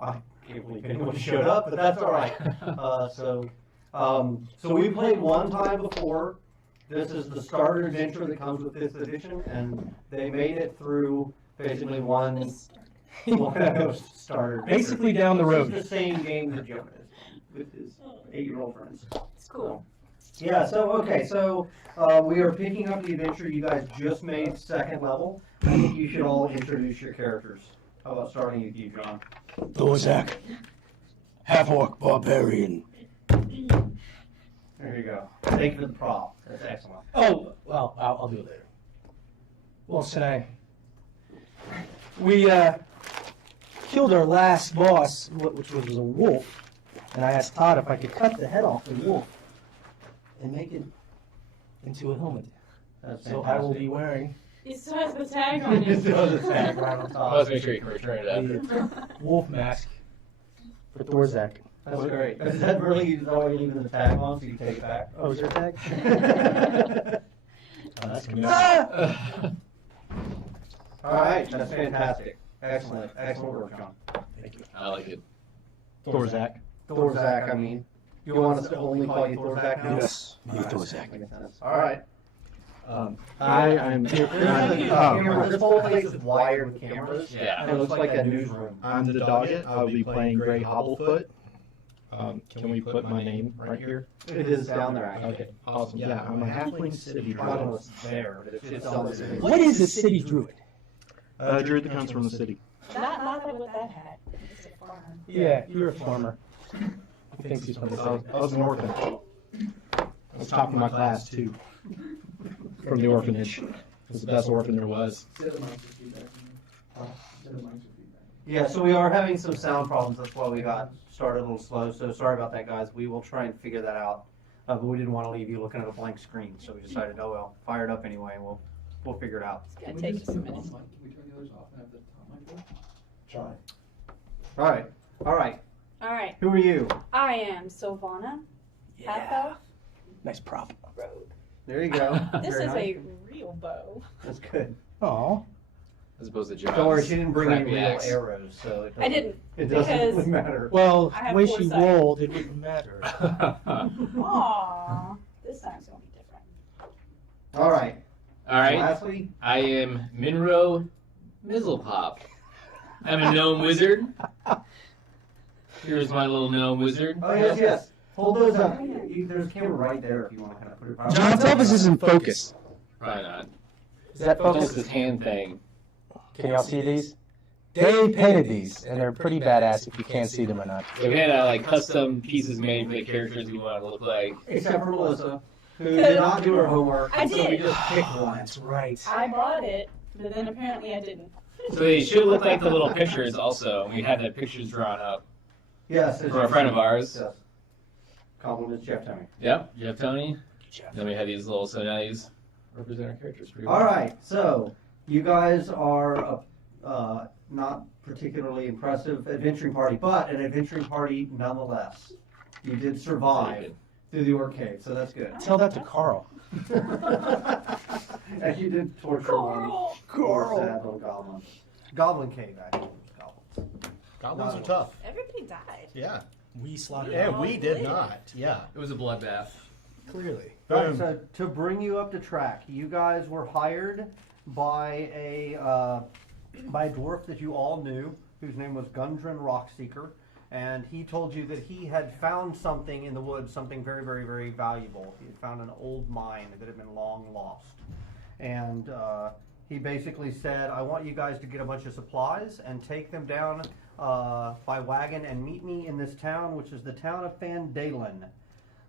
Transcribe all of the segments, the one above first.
I can't believe anyone showed up, but that's all right. So we played one time before. This is the starter adventure that comes with this edition, and they made it through basically one starter. Basically down the road. It's the same game that Joe is with his 8-year-old friends. It's cool. Yeah, so we are picking up the adventure. You guys just made 2nd level. I think you should all introduce your characters. How about starting with you, John? Thorzak, half-orc barbarian. There you go. Thank you for the prop. That's excellent. Oh, well, I'll do it later. Well, today we killed our last boss, which was a wolf, and I asked Todd if I could cut the head off the wolf and make it into a helmet. That's so I will be wearing. He still has the tag on It it. still has a tag right on top. Let's make sure you can return it after. The wolf mask for Thorzak. That's great. Is that really all you're leaving the tag on, so you take it back? Oh, is there a tag? That's good. All right, that's fantastic. Excellent work, John. Thank you. I like it. Thorzak. Thorzak, I mean. You want us to only call you Thorzak now? Yes, me Thorzak. All right. I'm This whole place is wired with cameras. Yeah. And it looks like a newsroom. I'm the Doggett. I'll be playing Gray Hobblefoot. Can we put my name right here? It is down there, actually. Okay, awesome. Yeah, I'm a halfling city I don't know druid. what's there, but it's on the screen. What is a city druid? Druid that comes from the city. Not with that hat. It's a farmer. Yeah, you're a farmer. He thinks he's from the city. I was an orphan. I was top of my class too. From the orphanage. It was the best orphan there was. Yeah, so we are having some sound problems. That's why we got started a little slow. So sorry about that, guys. We will try and figure that out. But we didn't want to leave you looking at a blank screen, so we decided, oh well, fire it up anyway, and we'll figure it out. It's gonna take us a minute. Can we turn the others off and have the top mic on? Try. All right. All right. Who are you? I am Sylvana. Half-elf Nice prop. Road. There you go. This Very is nice. a real bow. That's good. Oh. As opposed to John's. Don't worry, she didn't bring any crappy real axe. arrows, so it doesn't, I didn't. It doesn't because- really matter. Well, I have the way she foresight. rolled, it wouldn't matter. Aww. This time's gonna be different. All right. All right. Lastly, I am Minro Mizzlepop. I'm a gnome wizard. Here's my little gnome wizard. oh yes. Hold those up. There's a camera right there if you want to kind of put it. Right John, tell us this isn't focus. Probably not. Is that Just focus? this hand thing. Can y'all see these? They painted these, and they're pretty badass if you can't see them or not. So we had like custom pieces made for the characters we want to look like. Except for Melissa, who did not do her homework. I So we did. just picked one. That's right. I bought it, but then apparently I didn't. So they should look like the little pictures also. We had the pictures drawn up Yes. for a friend of ours. Yes. Compliment Jeff Tony. Yep, Jeff Tony. Then we had these little, so now these represent our characters pretty well. All right. So you guys are not particularly impressive adventuring party, but an adventuring party nonetheless. You did survive through the orc cave, so that's good. Tell that to Carl. And you did torture one. Carl. Sad little goblin. Goblin cave, actually. Goblins. Goblins are tough. Everybody died. Yeah. We slaughtered. Yeah, we did not. Yeah. It was a bloodbath. Clearly. Right, so to bring you up to track, you guys were hired by a dwarf that you all knew, whose name was Gundren Rockseeker, and he told you that he had found something in the woods, something very, very, very valuable. He had found an old mine that had been long lost, and he basically said, "I want you guys to get a bunch of supplies and take them down by wagon and meet me in this town, which is the town of Phandalin."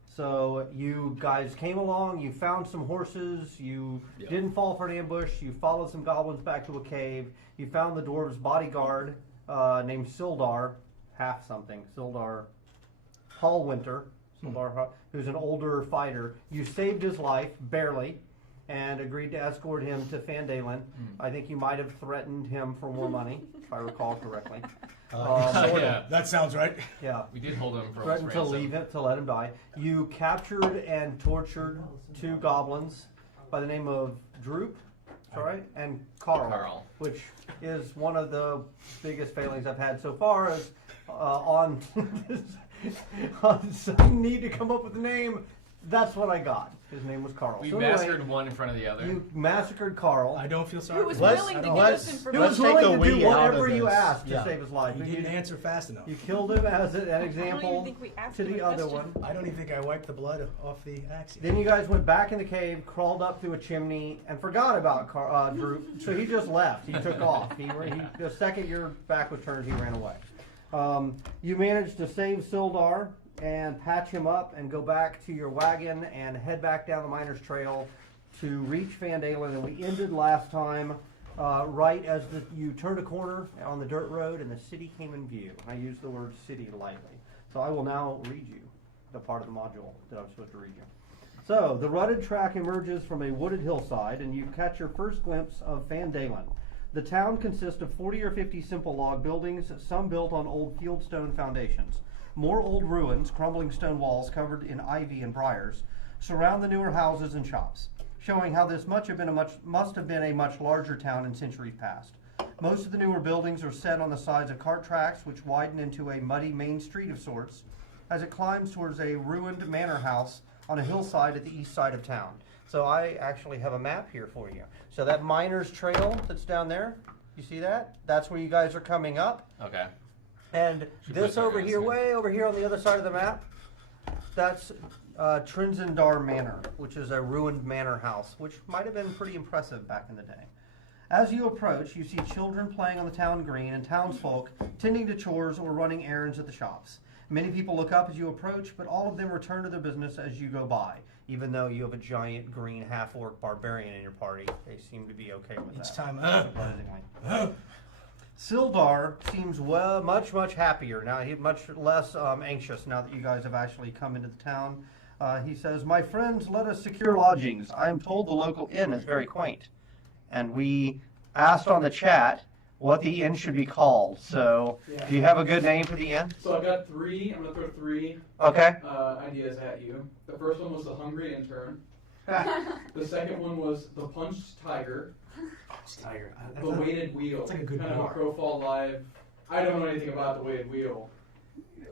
So you guys came along, you found some horses, you didn't fall for an ambush, you followed some goblins back to a cave, you found the dwarves' bodyguard named Sildar, Sildar Hallwinter, who's an older fighter. You saved his life, barely, and agreed to escort him to Phandalin. I think you might have threatened him for more money, if I recall correctly. Yeah. That sounds right. Yeah. We did hold him for Threatened to leave him, to let him die. You captured and tortured 2 goblins by the name of Droop, all right, and Carl, Carl. which is one of the biggest failings I've had so far. Is on, on some need to come up with a name. That's what I got. His name was Carl. We So anyway, massacred one in front of the other. You massacred Carl. I don't feel sorry. Who was for him. willing to give let's- us Who information? was Let's take willing the to do we out of whatever you this. asked to Yeah. save his life. He But didn't you, answer fast enough. you killed him as an I don't even example think we asked to him the a other question. one. I don't even think I wiped the blood off the axe yet. Then you guys went back in the cave, crawled up through a chimney, and forgot about Droop. So he just left. He took off. The second your back was turned, he ran away. You managed to save Sildar and patch him up and go back to your wagon and head back down the Miner's Trail to reach Phandalin. And we ended last time right as you turned a corner on the dirt road and the city came in view. I use the word city lightly. So I will now read you the part of the module that I'm supposed to read you. So, the rutted track emerges from a wooded hillside, and you catch your first glimpse of Phandalin. The town consists of 40 or 50 simple log buildings, some built on old fieldstone foundations. More old ruins, crumbling stone walls covered in ivy and briars, surround the newer houses and shops, showing how this must have been a much larger town in centuries past. Most of the newer buildings are set on the sides of cart tracks, which widen into a muddy main street of sorts, as it climbs towards a ruined manor house on a hillside at the east side of town. So I actually have a map here for you. So that Miner's Trail that's down there, you see that? That's where you guys are coming up. Okay. And this put over that here, in. way over here on the other side of the map, that's Trinzendar Manor, which is a ruined manor house, which might have been pretty impressive back in the day. As you approach, you see children playing on the town green and townsfolk tending to chores or running errands at the shops. Many people look up as you approach, but all of them return to their business as you go by. Even though you have a giant green half-orc barbarian in your party, they seem to be okay with Each that. time, Surprisingly. Sildar seems much happier now. He's much less anxious now that you guys have actually come into the town. He says, "My friends, let us secure lodgings. I am told the local inn is very quaint." And we asked on the chat what the inn should be called. So, do you have a good name for the inn? So I've got three. I'm gonna throw three Okay. ideas at you. The first one was the Hungry Intern. The second one was the Punched Tiger. Tiger. The Weighted Wheel. that's like a good kind bar. of a Crowfall Live. I don't know anything about the Weighted Wheel.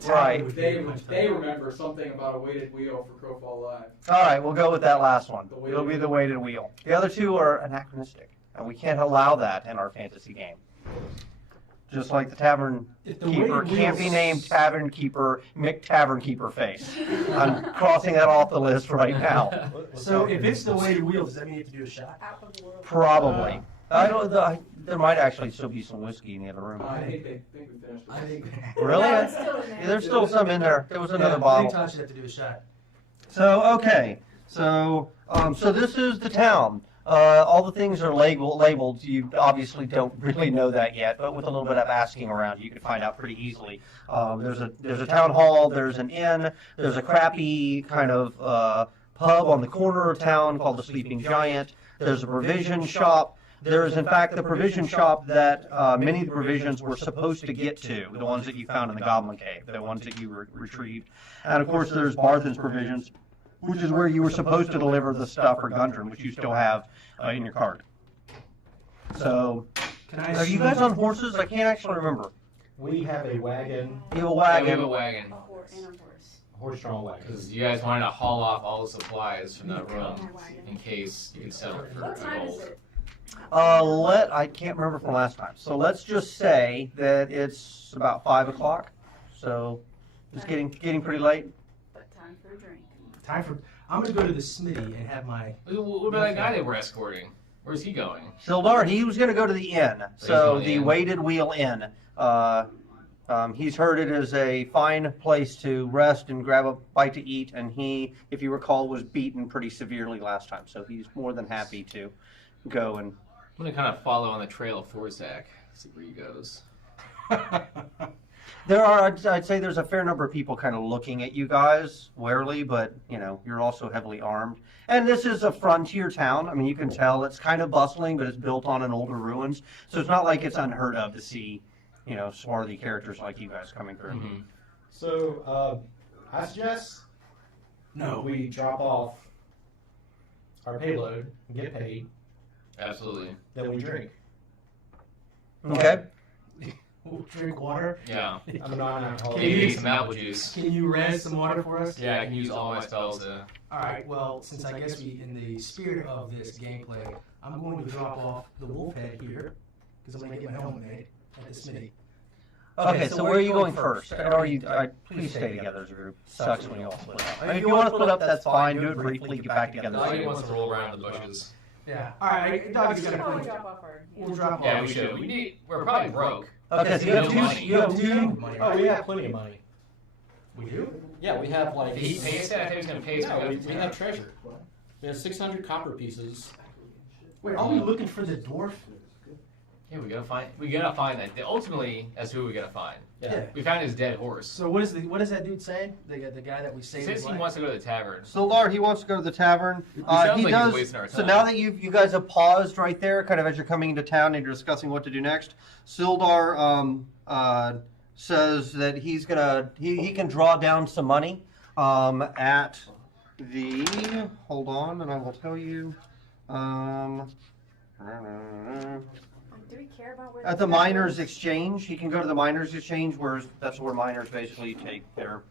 Right. They remember something about a weighted wheel for Crowfall Live. All right, we'll go with that last one. The weighted It'll be the wheel. weighted wheel. The other two are anachronistic, and we can't allow that in our fantasy game. Just like the tavern If the keeper weighted can't be wheels- named Tavern Keeper, Mick Tavern Keeper Face. I'm crossing that off the list right now. So if it's the weighted wheel, does that mean you have to do a shot? Out of the world. Probably. I don't. There might actually still be some whiskey in the other room. I think we finished. I think. Really? No, it's still in there. Yeah, there's still some in there. There was another I bottle. think Todd should have to do a shot. So okay, so this is the town. All the things are labeled. You obviously don't really know that yet, but with a little bit of asking around, you can find out pretty easily. There's a town hall. There's an inn. There's a crappy kind of pub on the corner of town called the Sleeping Giant. There's a provision shop. There is, in fact, the provision shop that many of the provisions were supposed to get to, the ones that you found in the Goblin Cave, the ones that you retrieved. And, of course, there's Barthen's Provisions, which is where you were supposed to deliver the stuff for Gundren, which you still have in your cart. So, Can I? are you guys on horses? I can't actually remember. We have a wagon, You have a Yeah, we have a wagon. wagon. A horse and a horse. a horse-drawn wagon. Because you guys wanted to haul off all the supplies from that room My wagon. in case you could sell it for What time is gold. it? I can't remember from last time. So let's just say that it's about 5 o'clock. So it's getting pretty late. But time for a drink. Time for. I'm gonna go to the smithy and have my. What about that guy they were escorting? Where's he going? Sildar, he was going to go to the inn. So going the in. Weighted Wheel Inn. He's heard it is a fine place to rest and grab a bite to eat. And he, if you recall, was beaten pretty severely last time. So he's more than happy to go and. I'm gonna kind of follow on the trail of Thorzak, see where he goes. There are, I'd say there's a fair number of people kind of looking at you guys warily, but, you know, you're also heavily armed. And this is a frontier town. I mean, you can tell it's kind of bustling, but it's built on an older ruins. So it's not like it's unheard of to see, you know, swarthy characters like you guys coming through. Mm-hmm. So, I suggest No. we drop off our payload, get paid, Absolutely. then we drink. Okay? Drink water. Yeah. I'm a non-alcoholic. Maybe make some apple juice. Can you res some water for us? Yeah, I can use all my spells to. All right. Well, since I guess we, in the spirit of this gameplay, I'm going to drop off the wolf head here because I'm going to get my helmet made at the smithy. Okay, so where are you going first? Or are you? Please stay together as a group. Sucks when you all split up. I mean, if you want to split up, that's fine. Do it briefly. Get back together. Nobody wants to roll around in the bushes. Yeah. All right. Doggy's We got should a probably point. drop off our. We'll drop Yeah, off. we should. We're probably broke. Okay, so you have No two. money. You have two. Money, Oh, right? we have plenty of money. We do? Yeah, we have like. Did he pay us that? I thought he was going to pay us. No, we have treasure. We have 600 copper pieces. Wait, are we looking for the dwarf? Yeah, we gotta find that. Ultimately, that's who we gotta find. Yeah. We found his dead horse. So what is that dude saying? The guy that we He saved. says his he life? wants to go to the tavern. Sildar, he wants to go to the tavern. sounds He like he's does. wasting our So time. now that you guys have paused right there, kind of as you're coming into town and you're discussing what to do next, Sildar says that he's gonna he can draw down some money at the hold on, and I will tell you. Do we care about where? At the miners' exchange, he can go to the miners' exchange, where that's where miners basically take their,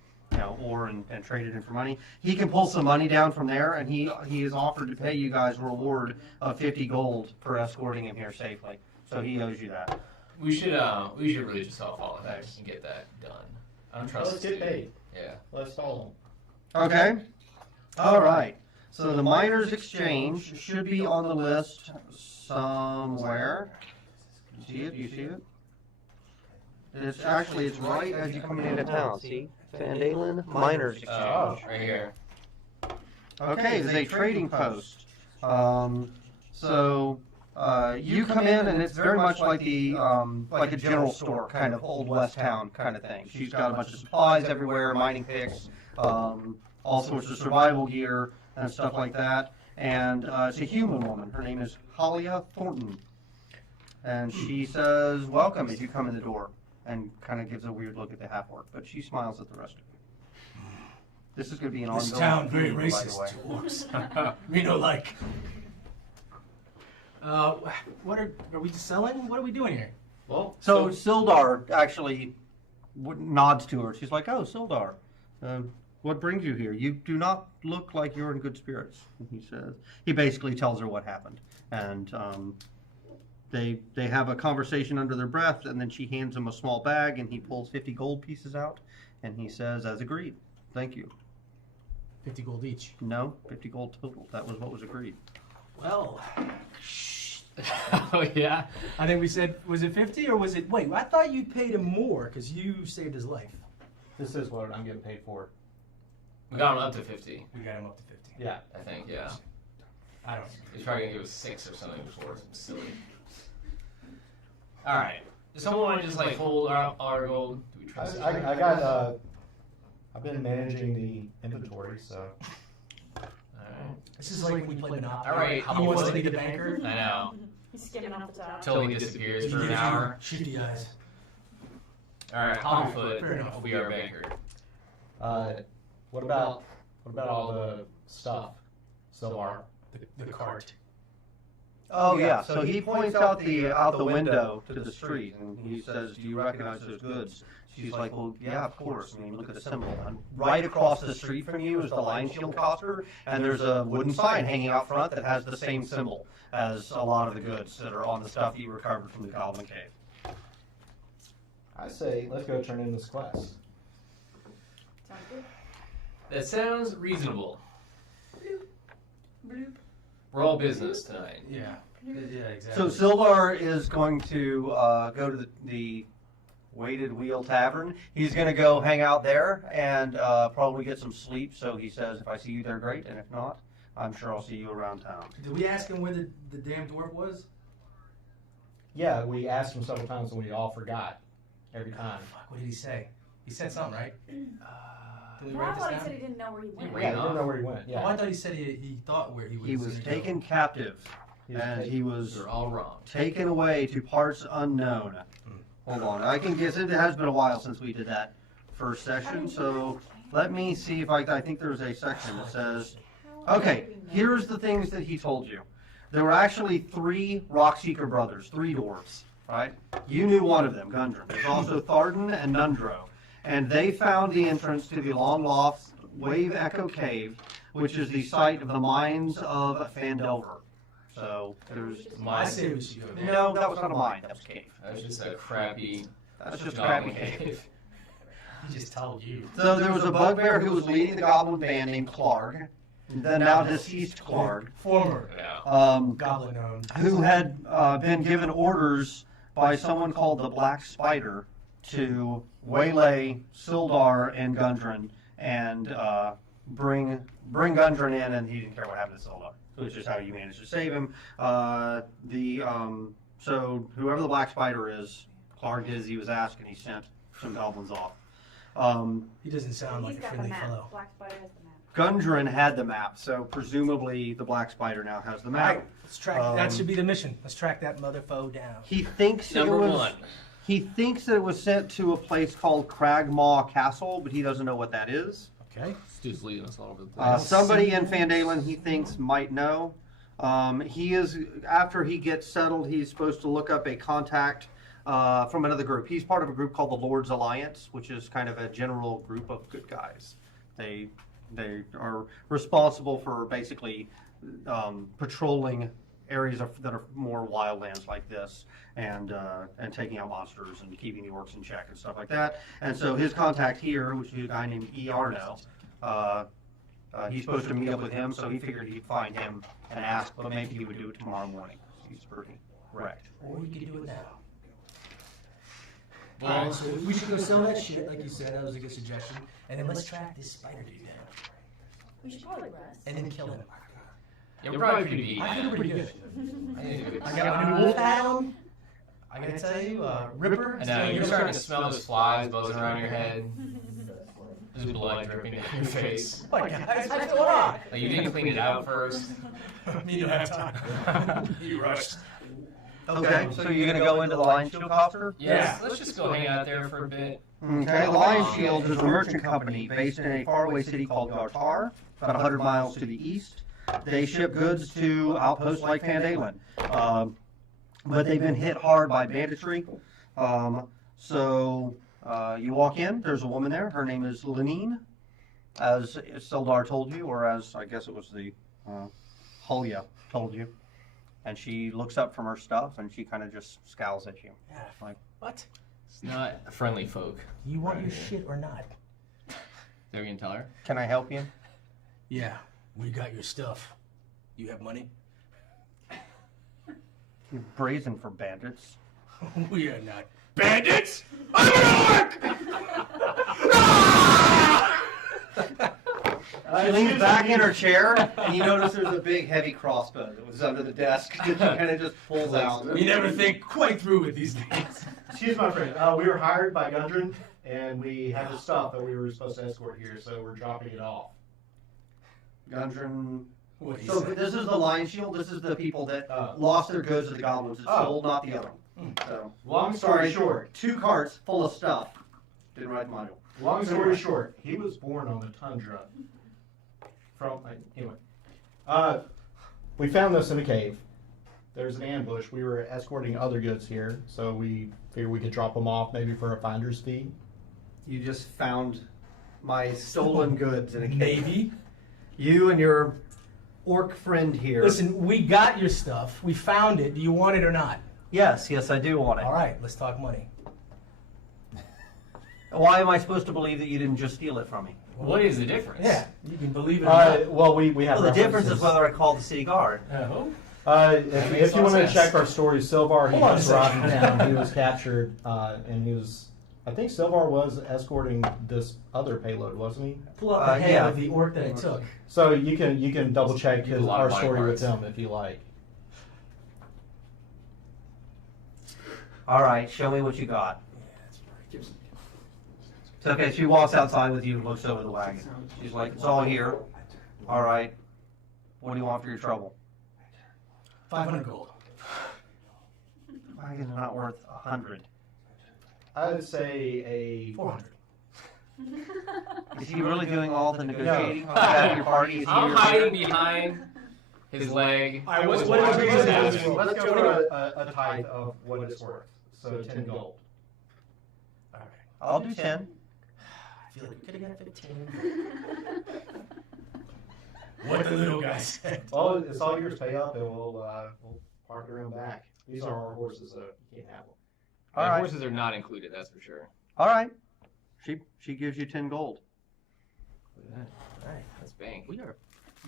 ore and trade it in for money. He can pull some money down from there, and he is offered to pay you guys a reward of 50 gold for escorting him here safely. So he owes you that. We should really just all follow that and get that done. I don't trust Let's this get dude. paid. Yeah. Let's follow. Okay. All right. So the miners' exchange should be on the list somewhere. See it? You see it? It's right as you come into town. See, Phandalin Miners Exchange. Oh, right here. Okay, it's a trading post. So you come in, and it's very much like like a general store, kind of old west town kind of thing. She's got a bunch of supplies everywhere, mining picks, all sorts of survival gear and stuff like that. And it's a human woman. Her name is Halia Thornton, and she says, "Welcome" as you come in the door, and kind of gives a weird look at the half orc, but she smiles at the rest of you. This is going to be an ongoing. This town very theme, by the racist way. to orcs. Me no like. What are we selling? What are we doing here? Well, So Sildar actually nods to her. She's like, "Oh, Sildar, what brings you here? You do not look like you're in good spirits." And he basically tells her what happened, and they have a conversation under their breath, and then she hands him a small bag, and he pulls 50 gold pieces out, and he says, "As agreed, thank you." 50 gold each. No, 50 gold total. That was what was agreed. Well, oh yeah. I think we said, was it 50 or was it? Wait, I thought you paid him more because you saved his life. This is what I'm getting paid for. We got him up to 50. We got him up to 50. Yeah. I think. Yeah. I don't. He's probably gonna give us 6 or something before. It's silly. All right. Does someone want to just like hold our gold? Do we trust? I got. I've been managing the inventory, so. This is like when we play Monopoly. All right, He wants to be the banker. I know. He's skimming off the top. Totally disappears for an hour. Shifty eyes. All right, Hobbyfoot Fair enough. will be our banker. What about all the stuff? Silvar. The cart. Oh yeah. So he points out the window to the street, and he says, "Do you recognize those goods?" She's like, "Well, yeah, of course. I mean, look at the symbol. And right across the street from you is the Lion Shield coster, and there's a wooden sign hanging out front that has the same symbol as a lot of the goods that are on the stuff you recovered from the Goblin Cave." I say, let's go turn in this quest. Sounds good. That sounds reasonable. Bloop. We're all business tonight. Yeah. Yeah, exactly. So Sildar is going to go to the Weighted Wheel Tavern. He's going to go hang out there and probably get some sleep. So he says, "If I see you there, great, and if not, I'm sure I'll see you around town." Did we ask him where the damn dwarf was? Yeah, we asked him several times and we all forgot. Every time. Fuck, what did he say? He said something, right? Did we No, write I thought he this said down? he didn't know where he went. He Yeah, ran I off. don't know where he went. Oh, Yeah. I thought he said he thought where he was. He was gonna taken go. captive, and he was You're all wrong. taken away to parts unknown. Hold on, I can guess it has been a while since we did that first session, so let me see if I think there's a section that says, okay, here's the things that he told you. There were actually 3 Rockseeker brothers, 3 dwarves, right? You knew one of them, Gundren. There's also Tharden and Nundro. And they found the entrance to the long-lost Wave Echo Cave, which is the site of the mines of Phandelver. So there's... I say we should go there. No, that was not a mine, that was a cave. That was just a crappy. That's just a goblin crappy cave. He just told you. So there was a bugbear who was leading the goblin band named Clarg, the now deceased Clarg, Former Yeah. goblin known. who had been given orders by someone called the Black Spider to waylay Sildar and Gundren and bring Gundren in, and he didn't care what happened to Sildar, which is how you managed to save him. So whoever the Black Spider is, Clark did as he was asked, and he sent some goblins off. He doesn't sound like He's a got the friendly map. fellow. Black Spider has the map. Gundren had the map, so presumably the Black Spider now has the map. Alright, let's track that should be the mission. Let's track that motherfucker down. He thinks Number it was, one. He thinks that it was sent to a place called Cragmaw Castle, but he doesn't know what that is. Okay. Stu's leading us all over the place. Somebody in Phandalin he thinks might know. He is, after he gets settled, he's supposed to look up a contact from another group. He's part of a group called the Lord's Alliance, which is kind of a general group of good guys. They are responsible for basically patrolling areas that are more wildlands like this, and taking out monsters and keeping the orcs in check and stuff like that. And so his contact here, which is a guy named Arno, he's supposed to meet up with him, so he figured he'd find him and ask, but maybe he would do it tomorrow morning. He's pretty wrecked. Or we could do it now. Well, Alright, so we should go sell that shit, like you said. That was a good suggestion. And then let's track this spider dude down. We should probably rest. And then kill him. yeah, we're probably pretty deep. I feel pretty good. I need a good I got my new wolf hat on. I gotta tell you, Ripper. I know, you're starting to smell those flies buzzing around your head. There's blood dripping down your face. Oh my God, what's going on? Like, you didn't clean it out first. Me don't have time. You rushed. Okay, so you're going to go into the Lion Shield Coster? Yes, let's just go hang out there for a bit. Okay, the Lion Shield is a merchant company based in a faraway city called Gartar, about 100 miles to the east. They ship goods to outposts like Phandalin, but they've been hit hard by banditry. So you walk in, there's a woman there. Her name is Lenine, as Sildar told you, or as I guess it was the Hulya told you. And she looks up from her stuff, and she kind of just scowls at you. Yeah, Like, what? It's not friendly folk. You want your shit or not? Is that what you can tell her? can I help you? Yeah, we got your stuff. You have money? You're brazen for bandits. We are not. Bandits? I'm an orc! She leans back in her chair, and you notice there's a big, heavy crossbow that was under the desk that she kind of just pulls out. We never think quite through with these things. She's my friend. We were hired by Gundren, and we had the stuff that we were supposed to escort here, so we're dropping it off. Gundren. What he So said. this is the Lion Shield. This is the people that Oh. lost their goods to the goblins. It's Oh. sold, not the other one. So, Long story short, 2 carts full of stuff. Didn't write the module. long story short, he was born on the tundra. Anyway, we found this in a cave. There's an ambush. We were escorting other goods here, so we figured we could drop them off maybe for a finder's fee. You just found my stolen goods in a cave. Maybe. You and your orc friend here. Listen, we got your stuff. We found it. Do you want it or not? Yes, I do want it. All right, let's talk money. Why am I supposed to believe that you didn't just steal it from me? What is the difference? Yeah, you can believe it or not. Well, we have Well, the difference is references. whether I called the city guard. Oh. If you want to check our story, Silvar, he Hold on a was robbed in second. town. He was captured, and he was. I think Silvar was escorting this other payload, wasn't he? Pull up the head yeah. of the orc that I took. So you can double check You have a lot our of body story with parts. him if you like. All right, show me what you got. It's okay, she walks outside with you and looks over the wagon. She's like, it's all here. All right. What do you want for your trouble? 500 gold. Wagon's not worth 100. I would say a 400. Is he really doing all the negotiating on behalf of your party? Is he I'm your hiding leader? behind his leg. All right, what Let's is go it? let's go for a tithe of what it's worth. So 10 gold. All right. I'll do 10. I feel like we could have got 15. What the little guy said. Well, it's all yours. Pay up, and we'll park around back. These are our horses, so you can't have them. All And right. horses are not included, that's for sure. All right. She gives you 10 gold. Look at that. All right. That's bank. We are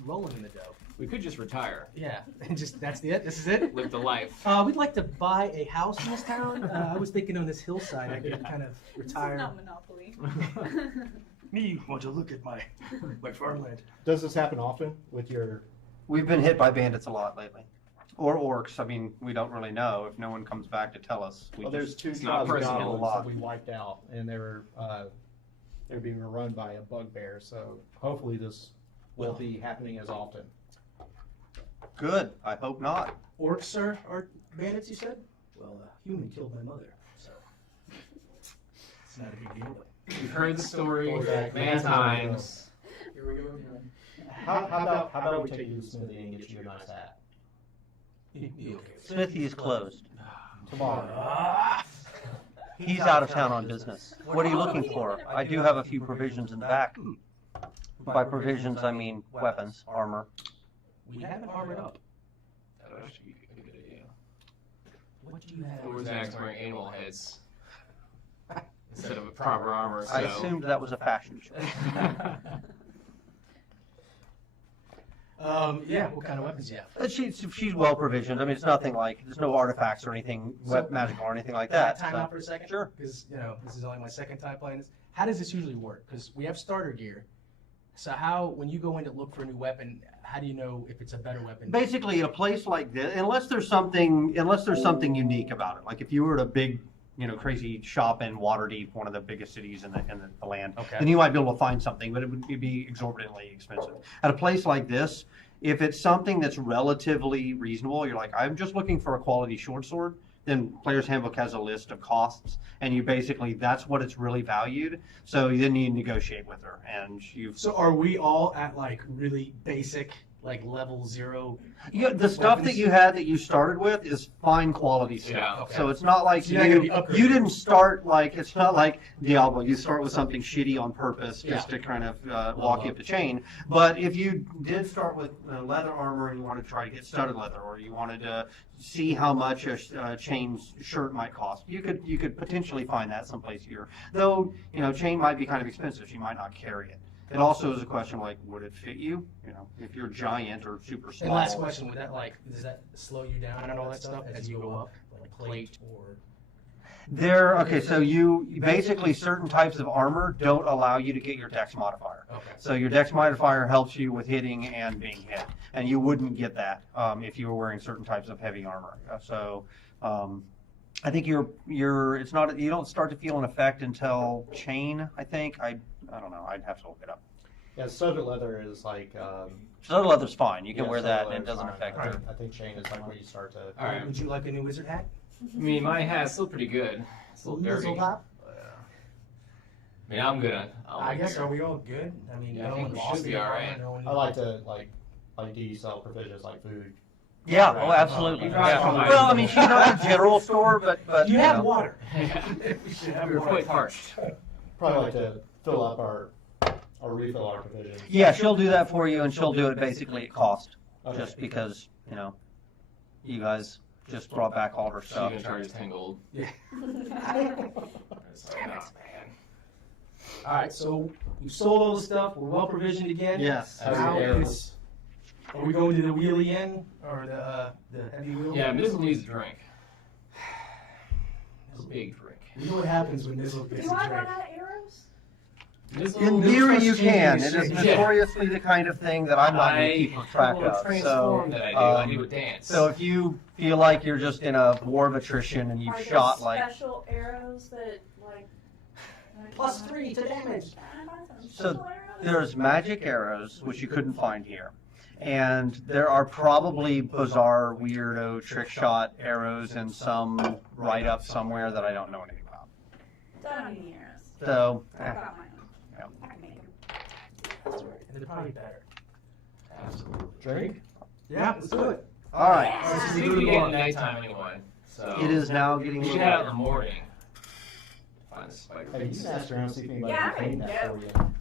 rolling in the dough. We could just retire, Yeah. And just that's it. This is it. live the life. We'd like to buy a house in this town. I was thinking on this hillside I could kind of This is retire. not Monopoly. Me want to look at my farmland. Does this happen often with your? We've been hit by bandits a lot lately. Or orcs. I mean, we don't really know. If no one comes back to tell us, we Well, there's just, two it's not tribes of personal. goblins A lot. that we wiped out, and they're being run by a bugbear. So hopefully this won't be happening as often. good. I hope not. Orcs are bandits, you said? Well, a human killed my mother, so it's not a big deal. We've heard the story Exactly. many times. Here we go again. How about we take you to the smithy and get you a nice hat Okay. Smithy is closed. tomorrow? He's out of town on business. What are you looking for? I do have a few provisions in the back. By provisions, I mean weapons, armor. We haven't armored up. That would actually be a good idea. What do you have? Thor's next wearing animal heads instead of a proper armor. So. I assumed that was a fashion choice. Yeah, what kind of weapons do you have? She's well provisioned. I mean, it's nothing like there's no artifacts or anything, magical or anything like that. Time so- out for a second? Sure. Because, this is only my second time playing this. How does this usually work? Because we have starter gear. So how, when you go in to look for a new weapon, how do you know if it's a better weapon? Basically, a place like this, unless there's something unique about it, like if you were at a big, crazy shop in Waterdeep, one of the biggest cities in the land, Okay. then you might be able to find something, but it would be exorbitantly expensive. At a place like this, if it's something that's relatively reasonable, you're like, I'm just looking for a quality short sword, then Player's Handbook has a list of costs, and you basically, that's what it's really valued. So then you negotiate with her, and you've. So are we all at like really basic, like level 0? The stuff that you had that you started with is fine quality stuff. Yeah. Okay. So it's not like So you're not gonna be upgraded. you didn't start like, it's not like Diablo. You start with something shitty on purpose just to kind of walk you up the chain. But if you did start with leather armor and you wanted to try to get studded leather, or you wanted to see how much a chain shirt might cost, you could potentially find that someplace here. Though, chain might be kind of expensive. You might not carry it. It also is a question like, would it fit you? If you're giant or super small. And last question, would that does that slow you down and all that stuff as you go up? Like plate or... Okay, so you basically, certain types of armor don't allow you to get your dex modifier. Okay. So your dex modifier helps you with hitting and being hit, and you wouldn't get that if you were wearing certain types of heavy armor. I think it's not, you don't start to feel an effect until chain. I think I don't know. I'd have to look it up. Yeah, studded leather is like. Studded leather's fine. You can yeah, wear studded that, and it leather's doesn't fine. affect I it. think- I think chain is like where you start to. All right. Would you like a new wizard hat? I mean, my hat's still pretty good. It's a little dirty. Nizzle top? I mean, I'm good on. I guess, are we all good? I mean, Yeah, I no think one we lost should be their all armor, right. no one- I like to like do you sell provisions like food? Yeah. Right. Oh, absolutely. Right. Yeah. Well, I mean, she's not a general store, but You have water. Yeah. We should have We were water. quite parched. Probably like to fill up or refill our provisions. Yeah, she'll do that for you, and she'll do it basically at cost, Okay. just because you guys just brought back all her She's stuff. gonna charge us 10 gold. Yeah. It's like, oh, man. All right, so we sold all the stuff. We're well provisioned again. Yes. Now are we going to the wheelie inn or the heavy wheel? Yeah, Mizzle needs a drink. It's a big drink. You know what happens when Nizzle gets Do a I drink? run out of arrows? Mizzle, In Mizzle theory, starts you changing can. his It is shape. Yeah. notoriously the kind of thing that I'm not going to keep track Well, of. transform that I do. I do a dance. So if you feel like you're just in a war of attrition and you've Are there shot like special arrows that like +3 to damage. So there's magic arrows, which you couldn't find here. And there are probably bizarre, weirdo trick shot arrows in some write-up somewhere that I don't know anything about. Don't need any arrows. So, I got my own. I can make them. That's right. And they're probably better. Absolutely. Drink? Yeah, let's do it. All right. This is usually getting nighttime anyway, so It is now getting. we should head out in the morning. Find the spider Hey, you face. can ask around see if anybody Yeah, can clean I that can for you.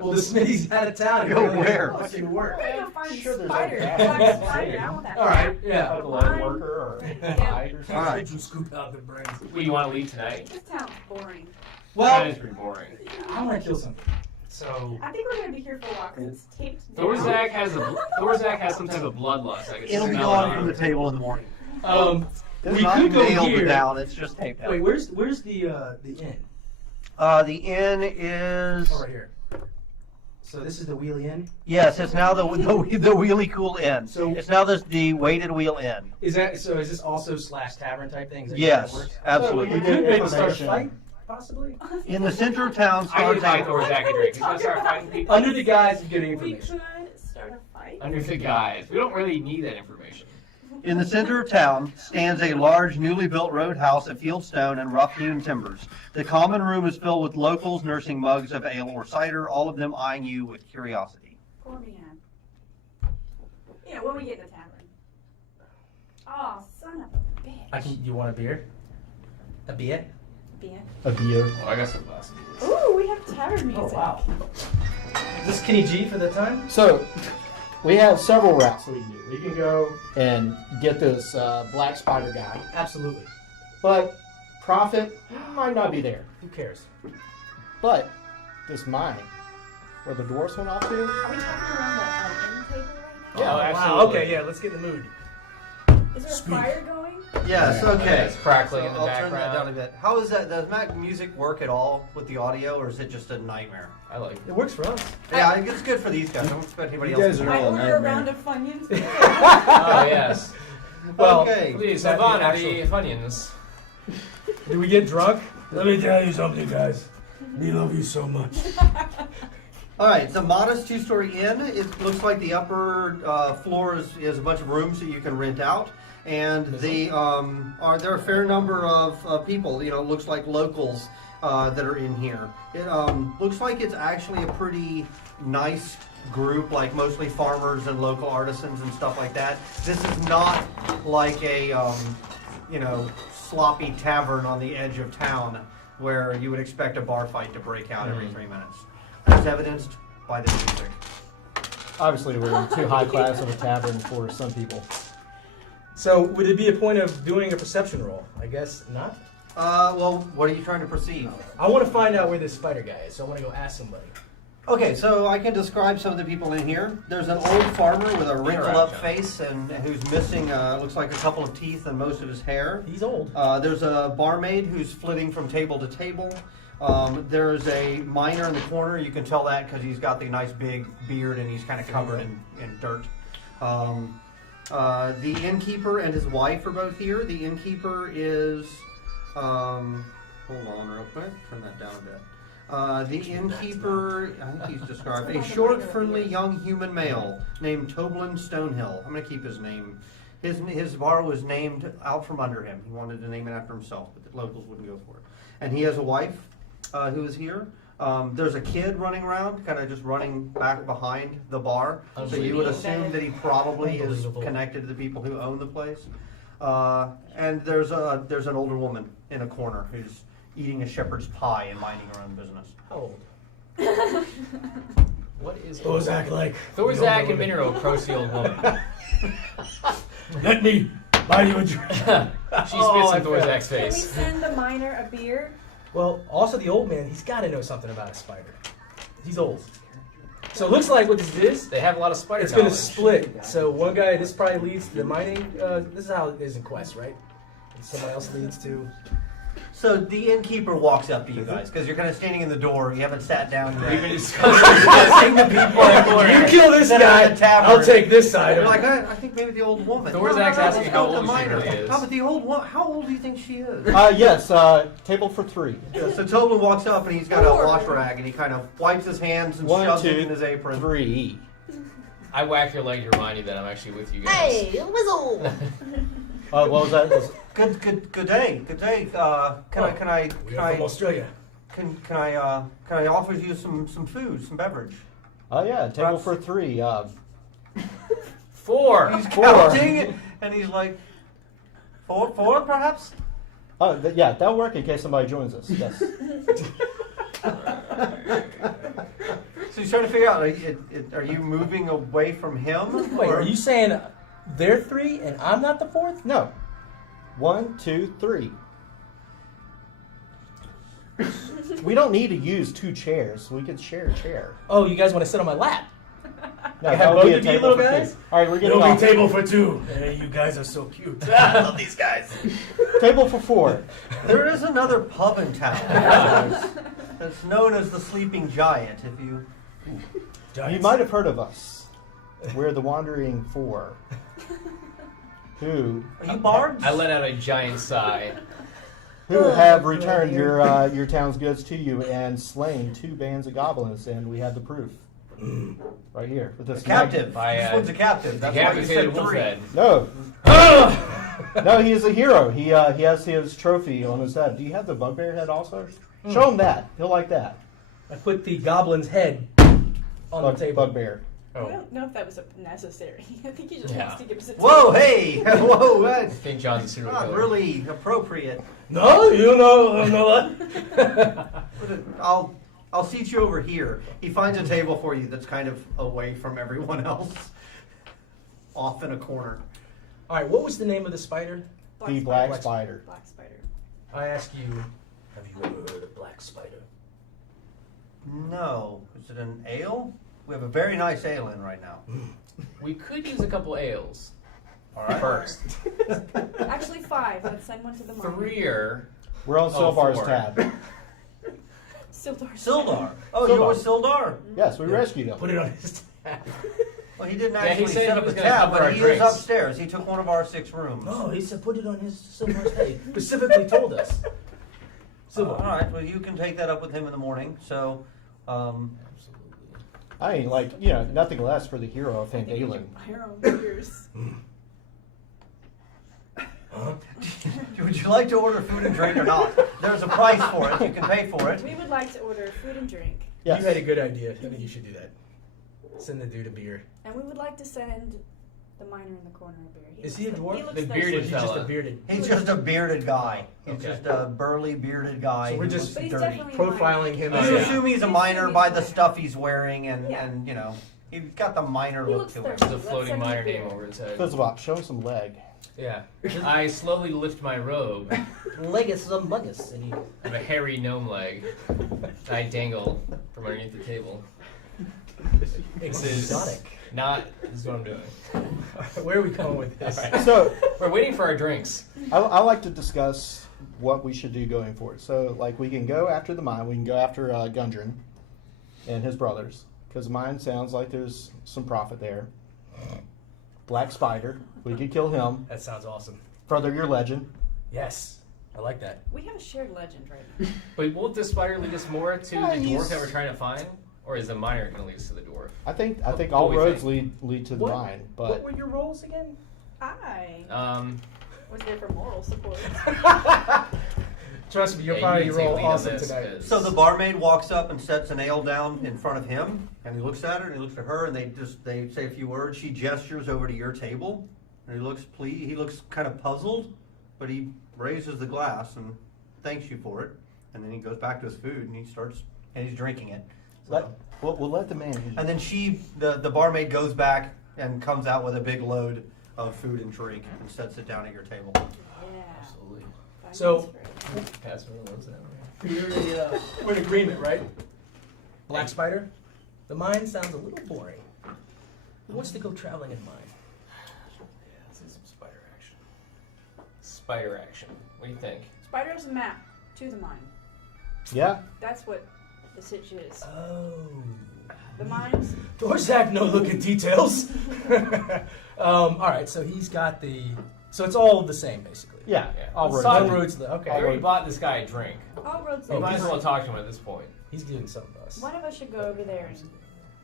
Well, the Smitty's out of town. Go where? What's your work? We're gonna go find Sure, a there's spider. like Black that. spider. I want that. All right, yeah. Like a leather worker or a hide or something. All right. Scoop out the brains. Well, you want to leave tonight? This town's boring. That Well, is pretty boring. I want to kill something. So, I think we're gonna be here for a while because it's taped down. Thorzak has some type of bloodlust. I can It'll be smell gone it. from the table in the morning. It's we not could go nailed here. down. It's just taped down. Wait, where's the inn? The inn is. Oh, right here. So this is the Wheelie Inn. Yes, it's now the Wheelie Cool Inn. So- It's now the Weighted Wheel Inn. Is that so? Is this also / tavern type thing? Is that Yes, how it works? absolutely. We could maybe start a Information. fight, possibly. In the center of town I need starts to buy a, Thorzak a drink. He's gonna start fighting people. Under the guise of getting We information. could start a fight. Under the guys. We don't really need that information. in the center of town stands a large newly built roadhouse of fieldstone and rough-hewn timbers. The common room is filled with locals nursing mugs of ale or cider, all of them eyeing you with curiosity. Poor man. Yeah, when we get to the tavern. Oh, son of a bitch. You want a beer? A beer? Beer. A beer. Oh, I got some glasses. Ooh, we have tavern music. Oh wow. Is this Kenny G for the time? So, we have several routes we can do. We can go and get this black spider guy, Absolutely. but profit might not be there. Who cares? But this mine, where the dwarfs went off to, Are we talking around the inn table right now? Yeah, Oh, wow. absolutely. Okay, yeah. Let's get in the mood. Is there a fire going? Yes, Yeah, okay. it's crackling in the I'll turn that background. down a bit. How is that? Does Mac music work at all with the audio, or is it just a nightmare? I like it. It works for us. Yeah, it's good for these guys. I don't expect anybody You else guys to. are I all order a nightmare. round of Funyuns. Oh, yes. Well, Okay. Please, That Savannah, actually- the Funyuns. Do we get drunk? Let me tell you something, guys. We love you so much. All right, it's a modest two-story inn. It looks like the upper floor is a bunch of rooms that you can rent out, and there are a fair number of people. You know, it looks like locals that are in here. It looks like it's actually a pretty nice group, like mostly farmers and local artisans and stuff like that. This is not like a sloppy tavern on the edge of town where you would expect a bar fight to break out every 3 minutes. As evidenced by the music. obviously we're too high class of a tavern for some people. So, would it be a point of doing a perception roll? I guess not. Well, what are you trying to perceive? I want to find out where this spider guy is, so I want to go ask somebody. Okay, so I can describe some of the people in here. There's an old farmer with a wrinkled-up face and who's missing, looks like a couple of teeth and most of his hair. He's old. There's a barmaid who's flitting from table to table. There's a miner in the corner. You can tell that because he's got the nice big beard and he's kind of covered in dirt. The innkeeper and his wife are both here. The innkeeper is, hold on real quick, turn that down a bit. The innkeeper, I think he's described, a short, friendly young human male named Toblin Stonehill. I'm going to keep his name. His bar was named out from under him. He wanted to name it after himself, but the locals wouldn't go for it. And he has a wife who is here. There's a kid running around, kind of just running back behind the bar. So you would assume that he probably is Unbelievable. connected to the people who own the place. And there's an older woman in a corner who's eating a shepherd's pie and minding her own business. How old? What is Thorzak like? Thorzak and Mineral approach the old woman. Let me buy you a drink. She spits in Thorzak's Can we face. send the miner a beer? Well, also the old man, he's got to know something about a spider. He's old. So it looks like what this is, They have a lot of spider it's going to knowledge. split. So one guy, this probably leads to the mining. This is how it is in Quest, right? And someone else leads to. So the innkeeper walks up to you guys because you're kind of standing in the door. You haven't sat down yet. We've been discussing the people in the corner. You kill this That are guy, at the tavern. I'll take this side. You're like, I think maybe the old woman. Thorzak's asking how let's go with old the she miner. really is. How about the old woman? How old do you think she is? Yes, table for 3. Yeah, so Toblin walks up and he's got a wash rag and he kind of wipes his hands and 1, shoves 2, it in his apron. 3. I whack your leg to remind you that I'm actually with you guys. whistle! What was that? Good day. Good day. Can I From Australia. offer you some food, some beverage? Oh yeah, table for 3. 4. He's counting, and he's like, four perhaps? Oh, yeah, that'll work in case somebody joins us. Yes. So he's trying to figure out, are you moving away from him? Wait, or- are you saying they're 3 and I'm not the 4th? No. 1, 2, 3. We don't need to use 2 chairs. We could share a chair. Oh, you guys want to sit on my lap? No, You have that would both be a of you table little for guys? 2. All right, we're getting It'll be off. table for 2. Hey, you guys are so cute. I love these guys. Table for 4. There is another pub in town. That's known as the Sleeping Giant. If you You might have heard of us. We're the Wandering 4. Who are you bards? I let out a giant sigh. have returned your town's goods to you and slain 2 bands of goblins, and we have the proof. Right here. With this Captive. By, This one's a captive. That's why you Decapitated said wolf 3. head. No. No, he is a hero. He has his trophy on his head. Do you have the bugbear head also? Show him that. He'll like that. I put the goblin's head on the table. Bugbear. I don't know if that was necessary. I think he just Yeah. wants to give us a Whoa, hey, whoa, that's I think John's a serial not killer. really appropriate. No, you know what? I'll seat you over here. He finds a table for you that's kind of away from everyone else, off in a corner. All right, what was the name of the spider? The black spider. Black spider. I ask you, have you ever heard of black spider? No, is it an ale? We have a very nice ale in right now. We could use a couple ales. All right. First. Actually 5. Let's send one to the mine. 3 We're on Silvar's 4. tab. Sildar. Sildar. Oh, you're Sildar. with Sildar? Yes, we rescued him. Put it on his tab. Well, he didn't Yeah, he actually said set he up was a gonna tab, cover but our he drinks. is upstairs. He took one of our 6 rooms. No, he said put it on his Silvar's head. He specifically told us. All right, well, you can take that up with him in the morning. So, I mean, like, nothing less for the hero of Phandalin. Hero figures. would you like to order food and drink or not? There's a price for it. You can pay for it. We would like to order food and drink. Yes. You had a good idea. I think you should do that. Send the dude a beer. And we would like to send the miner in the corner a beer. Is he a dwarf? He looks The thirsty. bearded He's just a fella. bearded. He's just a bearded guy. He's Okay. just a burly bearded guy. So we're who just- looks But he's dirty. definitely a miner. Profiling him Oh, as You yeah. assume he's a He's miner really by the nice. stuff he's wearing, and, Yeah. and he's got the miner He look looks to him. thirsty. There's a floating Let's send minor him a name beer. over his head. Fizzlebot, show him some leg. Yeah. I slowly lift my robe. Legus Lumbugus. I have a hairy gnome leg. I dangle from underneath the table. This is not. This is what I'm doing. Where are we going with this? All right. So, We're waiting for our drinks. I like to discuss what we should do going forward. So, like, we can go after the mine. We can go after Gundren and his brothers, because mine sounds like there's some profit there. Black Spider, we could kill him. That sounds awesome. Further your legend. Yes, I like that. We have a shared legend right now. But won't this spider lead us more to Yeah, the he's- dwarf that we're trying to find? Or is the miner going to lead us to the dwarf? I think What all do we roads think? lead to the What- mine, What but were your roles again? I Um, was there for moral support. Trust me, you'll yeah, probably you need to take roll lead on awesome this, tonight. 'cause- So the barmaid walks up and sets an ale down in front of him, and he looks at her, and he looks at her, and they say a few words. She gestures over to your table, and he looks he looks kind of puzzled, but he raises the glass and thanks you for it, and then he goes back to his food and he's drinking it. So- we'll let the man eat. and then the barmaid goes back and comes out with a big load of food and drink and sets it down at your table. Yeah. Absolutely. So- Pass one of those down. We're in agreement, right? Black Spider? The mine sounds a little boring. Who wants to go traveling in mine? Yeah, let's do some spider action. Spider action. What do you think? Spider has a map to the mine. Yeah, That's what the sitch is. Oh. The mines. Dorzak, no look at details. All right, so he's got the. So it's all the same, basically. yeah. Yeah. All Let's roads talk- One lead- road's the. We Okay. already bought this guy a drink. All roads. We Oh, might as he's- well talk to him at this point. He's doing something to us. One of us should go over there and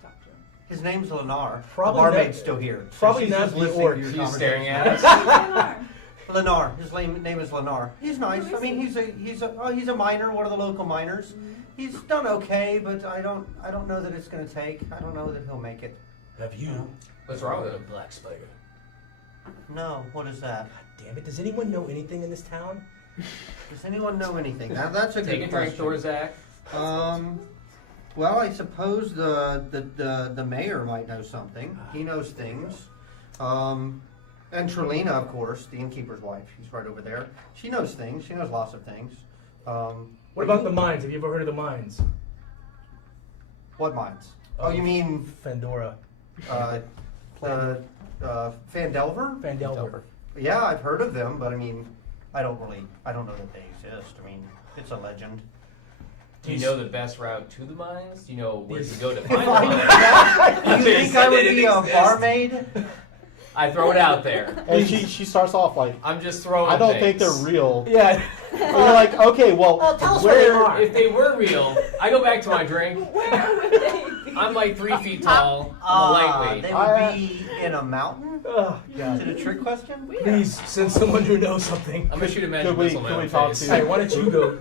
talk to him. His name's Lennar. Probably the barmaid's not- still here. So probably she's not just the listening orc. to your She's conversation. staring at us. Lennar. His name is Lennar. He's nice. Who I is mean, he? he's a miner, one of the local miners. He's done okay, but I don't know that it's going to take. I don't know that he'll make it. Have you What's wrong with a him? black spider? No, what is that? Damn it! Does anyone know anything in this town? Does anyone know anything? Now, that's a Take good a drink, question. Zach. Well, I suppose the mayor might know something. He knows things. And Trelina, of course, the innkeeper's wife. She's right over there. She knows things. She knows lots of things. What about the mines? Have you ever heard of the mines? What mines? Oh, you mean Fandora. Fandelver? Fandelver. Yeah, I've heard of them, but I mean, I don't know that they exist. I mean, it's a legend. Do you know the best route to the mines? Do you know where to These- go to If find the I mines? knew that, They you think said I would they be didn't a exist. barmaid? I throw it out there. And she starts off like, I'm just throwing I don't think things. they're real. Yeah. And you're like, okay, well, tell us where they where? are. If they were real, I go back to my drink. Where would they be? I'm like 3 feet tall. I'm a lightweight. They would be in a mountain? Oh, Is God. it a trick question? Please send someone who knows something. I'm gonna shoot a magic Could we- missile in my could we own talk face. to- Hey, why don't you go?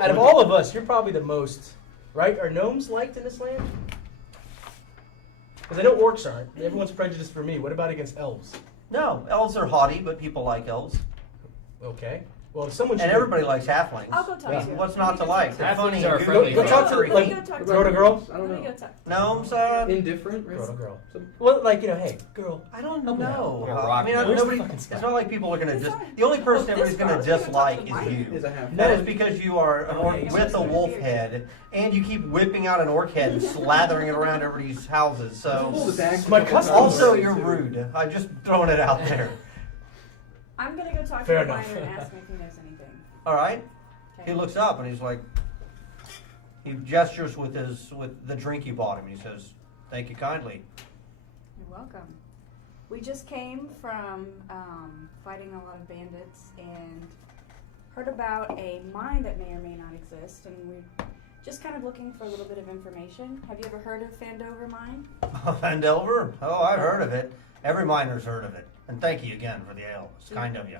Out of all of us, you're probably the most, right? Are gnomes liked in this land? Because I know orcs aren't. Everyone's prejudiced for me. What about against elves? No, elves are haughty, but people like elves. Okay. Well, if someone should And everybody likes halflings. I'll go talk to him. What's not to like? They're Halflings funny are and friendly. goofy. Go talk to Let me like go talk to girl to him. girl. I don't Let me know. go talk. Gnomes, Indifferent, right? Girl to girl. Some- Well, like girl. I don't Help me out. know. Or I rock mean, gnomes. Where's the nobody. fucking It's stuff? not like people are gonna It's just. fine. The only person Well, everybody's this gonna girl, you're dislike gonna is talk to you. Is a half. That is because you are an orc Okay. with a wolf head, and you keep whipping out an orc head and slathering it around everybody's houses. Pull the So, bags My a couple custom- times. also you're rude. I'm just throwing it out there. I'm gonna go talk Fair to the enough. miner and ask him if he knows anything. All right. Okay. He looks up and he's like, he gestures with the drink you bought him. He says, "Thank you kindly." You're welcome. We just came from fighting a lot of bandits and heard about a mine that may or may not exist, and we're just kind of looking for a little bit of information. Have you ever heard of Fandover Mine? Vandelver? Oh, I've heard of it. Every miner's heard of it. And thank you again for the ale. It's kind of you.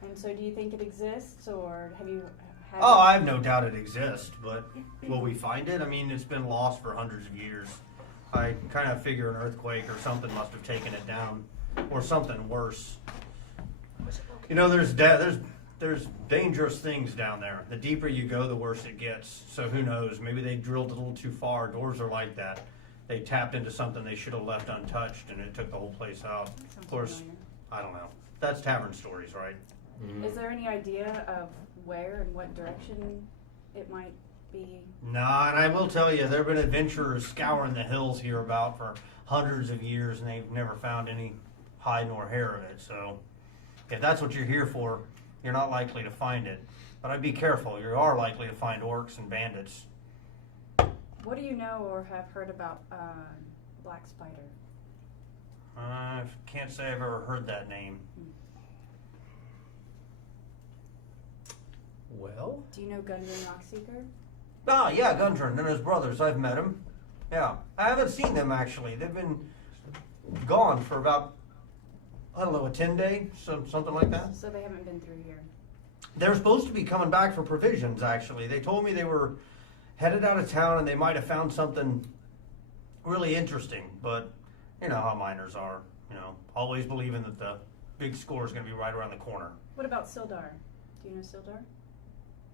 And so, do you think it exists, or have you? Had Oh, I have no doubt it exists, but will we find it? I mean, it's been lost for hundreds of years. I kind of figure an earthquake or something must have taken it down, or something worse. You know, there's dangerous things down there. The deeper you go, the worse it gets. So who knows? Maybe they drilled a little too far. Doors are like that. They tapped into something they should have left untouched, and it took the whole place out. Sounds Of course, familiar. I don't know. That's tavern stories, right? Is there any idea of where and what direction it might be? Nah, and I will tell you, there have been adventurers scouring the hills hereabout for hundreds of years, and they've never found any hide nor hair of it. So, if that's what you're here for, you're not likely to find it. But I'd be careful. You are likely to find orcs and bandits. What do you know or have heard about Black Spider? I can't say I've ever heard that name. Well, Do you know Gundren Rockseeker? Ah, yeah, Gundren and his brothers. I've met them. Yeah, I haven't seen them actually. They've been gone for about, I don't know, a 10-day, something like that. So they haven't been through here. They're supposed to be coming back for provisions, actually. They told me they were headed out of town and they might have found something really interesting. But you know how miners are, you know, always believing that the big score is going to be right around the corner. What about Sildar? Do you know Sildar?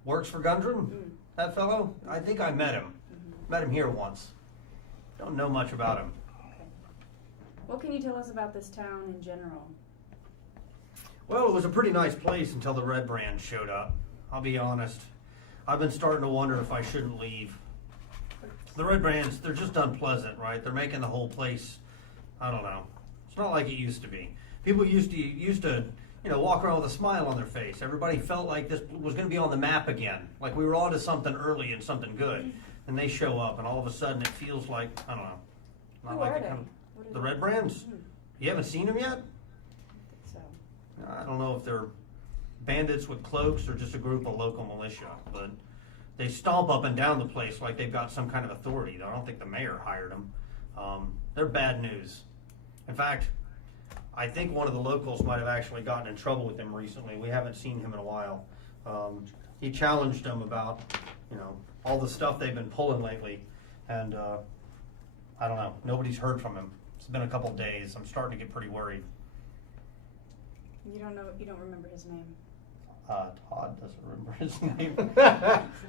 Works for Gundren, Mm. that fellow? I think I met him. Met him here once. Don't know much about him. What can you tell us about this town in general? Well, it was a pretty nice place until the Red Brands showed up. I'll be honest. I've been starting to wonder if I shouldn't leave. The Red Brands, they're just unpleasant, right? They're making the whole place, I don't know. It's not like it used to be. People used to, you know, walk around with a smile on their face. Everybody felt like this was going to be on the map again. Like we were onto something early and something good. And they show up, and all of a sudden it feels like, I don't know. Not Who like are it they? come- What are The they? Red Brands? Hmm, You haven't seen them yet? I think so. I don't know if they're bandits with cloaks or just a group of local militia, but they stomp up and down the place like they've got some kind of authority. I don't think the mayor hired them. They're bad news. In fact, I think one of the locals might have actually gotten in trouble with them recently. We haven't seen him in a while. He challenged them about, you know, all the stuff they've been pulling lately, and I don't know. Nobody's heard from him. It's been a couple days. I'm starting to get pretty worried. You don't remember his name. Todd doesn't remember his name.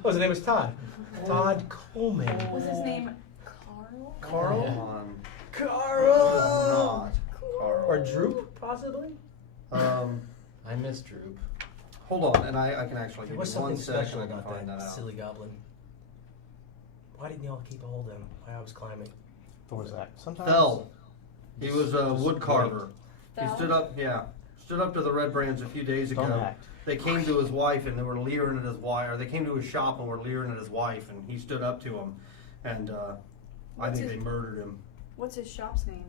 Oh, his name was Todd. Todd Coleman. Was his name Carl? Carl? Come on. Carl! Not Carl. Or Droop, possibly? I miss Droop. Hold on, and I can actually There give was you one something second. special I can about find that that out. silly goblin. Why didn't y'all keep a hold of him while I was climbing? Thorzak. Sometimes. Fell. He was a wood carver. He Fell? stood up to the Red Brands a few days ago. Don't act. They came to his wife and they were leering at his wife, or they came to his shop and were leering at his wife, and he stood up to them, and I What's think his- they murdered him. What's his shop's name?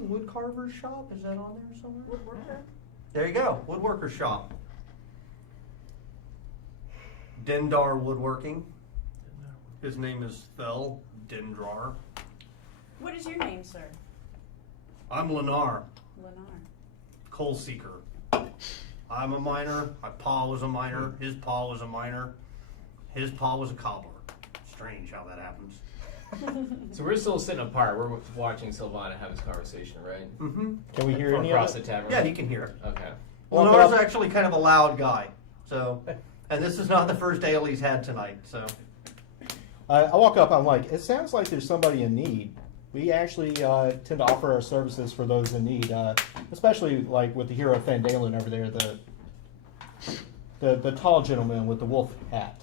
Wood carver's shop, is that on there somewhere? Woodworker? There you go, woodworker shop. Dendar Woodworking. His name is Thel Dendrar. What is your name, sir? I'm Lennar, Lennar. coal seeker. I'm a miner. My pa was a miner. His pa was a miner. His pa was a cobbler. Strange how that happens. So we're still sitting apart. We're watching Sylvana have his conversation, right? Mm-hmm. Can we hear From any across of the it? tavern. Yeah, he can hear it. Okay. Well, Lennar's but- actually kind of a loud guy. So, and this is not the first ale he's had tonight. So, I walk up. I'm like, it sounds like there's somebody in need. We actually tend to offer our services for those in need, especially like with the hero Phandalin over there, the tall gentleman with the wolf hat.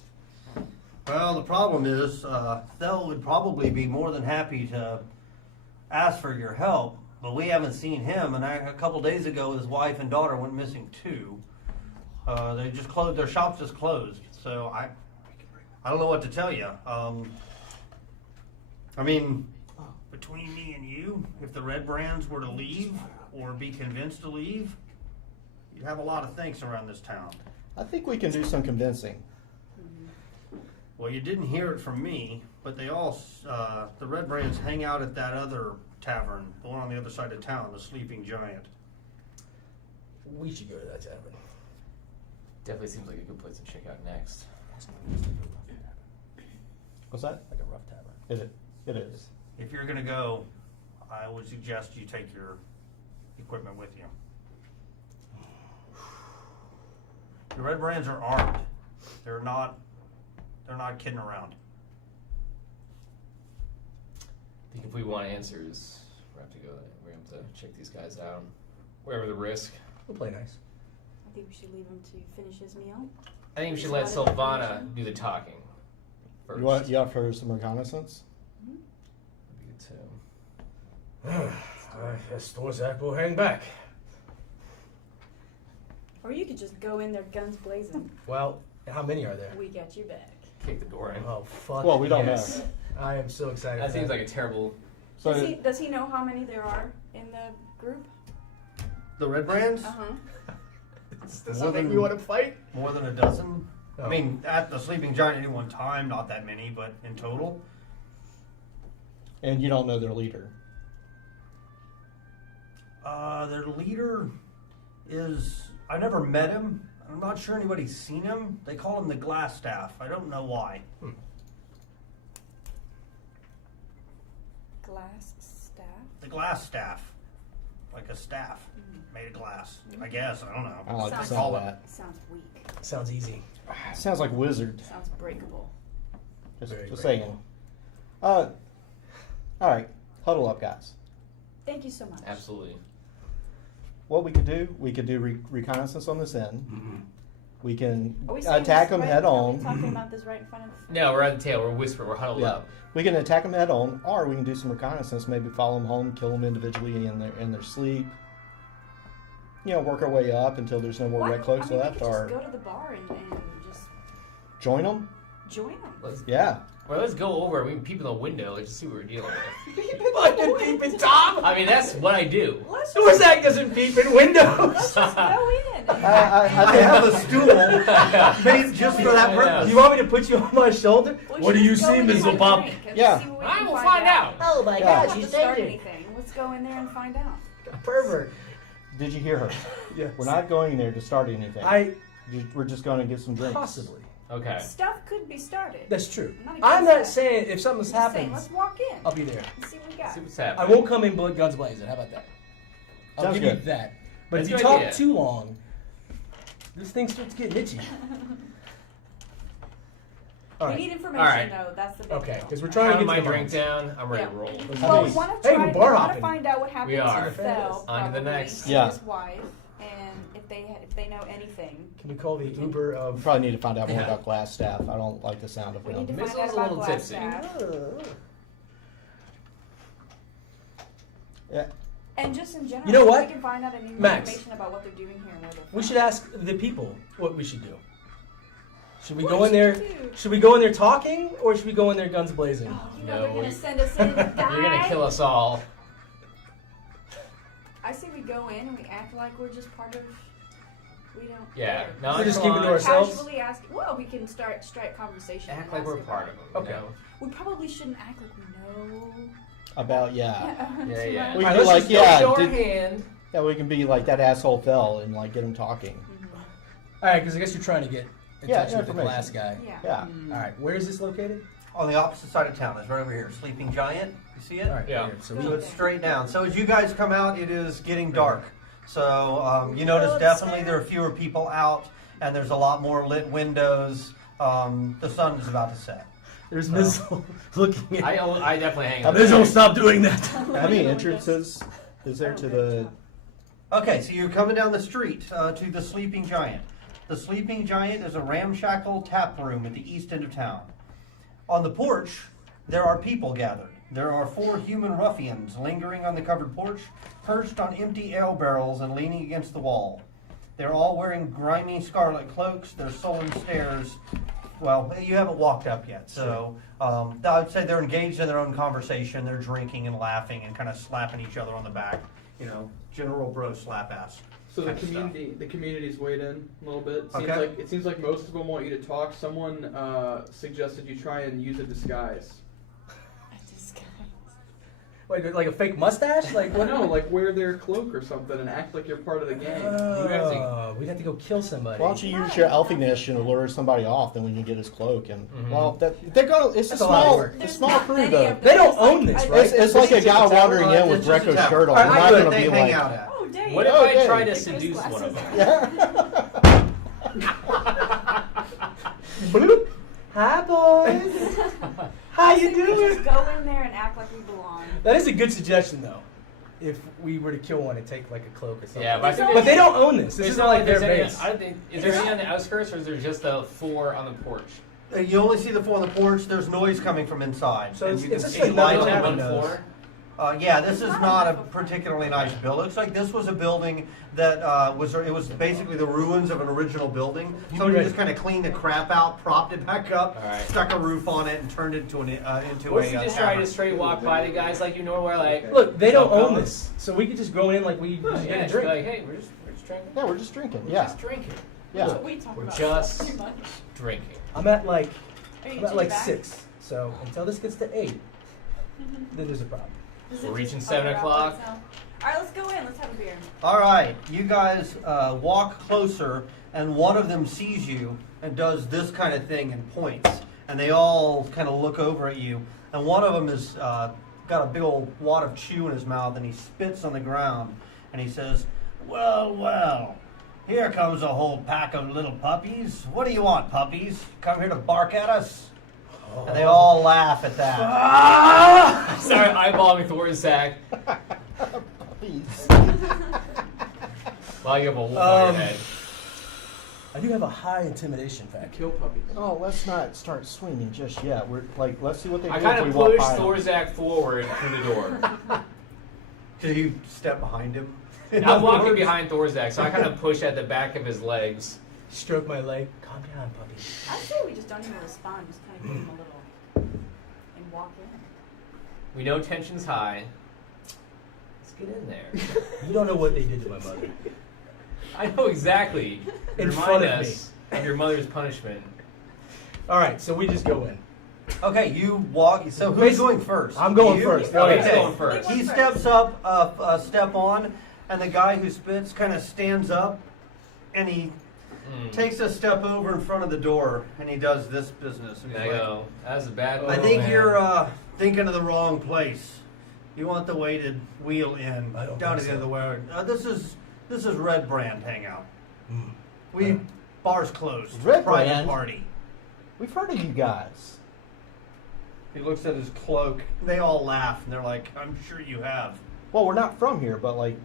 well, the problem is, Thel would probably be more than happy to ask for your help, but we haven't seen him. And a couple days ago, his wife and daughter went missing too. They just closed. Their shops just closed. So I don't know what to tell you. I mean, between me and you, if the Red Brands were to leave or be convinced to leave, you'd have a lot of thanks around this town. I think we can do some convincing. Well, you didn't hear it from me, but they all, the Red Brands hang out at that other tavern, the one on the other side of town, the Sleeping Giant. We should go to that tavern. Definitely seems like a good place to check out next. What's that? Like a rough tavern. It is. If you're gonna go, I would suggest you take your equipment with you. The Red Brands are armed. They're not kidding around. I think if we want answers, we have to go. We have to check these guys out. Whatever the risk. We'll play nice. I think we should leave him to finish his meal. I think we should Just let let it Sylvana information. do the talking first. You up for some reconnaissance? That'd be good too. I guess Thorzak will hang back. Or you could just go in there guns blazing. Well, how many are there? We got your back. Kick the door in. Oh, fuck. Well, we don't yes. know. I am so excited. That for seems like a terrible. So Does he know how many there are in the group? The Red Brands? Uh-huh. Is this More something than- we want to fight? More than a dozen? No. I mean, at the Sleeping Giant at any one time, not that many, but in total. and you don't know their leader. Their leader is, I never met him. I'm not sure anybody's seen him. They call him the Glass Staff. I don't know why. Glass staff? The Glass Staff. Like a staff made of glass. I guess. I don't know. I like the Sounds- sound of that. Sounds weak. Sounds easy. Sounds like wizard. Sounds breakable. Just Very saying. All right, huddle up, guys. Thank you so much. Absolutely. What we could do reconnaissance on this end. We can Are we saying attack this them right- head are we on. talking about this right in front of... No, we're at the tail. We're whispering. We're huddled Yeah, up. we can attack them head on, or we can do some reconnaissance. Maybe follow them home, kill them individually in their sleep. You know, work our way up until there's no more What? red cloaks I mean, left, we could or just go to the bar and just join them. join them. Let's Yeah. go over. We can peep in the window and just see what we're dealing with. Fucking peeping Tom! I mean, that's what I do. Let's just, Thorzak doesn't peep in windows! let's just go in. I have a stool made just for that purpose. You want me to put you on my shoulder? We What should do you just go see, in and Missile have a Pop? drink and Yeah. see what we I can will find out. Oh my We Yeah. don't have to start anything. Let's go in there and find out. Pervert. Did you hear her? Yes. We're not going there to start anything. We're just going to get some drinks. Possibly. Okay. Stuff could be started. That's true. I'm I'm against not that. saying if something I'm just saying, happens, let's walk in I'll be there. and see what we got. See what's I happening. won't come in guns blazing. How about that? I'll Sounds give you good. that. But That's if you a good talk idea. too long, this thing starts getting itchy. All We right. need information Alright. though. That's the big Okay, deal. because we're trying to Pound get my to the drink mines. down. I'm ready Yeah. to roll. Well, we Nice. want to Hey, try. we're We bar want hopping. to find out what happened We are. to Phil, On to the probably, next. and Yeah. his wife, and if they know anything. Can we call the Uber We of? probably need to find out more Yeah. about glass staff. I don't like the sound of We need to them. find Missile's out a about little glass tipsy. staff. Yeah. And just in general, You know so what? we can find out any Max. information about what they're doing here and where they're We from. should ask the people what we should do. Should we What go in should there? we do? Should we go in there talking, or should we go in there guns blazing? Oh, you know No, they're we- gonna send us in and die. You're gonna kill us all. I say we go in and we act like we're just part of. We don't. Yeah. care. No, We're just keeping to come on. ourselves. Casually ask. Well, we can strike conversation. Act and like ask we're about part of it. them. Okay. You know? We probably shouldn't act like we know. About Yeah, too yeah. much. We All can right, be let's like, just yeah, Show our did- hand. yeah, we can be like that asshole fell and like get him talking. Mhm. All right, because I guess you're trying to get in Yeah, touch with the information. glass guy. Yeah. Yeah. All right, where is this located? On the opposite side of town. It's right over here. Sleeping Giant. You see it? All right, Yeah. here. So So we, it's straight down. So as you guys come out, it is getting dark. So you notice definitely there are fewer people out, and there's a lot more lit windows. The sun is about to set. there's Mizzle looking at. I definitely hang. Mizzle, stop doing that. How many entrances is there to the? Okay, so you're coming down the street to the Sleeping Giant. The Sleeping Giant is a ramshackle tap room at the east end of town. On the porch, there are people gathered. There are 4 human ruffians lingering on the covered porch, perched on empty ale barrels and leaning against the wall. They're all wearing grimy scarlet cloaks. Their sullen stares. Well, you haven't walked up yet, so I would say they're engaged in their own conversation. They're drinking and laughing and kind of slapping each other on the back. You know, general bro slap ass. So the type of stuff. community's weighed in a little bit. Okay. It seems like most of them want you to talk. Someone suggested you try and use a disguise. Wait, like a fake mustache? Like what? No, like wear their cloak or something and act like you're part of the gang. We'd have to go kill somebody. Why don't you use your elfiness and lure somebody off? Then we can get his cloak and Mhm. well, they're gonna. It's That's a a lot of small, work. it's a There's small not crew many though. of them. They don't It's like- own this, I- right? It's like a guy It's just wandering tavern. in with It's just a Greco's tavern. shirt on. Alright, We're not good. gonna They be hang like. out at. Oh dang. What if Okay. I try to Take those seduce one of glasses them? Bloop. Hi, boys. How I you think we doing? just go in there and act like we belong. That is a good suggestion, though. If we were to kill one and take like a cloak or something. Yeah, but I think But they don't own this. This It's is not like their there's any- base. I don't think. Is there any on the outskirts, or is there just the 4 on the porch? You only see the 4 on the porch. There's noise coming from inside. So and it's- you can it's see just lights another in Only tavern. one windows. floor. Yeah, this is not a particularly nice building. Looks like this was a building that it was basically the ruins of an original building. Somebody ready. just kind of cleaned the crap out, propped it back up, All right. stuck a roof on it, and turned it into What if you a just try tavern. to straight walk by the guys like you normally like? Look, they don't So own come- this, so we could just go in like we Yeah, usually get a just be drink. like, hey, we're just drinking. Yeah, we're just drinking. We're Yeah, just drinking. yeah. We talk We're about just stuff too much. drinking. I'm at like Are you I'm at itching like back? 6, so until this gets to 8, then there's a problem. Does We're it reaching just 7 hover o'clock. out by itself? All right, let's go in. Let's have a beer. All right, you guys walk closer, and one of them sees you and does this kind of thing and points, and they all kind of look over at you. And one of them is got a big old wad of chew in his mouth, and he spits on the ground, and he says, "Well, well, here comes a whole pack of little puppies. What do you want, puppies? Come here to bark at us?" And they all laugh at that. Sorry, eyeballing Thorzak Puppies. while you have a wolf on your head. I do have a high intimidation factor. Kill puppies. Oh, let's not start swinging just yet. We're like, let's see what they do I if kind we of walk push by them. Thorzak forward through the door. Do you step behind him? I'm walking behind Thorzak, so I kind of push at the back of his legs. Stroke my leg. Calm down, puppy. I say we just don't even respond. Just kind of give them a little and walk in. We know tension's high. Let's get in there. You don't know what they did to my mother. I know exactly. In Remind front of us of your mother's punishment. All right, so we just go in. Okay, you walk. So who's Basi- going first? I'm going You? first. Okay, Okay. going first. He steps up, a step on, and the guy who spits kind of stands up, and he takes a step over in front of the door, and he does this business. And And he's I like, go, that's a bad I one. think man. you're thinking of the wrong place. You want the weighted wheel in I don't down think at the end of the way. This is Red Brand Hangout. Mm. We bar's closed. Red Private Brand? party. We've heard of you guys. He looks at his cloak. They all laugh, and they're like, "I'm sure you have." Well, we're not from here, but like,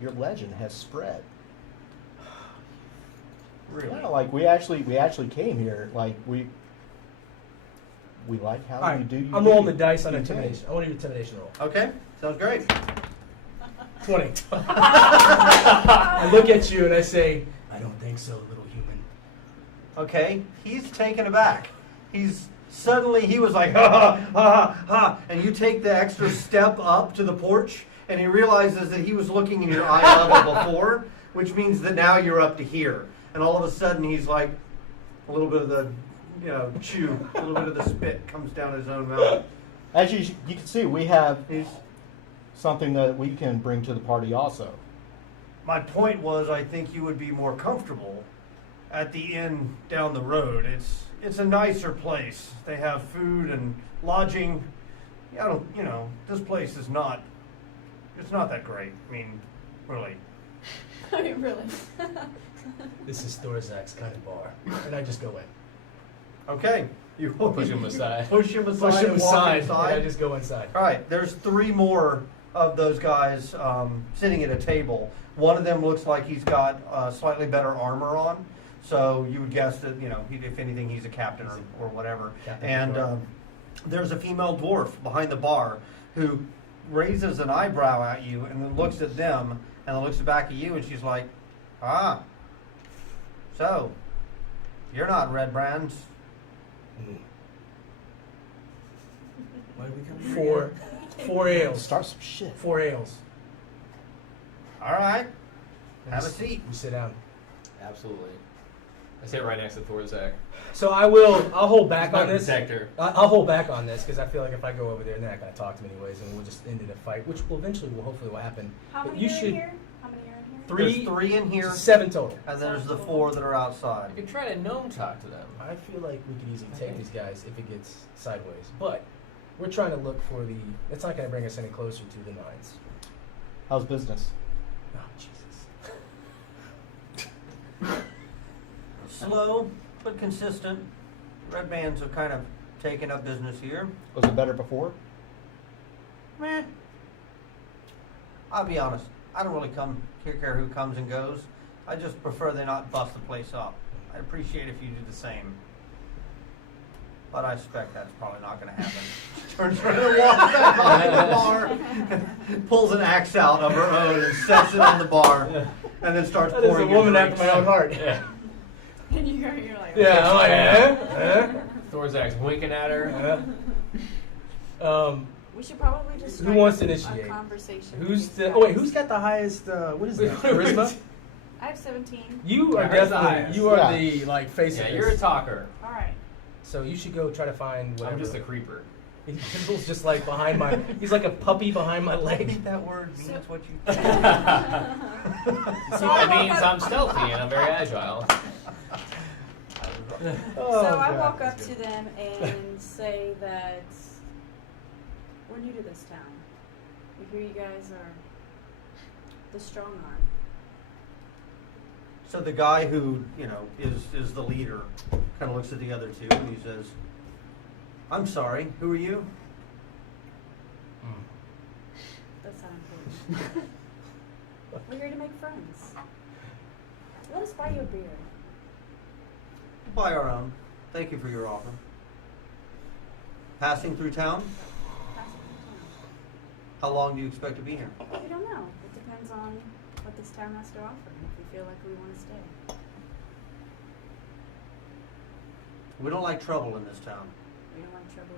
your legend has spread. Really? Yeah, like we actually came here. Like we like how All right, you do. I'm do rolling the you- dice on you intimidation. I want to do intimidation roll. Okay, sounds great. 20. I look at you and I say, I don't think so, little human. Okay, he's taken aback. He was like, ha ha ha ha, and you take the extra step up to the porch, and he realizes that he was looking in your eye level before, which means that now you're up to here. And all of a sudden he's like, a little bit of the, chew, a little bit of the spit comes down his own mouth. As you can see, we have He's, something that we can bring to the party also. my point was, I think you would be more comfortable at the inn down the road. It's a nicer place. They have food and lodging. This place is not. It's not that great. I mean, really. I mean, really. This is Thorzak's kind of bar. And I just go in. Okay, you Push him aside. Push him aside. Push him and walk aside, inside. and I just go inside. All right, there's 3 more of those guys sitting at a table. One of them looks like he's got slightly better armor on, so you would guess that if anything, he's a captain or whatever. Captain And Dwarf. there's a female dwarf behind the bar who raises an eyebrow at you and then looks at them and then looks back at you, and she's like, so you're not Red Brands. Why did we come here? Four ales. Start some shit. 4 ales. All right, And have a we s- seat. We sit down. Absolutely. I sit right next to Thorzak. So I'll hold back My on this. protector. I'll hold back on this because I feel like if I go over there, they're not going to talk to me anyways, and we'll just end in a fight, which will eventually hopefully will happen. How But many you are should in here? How many are in here? There's 3 in here, 7 total. and there's the 4 that are outside. You could try to gnome talk to them. I feel like we could easily take these guys if it gets sideways, but we're trying to look for the. It's not going to bring us any closer to the 9s. How's business? Oh Jesus! Slow but consistent. Red Bands have kind of taken up business here. Was it better before? Meh. I'll be honest. I don't really care who comes and goes. I just prefer they not bust the place up. I'd appreciate if you do the same. But I suspect that's probably not going to happen. Turns around and walks back behind the bar, pulls an axe out of her own and sets it on the bar, and then starts That is a pouring your woman after drinks. my own heart. Yeah. And you're like, Yeah, I'm like, Thorzak's winking at her. We should probably just. Who strike wants to up initiate? A conversation. Who's with the? these Oh wait, guys. who's got the highest? What is that? Charisma. I have 17. You are Yeah, hers the definitely. highest. You are Yeah. the like face Yeah, of you're a this. talker. All right. So you should go try to find whatever. I'm just a creeper. Pizzle's just like behind my. He's like a puppy behind my I leg. think that word means So- what you So That means I'm stealthy and I'm very agile. Oh, so I God. walk up to them and say that we're new to this town. We hear you guys are the strong arm. So the guy who, is the leader kind of looks at the other 2 and he says, I'm sorry, who are you? That's not important. We're here to make friends. Let us buy you a beer. By our own. Thank you for your offer. Passing through town? Pass it How long do you expect to be here? down. We don't know. It depends on what this town has to offer and if we feel like we want to stay. We don't like trouble in this town. We don't like trouble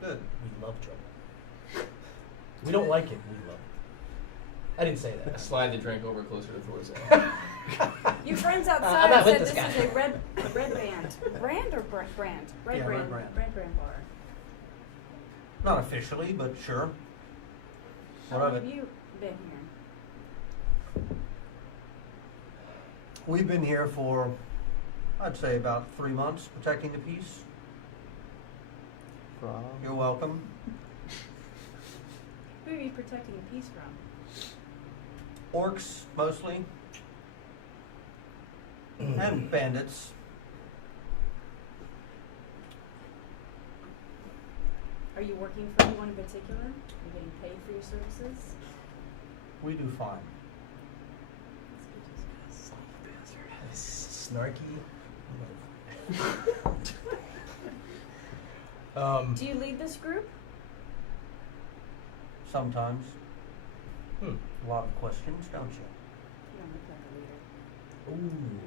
either. Good. We love trouble. We don't like it. We love it. I didn't say I that. slide the drink over closer to Thorzak. Your friends I'm outside not with said this this guy. is a red band. Brand or brand? Red Yeah, brand. Red Brand. Red brand bar. Not officially, but sure. How What of long have it? you been here? We've been here for, I'd say, about 3 months, protecting the peace. You're welcome. Who are you protecting the peace from? Orcs, mostly. And bandits. Are you working for anyone in particular? Are you getting paid for your services? We do fine. Snarky. Do you lead this group? Sometimes. A lot of questions, don't you? You don't look like a leader. Ooh.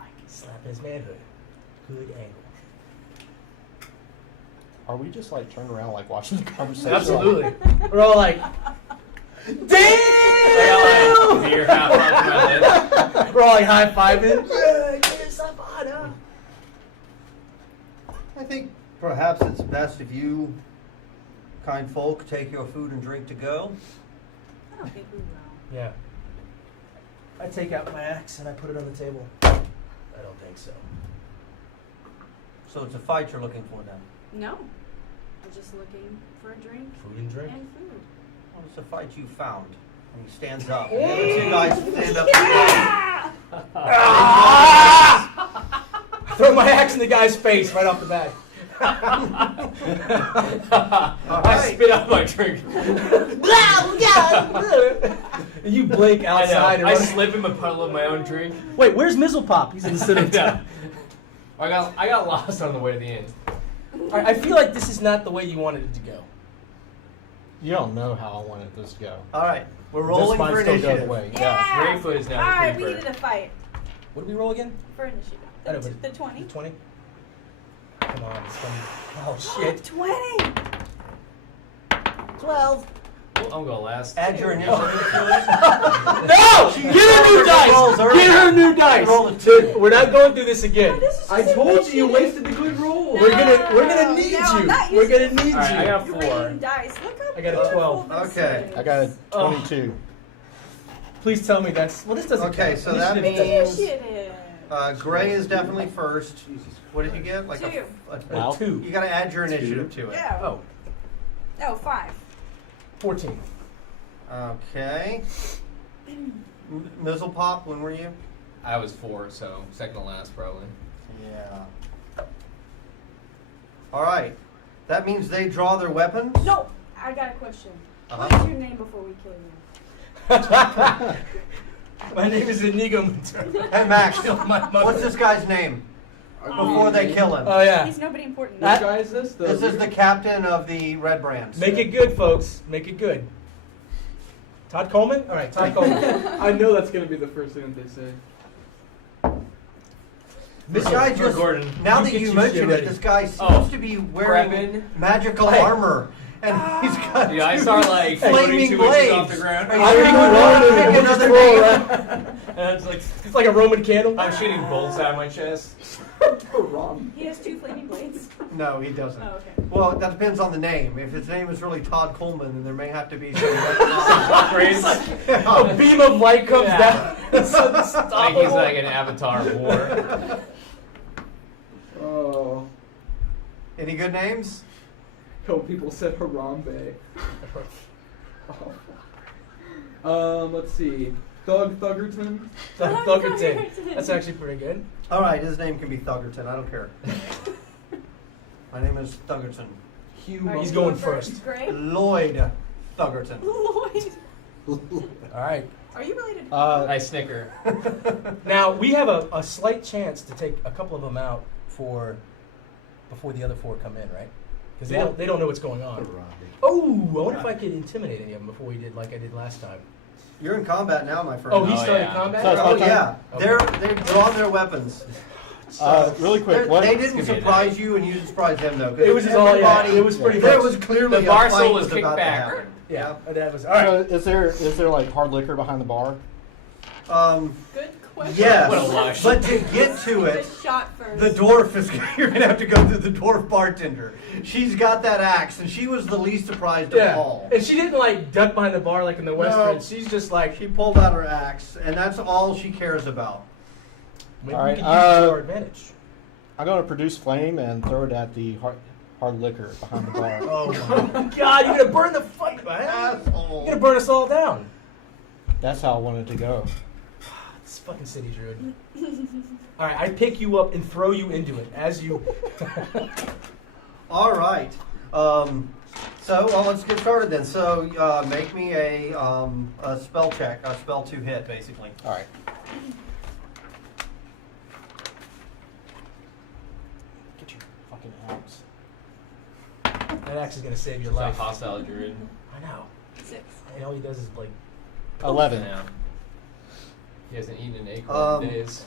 I can slap his manhood. Good angle. Are we just like turning around like watching the conversation? Absolutely. We're all like, damn! I got like beer half off my lips. We're all like high-fiving. I think perhaps it's best if you, kind folk, take your food and drink to go. I don't think we will. Yeah. I take out my axe and I put it on the table. I don't think so. So it's a fight you're looking for then. No. I'm just looking for a drink Food and drink. and food. Well, it's a fight you found. And he stands up. And the other two guys stand up. Throw my axe in the guy's face right off the bat. I spit out my drink. And you blink outside. I slip him a puddle of my own drink. Wait, where's Mizzlepop? He's in the center. Yeah. I got lost on the way to the end. Alright, I feel like this is not the way you wanted it to go. You don't know how I wanted this to go. All right, we're rolling This for might still go initiative. away. Yeah! Greyfoot is now the Alright, we creeper. needed a fight What do we roll again? for initiative. I know, but The 20. 20? Come on, it's funny. Oh, shit. 20! 12. I'm going last. Add your initiative to it. No! Get her new dice! rolls early. Get her new dice! Roll a 2. We're not going through this again. This is I just told you initiative. wasted the good roll. We're gonna need No, I'm you. not We're using gonna need Alright, I you. got You're 4. raining dice. Look how I got a beautiful 12. this Okay. is. I got a 22. Please tell me that's. Well, this doesn't Okay, count. so that Initiative means Initiative. Gray is definitely first. What did you get? Like 2. a Wow. 2. You got to add your initiative to it. Yeah. Oh, No, 5. 14. Okay. Mizzlepop, when were you? I was 4, so second to last probably. Yeah. All right. That means they draw their weapons. No! I got a question. Uh-huh. What is your name before we kill you? My name is Inigo Montoya. Hey Max, My mother. what's this guy's name? Before they kill him. Oh, yeah. He's nobody important. Which guy is this? This is the captain of the Red Brands. Make it good, folks. Make it good. Todd Coleman? All right, Todd Coleman. I know that's gonna be the first thing that they say. This guy For just, Gordon. now You that get you your mention shit it, ready. this guy seems Oh, to be wearing Prepping. magical Hey. armor. And he's got Yeah, I two saw like flaming 42 inches off blades. the ground. Are you I sure think you we want rolled to it pick and we'll just another roll name? And it's like It's like a Roman candle. I'm shooting bolts out of my chest. Wrong. He has 2 flaming blades. No, he doesn't. Oh, okay. Well, that depends on the name. If his name is really Todd Coleman, then there may have to be some. Crazy. A beam of light comes Yeah. down. It's Like unstoppable. he's like an avatar of war. Oh. Any good names? Oh, people said Harambe. Let's see. Thuggerton. Thuggerton. That's actually pretty good. All right, his name can be Thuggerton. I don't care. My name is Thuggerton. Hugh. Alright, He's you going go first. Gray? Lloyd Thuggerton. Lloyd. All right. Are you related? I snicker. Now, we have a slight chance to take a couple of them out before the other 4 come in, right? Because Yeah. they don't know what's going on. Oh, I wonder if I could intimidate any of them before we did like I did last time. You're in combat now, my friend. Oh, he Oh, started yeah. combat? So it's Oh my yeah, Okay. they've drawn their weapons. Really quick, what? They It's didn't gonna be a surprise you, and you didn't surprise them though. 'cause It was just all, yeah, it was pretty There much. was clearly The bar a fight soul was was kicked about to back. happen. Yeah, that was all right. So is there like hard liquor behind the bar? Good question. Yes, What a lush. but to get to it, Just shot first. the dwarf is. You're gonna have to go through the dwarf bartender. She's got that axe, and she was the least surprised of all. And she didn't like duck behind the bar like in the Western. She's just like, She pulled out her axe, and that's all she cares about. maybe All we right, can use it to our advantage. I'm going to produce flame and throw it at the hard liquor behind the bar. Oh my God! You're gonna burn the fuck, man. Asshole. You're gonna burn us all down. That's how I wanted to go. This fucking city druid. All right, I pick you up and throw you into it as you. All right. So let's get started then. So make me a spell check, a spell to hit, basically. All right. Get your fucking axe. That axe is gonna save your It's not life. hostile druid. I know. 6. And all he does is like. 11. Now. He hasn't eaten an acorn in days.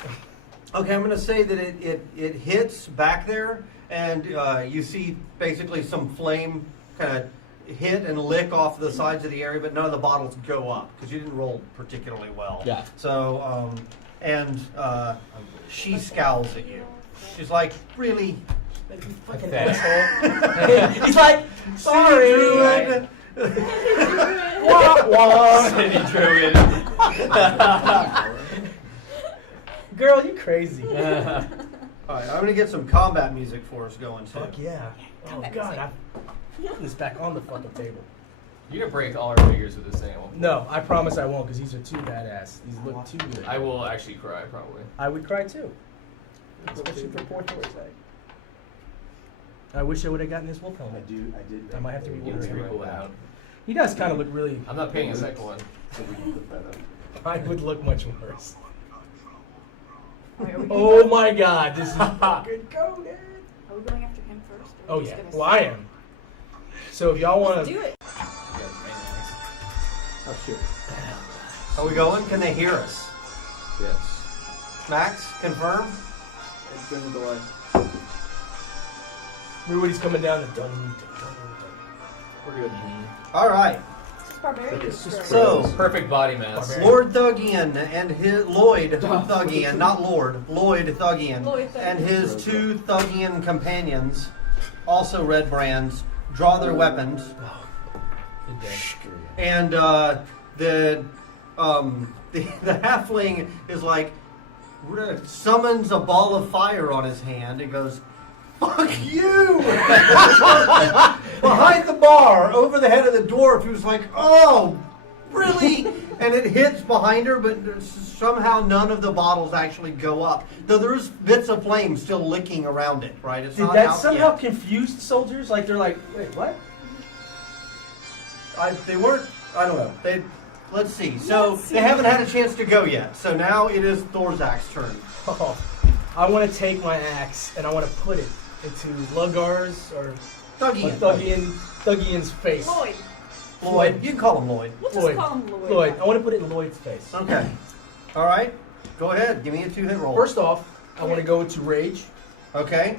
Okay, I'm going to say that it hits back there, and you see basically some flame kind of hit and lick off the sides of the area, but none of the bottles go up because you didn't roll particularly well. Yeah. So, she scowls at you. She's like, really? Fucking Pathetic. asshole. He's like, sorry. Druid? Wah, wah. City druid. Girl, you crazy. All right, I'm going to get some combat music for us going, too. Fuck yeah. Oh God, I put this back on the fucking table. You're gonna break all our fingers with this thing. No, I promise I won't, because these are too badass. These look too good. I will actually cry probably. I would cry too. Especially for poor Thursday. I wish I would have gotten his wolf helmet. I did. I might have to be You worried. pretty cool out. He does kind of look really. I'm not paying a second one. So we can put that up. I would look much worse. Wait, are we Oh my God, this is fucking goated. Are we going after him first? Or Oh just yeah, gonna well I am. So if y'all want Let's to, do it. Oh shit. Are we going? Can they hear us? Yes. Max, confirm? It's been a delay. everybody's coming down the dun. We're good. All right. This is barbarian. It's just story. So, Perfect body mass. Barbarian. Lord Thugian and his Lloyd Thugian, not Lord, Lloyd Thugian, Lloyd Thugian. and his two Thugian companions, also Red Brands, draw their weapons, Good day. and the halfling is like summons a ball of fire on his hand and goes, "Fuck you!" Behind the bar, over the head of the dwarf, who's like, "Oh, really?" And it hits behind her, but somehow none of the bottles actually go up. Though there's bits of flame still licking around it, right? It's Did not that out somehow yet. confuse the soldiers? Like they're like, wait, what? They weren't. I don't know. Let's see. So they haven't had a chance to go yet. So now it is Thorzak's turn. Oh, I want to take my axe and I want to put it into Lugar's or Thugian's face. Lloyd. You can call him Lloyd. We'll Lloyd. just call him Lloyd. Lloyd. I want to put it in Lloyd's face. Okay. All right. Go ahead. Give me a 2-hit roll. First off, I want to go into rage, Okay.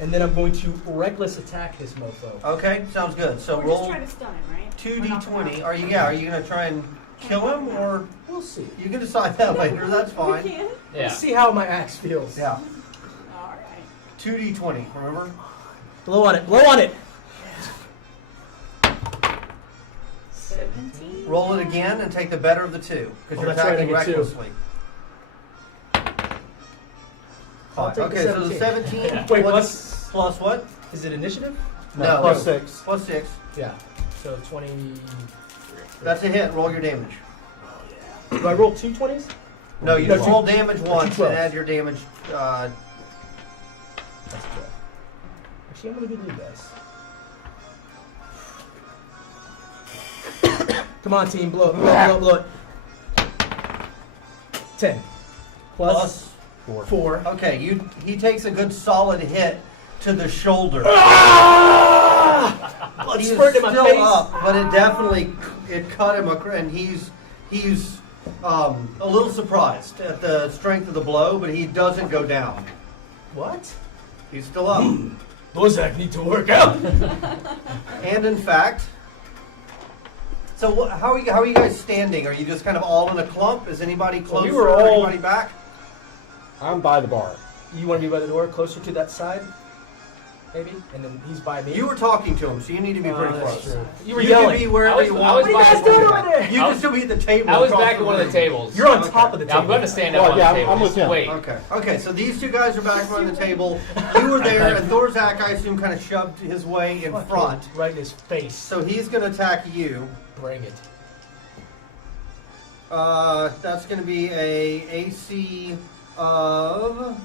and then I'm going to reckless attack this mofo. Okay. Sounds good. So We're just roll trying to stun him, right? 2d20. Are you gonna try and kill him, or We'll see. you can decide that later? That's We fine. can. Yeah. Let's see how my axe feels. Yeah. All right. 2d20. Remember? Blow on it. Blow on it. 17. Roll it again and take the better of the two because Oh, you're that's right, I attacking get two. recklessly. I'll take the Okay, so the 17 Wait, plus what? Is it initiative? No, Plus 6. plus 6. Yeah. So 20. That's a hit. Roll your damage. Do I roll 2 20s? No, you No, just two- roll damage once two and 12s. add your damage. That's 12. Actually, I'm gonna do you guys. Come on, team, blow it, blow it, blow it, blow it. 10. Plus 4. Okay, he takes a good solid hit to the shoulder. Blood He's spurting in my still face. up, but it definitely cut him, and he's a little surprised at the strength of the blow, but he doesn't go down. What? He's still up. Those act need to work out. And in fact, So how are you guys standing? Are you just kind of all in a clump? Is anybody closer? we were all- Anybody back? I'm by the bar. You want to be by the door, closer to that side, maybe, and then he's by me. You were talking to him, so you need to be pretty that's close. true. You were You yelling. can be wherever you want. What are you guys doing over there? You can still be at the table. I was across back the at one of the room. tables. You're on Okay. top of the Yeah, table. I'm going to stand up Well, on yeah, the table. I'm with Just him. wait. Okay, so these two guys are back on the table. You were there, and Thorzak, I assume, kind of shoved his way in Fucking front. right in his face. So he's going to attack you. Bring it. That's going to be a AC of...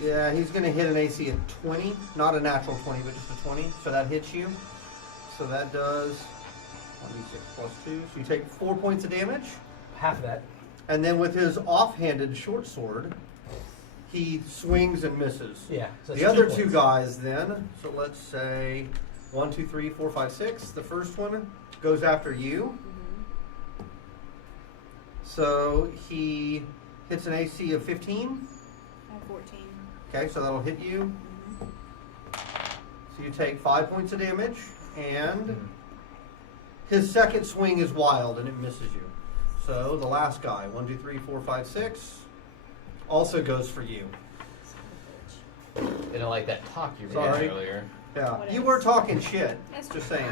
Yeah, he's going to hit an AC of 20. Not a natural 20, but just a 20. So that hits you. So that does 1d6 plus 2. So you take 4 points of damage. Half of that. And then with his offhanded short sword, he swings and misses. Yeah. So The that's other 2 two points. guys then, so let's say 1, 2, 3, 4, 5, 6. The first one goes after you. So he hits an AC of 15. I have 14. Okay, so that'll hit you. So you take 5 points of damage, and his second swing is wild, and it misses you. So the last guy, 1, 2, 3, 4, 5, 6, also goes for you. They don't like that talk you were Sorry. getting earlier. Yeah, What you else? were talking shit. That's Just saying.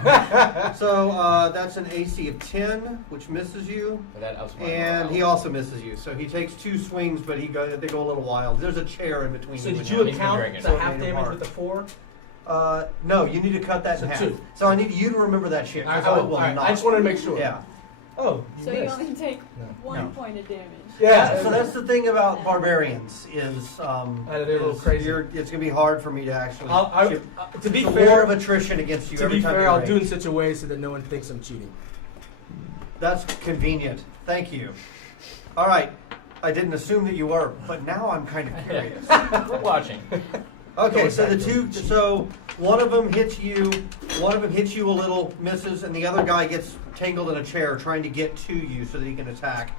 So that's an AC of 10, which misses you, But that ups my and morale. he also misses you. So he takes 2 swings, but they go a little wild. There's a chair in between. So you did and you him. account drinking. the So half made him damage hard. with the 4? No, you need to cut that So in half. 2. So I need you to remember that shit. 'Cause I Oh, will all right. not. I just wanted to make sure. Yeah. Oh, you So you missed. only take No. 1 point of damage. Yeah. So that's the thing about barbarians is They're a little is crazy. it's gonna be hard for me to actually. ship. To be It's a war fair, of attrition against you to every be time fair, you I'll raid. do it in such a way so that no one thinks I'm cheating. That's convenient. Thank you. All right. I didn't assume that you were, but now I'm kind of curious. We're watching. Okay, so the two, so one of them hits you a little, misses, and the other guy gets tangled in a chair trying to get to you so that he can attack.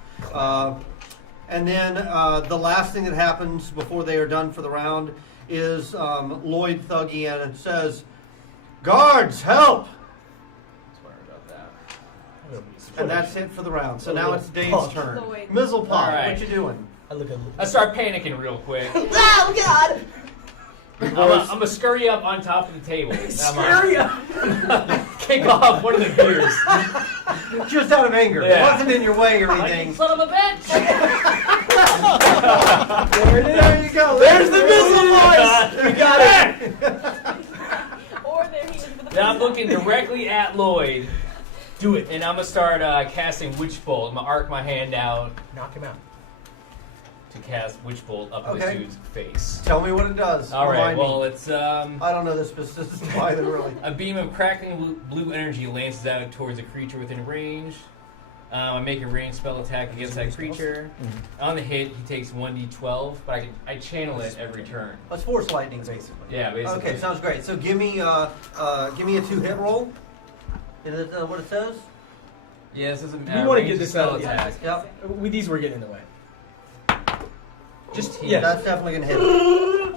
And then the last thing that happens before they are done for the round is Lloyd Thugian and says, "Guards, help!" Sorry about that. And that's it for the round. So now it's Dave's Punk. turn. Lloyd. Mizzlepot, All right. what you doing? I look at I start panicking real quick. Oh God! I'm gonna scurry up on top of the table. Scurry up! Kick off one of the beers. Just out of anger. It Yeah. wasn't in your way or anything. Son of a bitch! There you go. There's the missile voice! We got it! Or there he is for the Now I'm looking directly at Lloyd, Do it. and I'm gonna start casting Witch Bolt. I'm gonna arc my hand out Knock him out. to cast Witch Bolt up Okay. this dude's face. Tell me what it does. All right. Remind me. Well, it's I don't know this specific either, really. a beam of crackling blue energy lances out towards a creature within range. I make a ranged spell attack against that creature. On the hit, he takes 1d12, but I channel it every turn. Let's force lightning, basically. Yeah, basically. Okay, sounds great. So give me a 2-hit roll. Is it what it says? Yeah, this is a We wanna ranged get this spell out of the attack. Yep. With these, we're getting in the way. Just Yeah. That's definitely gonna hit. Oh,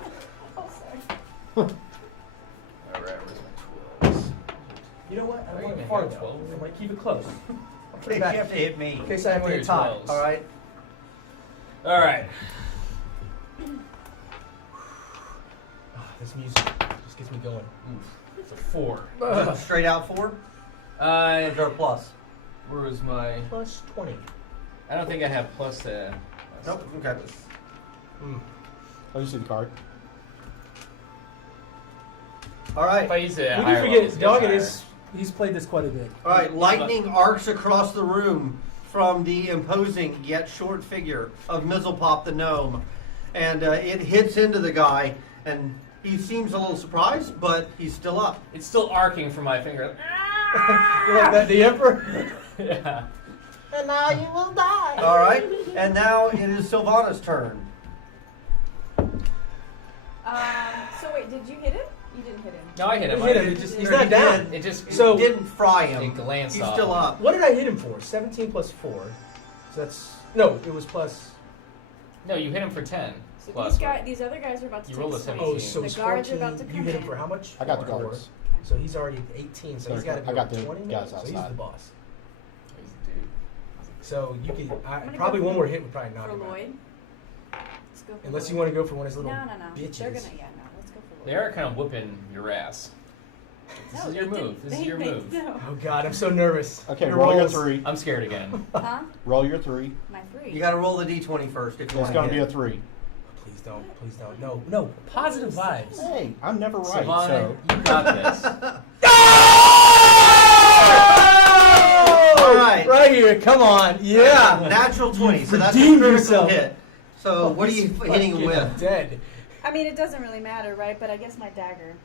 sorry. All right, where's my 12s? You know what? I Are don't want you it gonna hard hit though. 12? I might keep it close. I'll put You it back. have to hit me. In case I have to Where get are your tied. 12s? All right. All right. This music just gets me going. Oof. It's a 4. Is it straight out 4? Or is there a plus? Where was my? Plus 20. I don't think I have plus. Nope. Okay. Oh, you see the card? All right. If I use it at We higher can levels, forget, it Dog, gets it higher. is. He's played this quite a bit. All right. Lightning arcs across the room from the imposing yet short figure of Mizzlepop the gnome, and it hits into the guy, and he seems a little surprised, but he's still up. It's still arcing from my finger. You like that, the Emperor? Yeah. And now you will die. All right. And now it is Sylvana's turn. So wait, did you hit him? You didn't hit him. No, I hit him. You hit him. It just, he's Or not he down. did. It just. So- It didn't fry him. It glanced He's off. still up. What did I hit him for? 17 plus 4. So that's no. It was plus. No, you hit him for 10. So Plus these other guys are about to You take rolled a swings. 17. Oh, so The it's guards are 14. about to You come hit him in. for how much? I got the Or- cards. So he's already at 18. So So he's got to be I got the 20 guys So he's outside. the boss. He's the dude. So you can gonna probably go one more hit would probably knock For him out. Lloyd. Let's go for Unless Lloyd. you want to go for one of his little No. bitches. They're gonna, no, let's go for Lloyd. They are kind of whooping your ass. This No, is your they move. didn't. This is They- your they- move. No. Oh God, I'm so nervous. Okay, Your roll your rolls. 3. I'm scared again. Huh? Roll your 3. My 3. You got to roll the d20 first if you It's want going to to be hit. a 3. Please don't. Please don't. No. Positive vibes. Hey, I'm never right. Savannah, So you got this. All right. Right here. Come on. Yeah. Natural 20. So that's a Redeemed critical yourself. hit. So what are you hitting him with? Dead. I mean, it doesn't really matter, right? But I guess my dagger.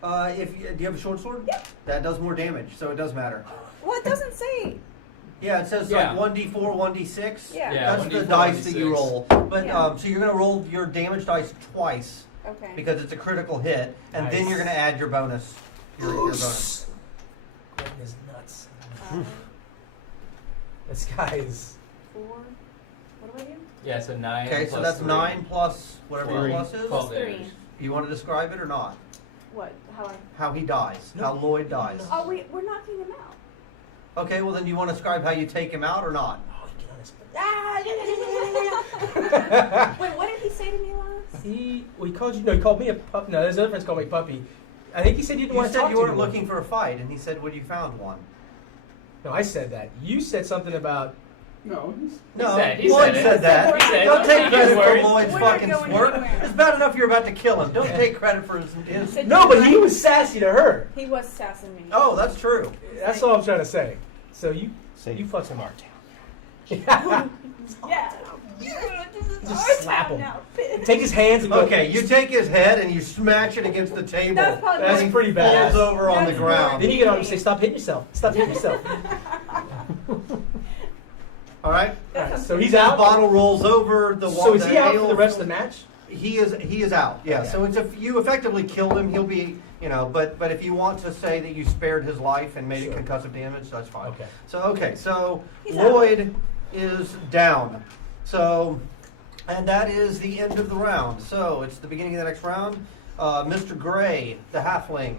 Do you have a short sword? Yep. That does more damage, so it does matter. Well, it doesn't say. Yeah, it says Yeah. like 1d4, 1d6. Yeah. Yeah, That's the 1d4, dice that you 1d6. roll. But Yeah. so you're gonna roll your damage dice twice Okay. because it's a critical hit, and then Nice. you're gonna add your bonus. Your bonus. Quentin is nuts. 5, This guy is. 4. What do I do? Yeah, so 9. Okay, so plus that's 3. 9 plus whatever your Three. plus is. 12 3. damage. You want to describe it or not? What? How I? How he dies. No. How Lloyd dies. Oh, we're knocking him out. Okay, well then you want to describe how you take him out or not? Oh, get on his. Wait, what did he say to me last? He called you. No, he called me a puppy. No, there's other friends called me puppy. I think he said you didn't You want to said talk you to weren't me. looking for a fight, and he said, "Well, you found one." No, I said that. You said something about. No, he's No, He Lloyd said it. said that. He said it. Don't take Don't credit use for words. Lloyd's We're not fucking going work. anywhere. It's bad enough you're about to kill him. Don't take credit for his. Said No, you but were he right. was sassy to her. He was sassing me. Oh, that's true. That's all I'm trying to say. So you fucked him up. Yeah. Just slap him. Take his hands and go. Okay, you take his head and you smash it against the table. That's probably That's more- pretty bad. Falls over on the That's ground. Then you get on him and say, "Stop hitting yourself. Stop hitting yourself." All right. That's So he's The out. bottle rolls over. The So is the he out for ale- the rest of the match? He is out. Yeah. Okay. So it's if you effectively killed him, he'll be But if you want to say that you spared his life and made it Sure. concussive damage, that's fine. Okay. So He's out. Lloyd is down. So, and that is the end of the round. So it's the beginning of the next round. Mr. Gray, the halfling,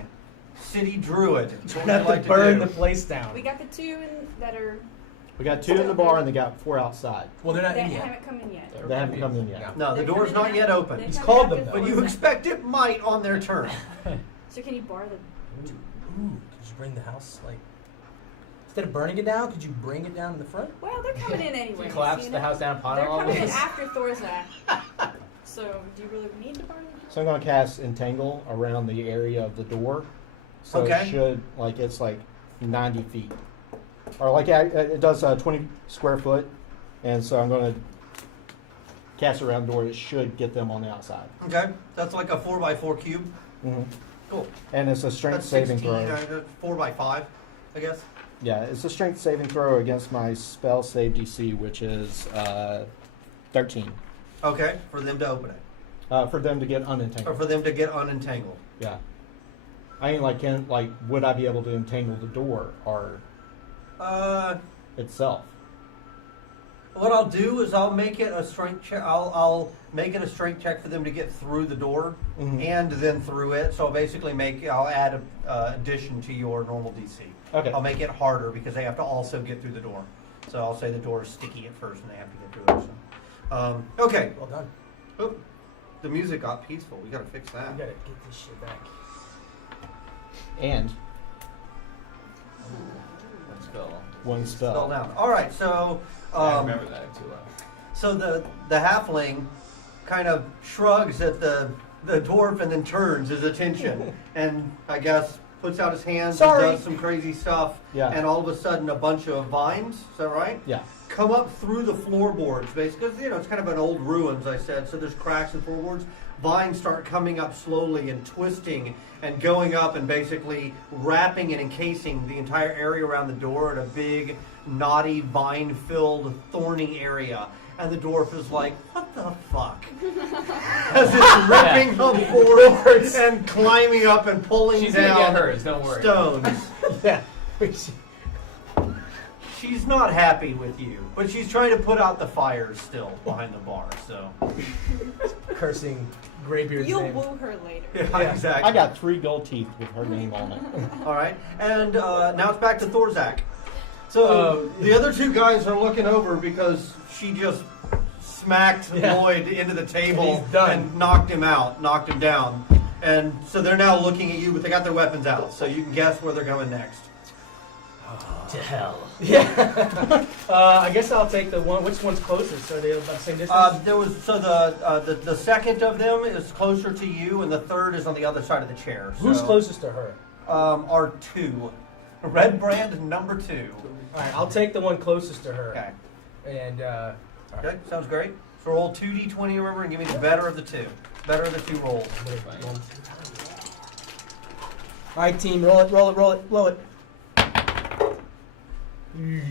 city druid. What would you Not to like to burn do? the place down. We got the 2 that are. we got 2 in the bar and they got 4 outside. Well, they're not They in yet. haven't come in yet. They haven't come in yet. No, the They're door's coming not in yet after- open. they're He's coming called after them, though. But Thor's you next. expect it might on their turn. So can you bar the? Ooh, could you bring the house like instead of burning it down? Could you bring it down in the front? Well, they're coming in anyway. You collapse you the know? house down upon They're all coming in this. after Thor's act. So do you really need to bar them? So I'm going to cast Entangle around the area of the door. So Okay. it should, it's like 90 feet. Or it does 20 square foot. And so I'm going to cast it around the door. It should get them on the outside. Okay, that's like a 4x4 cube. hmm Cool. And it's a strength That's saving 16, throw. 4x5, I guess. Yeah, it's a strength saving throw against my spell save DC, which is 13. Okay, for them to open it, For them to get or unentangled. for them to get unentangled. Yeah. I mean, would I be able to entangle the door or itself? What I'll do is I'll make it a strength check. I'll make it a strength check for them to get through the door Mhm. and then through it. So I'll basically I'll add a addition to your normal DC. Okay. I'll make it harder because they have to also get through the door. So I'll say the door is sticky at first and they have to get through it. So. Okay. Well done. Oop. The music got peaceful. We gotta fix that. We gotta get this shit back. And One spell. one Spell spell. down. All right. So. I remember that too. So the halfling kind of shrugs at the dwarf and then turns his attention and I guess puts out his hands Sorry. and does some crazy stuff. Yeah. And all of a sudden a bunch of vines, is that right? Yeah. Come up through the floorboards, basically, because it's kind of an old ruins, I said, so there's cracks in floorboards. Vines start coming up slowly and twisting and going up and basically wrapping and encasing the entire area around the door in a big, knotty, vine-filled, thorny area. And the dwarf is like, what the fuck? As it's ripping up boards and climbing up and pulling She's gonna down get hers, don't worry. stones. Yeah. She's not happy with you, but she's trying to put out the fires still behind the bar, so. Cursing Graybeard's You'll name. woo her later. Yeah, exactly. I got 3 gold teeth with her name on it. All right, and now it's back to Thorzak. So the other 2 guys are looking over because she just smacked Lloyd into the table And he's done. and knocked him out, knocked him down. And so they're now looking at you, but they got their weapons out, so you can guess where they're going next. To hell. Yeah. I guess I'll take the one. Which one's closest? Are they about the same distance? The second of them is closer to you, and the third is on the other side of the chair. Who's So, closest to her? Are 2. Red Brand number 2. All right, I'll take the one closest to her. Okay. And Okay, sounds great. So roll 2d20, remember, and give me the better of the 2. Better of the 2 rolls. all right, team, roll it, roll it, roll it, blow it. You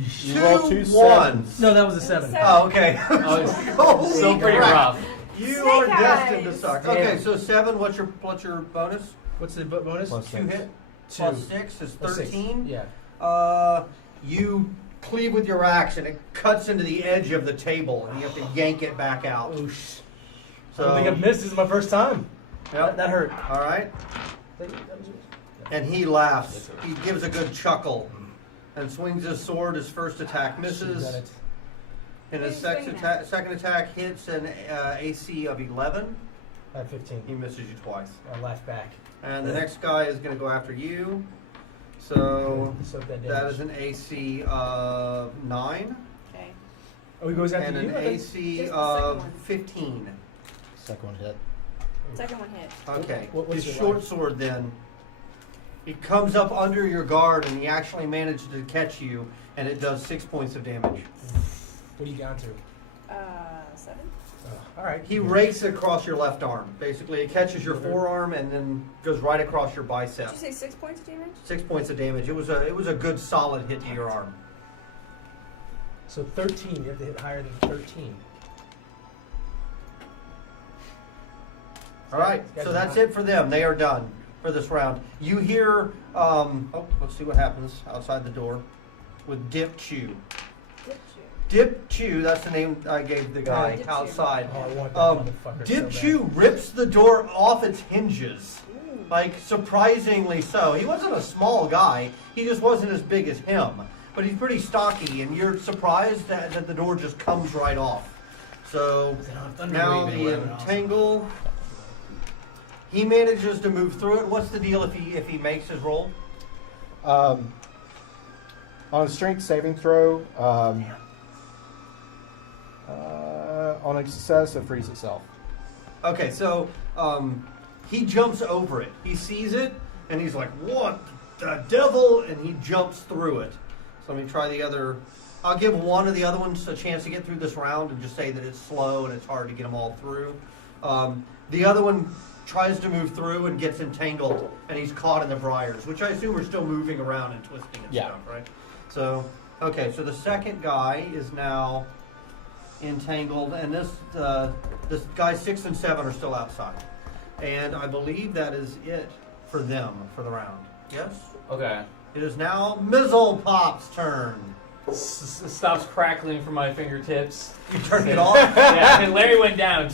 roll 2 ones. No, that was a 7. Oh, okay. Oh, it's Holy still pretty crap. rough. You Snake are destined to eyes. suck. Damn. Okay, so 7. What's your bonus? What's the bonus? Plus 2 6. hit. 2. Plus 6 is Plus 6. 13. Yeah. You cleave with your axe, and it cuts into the edge of the table, and you have to yank it back out. Oosh. I So, don't think I've missed. This is my first time. Yep. That hurt. All right. And he laughs. He gives a good chuckle and swings his sword. His first attack misses. Got it. And his Who's swinging it? second attack hits an AC of 11. I have 15. He misses you twice. I laugh back. And the next guy is going to go after you. So So that that is an AC of 9 Okay. Oh, he goes after and you? an I thought- AC Just the of second one. 15. Second one hit. Second one hit. Okay. What's His your short life? sword then. It comes up under your guard, and he actually manages to catch you, and it does 6 points of damage. What are you down to? 7. All right. He rakes it across your left arm. Basically, it catches your forearm and then goes right across your bicep. Did you say 6 points of damage? 6 points of damage. It was a good solid hit to your arm. So 13. You have to hit higher than 13. All right, so that's it for them. They are done for this round. You hear, let's see what happens outside the door with Dip Chew. Did you? Dip Chew, that's the name I gave the guy Dip Chew. outside. Oh, I want that motherfucker Dip so bad. Chew rips the door off its hinges. Ooh. Like, surprisingly so. He wasn't a small guy. He just wasn't as big as him. But he's pretty stocky, and you're surprised that the door just comes right off. So, now the entangle. He manages to move through it. What's the deal if he makes his roll? On a strength saving throw, on a success, it frees itself. Okay, so he jumps over it. He sees it, and he's like, "What the devil?" And he jumps through it. So let me try the other. I'll give one of the other ones a chance to get through this round and just say that it's slow and it's hard to get them all through. The other one tries to move through and gets entangled, and he's caught in the briars, which I assume are still moving around and twisting and stuff, right? So, okay, so the second guy is now entangled, and this guy 6 and 7 are still outside, and I believe that is it for them for the round. Yes. Okay. It is now Mizzle Pop's turn. Stops crackling from my fingertips. You turned it off. Yeah, and Larry went down,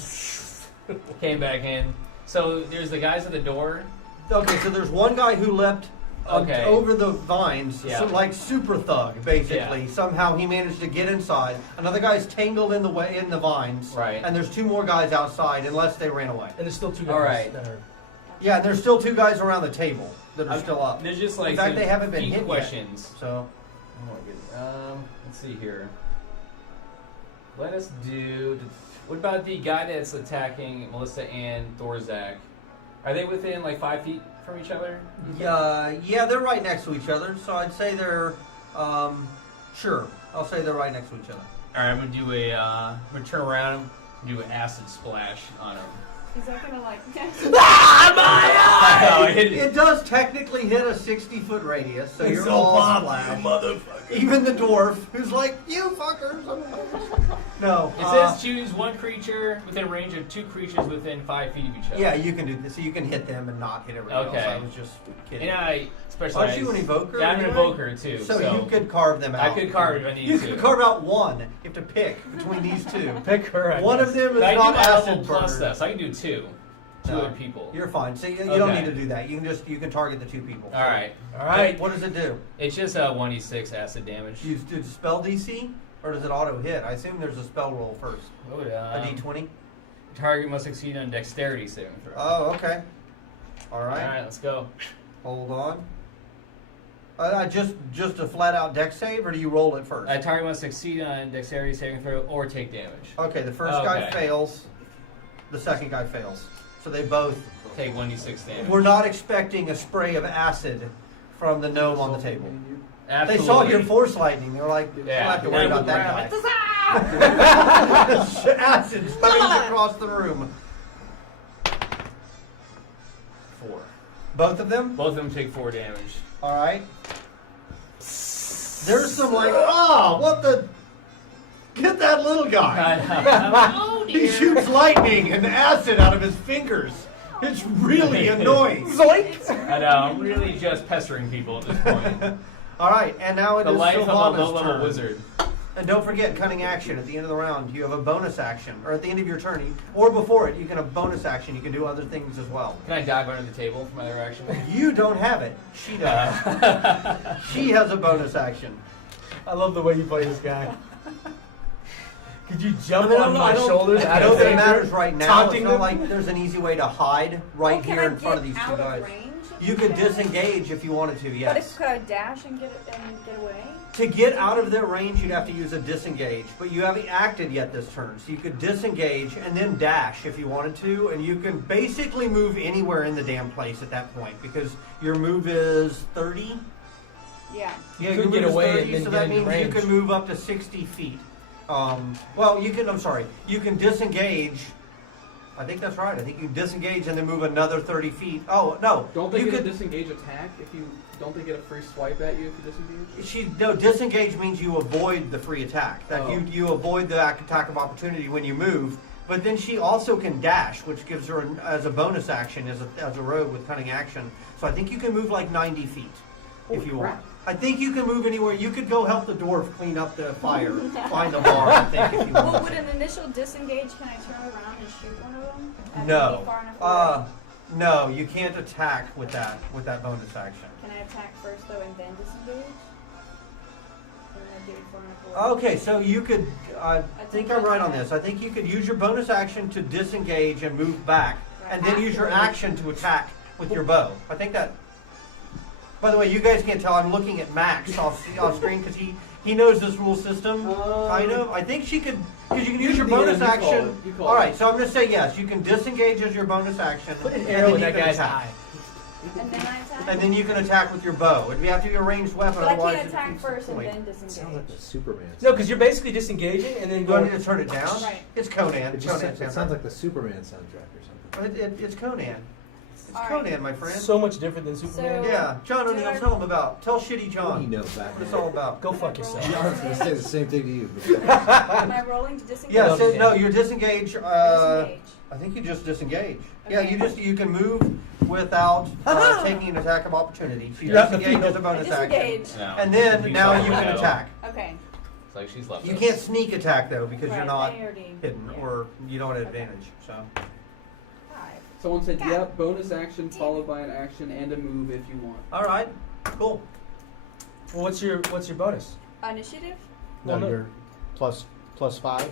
came back in. So there's the guys at the door. Okay, so there's one guy who leapt Okay. over the vines, Yeah. so like super thug, basically. Yeah. Somehow he managed to get inside. Another guy's tangled in the vines, Right. and there's 2 more guys outside, unless they ran away. And there's still 2 guys All right. that are... Yeah, and there's still 2 guys around the table that are still up. There's just like In fact, some they haven't been key hit questions. yet. So, Oh my goodness. Let's see here. Let us do. What about the guy that's attacking Melissa and Thorzak? Are they within like 5 feet from each other? yeah, they're right next to each other. So I'd say they're, sure. I'll say they're right next to each other. All right, I'm gonna turn around and do an acid splash on him. Is that gonna like? No, I hit it. It does technically hit a 60-foot radius, so you're all splashed. motherfucker. Even the dwarf, who's like, "You fuckers!" No. It says choose one creature within range of 2 creatures within 5 feet of each other. Yeah, you can do this. So you can hit them and not hit everybody Okay. else. I was just kidding. And I specialize. Aren't you an evoker? Yeah, I'm an anyway? evoker too. So you could carve them out. I could carve if I need You to. could carve out one. You have to pick between these 2. Pick her, I One guess. of them is But I do not my level acid plus burn. stuff, so I can do 2. two No. other people. You're fine. So you don't Okay. need to do that. You can target the 2 people. All right. All right. What does it do? It's just a 1d6 acid damage. Do you do spell DC or does it auto hit? I assume there's a spell roll first. Oh, A D20. Target must succeed on dexterity saving throw. Oh, okay. All All right. right, let's go. Hold on. Just a flat out dex save, or do you roll it first? Target must succeed on dexterity saving throw or take damage. Okay, the first guy Okay. fails. The second guy fails. So they both. Take 1d6 damage. We're not expecting a spray of acid from the gnome on the table. Absolutely. They saw your force lightning. They were like, Yeah. don't have to worry Yeah, about that we'll guy. Acid sprays across the room. 4. Both of them? Both of them take 4 damage. All right. There's some like, oh, what the? Get that little guy. Oh, He shoots lightning and acid out of his fingers. It's really annoying. Zoink! I know, I'm really just pestering people at this point. All right, and now it The is life of a Sylvana's low-level turn. wizard. And don't forget, cunning action at the end of the round. You have a bonus action, or at the end of your turn, or before it, you can have bonus action. You can do other things as well. Can I dive under the table for my other action? You don't have it. She does. She has a bonus action. I love the way you play this guy. Could you jump I mean, on my I don't- shoulders? I don't think it matters right now. It's Taunting not them? like there's an easy way to hide right Can here I in front of get these out two guys. Range You could disengage if you wanted to, But yes. could I dash and get away? To get out of their range, you'd have to use a disengage, but you haven't acted yet this turn. So you could disengage and then dash if you wanted to, and you can basically move anywhere in the damn place at that point because your move is 30. Yeah. Yeah, You your could move get is away 30, and then so get that into means range. you can move up to 60 feet. Well, you can. I'm sorry. You can disengage. I think that's right. I think you disengage and then move another 30 feet. Oh no! Don't they you get could. a disengage attack if you? Don't they get a free swipe at you if you disengage? Disengage means you avoid the free attack. That Oh. you avoid the attack of opportunity when you move. But then she also can dash, which gives her as a bonus action as a rogue with cunning action. So I think you can move like 90 feet if Holy you crap. want. I think you can move anywhere. You could go help the dwarf clean up the fire, find the bar. I think if you Well, want. would an initial disengage? Can I turn around and shoot one of them? Have it No. be far enough away? No, you can't attack with that bonus action. Can I attack first though and then disengage? Or would I get it far enough away? Okay, so you could. I think I'm right on this. I think you could use your bonus action to disengage and move back, and then use your action to attack with your bow. I think that. By the way, you guys can't tell. I'm looking at Max off screen because he knows this rule system, kind of. I think she could, because you can use your bonus you call action. it, you call All it. right, so I'm going to say yes. You can disengage as your bonus action. Put an and arrow then in you that can guy's attack. eye. And then I attack? And then you can attack with your bow. It'd have to be a ranged weapon, But I otherwise can't it attack defeats the first and point. then Sounds disengage. like the Superman. No, because you're basically disengaging and then You want going. me to turn it down? Right. It's Conan. It, just, Conan it sounds like the Superman soundtrack or something. It's Conan. It's All right. Conan, my friend. So much different than Superman. So- Yeah, John O'Neill, Did I- tell him about. Tell Shitty What do you John know, what it's Batman? all about. Go fuck yourself. Yeah, I was going to say the same thing to you. Am I rolling to disengage? Yeah, Love so, you, no, Dan. you're disengage. Disengage. I think you just disengage. Yeah, Okay. you can move without taking an attack of opportunity. So you You're out in the disengage as a field. bonus I action. disengage. No. And then If now saw you the can shadow, attack. Okay. It's like she's left You us. can't sneak attack though because Right, you're not I already- hidden yeah. or you don't have Okay. advantage. So 5. Someone said, God. "Yep, bonus action followed by an action and a move if you want." all right, cool. Well, what's your bonus? Initiative? No, No. you're plus 5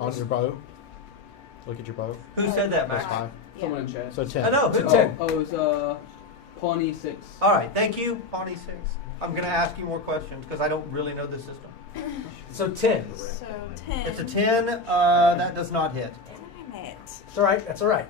on your bow. Look at your bow. Who said that, Plus Max? 5. Yeah. Someone in chat. So 10. I know. It's a who- 10. Oh, it was Pawnee 6. All right, thank you, Pawnee 6. I'm gonna ask you more questions because I don't really know the system. So 10. So 10. It's a 10. That does not hit. Damn it. It's all right. That's all right.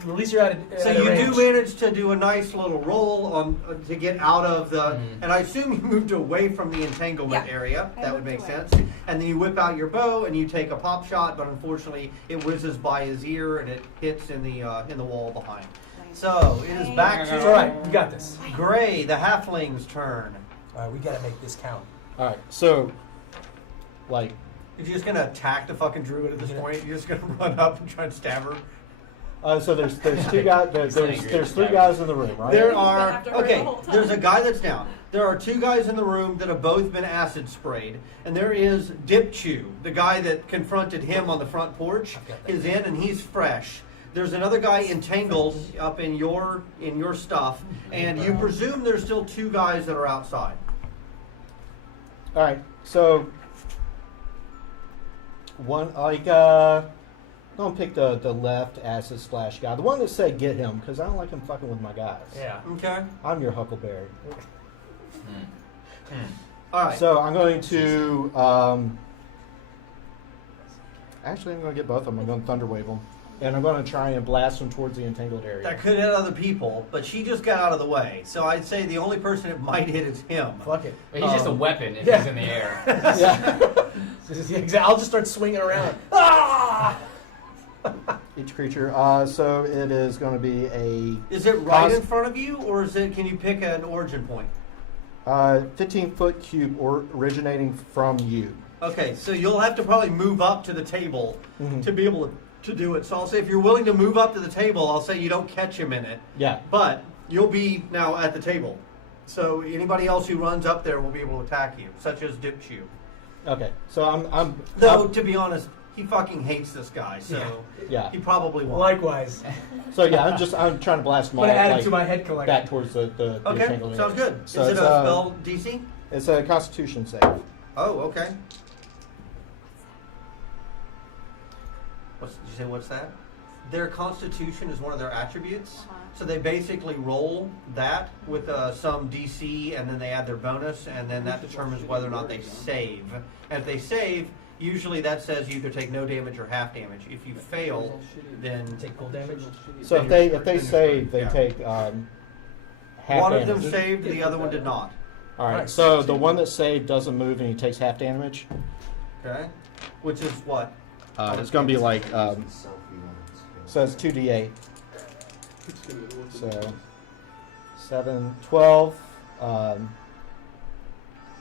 At least you're out of. So out of you range. do manage to do a nice little roll on to get out of the, and I assume you moved away from the entanglement Yeah, area. I That would moved make away. sense. And then you whip out your bow and you take a pop shot, but unfortunately it whizzes by his ear and it hits in the wall behind. So it is back It's all right. We got this. to Gray, the halfling's turn. All right. We gotta make this count. All right. So, like, If you're just gonna attack the fucking druid at this Yeah. point, you're just gonna run up and try and stab her. so there's 2 guys. There's 3 guys in the room, right? There He's been are after her the okay. whole time. There's a guy that's down. There are 2 guys in the room that have both been acid sprayed, and there is Dipchew, the guy that confronted him on the front porch, I've got that. is in, and he's fresh. There's another guy entangled up in your stuff, and you presume there's still 2 guys that are outside. All right, so one don't pick the left acid splash guy. The one that said get him, because I don't like him fucking with my guys. Yeah. Okay. I'm your Huckleberry. All right. So I'm going to actually I'm going to get both of them. I'm going to thunderwave them, and I'm going to try and blast them towards the entangled area. That could hit other people, but she just got out of the way. So I'd say the only person it might hit is him. Fuck it. But he's just a weapon if yeah. he's in the air. Yeah. I'll just start swinging around. Ah! Each creature. So it is going to be a. Is it right in front of you, or is it? Can you pick an origin point? 15-foot cube originating from you. Okay, so you'll have to probably move up to the table Mhm. to be able to do it. So I'll say if you're willing to move up to the table, I'll say you don't catch him in it. Yeah. But you'll be now at the table. So anybody else who runs up there will be able to attack you, such as Dipchew. Okay. So I'm. Though, to be honest, he fucking hates this guy, so Yeah. he probably won't. Likewise. So yeah, I'm trying to blast them I'm all gonna add it like, to my head collection. back towards the Okay, entangled sounds area. good. So Is it it's, a spell DC? It's a Constitution save. Oh, okay. Did you say what's that? Their Constitution is one of their attributes. So they basically roll that with some DC, and then they add their bonus, and then that determines whether or not they save. And if they save, usually that says you either take no damage or half damage. If you fail, then Take full damage. So if they save, they Yeah. take half one damage. of them saved, the other one did not. All right. Nice. So the one that saved doesn't move, and he takes half damage. Okay. Which is what? It's going to be like so it's 2d8. So 7, 12.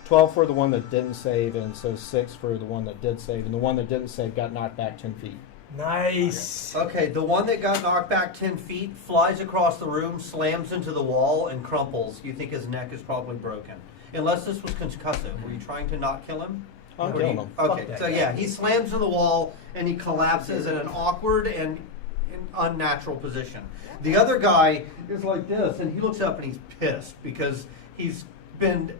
12 for the one that didn't save, and so 6 for the one that did save. And the one that didn't save got knocked back 10 feet. Nice. Okay, the one that got knocked back 10 feet flies across the room, slams into the wall, and crumples. You think his neck is probably broken. Unless this was concussive. Were you trying to not kill him? I'm Or do killing you- him. Okay, Fuck that so guy. yeah, he slams in the wall, and he collapses in an awkward and unnatural position. The other guy is like this, and he looks up and he's pissed because he's been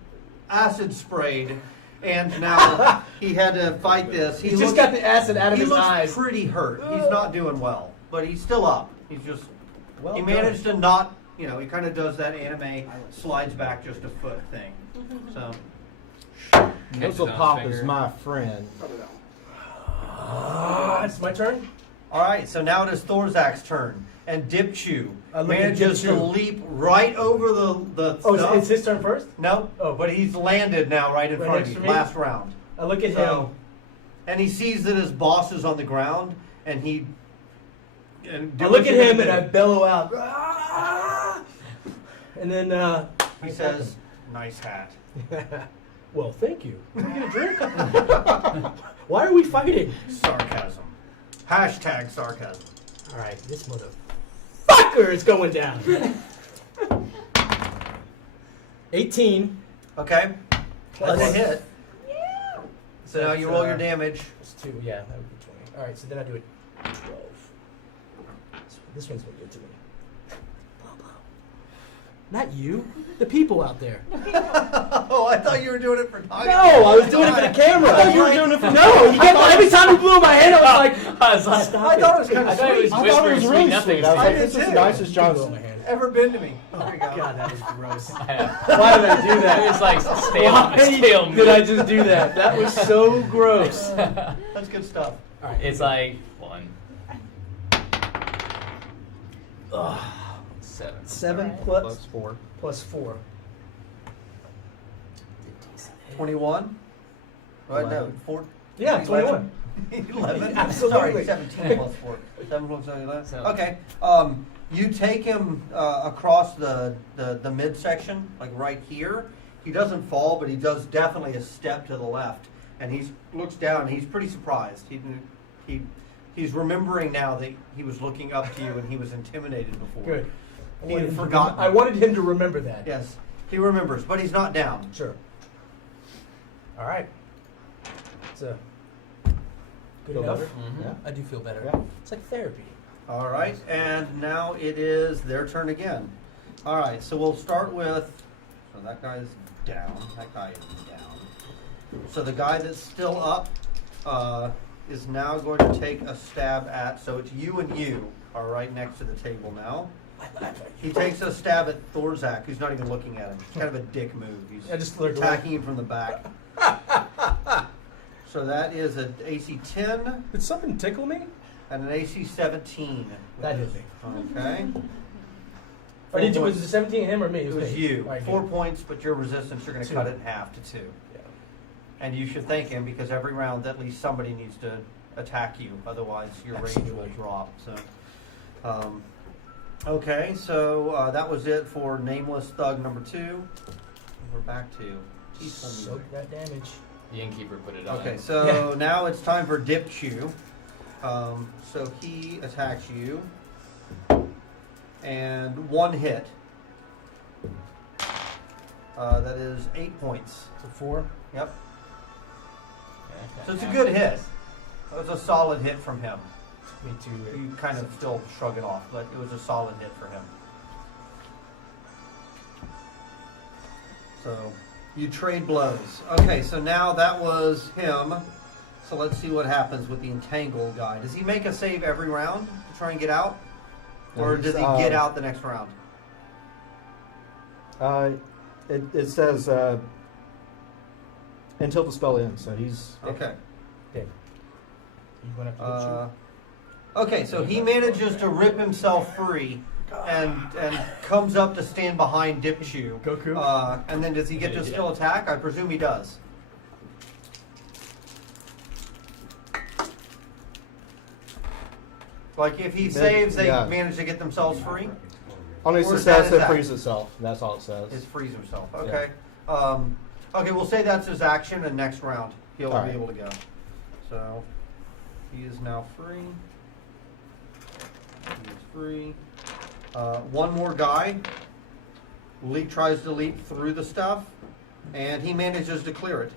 acid sprayed, and now he had to fight this. He's just got the acid out of he his looks eyes. pretty hurt. He's not doing well, but he's still up. He's just Well he done. managed to not, he kind of does that anime slides back just a foot thing. So Pop is my friend. It's my turn. all right, so now it is Thorzak's turn, and Dipchew Look at manages to Dipchew. leap right over the Oh, stuff. it's his turn first? No, Oh. but he's landed now right in Right front of next you. to me? Last round. I look at So, him. and he sees that his boss is on the ground, and he. And I look at him and I bellow out. "Ah!" And then, He says, "Nice hat." well, thank you. Can I get a drink? Why are we fighting? Sarcasm. Hashtag sarcasm. All right, this motherfucker is going down. 18. Okay. Plus- That's a hit. So now you roll your damage. It's 2, yeah, that would be 20. All right, so then I do it 12. So this one's gonna get to me. Not you, the people out there. Oh, I thought you were doing it for Tiger. No, I was doing it for the camera. I thought you were doing it for No, you get, every time he blew my head, I was like, I was like, stop I it. thought it was kind I of thought it sweet. was I thought it whispering was sweet really nothings. sweet. I was I like, did this is too. nice as You blew Johnson. my hand. Ever been to me? Oh, God, that was gross. Yeah. Why did I do that? It was like stale, Why stale meat. did I just do that? That was so gross. That's good stuff. All right. It's like 1. Ugh. 7. 7 Plus 4. plus 4. 21. Right, no, 11. 4. Yeah, 21. 11. Absolutely. Sorry, 17 plus 4. 7 plus 11. So- Okay. You take him across the midsection, like right here. He doesn't fall, but he does definitely a step to the left, and he looks down. And he's pretty surprised. He's remembering now that he was looking up to you and he was intimidated before. Good. He had forgotten. I wanted him to remember that. Yes, he remembers, but he's not down. Sure. All right. It's a good Feel enough. better? Mhm. Yeah. I do feel better. Yeah. It's like therapy. All right, and now it is their turn again. All right, so we'll start with. So that guy's down. That guy is down. So the guy that's still up is now going to take a stab at. So it's you and you are right next to the table now. He takes a stab at Thorzak, who's not even looking at him. It's kind of a dick move. He's just looked attacking him from the back. So that is an AC 10 Did something tickle me? and an AC 17. That hit me. Okay. Or did you, was it 17 him or me? It was me. you. All right, 4 good. points, but your resistance, you're going to Two. cut it in half to 2. Yeah. And you should thank him because every round at least somebody needs to attack you. Otherwise, your rage will Absolutely. drop. So, okay, so that was it for Nameless Thug number 2. We're back to peaceful music. Soak that damage. The innkeeper put it on. Okay, so now it's time for Dip Chew. So he attacks you, and 1 hit. That is 8 points. So 4. Yep. Yeah, So it's a good hit. That was a solid hit from him. Me too. You kind of still shrug it off, but it was a solid hit for him. So you trade blows. Okay, so now that was him. So let's see what happens with the entangle guy. Does he make a save every round to try and get out? Or No, does he he's, get out the next round? It says until the spell ends, so he's Okay. You went up to the Okay, so he manages to rip himself free and comes up to stand behind Dipchew. Goku? And then does he get to still attack? I presume he does. Like if he saves, they yeah. manage to get themselves free? only Or is success that that his frees itself. That's all it says. It frees himself. Okay. Okay, we'll say that's his action, and next round he'll All be right. able to go. So he is now free. He is free. One more guy. Tries to leap through the stuff, and he manages to clear it.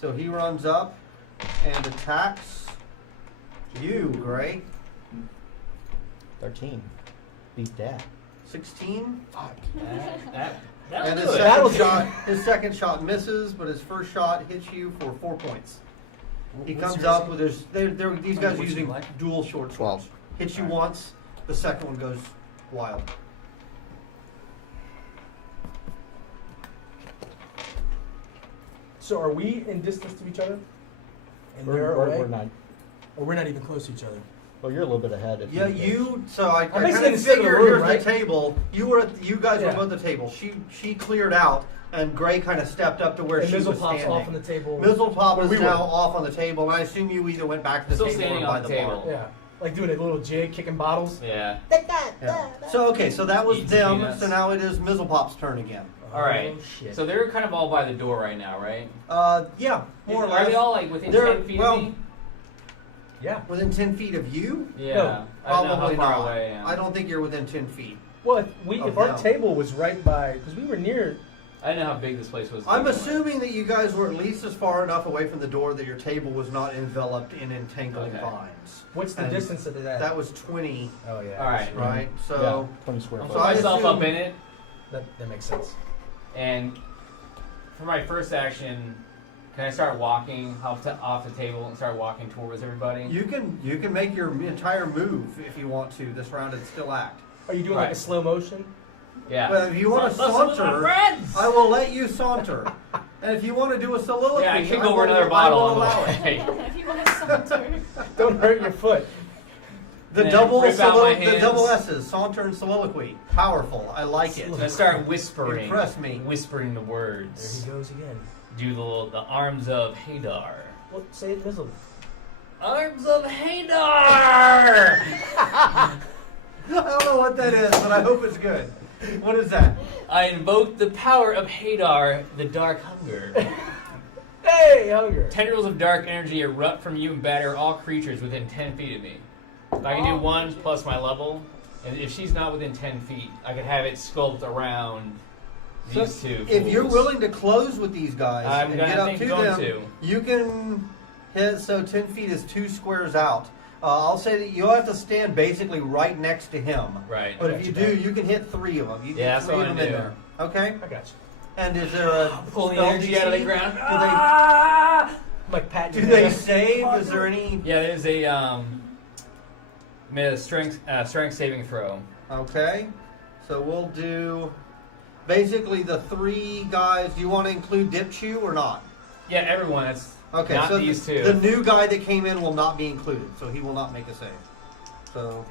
So he runs up and attacks you, Gray. 13. Beat that. 16. That'll And do his second shot misses, but his first shot hits you for 4 points. He What's comes your up AC? with his. These guys are What's your using like? dual short swords. 12. Hits you once, the second one goes wild. So are we in distance to each other? And We're, they're we're, away? we're not. Or we're not even close to each other? Well, you're a little bit ahead. If Yeah, you. So I I'm kind basically in of the center of the figured room, here's right? the table. You guys Yeah. were both at the table. She cleared out, and Gray kind of stepped up to where And she was Mizzle pops standing. off on the table. Mizzlepop Where is we now were. off on the table, and I assume you either went back to the Still table standing or by on the the table. bar. Yeah. Like doing a little jig, kicking bottles. Yeah. Yeah. So okay, so that was Eat them. peanuts. So now it is Mizzlepop's turn again. All right. Oh, shit. So they're kind of all by the door right now, right? Yeah, more or Are less. they all like within They're- 10 feet well, of me? Yeah. Within 10 feet of you? Yeah. I don't know Probably how far not. away I am. I don't think you're within 10 feet. Well, Of if our them. table was right by, because we were near. I didn't know how big this place was. I'm assuming that you guys were at least as far enough away from the door that your table was not enveloped in entangling Okay. vines. What's the And distance of that? That was 20, Oh yeah. All right. right? Yeah, So 20 square I'll foot. put So I myself assume- up in it, That makes sense. and for my first action, can I start walking off the table and start walking towards everybody? you can make your entire move if you want to this round and still act. Are you doing like a Right. slow motion? Yeah. Well, if you want to Listen to my saunter, friends! I will let you saunter. And if you want to do a soliloquy, Yeah, I kick will- over another I bottle will on the allow it. way. If you want to saunter. Don't hurt your foot. The And double rip out my the hands. double S's, saunter and soliloquy. Powerful. I like it. And I start whispering. Impress me. Whispering the There words. he goes again. Do the arms of Hadar. Well, say it, Mizzle. Arms of Hadar! I don't know what that is, but I hope it's good. What is that? I invoke the power of Hadar, the dark hunger. Hey, hunger. Tendrils of dark energy erupt from you and batter all creatures within 10 feet of me. If I can do 1 plus my level, and if she's not within 10 feet, I could have it sculpt around these two. If you're fools. willing to close with these guys I'm and gonna get up think to going them, to. you can hit. So 10 feet is 2 squares out. I'll say that you'll have to stand basically right next to him. Right. But if you do, you can hit 3 of them. You Yeah, get that's 3 what of I'm them in gonna there. Okay? I got you. And is there a Pull the spell energy out of the DC? ground. Like Pat. Do they save? Is there any? Yeah, there's a made a strength saving throw. Okay. So we'll do basically the 3 guys. Do you want to include Dipchew or not? Yeah, everyone. That's Okay, not so these two. the new guy that came in will not be included, so he will not make a save. So,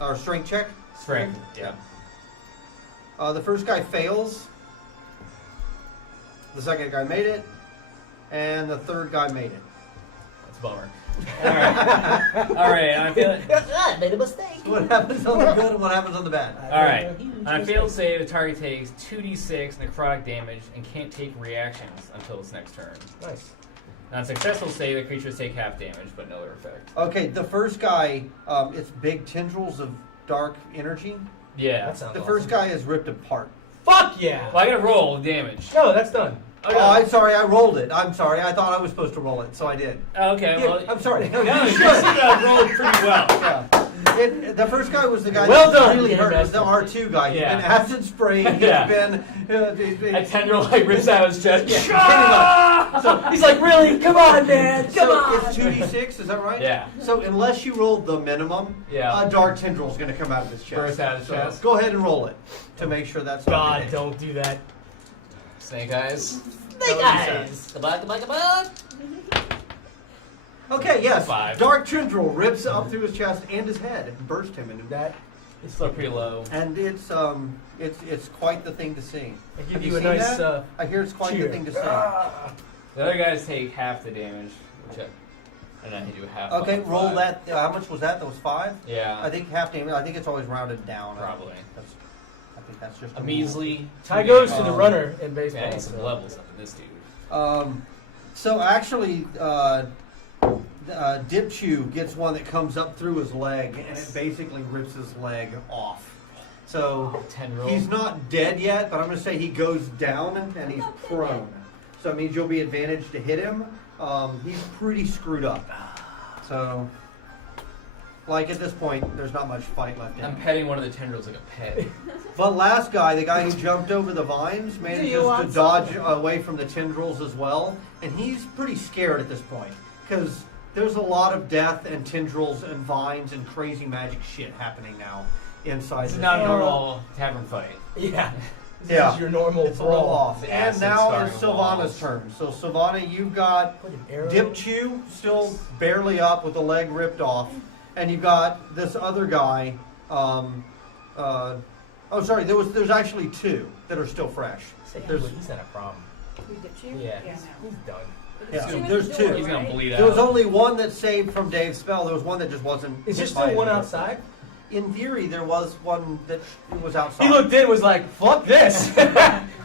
our strength check. Strength. Yeah. The first guy fails. The second guy made it, and the third guy made it. That's a bummer. All right. All right. I feel it. I made a mistake. What happens on the good and what happens on the bad? All right. On a failed save, the target takes 2d6 necrotic damage and can't take reactions until its next turn. Nice. On a successful save, the creatures take half damage, but no other effect. Okay, the first guy, it's big tendrils of dark energy. Yeah. That sounds The awesome. first guy is ripped apart. Fuck yeah! Well, I gotta roll damage. No, that's done. Oh, Oh, I'm sorry, I rolled it. I'm sorry, I thought I was supposed to roll it, so I did. Okay. Yeah, Well, I'm sorry. No, you should have rolled pretty well. Yeah. The first guy was the guy Well that was done, really hurt. It was the Master. R2 guy. He's Yeah. been acid sprayed. He's Yeah. been... A tendril like rips out his chest. Yeah, So he's like, really? Come on, man. Come so on. it's 2d6, is that right? Yeah. So unless you rolled the minimum, Yeah. a dark tendril is going to come out of his chest. Burst out of his So chest. Go ahead and roll it to make sure that's not God, the case. don't do that. Snake eyes. Snake eyes. Come on, come on, come on. Okay, yes. 5. Dark tendril rips up through his chest and his head and burst him into That. It's still pretty low. And it's quite the thing to see. I give Have you you a seen nice. that? I hear it's quite cheer. the thing to see. The other guys take half the damage, which I don't know, he do half. Okay, of roll 5. that. How much was that? That was 5? Yeah. I think half damage. I think it's always rounded down. Probably. I think that's just A measly. Tie goes to the Um, runner in baseball. Yeah, I need some so. levels up in this dude. So actually, Dipchew gets one that comes up through his leg, and it basically rips his leg off. So Tendril. he's not dead yet, but I'm going to say he goes down and he's prone. So it means you'll be advantaged to hit him. He's pretty screwed up. So, like at this point, there's not much fight left in I'm him. petting one of the tendrils like a pet. But last guy, the guy who jumped over the vines, manages to dodge away from the tendrils as well. And he's pretty scared at this point, because there's a lot of death and tendrils and vines and crazy magic shit happening now inside It's this not a area. normal tavern fight. Yeah. This Yeah. is your normal It's a little brawl. off. The And acid now starting it's walls. Sylvana's turn. So Sylvana, you've got Put an arrow. Dipchew still barely up with the leg ripped off, and you've got this other guy. Oh, sorry. There's actually 2 that are still fresh. Say, There's- he's not a problem. Who dipped you? Yeah, Yeah, he's, no. he's done. Yeah, Two in there's the 2. door, He's gonna right? bleed out. There was only one that saved from Dave's spell. There was one that just wasn't. Is there hit by still one anything. outside? In theory, there was one that was outside. He looked in and was like, fuck this.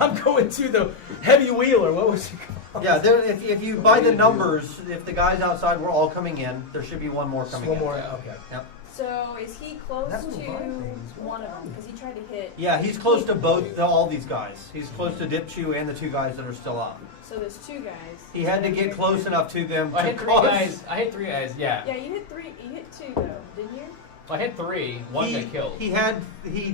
I'm going to the heavy wheel, or what was it called? Yeah, if you by the numbers, if the guys outside were all coming in, there should be one more coming One in. more, okay. Yep. So is he close That's to what mine means. one of them? Because he tried to hit. Yeah, he's close to all these guys. He's close to Dipchew and the 2 guys that are still up. So there's 2 guys. He had to get close enough to them I to hit 3 cause. guys. I hit 3 guys. Yeah. Yeah, you hit 3. You hit 2 though, didn't you? I hit 3. One He got killed. he Yeah,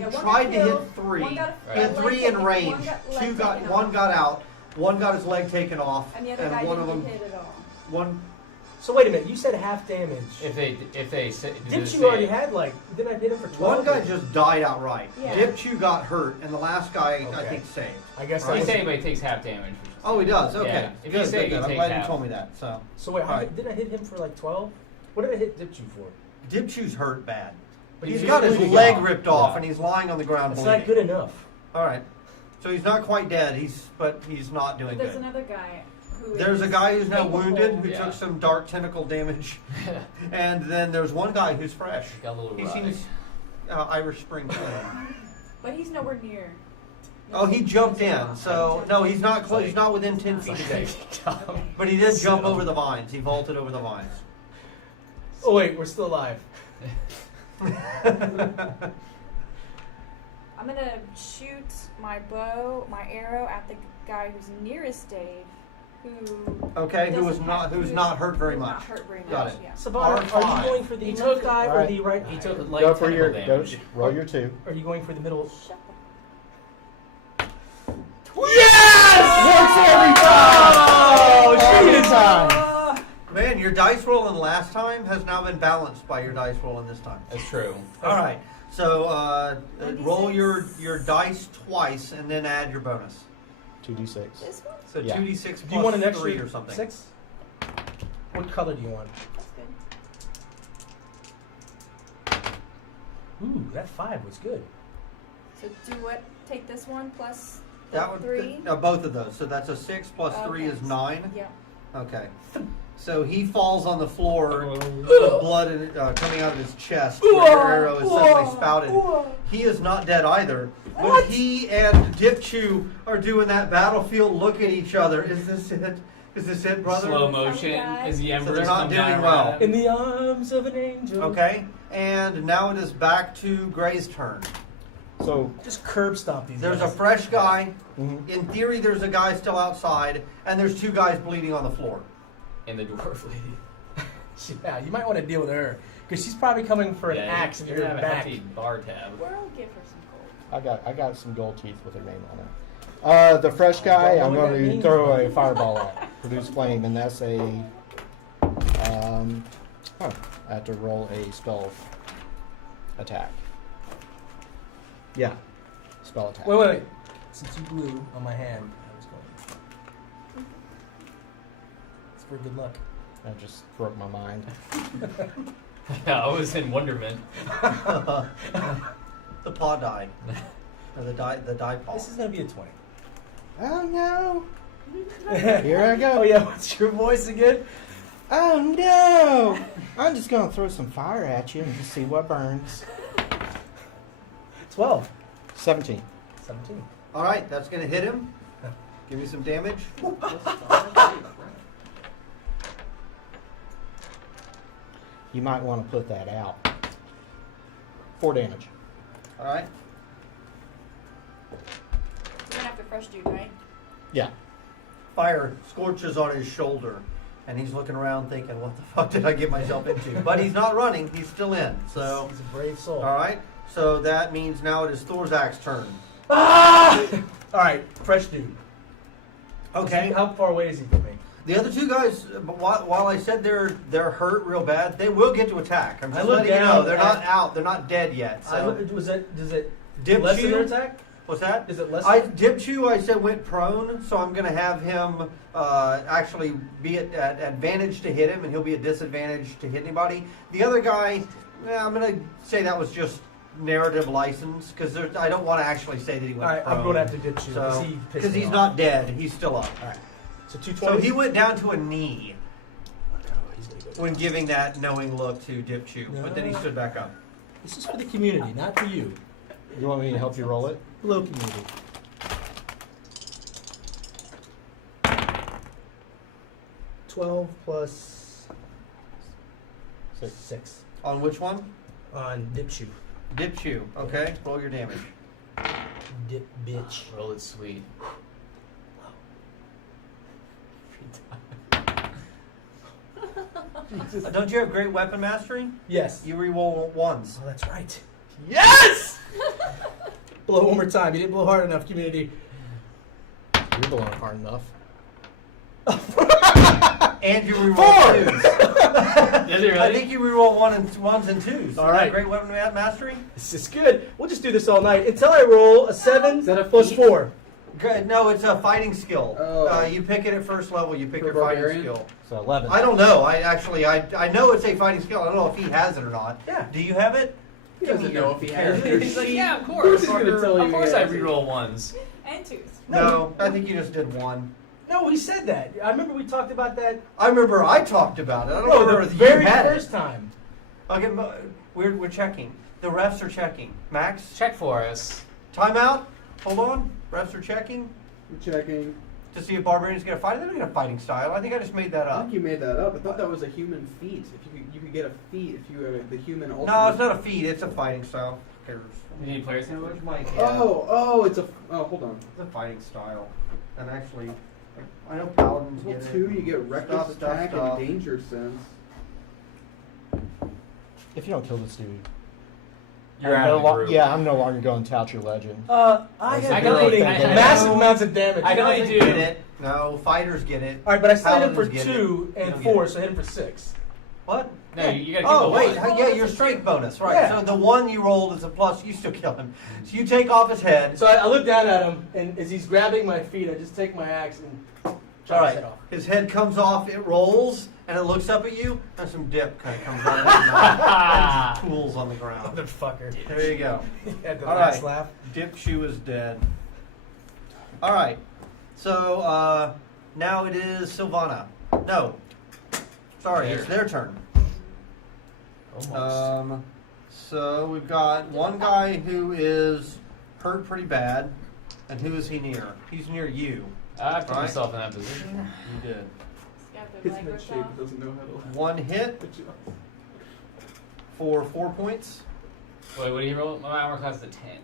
one tried got to hit killed, 3. one got He had leg 3 in taken- range. one got leg taken One off. got out. One got his leg taken off, And the other guy one didn't of them get hit at all. one. So wait a minute, you said half damage. If they do Did the you already save. had like, didn't I hit him for 12? One guy just died outright. Yeah. Dipchew got hurt, and the last guy I Okay. think saved. I guess Right. He that was, saved, but he takes half damage. Oh, he does. Okay. Yeah. If you Good, save, good, you good. I'm take glad half. you told me that. So so wait, Alright. did I hit him for like 12? What did I hit Dipchew for? Dipchew's hurt bad. But He's he's got his bleeding leg out. ripped off, Yeah. and he's lying on the ground That's bleeding. not good enough. All right. So he's not quite dead. But he's not doing But there's good. another guy who There's is a guy who's now capable. wounded who Yeah. took some dark tentacle damage, and then there's one guy who's fresh. Got a little He ride. seems Irish Spring clean. But he's nowhere near. Oh, he jumped in. So no, he's not close. He's not within 10 feet of Dave. But he did jump over the vines. He vaulted over the vines. Oh wait, we're still alive. I'm gonna shoot my arrow at the guy who's nearest Dave, Okay, who's not hurt very who's much. Not hurt very Got much. it. Yeah. Savannah, R5. are you going for the He left took- eye or Alright. the right? He eye? took light Go for your tentacle go, damage. roll your 2. Are you going for the middle? Oh, cheating time. Man, your dice rolling last time has now been balanced by your dice rolling this time. That's true. All right. So roll 1d6. your dice twice and then add your bonus. 2d6. This one? So Yeah. 2d6 Do you want an plus extra 3 or something. 6? What color do you want? That's good. Ooh, that 5 was good. So do what? Take this one plus That one, 3. both of those. So that's a 6 plus 3 is 9. Yeah. Okay. So he falls on the floor, with blood coming out of his chest. Where your arrow is suddenly spouted. He is not dead either. But he and Dipchu are doing that battlefield look at each other. Is this it? Is this it, brother? Slow motion guys. as the embers they're not come doing down well. around In him. the arms of an angel. Okay. And now it is back to Gray's turn. So Just curb stomp these There's a guys. fresh guy. mhm. In theory, there's a guy still outside, and there's 2 guys bleeding on the floor. And the dwarf lady. Yeah, you might want to deal with her because she's probably coming for an Yeah, axe in you're your gonna have a back. hefty bar tab. We'll give her some gold. I got some gold teeth with her name on it. The fresh guy, Don't I'm know what going that to means, throw but- a fireball at. Produce flame, and that's a. I have to roll a spell attack. Yeah, spell attack. Wait. Since you blew on my hand, I was going. It's for good luck. I just broke my mind. Yeah, I was in wonderment. The paw die. Or the die paw. This is gonna be a 20. Oh no! Here I go. Oh yeah, what's your voice again? Oh no! I'm just gonna throw some fire at you and just see what burns. 12. 17. 17. All right, that's going to hit him. Give me some damage. You might want to put that out. 4 damage. All right. You're gonna have to fresh dude, right? Yeah. Fire scorches on his shoulder, and he's looking around thinking, what the fuck did I get myself into? But he's not running. He's still in. So, He's a brave soul. all right. So that means now it is Thorzak's turn. Ah! All right, fresh dude. Okay. How far away is he from me? The other 2 guys, while I said they're hurt real bad, they will get to attack. I'm I just look letting you down know. They're not at- out. They're not dead yet. So. Does it Dip lessen you? their attack? What's that? Is it less? Dipchu, I said, went prone, so I'm going to have him actually be at advantage to hit him, and he'll be at disadvantage to hit anybody. The other guy, I'm going to say that was just narrative license, because I don't want to actually say that he went All right, prone. I'm going to have to ditch you So, because he's not dead. He's still up. All right. So So 220. he went down to a knee He's gonna go when down. giving that knowing look to Dipchu, but then he stood back up. This is for the community, not for you. You want me to help you roll it? Hello, community. 12 plus 6 On which one? on Dipshoe. Dipchu. Okay, roll your damage. Dip bitch. Roll it sweet. Don't you have great weapon mastery? Yes. You re-roll ones. Oh, that's right. Yes! Blow one more time. You didn't blow hard enough, community. You're blowing hard enough. And you re-roll 4! twos. Is it really? I think you re-roll ones and twos. All Is that right. great weapon mastery? This is good. We'll just do this all night until I roll a 7 Is that a plus feat? 4. Good. No, it's a fighting skill. Oh. You pick it at first level. You pick For your fighting barbarian? skill. So 11. I don't know. I know it's a fighting skill. I don't know if he has it or not. Yeah. Do you have it? He doesn't know if he has it. Character He's like, sheet. yeah, of Of course. course he's gonna tell you Of course he I has it. reroll ones. And twos. No, I think you just did one. No, we said that. I remember we talked about that. I remember I talked about it. I don't No, remember the if very you had first it. time. Okay, we're checking. The refs are checking. Max, Check for us. timeout. Hold on. Refs are checking I'm checking. to see if barbarians get a fight. They don't get a fighting style. I think I just made that I up. think you made that up. I thought that was a human feat. If you could get a feat if you were the human ultimate. No, it's not a feat. It's a fighting style. Who cares? You need players handbook? Where's my Oh, it's a. Oh, hold on. It's a fighting style. And actually, I know paladins Level get 2, it. you get reckless Stuff, attack stuff. and danger sense. If you don't kill this dude, You're I'm out no of the lo- group. Yeah, I'm no longer going to tout your legend. I I got can only- doing I- massive amounts of damage. I can only Paladins do- get it. No, fighters get it. All right, but I still hit him for Paladins get 2 it. You and don't get 4, it. so I hit him for 6. What? No, you gotta keep Oh the wait, one. yeah, your strength bonus, right? Yeah. So the one you rolled is a plus. You still kill him. So you take off his head. So I look down at him, and as he's grabbing my feet, I just take my axe and chop All his right, head off. his head comes off. It rolls, and it looks up at you, and some dip kind of comes out of his mouth, and just pools on the ground. Motherfucker. There you go. He had the All last right. laugh. Dip Shoe is dead. All right, so now it is Sylvana. No, sorry, it's their turn. So we've got one guy who is hurt pretty bad, and who is he near? He's near you. I've put Right. myself in that position. You did. He's got their His leg head ripped shape off. doesn't know how to. One hit Good job. for 4 points. Wait, what did he roll? My armor class is a 10.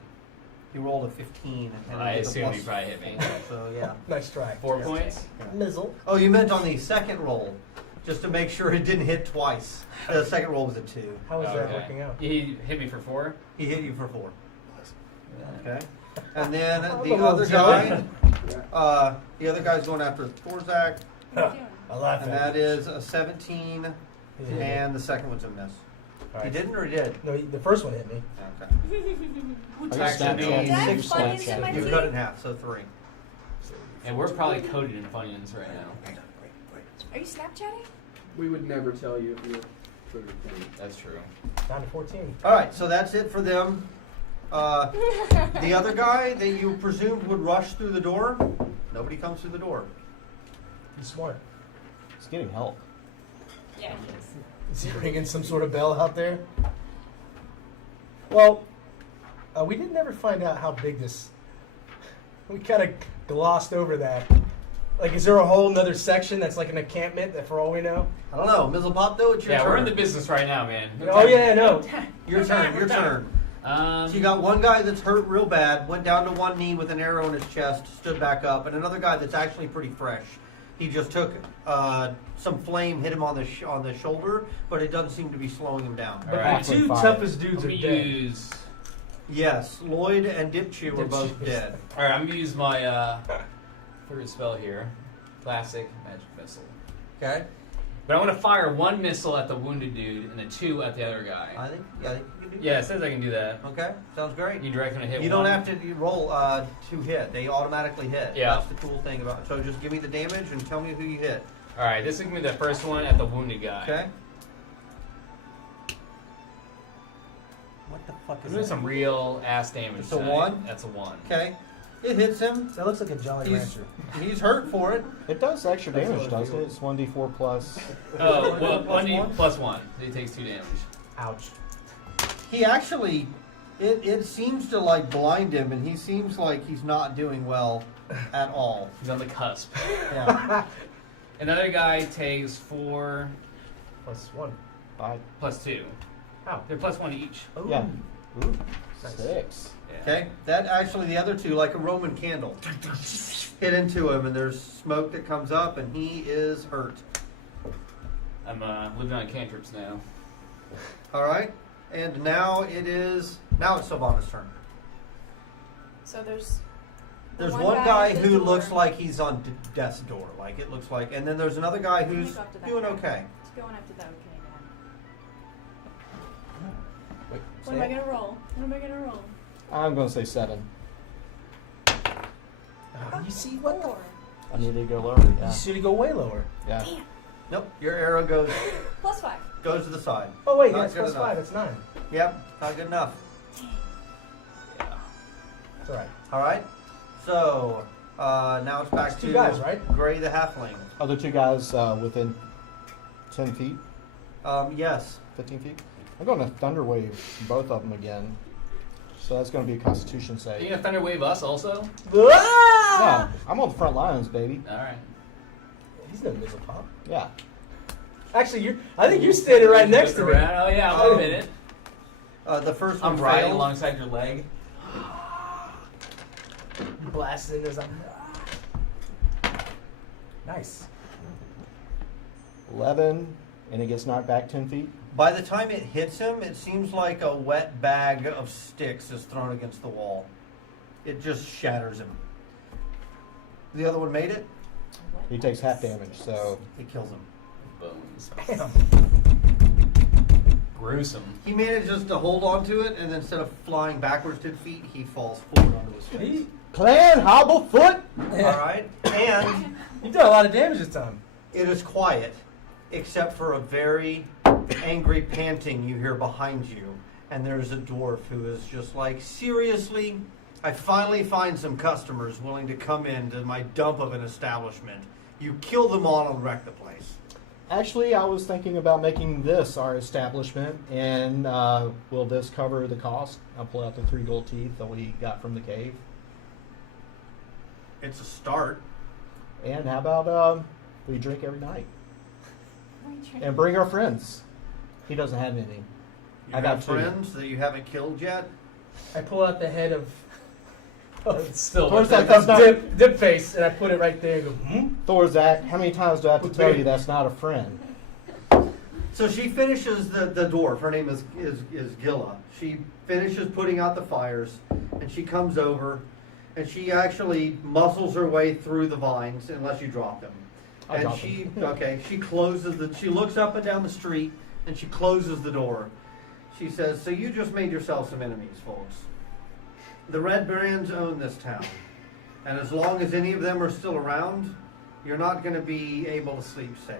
He rolled a 15. And I he was a assume he plus probably hit me. 4, so yeah. Nice try. 4 points? Mizzle. Oh, you meant on the second roll, just to make sure it didn't hit twice. The second roll was a 2. How is that Okay. working out? He hit me for 4? He hit you for 4. Okay. And then I'm a the little other jealous. guy, the other guy's going after Thorzak, What are you doing? I laugh and at that is a 17, it. and the second one's a miss. All He right. didn't or he did? No, the first one hit me. Okay. I just Actually, Snapchat. That You fun is in my Snapchat. You teeth. cut it in half, so 3. And we're probably coated in Funyuns right now. Are you Snapchatting? We would never tell you if you were Twitter thing. That's true. Down to 14. All right, so that's it for them. The other guy that you presumed would rush through the door, nobody comes through the door. He's smart. He's getting help. Yeah, he is. Is he ringing some sort of bell out there? Well, we didn't ever find out how big this. We kind of glossed over that. Like, is there a whole nother section that's like an encampment that, for all we know? I don't know, Mizzlepop, though, it's your Yeah, turn. we're in the business right now, man. Oh yeah, I know. Your turn, So you got one guy that's hurt real bad, went down to one knee with an arrow in his chest, stood back up, and another guy that's actually pretty fresh. He just took some flame, hit him on the shoulder, but it doesn't seem to be slowing him down. All right. The two Fire. toughest I'm dudes are gonna dead. use. Yes, Lloyd and Dipchew were both Dipchew. dead. All right, I'm gonna use my favorite spell here, classic magic missile. Okay, But I want to fire 1 missile at the wounded dude and then 2 at the other guy. I think you can do Yeah, it says I can do that. that. Okay, sounds great. You direct gonna hit. You one. don't have to roll to hit; they automatically hit. Yeah. That's the cool thing about it. So just give me the damage and tell me who you hit. All right, this is gonna be the first one at the wounded guy. Okay. What the fuck I'm is doing that? some real ass damage. It's a tonight. 1? That's a 1. Okay, it hits him. That looks like a Jolly He's, Rancher. he's hurt for it. It does extra That's damage, what I doesn't feel. it? It's 1d4 plus. Oh, well, Plus 1d one? plus 1. So he takes 2 damage. Ouch. He actually, it seems to like blind him, and he seems like he's not doing well at all. He's on the cusp. Yeah. Another guy takes 4 +1. 5. plus 2. Ow. They're plus 1 each. Ooh. Yeah. Ooh. Nice. 6. Yeah. Okay. That actually, the other two, like a Roman candle, hit into him, and there's smoke that comes up, and he is hurt. I'm living on cantrips now. All right. And now it's Sylvana's turn. So there's There's one one guy guy at the who door. looks like he's on death's door, like it looks like, and then there's another guy Let me who's go up to that doing guy. okay. Let's go on after that. Okay, Wait, What am I gonna roll? What am I gonna roll? I'm going to say 7. You see what the? 4. I need to go lower. You Yeah. should go way lower. Yeah. Nope, your arrow goes +5. to the side. Oh wait, Not that's good +5. enough. That's 9. Yep, not good enough. Yeah. That's all right. All right. So now it's back It's to 2 guys, right? Gray the Halfling. Other 2 guys within 10 feet, Yes. 15 feet. I'm going to Thunder Wave both of them again. So that's going to be a Constitution Are you save. gonna thunder wave us also? Yeah, I'm on the front lines, baby. All right. He's no Mizzlepop. Yeah. Actually, I think you're standing right next to me. Around. Oh yeah, wait a minute. The first one I'm riding failed. alongside your leg. Blasting as I'm. Nice. 11, and it gets knocked back 10 feet. By the time it hits him, it seems like a wet bag of sticks is thrown against the wall. It just shatters him. The other one made it. He takes half damage, so It kills him. Bones. Bam. Gruesome. He manages to hold on to it, and instead of flying backwards 10 feet, he falls forward onto his face. Clan Hobblefoot. All right, and You've done a lot of damage this time. it is quiet, except for a very angry panting you hear behind you, and there's a dwarf who is just like, seriously, I finally find some customers willing to come into my dump of an establishment. You kill them all and wreck the place. Actually, I was thinking about making this our establishment, and will this cover the cost? I'll pull out the 3 gold teeth that we got from the cave. It's a start. And how about we drink every night and bring our friends? He doesn't have any. You I got have 2. friends that you haven't killed yet. I pull out the head of Still. Thor's like, that's not, dip face, and I put it right there. And go, Thorzak, how many times do I have to tell you that's not a friend? So she finishes the dwarf. Her name is Gilla. She finishes putting out the fires, and she comes over, and she actually muscles her way through the vines, unless you drop them. I And dropped she them. she closes she looks up and down the street, and she closes the door. She says, "So you just made yourself some enemies, folks. The Red Brands own this town, and as long as any of them are still around, you're not going to be able to sleep safe.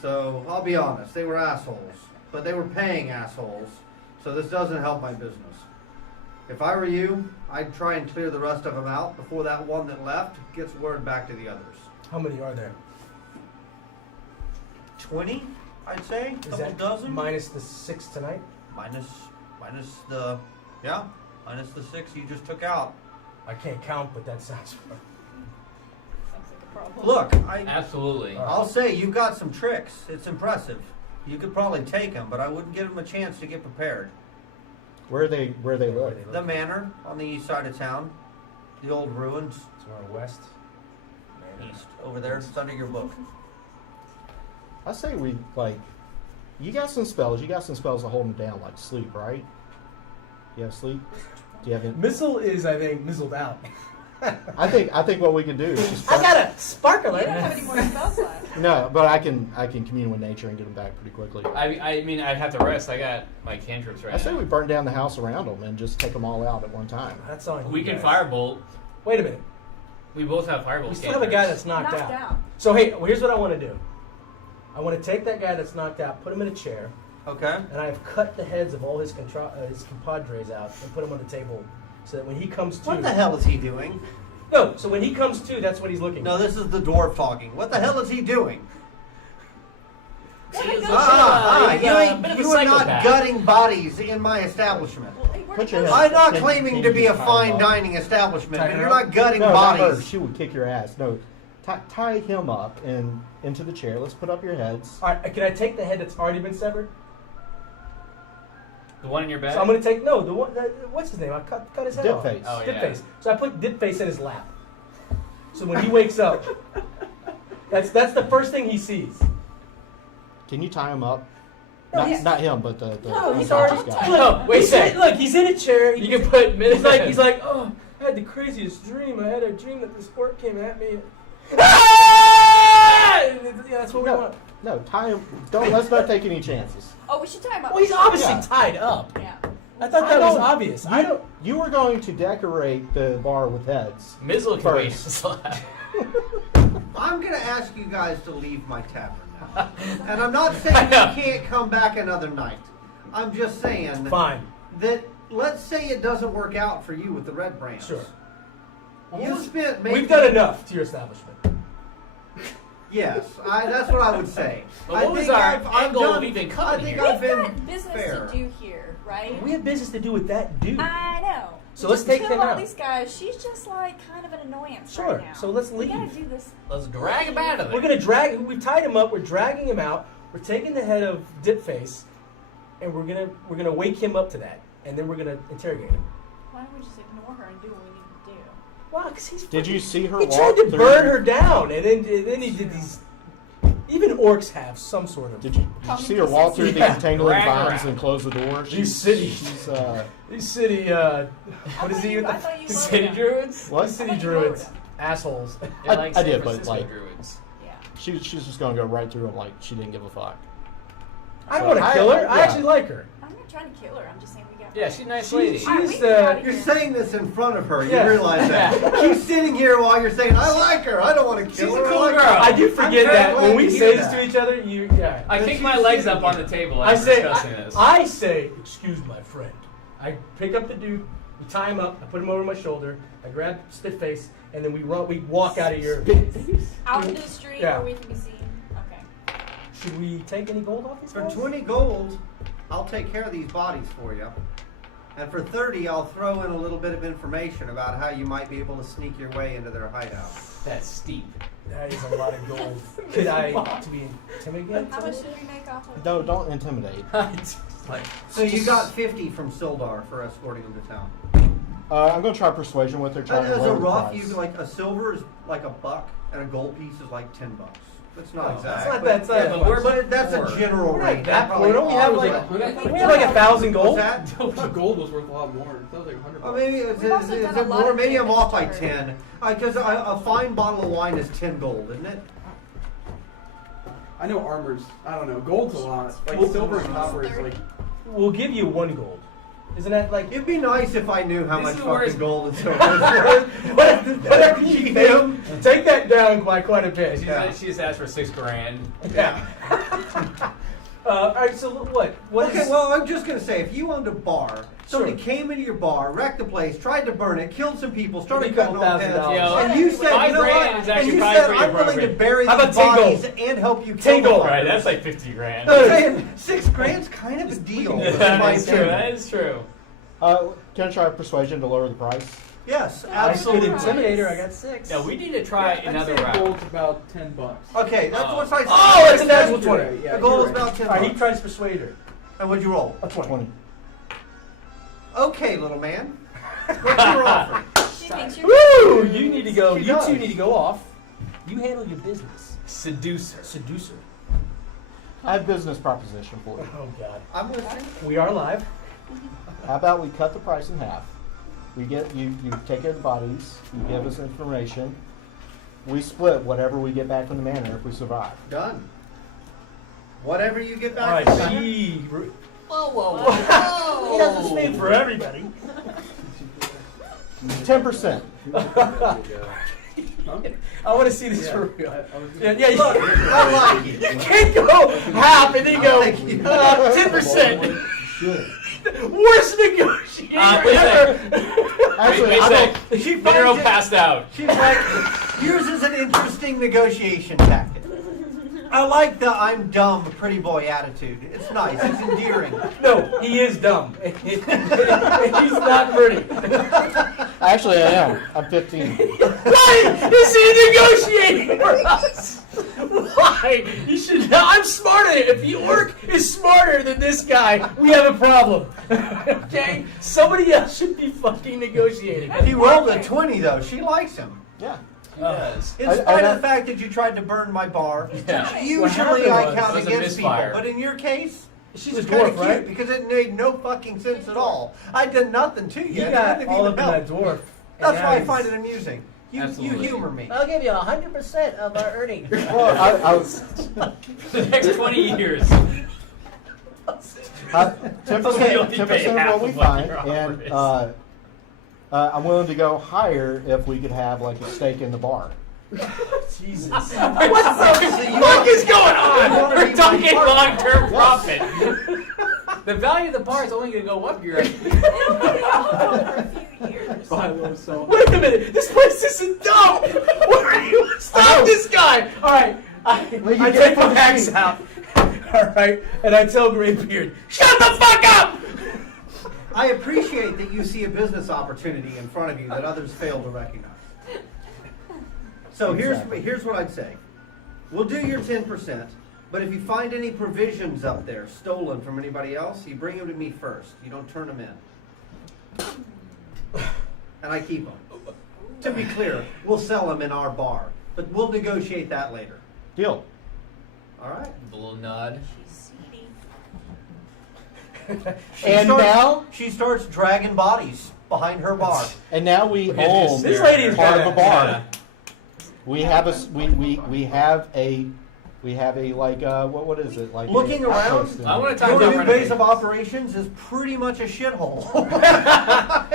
So I'll be honest, they were assholes, but they were paying assholes, so this doesn't help my business. If I were you, I'd try and clear the rest of them out before that one that left gets word back to the others." how many are there? 20, I'd say, Is couple that dozen. minus the 6 tonight? Minus the 6 you just took out. I can't count, but that sounds. Sounds like a problem. Look, Absolutely. I'll say you've got some tricks. It's impressive. You could probably take them, but I wouldn't give them a chance to get prepared. Where they live? The manor on the east side of town, the old ruins, So we're on west. east over there. It's under your book. I say we you got some spells. You got some spells to hold them down, like sleep, right? You have sleep. Do you have any? Missile is, I think, mizzled out. I think what we can do is just. I got a sparkler. You don't have any more spells left. No, but I can commune with nature and get them back pretty quickly. I mean, I'd have to rest. I got my cantrips right I say now. we burn down the house around them and just take them all out at one time. That's on you We can guys. firebolt. Wait a minute. We both have firebolt. We still have a guy that's knocked Knocked out. out. So hey, well, here's what I want to do. I want to take that guy that's knocked out, put him in a chair, Okay. and I have cut the heads of all his compadres out and put them on the table, so that when he comes to, What the hell is he doing? No, so when he comes to, that's what he's looking. No, this is the dwarf talking. What the hell is he doing? What are you He's you a bit of a are not psychopath. gutting bodies in my establishment. Put your head. head- I'm not Can- claiming can to you be a just tie fine him up? dining establishment, Tie and him you're up? not gutting No, not her. bodies. She would kick your ass. No, tie him up and into the chair. Let's put up your heads. All right, can I take the head that's already been severed? The one in your bag? So I'm going to take the one. What's his name? I cut his head off. Dipface. Oh, yeah. Dipface. So I put Dipface in his lap. So when he wakes up, that's the first thing he sees. Can you tie him up? No, Not, he's- not him, but the No, he's unconscious already guy. tied. Look, wait a he's sec. in, look, he's in a chair. You can put He's like, oh, I had the craziest dream. I had a dream that this orc came at me. Yeah, that's what we want. No, tie him. Let's not take any chances. Oh, we should tie him up. Well, he's obviously Yeah. tied up. Yeah. I thought that was obvious. I don't. You were going to decorate the bar with heads. Mizzle can wait First. slap. I'm going to ask you guys to leave my tavern now. And I'm not saying you can't come back another night. I'm just saying Fine. that let's say it doesn't work out for you with the Red Brands. Sure. You spent maybe... We've done enough to your establishment. Yes, that's what I would say. But I what was think our I've angle done- of even I coming think here? I've We've been got business fair. to do here, right? We have business to do with that dude. I know. So We let's just take killed him all out. these guys. She's just like kind of an annoyance Sure. right now. So let's We gotta leave. do this. Let's drag him out of there. We're gonna drag. We've tied him up. We're dragging him out. We're taking the head of Dipface, and we're gonna wake him up to that, and then we're gonna interrogate him. Why don't we just ignore her and do what we need to do? Wow, 'cause he's Did you see her he walk tried to through? burn her down, and then he did these. Even orcs have some sort of. Did you see her walk through the Yeah. entangling Rag vines around. and close the door? These city. She's These city. What is he with I thought you the were- city druids? What? City druids. Assholes. They're like I San did, but Francisco like druids. Yeah. she's just gonna go right through him like she didn't give a fuck. I So don't want to kill her. I yeah. actually like her. I'm not trying to kill her. I'm just saying we got. Yeah, she's a nice lady. She's Alright, we can get out of You're here. saying this in front of her. You Yeah. realize that. She's sitting here while you're saying, I like her. I don't want to kill She's her. a I cool like girl. her." I do forget very that glad when we to say hear this that. to each other, yeah. I But kick she's my legs sitting up on here. the table I as we're say, discussing this. I say, excuse my friend. I pick up the dude, we tie him up, I put him over my shoulder, I grab Spit Face, and then we walk out of here. Out into the street Yeah. where we can be seen. Okay. Should we take any gold off these For guys? 20 gold, I'll take care of these bodies for you. And for 30, I'll throw in a little bit of information about how you might be able to sneak your way into their hideout. That's steep. That is a lot of gold. Could I, to be intimidated? How much should we make off of? No, don't intimidate. Like, So you got 50 from Sildar for escorting them to town. I'm gonna try persuasion with her. Try And to as a lower the rough, price. you like a silver is like $1 and a gold piece is like $10. That's not Oh, exact. That's not but- that. yeah, but we're But that's a poor. general We're not rate. that Probably poor. Don't we have, all- like- We We have like 1,000 gold. What's that? The gold was worth a lot more. That was like 100 Well, bucks. maybe it's, We've also it's done a lot more. of Maybe I'm damage off by to her. 10. Because a fine bottle of wine is 10 gold, isn't it? I know armor's, I don't know, gold's a lot. Like Well, silver and copper is like, We'll give you 1 gold. Isn't that like? It'd be nice if I knew how This much is the fucking worst. gold and silver is worth. Whatever you think, take that down by quite a bit. She just asked for $6,000. Yeah. All right. So what? What Okay, is- well, I'm just gonna say, if you owned a bar, somebody Sure. came into your bar, wrecked the place, tried to burn it, killed some people, started Maybe a cutting couple off heads, $1,000. Yeah, and you said, my you know brand what? is And actually you probably said, pretty I'm willing to appropriate. bury How these about 10 bodies gold? and help you 10 kill gold. them. Right, that's like $50,000. I'm saying $6,000's kind of a deal. in my That is true. opinion. That is true. Can I try persuasion to lower the price? Yes, I still absolutely. intimidator. I got 6. No, we need to try I'd another say route. gold's about 10 bucks. Okay, that's Oh. what I said. Oh, that's a natural You're 20. right, yeah, The goal you're is right. about 10 All right, he bucks. tries to persuade her. And what'd you roll? A 20. Okay, little man. What's your offer? She thinks you're. Woo! You need to go. She You does. two need to go off. You handle your business. Seducer. Seducer. I have a business proposition for you. Oh God. I'm listening. We are live. How about we cut the price in half? We get you take care of the bodies. You give us information. We split whatever we get back from the manor if we survive. Done. Whatever you get All back right. from me. She. Whoa, whoa, whoa. He doesn't speak for everybody. 10%. I want to see this for real. Yeah, yeah. Look, I like you. You can't go half and then go like you. 10%. Worst negotiator wait a ever. Actually, Wait a I sec. don't. She Mineral finds it- passed out. She's like, yours is an interesting negotiation tactic. I like the I'm dumb pretty boy attitude. It's nice. It's endearing. No, he is dumb. He's not pretty. Actually, I am. I'm 15. Why is he negotiating for us? Why? You should. I'm smarter. If the orc is smarter than this guy, we have a problem. Okay? Somebody else should be fucking negotiating. He rolled a 20 though. She likes him. Yeah. He does. In I spite of don't- the fact that you tried to burn my bar, Yeah. usually I happened count was a against people. misfire. But in your case, She's a it's kind dwarf, of cute right? because it made no fucking sense at all. I did nothing to you. You I got didn't all even up in that help. dwarf. That's why I find it amusing. You Absolutely. humor me. I'll give you 100% of our earnings. Well, I was. For the next 20 years. 10%, You only 10% pay of half what we of what find, your and offer I'm willing to go higher if we could have like a stake in the bar. Jesus. What the fuck is going on? We're talking long-term profit. The value of the bar is only going to go up here. It'll be on for a few years. Buy low, sell Wait a minute. This place isn't dumb. What are you? Stop this guy. All right. Well, you I get take my full axe sheet. out. All right. And I tell Greybeard, shut the fuck up. I appreciate that you see a business opportunity in front of you that others fail to recognize. So here's what I'd say. We'll do your 10%, but if you find any provisions up there stolen from anybody else, you bring them to me first. You don't turn them in. And I keep them. To be clear, we'll sell them in our bar, but we'll negotiate that later. Deal. All right. A little nod. She's seedy. She starts dragging bodies behind her bar. And now we own This lady is part bad. of a bar. Yeah. We have a like what is it like? Looking a around, outpost in I there. want to talk Your about new base renovating. of operations is pretty much a shithole.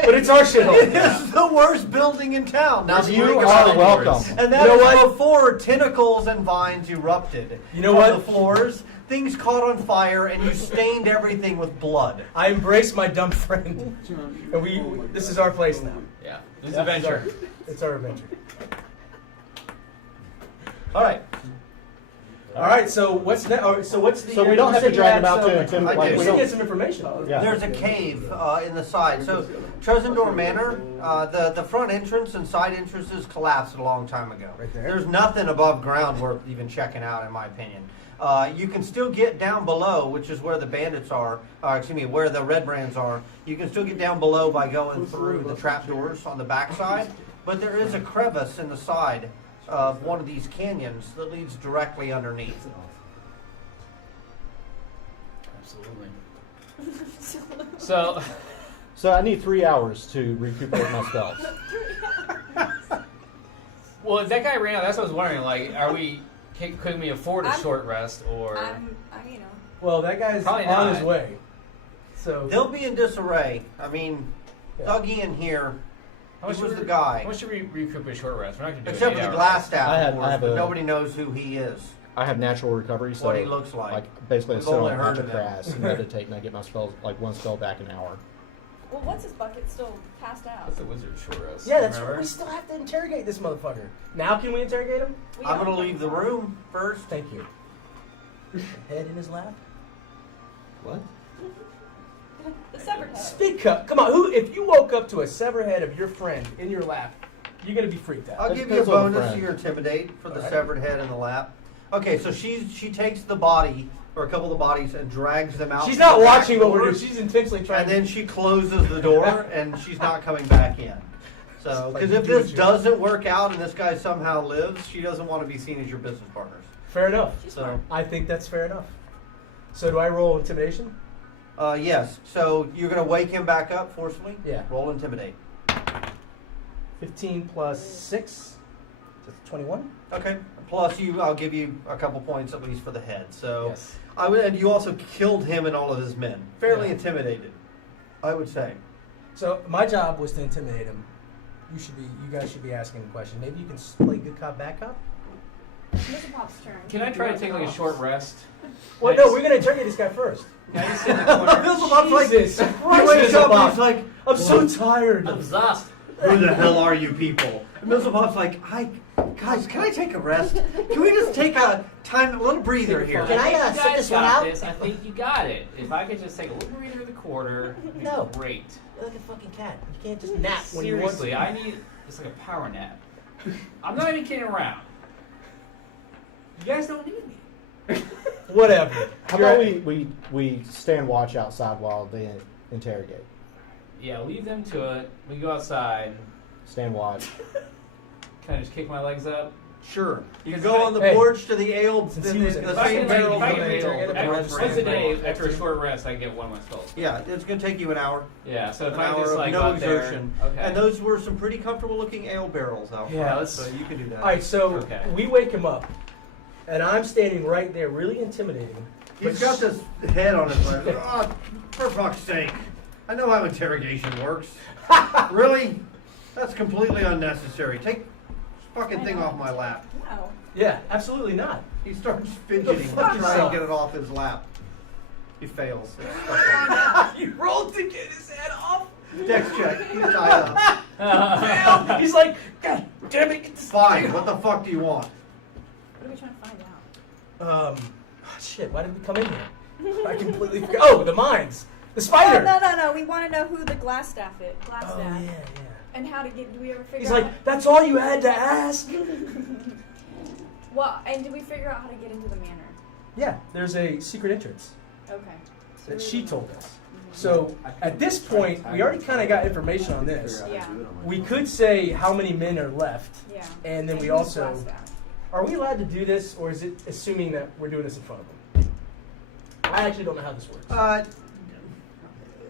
But it's our shithole. It's the worst building in town. Now Now You bring us are on welcome. boards. and that You know is what? before tentacles and vines erupted. You know from what? the floors, things caught on fire, and you stained everything with blood. I embrace my dumb friend, and this is our place now. Yeah. This is adventure. It's our adventure. All right. All right. So what's next? So what's the? So we don't have to drag him out to I intimidate. do. We can get some information. Yeah. There's a cave in the side. So Trezendor Manor, the front entrance and side entrances collapsed a long time ago. Right there? There's nothing above ground worth even checking out, in my opinion. You can still get down below, which is where the bandits are. Where the Red Brands are. You can still get down below by going through the trapdoors on the backside. But there is a crevice in the side of one of these canyons that leads directly underneath. Absolutely. So, So I need 3 hours to recuperate my spells. well, if that guy ran out, that's what I was wondering. Like, could we afford a I'm- short rest, or Well, that guy's Probably on not. his way. So They'll be in disarray. I mean, Yeah. Dougie in here, how he much was should the we- guy. How much should we recoup a short rest? We're not gonna do Except an for the 8-hour glass rest. staff, I have- of course, I have but a- nobody knows who he is. I have natural recovery, so What he looks like. basically I We've sit only on a heard bunch of of him. grass and meditate, and I get my spells like one spell back an hour. Well, what's his bucket still passed out? That's the wizard's short rest. yeah, that's remember? we still have to interrogate this motherfucker. Now can we interrogate him? We I'm don't gonna know. leave the room first. Thank you. Head in his lap. What? The severed head. Speak up. Come on. Who? If you woke up to a severed head of your friend in your lap, you're gonna be freaked out. I'll It give you a depends on the bonus to friend. your intimidate for the Alright. severed head in the lap. Okay, so she takes the body, or a couple of the bodies, and drags them out. She's to not the back watching what we're door, doing. She's intentionally trying. And then she closes the door, and she's not coming back in. So, Like because you if do what this you- doesn't work out and this guy somehow lives, she doesn't want to be seen as your business partners. Fair enough. So, I think that's fair enough. So do I roll intimidation? yes. So you're gonna wake him back up forcefully. Yeah. Roll intimidate. 15 plus 6. That's 21. Okay. Plus, I'll give you a couple points at least for the head. So, Yes. and you also killed him and all of his men. Fairly Yeah. intimidated, I would say. So my job was to intimidate him. You guys should be asking a question. Maybe you can play good cop, bad cop. Mr. Pop's turn. Can I try to take like a short rest? Well, no, we're gonna interrogate this guy first. Can I just sit in the corner? Mizzlepop's like, Jesus he Christ, wakes up and Mizzlepop. he's like, I'm so tired. I'm exhausted. who the hell are you people? And Mizzlepop's like, guys, can I take a rest? Can we just take a little breather here? Can I, think you sit guys this one got out? this. I think you got it. If I could just take a little breather in the corner, it'd be No. great. You're like a fucking cat. You can't just nap when you want Seriously, to. I need it's like a power nap. I'm not even kidding around. You guys don't need me. Whatever. How about we stand watch outside while they interrogate? Yeah, leave them to it. We go outside. Stand watch. Can I just kick my legs up? Sure. You can Because go on the hey, porch to the ale, since the he was the in- If I same can, barrel. if I that can they make sold. once a day after a short rest, I get one of my spells. Yeah, it's going to take you an hour. Yeah, so if An I hour just of like go no out there, exertion. okay. And those were some pretty comfortable looking ale barrels out Yeah, front, let's- so you can do that. All right, so Okay. we wake him up, and I'm standing right there, really intimidating. He's got this head on his leg. Oh, for fuck's sake. I know how interrogation works. Really? That's completely unnecessary. Take this fucking thing off my lap. No. Yeah, absolutely not. He starts fidgeting to fuck try and yourself. get it off his lap. He fails. You rolled to get his head off. Dex check. He's tied up. Damn. He's like, God damn it, get this Fine. thing What the fuck do you want? What are we trying to find out? Shit, why did we come in here? I completely forgot. Oh, the mines. The spider. No. We want to know who the glass staff is. Oh, yeah, yeah. And how to get. Do we ever figure He's out? like, that's all you had to ask? Well, and did we figure out how to get into the manor? Yeah, there's a secret entrance Okay. So that we- she told us. So at this point, we already kind of got information on this. Yeah. We could say how many men are left, Yeah. and then we who's also. last out? Are we allowed to do this, or is it assuming that we're doing this in front of them? I actually don't know how this works.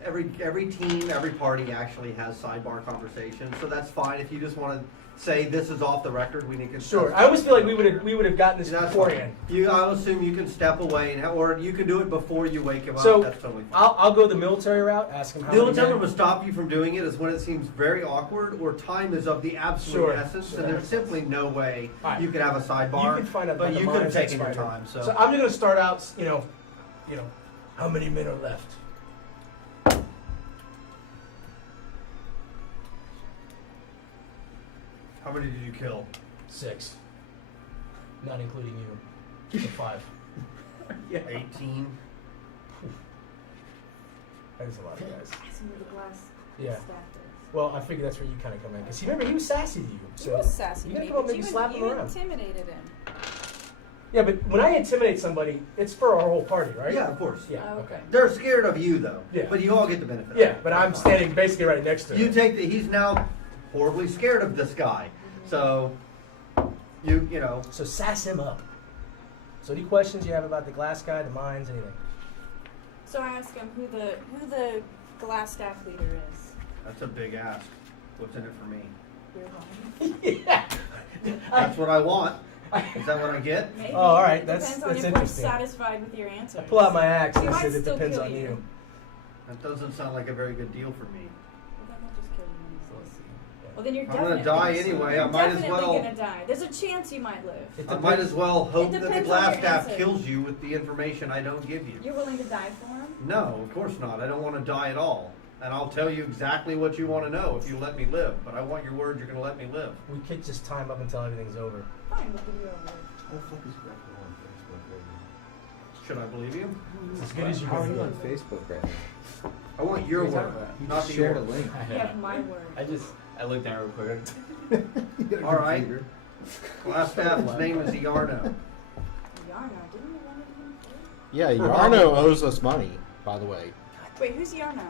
Every team, every party actually has sidebar conversations, so that's fine. If you just want to say this is off the record, we can. Sure. I always feel like we would have gotten this That's beforehand. fine. I'll assume you can step away, or you can do it before you wake him So up. That's totally fine. I'll go the military route. Ask him how. The only many time men. that will stop you from doing it is when it seems very awkward or time is of the absolute Sure, essence, sure. and there's simply no way Alright. you could have a sidebar. You could find out but about the you could have mines and taken your spider. time. So I'm just gonna start out. You know, how many men are left? How many did you kill? 6, not including you. So 5. Yeah, 18. That is a lot of guys. Ask him who the glass Yeah. staff is. Well, I figured that's where you kind of come in. Because remember, he was sassy to you. He So was sassy you to gotta me, come up but and maybe slap him you around. intimidated him. Yeah, but when I intimidate somebody, it's for our whole party, right? Yeah, of course. Yeah, Oh, okay. They're scared of you though. Yeah. But you all get the benefit. of Yeah, it. but I'm That's fine. standing basically right next to him. You take he's now horribly scared of this guy. So you know. So sass him up. So any questions you have about the glass guy, the mines, anything? So I asked him who the glass staff leader is. That's a big ask. What's in it for me? Your home. Yeah. That's what I want. Is that what I get? Maybe. Oh, all right, It that's depends on if interesting. we're satisfied with your answer. I pull out my axe He and I might said it still depends kill on you. That doesn't sound like a very good deal for me. Well, then we'll just kill you when he's dead. Well, then you're I'm definitely gonna die anyway. I might as definitely well. gonna die. There's a chance you might live. It I might as well hope that the depends on glass your staff answer. kills you with the information I don't give you. You're willing to die for him? No, of course not. I don't want to die at all. And I'll tell you exactly what you want to know if you let me live. But I want your word you're going to let me live. We could just time up until everything's over. Fine, we'll give you a word. What the fuck is Crowfall on Facebook right Should I believe you? It's as good as you now? How are can you on do. Facebook right now? I want your What are you word, talking about? You not just the shared a yours. link. You have my word. I looked down real quick. You got a All right. computer. Glass staff's name is Yarno. Yarno, didn't you run into him? Yeah, Yarno owes us money, by the way. Wait, who's Yarno?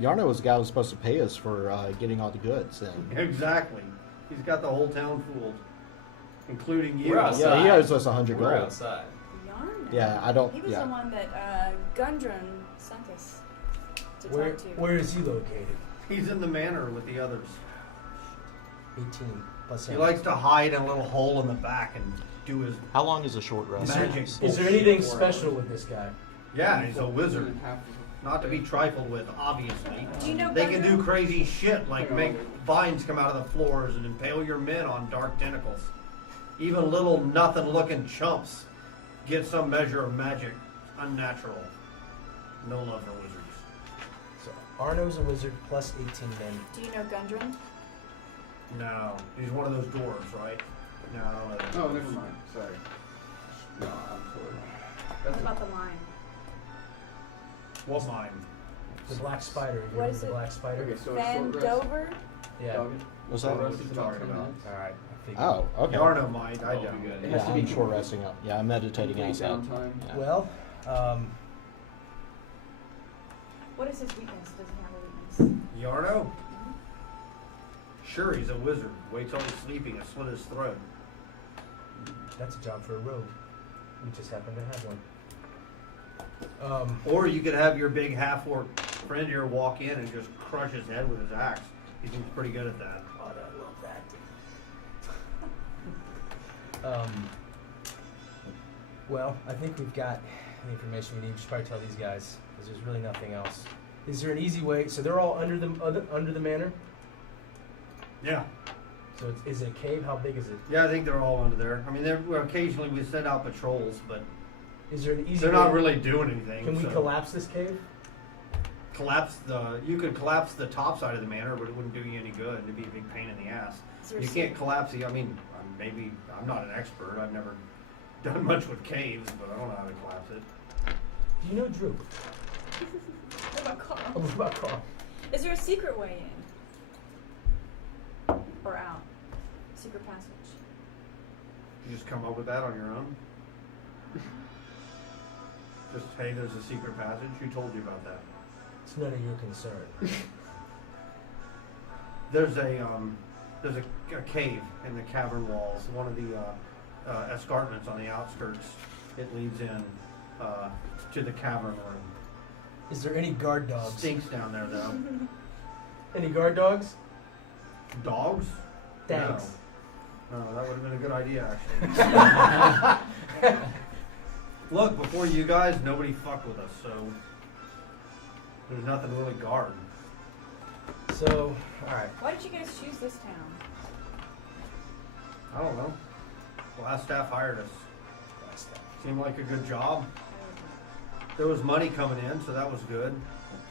Yarno was the guy who was supposed to pay us for getting all the goods. And Exactly. He's got the whole town fooled, including you. We're outside. yeah, he owes us 100 We're gold. outside. Yarno. Yeah, I don't. He was Yeah. the one that Gundren sent us to Where, talk to. where is he located? He's in the manor with the others. 18 plus He 7. likes to hide in a little hole in the back and do his How long is a short rest? magic. Is there anything special with this guy? Yeah, he's a wizard. Not to be trifled with, obviously. Do you know They can do Gundren? crazy shit like make vines come out of the floors and impale your men on dark tentacles. Even little nothing looking chumps get some measure of magic. Unnatural. No love for wizards. So Arno's a wizard plus 18 men. Do you know Gundren? No. He's one of those dwarves, right? No, I don't know. Oh, never mind. Sorry. No, I'm totally. What about the line? What mine? The black spider. You What remember is the it? black spider? Okay, so Van short rest. Dover? Yeah. Dog. What's Short that? rest is about 10 minutes. All right. I figured. Oh, okay. Yarno mind, I Oh, don't. good. It has Yeah, to be I'm short resting up. Yeah, I'm meditating Complete outside. downtime. Yeah. Well, What is his weakness? Does he have a weakness? Yarno? Sure, he's a wizard. Wait till he's sleeping and slit his throat. that's a job for a rogue. We just happen to have one. Or you could have your big half-orc friend here walk in and just crush his head with his axe. He seems pretty good at that. Oh, I love that. Well, I think we've got the information we need. We should probably tell these guys because there's really nothing else. Is there an easy way? So they're all under the manor. Yeah. So is it a cave? How big is it? Yeah, I think they're all under there. I mean, occasionally we send out patrols, but Is there an easy? they're way? not really doing anything. Can we so collapse this cave? You could collapse the top side of the manor, but it wouldn't do you any good. It'd be a big pain in the ass. Is there You a can't collapse the. I mean, maybe I'm not an expert. I've never done much with caves, but I don't know how to collapse it. Do you know Drew? What about Carl? What about Carl? Is there a secret way in? Or out? Secret passage? You just come up with that on your own. Just, hey, there's a secret passage. Who told you about that? It's none of your concern. There's a cave in the cavern walls. One of the escarpments on the outskirts. It leads in to the cavern room. Is there any guard dogs? Stinks down there though. Any guard dogs? Dogs? Thanks. No, that would have been a good idea actually. Look, before you guys, nobody fucked with us, so there's nothing to really guard. So, alright. Why did you guys choose this town? I don't know. Glass staff hired us. Seemed like a good job. There was money coming in, so that was good.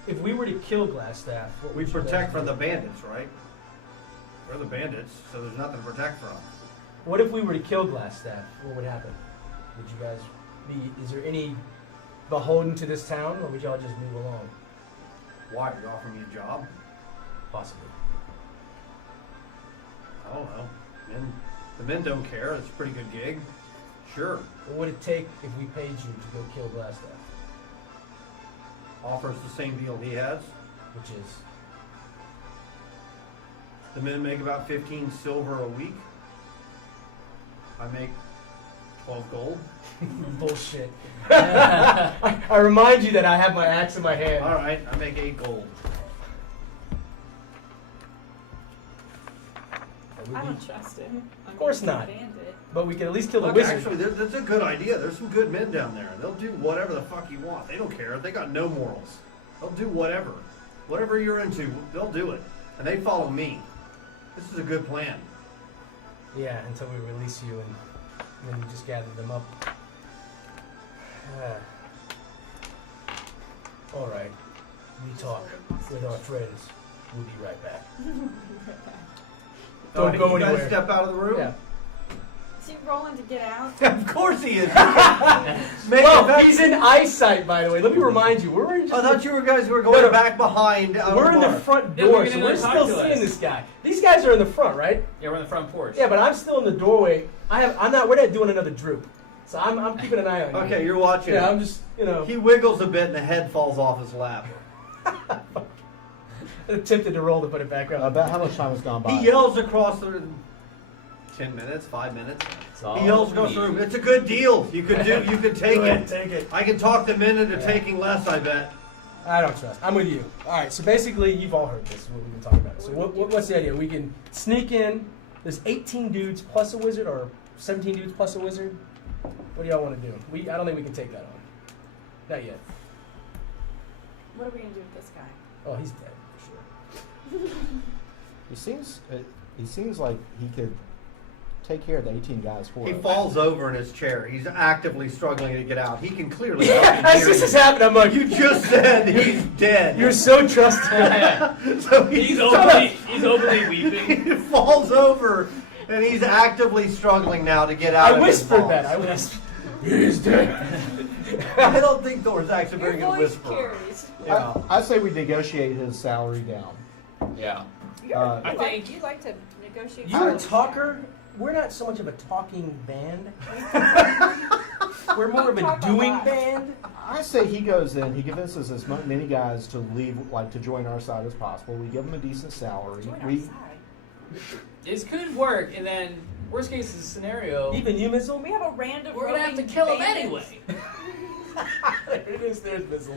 If we were to kill Glassstaff, what We would you protect guys from do? the bandits, right? We're the bandits, so there's nothing to protect from. What if we were to kill Glassstaff? What would happen? Would you guys be? Is there any beholden to this town, or would y'all just move along? Why? You offering me a job? Possibly. I don't know. The men don't care. It's a pretty good gig. Sure. What would it take if we paid you to go kill Glassstaff? Offers the same deal he has. Which is The men make about 15 silver a week. I make 12 gold. bullshit. I remind you that I have my axe in my hand. All right, I make 8 gold. I don't trust him. Of course not. But we can at least kill the Look, wizard. actually, that's a good idea. There's some good men down there. They'll do whatever the fuck you want. They don't care. They got no morals. They'll do whatever. Whatever you're into, they'll do it. And they follow me. This is a good plan. Yeah, until we release you and then you just gather them up. All right. We talk with our friends. We'll be right back. Don't go you guys anywhere. step out of the room? Yeah. Is he rolling to get out? Of course he is. Well, he's in eyesight, by the way. Let me remind you, we're in just I thought you guys were going No. back behind. we're in the front Yeah, door, we're so gonna we're talk still to seeing us. this guy. These guys are in the front, right? Yeah, we're on the front porch. Yeah, but I'm still in the doorway. We're not doing another droop. So I'm keeping an eye on you. Okay, you're watching. Yeah, it. I'm just, He wiggles a bit and the head falls off his lap. attempted to roll to put it back up. About how much time has gone by? He yells across the 10 minutes, 5 minutes. all He yells across the room. It's a good deal. You could take Go ahead, it. take it. I can talk them into Yeah. taking less, I bet. I don't trust. I'm with you. All right, so basically, you've all heard this, what we've been talking about. So what's the idea? We can sneak in. There's 18 dudes plus a wizard, or 17 dudes plus a wizard. What do y'all want to do? I don't think we can take that on. Not yet. What are we gonna do with this guy? Oh, he's dead for sure. He seems like he could take care of the 18 guys for He us. falls over in his chair. He's actively struggling to get out. He can clearly help you As hear this you. is happening, I'm like, You just said he's dead. you're so trusting. So He's openly weeping. He falls over, and he's actively struggling now to get out. I of his whispered falls. that. I whispered. He's dead. I don't think Thor's actually Your very good voice whisperer. carries. Yeah. I say we negotiate his salary down. Yeah. I think- you like to negotiate. You're a salaries. talker. We're not so much of a talking band. We're more of a Talk a doing lot. band. I say he goes in, he convinces as many guys to leave, like to join our side as possible. We give him a decent salary. Join our We, side. This could work, and then worst case scenario, Even you, Mizzle. We have a random. we're gonna have to roving kill him bandits. anyway. There it is. There's Mizzle.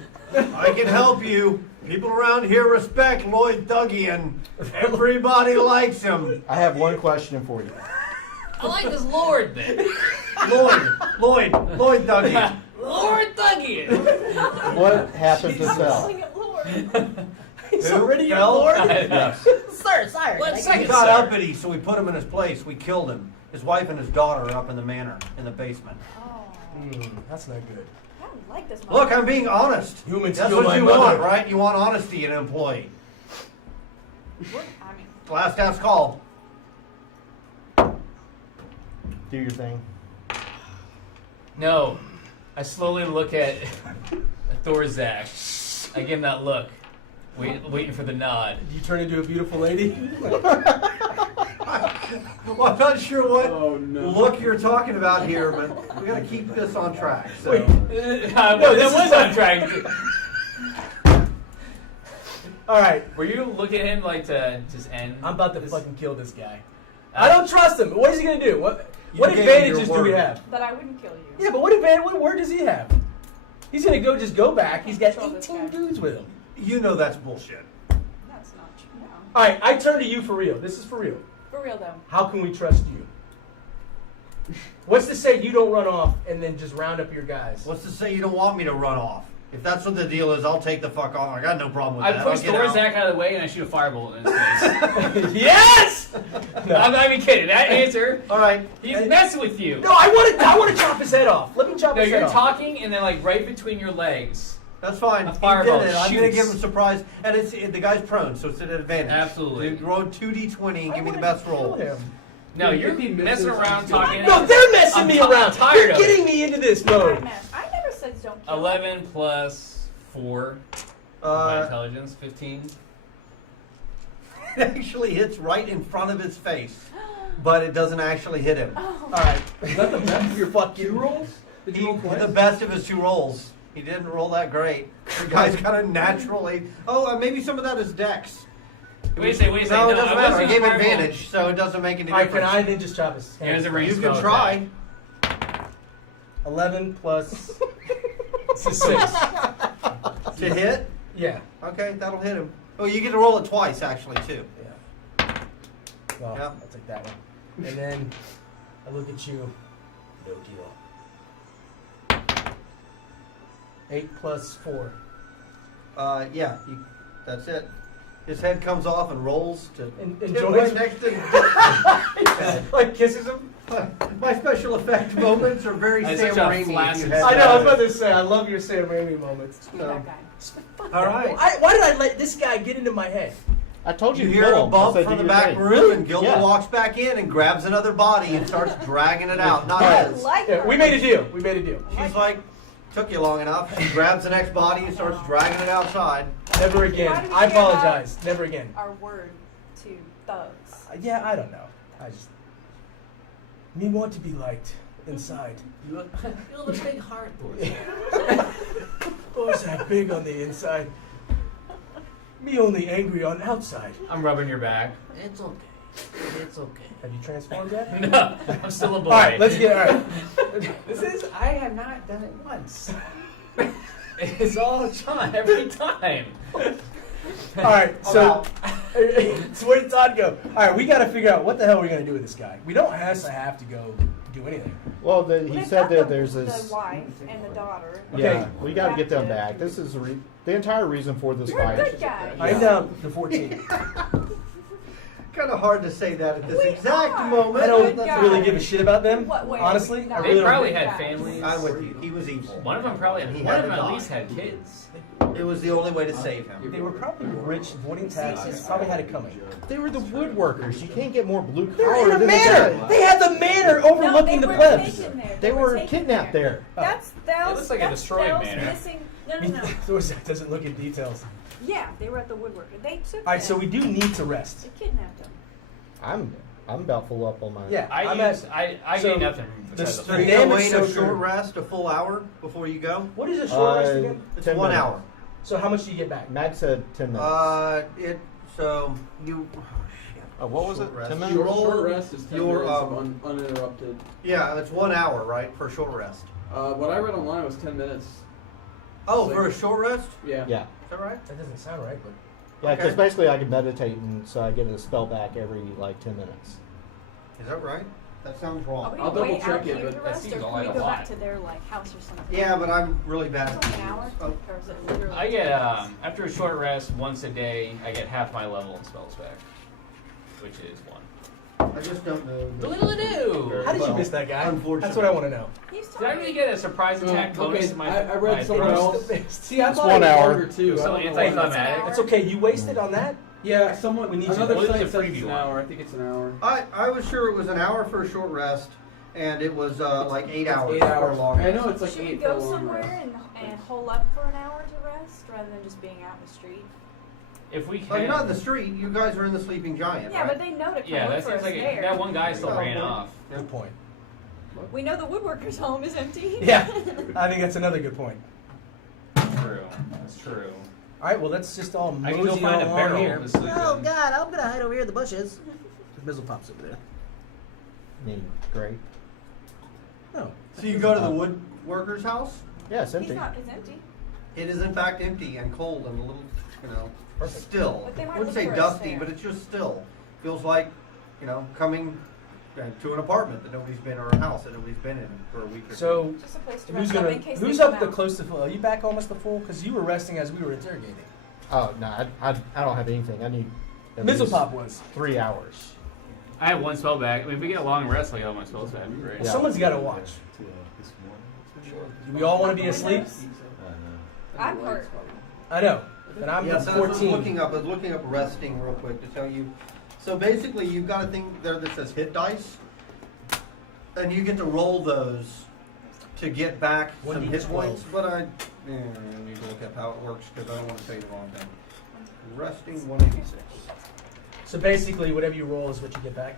I can help you. People around here respect Lloyd Thuggian. Everybody likes him. I have one question for you. I like this Lord thing. Lloyd Thuggian. Lord Thuggian. What happened to Sel? Calling it Lord. He's Who? already your Phil? lord. Yes. Sire. One He second, got sir. uppity, so we put him in his place. We killed him. His wife and his daughter are up in the manor, in the basement. Oh, That's not good. I don't like this. Look, I'm being honest. Humans That's kill what my you mother. want, right? You want honesty in an employee. I mean, Last house call. Do your thing. No. I slowly look at Thorzak. I give him that look. Waiting for the nod. You turn into a beautiful lady. Well, I'm not sure what Oh, no. look you're talking about here, but we got to keep this on track. So. Wait. No, that was on track. All right, Were you looking at him like to just end? I'm about to fucking kill this guy. I don't trust him. What is he gonna do? What You what gave advantages your do we word. have? That I wouldn't kill you. Yeah, but what word does he have? He's gonna just go back. He's got Control this 18 guy. dudes with him. You know that's bullshit. That's not true. No. All right, I turn to you for real. This is for real. For real though. How can we trust you? What's to say you don't run off and then just round up your guys? What's to say you don't want me to run off? If that's what the deal is, I'll take the fuck off. I got no problem with I that. push I'll get out. Thorazak out of the way and I shoot a firebolt in his face. Yes! I'm not even kidding. That answer, All right. he's messing with you. No, I want to chop his head off. Let me chop No, his head you're off. talking and then like right between your legs. That's fine. A He fireball did it. I'm going to shoots. give him a surprise. And the guy's prone, so it's an advantage. Absolutely. You roll 2d20 and I give me the wanna best kill roll. him. No, Dude, you're if he misses, messing around he's gonna- talking. No, they're messing I'm me t- around. tired You're of it. getting me into this I mode. never said don't kill. 11 plus 4. My intelligence, 15. It actually hits right in front of his face, but it doesn't actually hit him. Oh. All right. Is that the best of your Fuck two you. rolls? Did you roll twice? The best of his two rolls. He didn't roll that great. The guy's kind of naturally. Oh, maybe some of that is dex. Wait a second, wait a second. No, it No, doesn't I matter. I wasn't gave fireball. advantage, so it doesn't make any All right, can difference. I then just chop his head? Here's a range You spell can try. attack. 11 plus It's a 6. To hit? Yeah. Okay, that'll hit him. Oh, you get to roll it twice, actually, too. Yeah. Well, Yeah. I'll take that one. And then I look at you. No deal. 8 plus 4. Yeah, that's it. His head comes off and rolls to Enjoy right it. next to. Like kisses him. My special effect moments are very That's Sam such a Raimi. if you flaccid had I know. that. I was about to say I love your Sam Raimi moments. Be that guy. All right. Why did I let this guy get into my head? I told you. You hear kill a him. bump I said from do the your back thing. room, and Gilda Yeah. walks back in and grabs another body and starts dragging it out. Not I his. like Yeah, her. we made a deal. We made a deal. She's like, took you long enough. She grabs the next body and starts dragging it outside. Never Why again. do we I care about- apologize. Never again. Our word to thugs. Yeah, I don't know. I just me want to be liked inside. You have a big heart, boy. Borzak big on the inside. Me only angry on outside. I'm rubbing your back. It's okay. It's okay. Have you transformed yet? No, I'm still a boy. All right, let's get. All right. This is. I have not done it once. It's all John every time. All right, so so where did Todd go? All right, we got to figure out what the hell we're gonna do with this guy. We don't have to go do anything. Well, he They've said got that there's the this. wife and the daughter. Yeah, we got to Back get them to- back. This is the entire reason for this You're a fight. good guy. I'm down to 14. Kind of hard to say that at this We exact are. moment. I don't Good guy. really give a shit about them. What way? Honestly, I No. really They don't. probably give- had families. I'm with you. He was evil. One of them probably. And he One had of them to at die. least had kids. It was the only way to save him. They were probably rich, avoiding taxes. Probably had it coming. They were the woodworkers. You can't get more blue They're collar in a than manor. They had the manor overlooking the no, they were plebs. taken there. They were taken kidnapped there. That's that looks like a destroyed Dell's manor. missing. No. Thorzak doesn't look at details. Yeah, they were at the woodworker. They took. All right, so them. we do need to rest. They kidnapped him. I'm about full up on my. Yeah, I I'm use. at. I so gain nothing. the besides So the you damage gonna wait a so short good. rest, a full hour before you go? What is a short rest again? It's 10 1 minutes. hour. So how much do you get back? Matt said 10 minutes. So you. What was Short it? rest. 10 You minutes? roll Short rest is 10 your, minutes of uninterrupted. Yeah, it's 1 hour, right, for a short rest. What I read online was 10 minutes. Oh, So- for a short rest? Yeah. Yeah. Is that right? That doesn't sound right, but Yeah, because Okay. basically I can meditate and so I get a spell back every like 10 minutes. Is that right? That sounds Are wrong. we I'll gonna wait double check out it, here but to that rest, seems or can like we a go back lot. to their like house or something? Yeah, but I'm really bad at It's like these. an hour, Oh, or is it literally? I get after a short rest once a day. I get half my level in spells back, which is 1. I just don't know. Doodle-doo. how did you Well, miss that guy? unfortunately. That's what I want to know. He's Did I talking. really get a surprise attack bonus Okay, in my? I read my somewhere bonus? else. See, I It's thought 1 it was hour. longer too. So I don't know it's why. automatic. That's okay. You wasted on that. Yeah, someone. We need to- another what is site the says preview it's an on? hour. I think it's an hour. I was sure it was an hour for a short rest, and it was like 8 It's hours 8 for a hours. long I rest. know it's like Should we 8 go for a long somewhere rest. and hole up for an hour to rest rather than just being out in the street? If we can. Oh, you're not in the street. You guys are in the Sleeping Giant, Yeah, right? but they know to come Yeah, look that for seems us like there. that one guy still ran off. Good point. We know the woodworker's home is empty. Yeah, I think that's another good point. True. That's true. All right, well, let's just all I can go mosey find a along barrel here. to sleep in. God, I'm gonna hide over here in the bushes. Mizzle pops over there. Need great. No. So you go to the woodworker's house. Yeah, it's He's empty. not. It's empty. It is in fact empty and cold and a little, Perfect. still. But they might I wouldn't look say for us dusty, there. but it's just still. Feels like, coming to an apartment that nobody's been, or a house that nobody's been in for a week or two. So, Just a place to who's rest up gonna? in case Who's they come up the out. close to full? Are you back almost to full? Because you were resting as we were interrogating. Oh no, I don't have anything. I need at Mizzle least Pop was. 3 hours. I have one spell back. I mean, if we get a long rest, I'll get all my spells back. That'd be great. Well, someone's got to watch. Do we all want to be asleep? I'm hurt. I know. And I'm Yeah, so I was 14. looking up resting real quick to tell you. So basically, you've got a thing there that says hit dice, and you get to roll those to get back some hit 1d12. points. But I need to look up how it works because I don't want to tell you the wrong thing. Resting 186. So basically, whatever you roll is what you get back.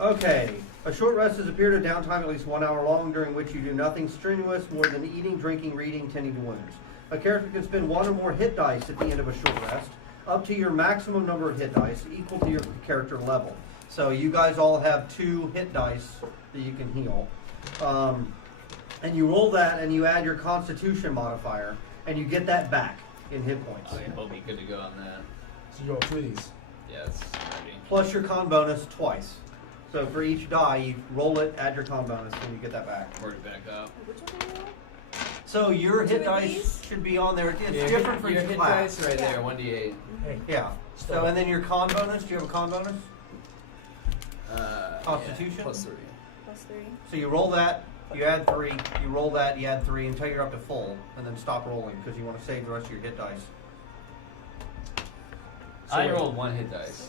Okay. A short rest is a period of downtime at least 1 hour long during which you do nothing strenuous more than eating, drinking, reading, tending to wounds. A character can spend 1 or more hit dice at the end of a short rest, up to your maximum number of hit dice, equal to your character level. So you guys all have 2 hit dice that you can heal. And you roll that and you add your constitution modifier, and you get that back in hit points. Okay, we'll be good to go on that. So you roll 2 of these. Yeah, it's ready. Plus your con bonus twice. So for each die, you roll it, add your con bonus, and you get that back. Already back up. Which one do you roll? So your Two hit of dice these? should be on there. It's Yeah, different for your each hit class. dice right Yeah. there, 1d8. Hey. Yeah. So and then your con bonus. Do you have a con bonus? Constitution? Yeah, +3. Plus 3. So you roll that. You add 3. You roll that. You add 3 until you're up to full, and then stop rolling because you want to save the rest of your hit dice. I rolled 1 hit dice.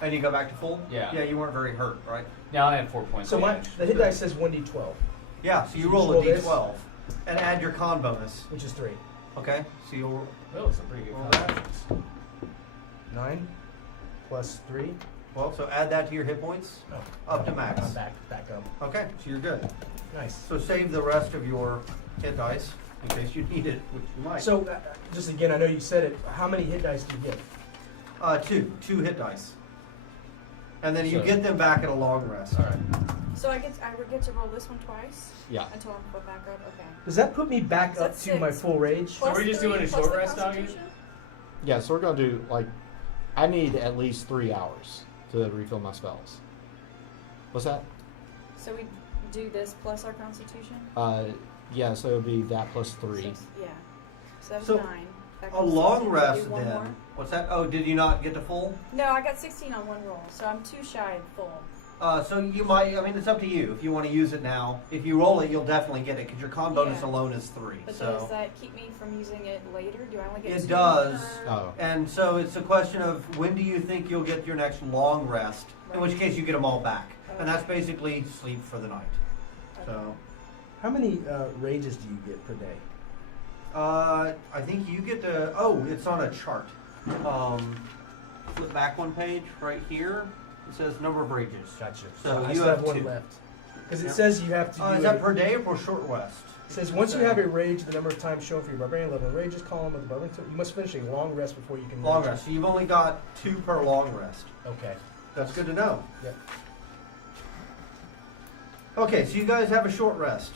And you go back to full. Yeah. Yeah. You weren't very hurt, right? Now I have 4 points. So of my, damage. the hit dice says 1d12, Yeah. So you So roll you a roll this? d12 and add your con bonus. which is 3. Okay. So you'll Oh, it's a pretty good roll combination. that. 9 plus 3. Well, so add that to your hit points. No. Up to max. I'm back up. Okay. So you're good. Nice. So save the rest of your hit dice in case you need it, which you might. So, just again, I know you said it. How many hit dice do you get? 2 hit dice, and then you So- get them back at a long rest. Alright. So I would get to roll this one twice Yeah. until I'm put back up. Okay. Does that put me back So up that's to my 6. full rage? So we're just doing a plus short the rest, doggy? Constitution? Yeah, so we're gonna do I need at least 3 hours to refill my spells. What's that? So we do this plus our Constitution. Yeah, so it would be that plus 3. 6, yeah. So that's So, 9. That A goes long 16. rest Do one then. more? What's that? Oh, did you not get to full? No, I got 16 on one roll, so I'm 2 shy of full. So you might. I mean, it's up to you if you want to use it now. If you roll it, you'll definitely get it because your con bonus Yeah. alone is 3. But So does that keep me from using it later? Do I only get It 2 does. per- Oh. and so it's a question of when do you think you'll get your next long rest? In which case you get them all back, and that's Okay. basically sleep for the night. So. How many rages do you get per day? I think you get to. Oh, it's on a chart. Flip back one page right here. It says number of rages. Gotcha. So I you still have have 1 2. left. Because it Yeah. says you have to do Is that per day or per short rest? It says once you have a rage, the number of times shown for your barbarian level in rages column of the barbarian tool, you must finish a long rest before you can Long rage. rest. So you've only got 2 per long rest. Okay. That's good to know. Yep. Okay, so you guys have a short rest.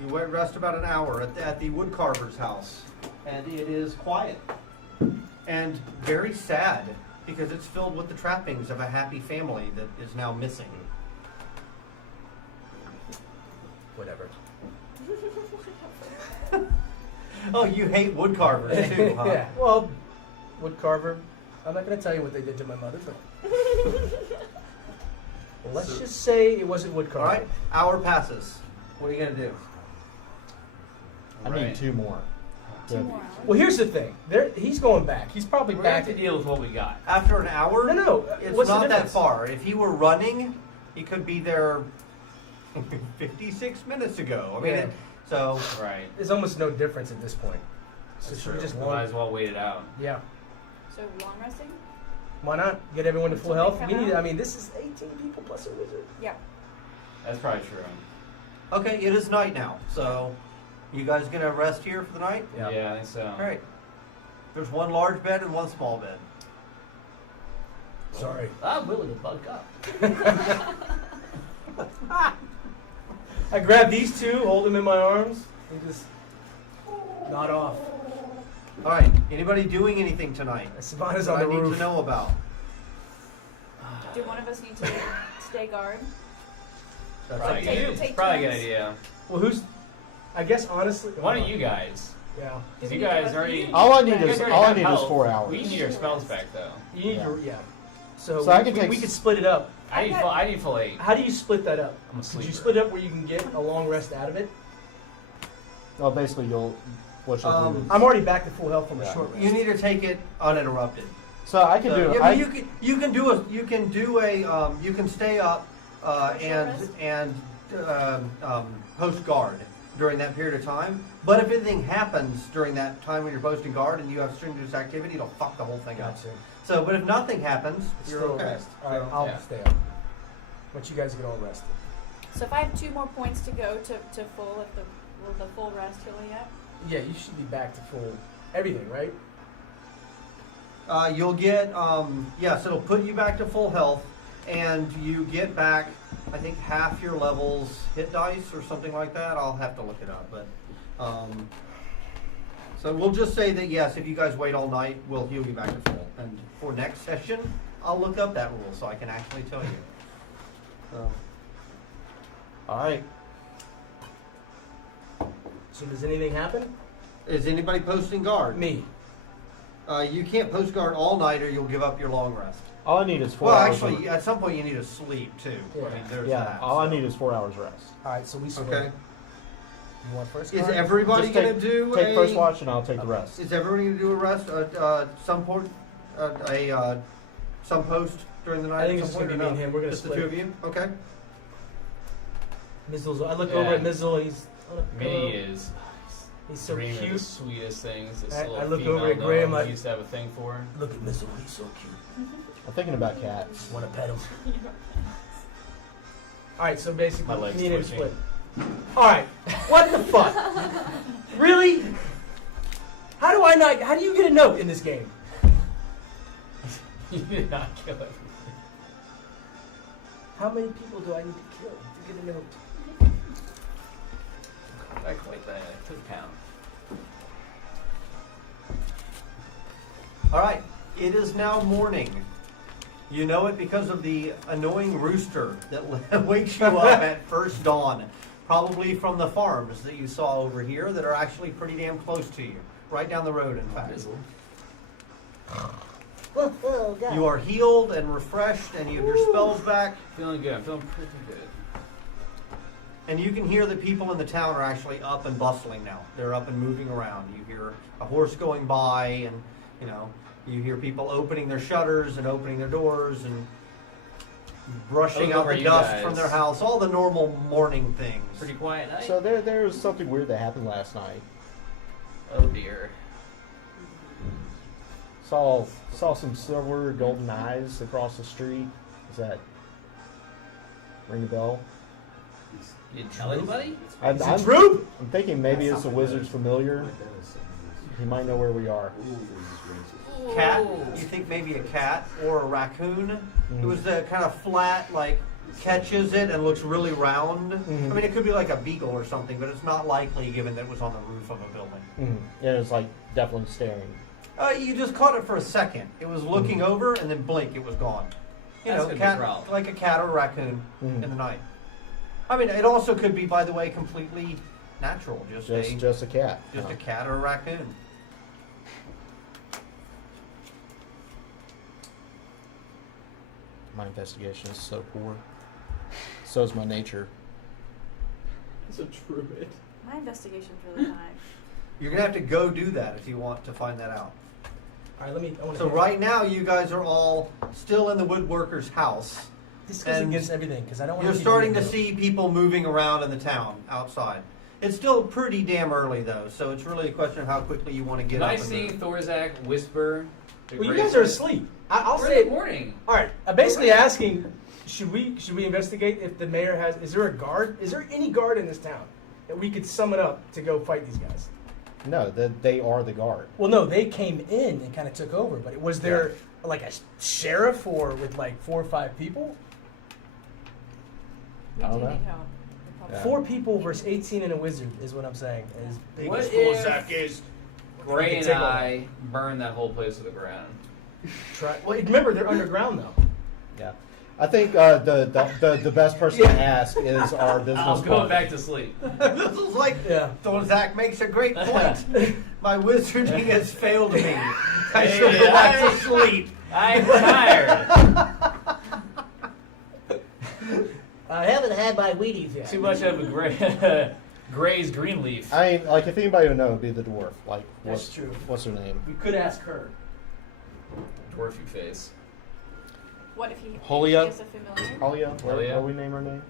You rest about an hour at the woodcarver's house, and it is quiet and very sad because it's filled with the trappings of a happy family that is now missing. Whatever. Oh, you hate woodcarvers too, huh? Yeah. Well, woodcarver. I'm not going to tell you what they did to my mother, but well, let's just say it wasn't woodcarver. All right, hour passes. What are you gonna do? I need 2 more. 2 more hours. Well, here's the thing. He's going back. He's probably We're gonna back. have to deal with what we got. After an hour? No. It's What's the not that difference? far. If he were running, he could be there 56 minutes ago. I mean, Yeah. Right. There's almost no difference at this point. So That's should we true. just We long? might as well wait it out. Yeah. So long resting? Why not? Get everyone to full Until health. they We come need. out? I mean, this is 18 people plus a wizard. Yeah. That's probably true. Okay, it is night now, so you guys gonna rest here for the night? Yeah. Yeah, I think so. All right. There's one large bed and one small bed. Sorry. I'm willing to bunk up. I grab these two, hold them in my arms, and just nod off. All right. Anybody doing anything tonight? Savannah's that on I the need roof. to know about. Do one of us need to stay guard? That's Probably, up to Take- you. good. take Probably a good turns. idea. Well, who's? I guess honestly. One of you guys. Yeah. Because Do you we need guys to already. rest? All I need you guys is already all I have need is health. 4 hours. We need your spells back though. You need to. Yeah. So, So I we, can we, take we s- could split it up. I need full 8. How do you split that up? I'm a Could you sleeper. split it up where you can get a long rest out of it? Well, basically, what you'll do. I'm already back to full health from a Yeah. short rest. You need to take it uninterrupted. So I can So, do. yeah, I, but you can stay up and post guard during that period of time. But if anything happens during that time when you're posting guard and you have strenuous activity, it'll fuck the whole thing up. Gotcha. So, but if nothing happens, you're Still okay. rest. All right, So, I'll yeah. stay up. Once you guys get all rested. So if I have 2 more points to go to full, if will the full rest heal me up? Yeah, you should be back to full everything, right? You'll get yes, it'll put you back to full health, and you get back, I think, half your levels hit dice or something like that. I'll have to look it up, but so we'll just say that yes, if you guys wait all night, we'll heal you back to full. And for next session, I'll look up that rule so I can actually tell you. So, all right. So does anything happen? is anybody posting guard? Me. You can't post guard all night, or you'll give up your long rest. All I need is 4 Well, hours. actually, at some point you need to sleep too. Yeah. I mean, there's yeah. that. All I so. need is 4 hours rest. All right, so we split. Okay. You want first? Is card? everybody Just going to take- do Take a? first watch, and I'll take the rest. Is everybody going to do a rest? Some point, some post during the night. I think at it's some gonna point, be or me no? and him. We're gonna Just split. the 2 of you. Okay. Mizzle's. I look Yeah. over at Mizzle. And he's. Minnie is He's so dreaming of the cute. sweetest things. This I little look female over at Graham gnome like- he used to have a thing for. Look at Mizzle. He's so cute. I'm thinking about cats. Want to pet him? All right, so basically, My leg's me and him twitching. split. All right, what the fuck? Really? How do I not? How do you get a note in this game? You did not kill everything. How many people do I need to kill to get a note? Not quite that. To the pound. All right. It is now morning. You know it because of the annoying rooster that wakes you up at first dawn, probably from the farms that you saw over here that are actually pretty damn close to you, right down the road, in fact. Oh, God. You are healed and refreshed, and you have your spells back. Feeling good. I'm feeling pretty good. And you can hear that people in the town are actually up and bustling now. They're up and moving around. You hear a horse going by, and you hear people opening their shutters and opening their doors and brushing Hello, out how are the you dust guys? from their house. All the normal morning things. Pretty quiet night. So there's something weird that happened last night. Oh dear. Saw some silver golden eyes across the street. Is that ring a bell? You didn't tell anybody? I'm thinking maybe it's a wizard's familiar. He might know where we are. Cat? You think maybe a cat or a raccoon? It was the kind of flat, like, catches it and looks really round. I mean, it could be like a beagle or something, but it's not likely given that it was on the roof of a building. Yeah, it was like definitely staring. You just caught it for a second. It was looking over, and then blink, it was gone. You That's know, gonna be cat, Growl. like a cat or a raccoon in the night. I mean, it also could be, by the way, completely natural. Just a cat. a cat or a raccoon. My investigation is so poor. So is my nature. It's a druid. My investigation's really high. You're gonna have to go do that if you want to find that out. All right, let me. I wanna So right now, you guys are all still in the woodworker's house. This goes and against everything because I don't want. You're starting to see people moving around in the town outside. It's still pretty damn early though, so it's really a question of how quickly you want to get Am up. I and seeing move. Thorzak whisper The Well, you great guys are one. asleep. I'll We're say in the morning. All right, I'm basically asking, should we investigate if the mayor has? Is there a guard? Is there any guard in this town that we could summon up to go fight these guys? No, they are the guard. Well, no, they came in and kind of took over. But was there like a sheriff or with like 4 or 5 people? We I don't do know. need help. We probably- 4 people versus 18 and a wizard is what I'm saying. As big What as if- Zach is. Gray and Take over. I burn that whole place to the ground. Well, remember they're underground though. Yeah. I think the best person to ask is our business I'll go partner. back to sleep. This is like, Yeah. Zach makes a great point. My wizarding has failed me. I Hey, should go back to sleep. I'm tired. I haven't had my Wheaties yet. Too much of a gray, Gray's green leaf. I mean, like, if anybody would know, it'd be the dwarf. Like, That's true. What's her name? We could ask her. Dwarfy face. What if he Holia? is a familiar? Holia? Holia? What we name her name?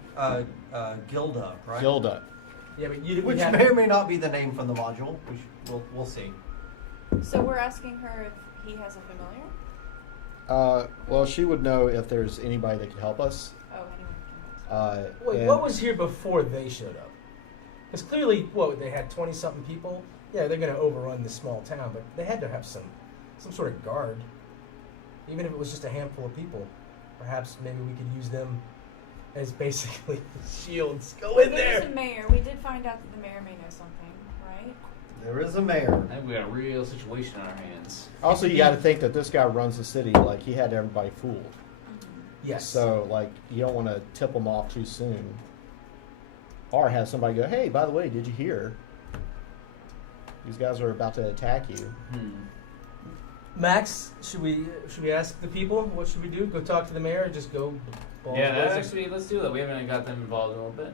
Gilda, right? Gilda. Yeah, but you Which may or may not be the name from the module. We'll see. So we're asking her if he has a familiar? Well, she would know if there's anybody that could help us. Oh, anyone can Wait, And- what was here before they showed up? Because clearly, they had 20-something people. Yeah, they're going to overrun this small town, but they had to have some sort of guard. Even if it was just a handful of people, perhaps maybe we could use them as basically shields. Go in There's there. a mayor. We did find out that the mayor may know something, right? There is a mayor. I think we got a real situation on our hands. Also, you got to think that this guy runs the city. Like, he had everybody fooled. Yes. So, like, you don't want to tip them off too soon. Or have somebody go, hey, by the way, did you hear? These guys are about to attack you. Max, should we ask the people? What should we do? Go talk to the mayor, or just go? balls Yeah, that's blazing? actually, let's do that. We haven't got them involved in a little bit.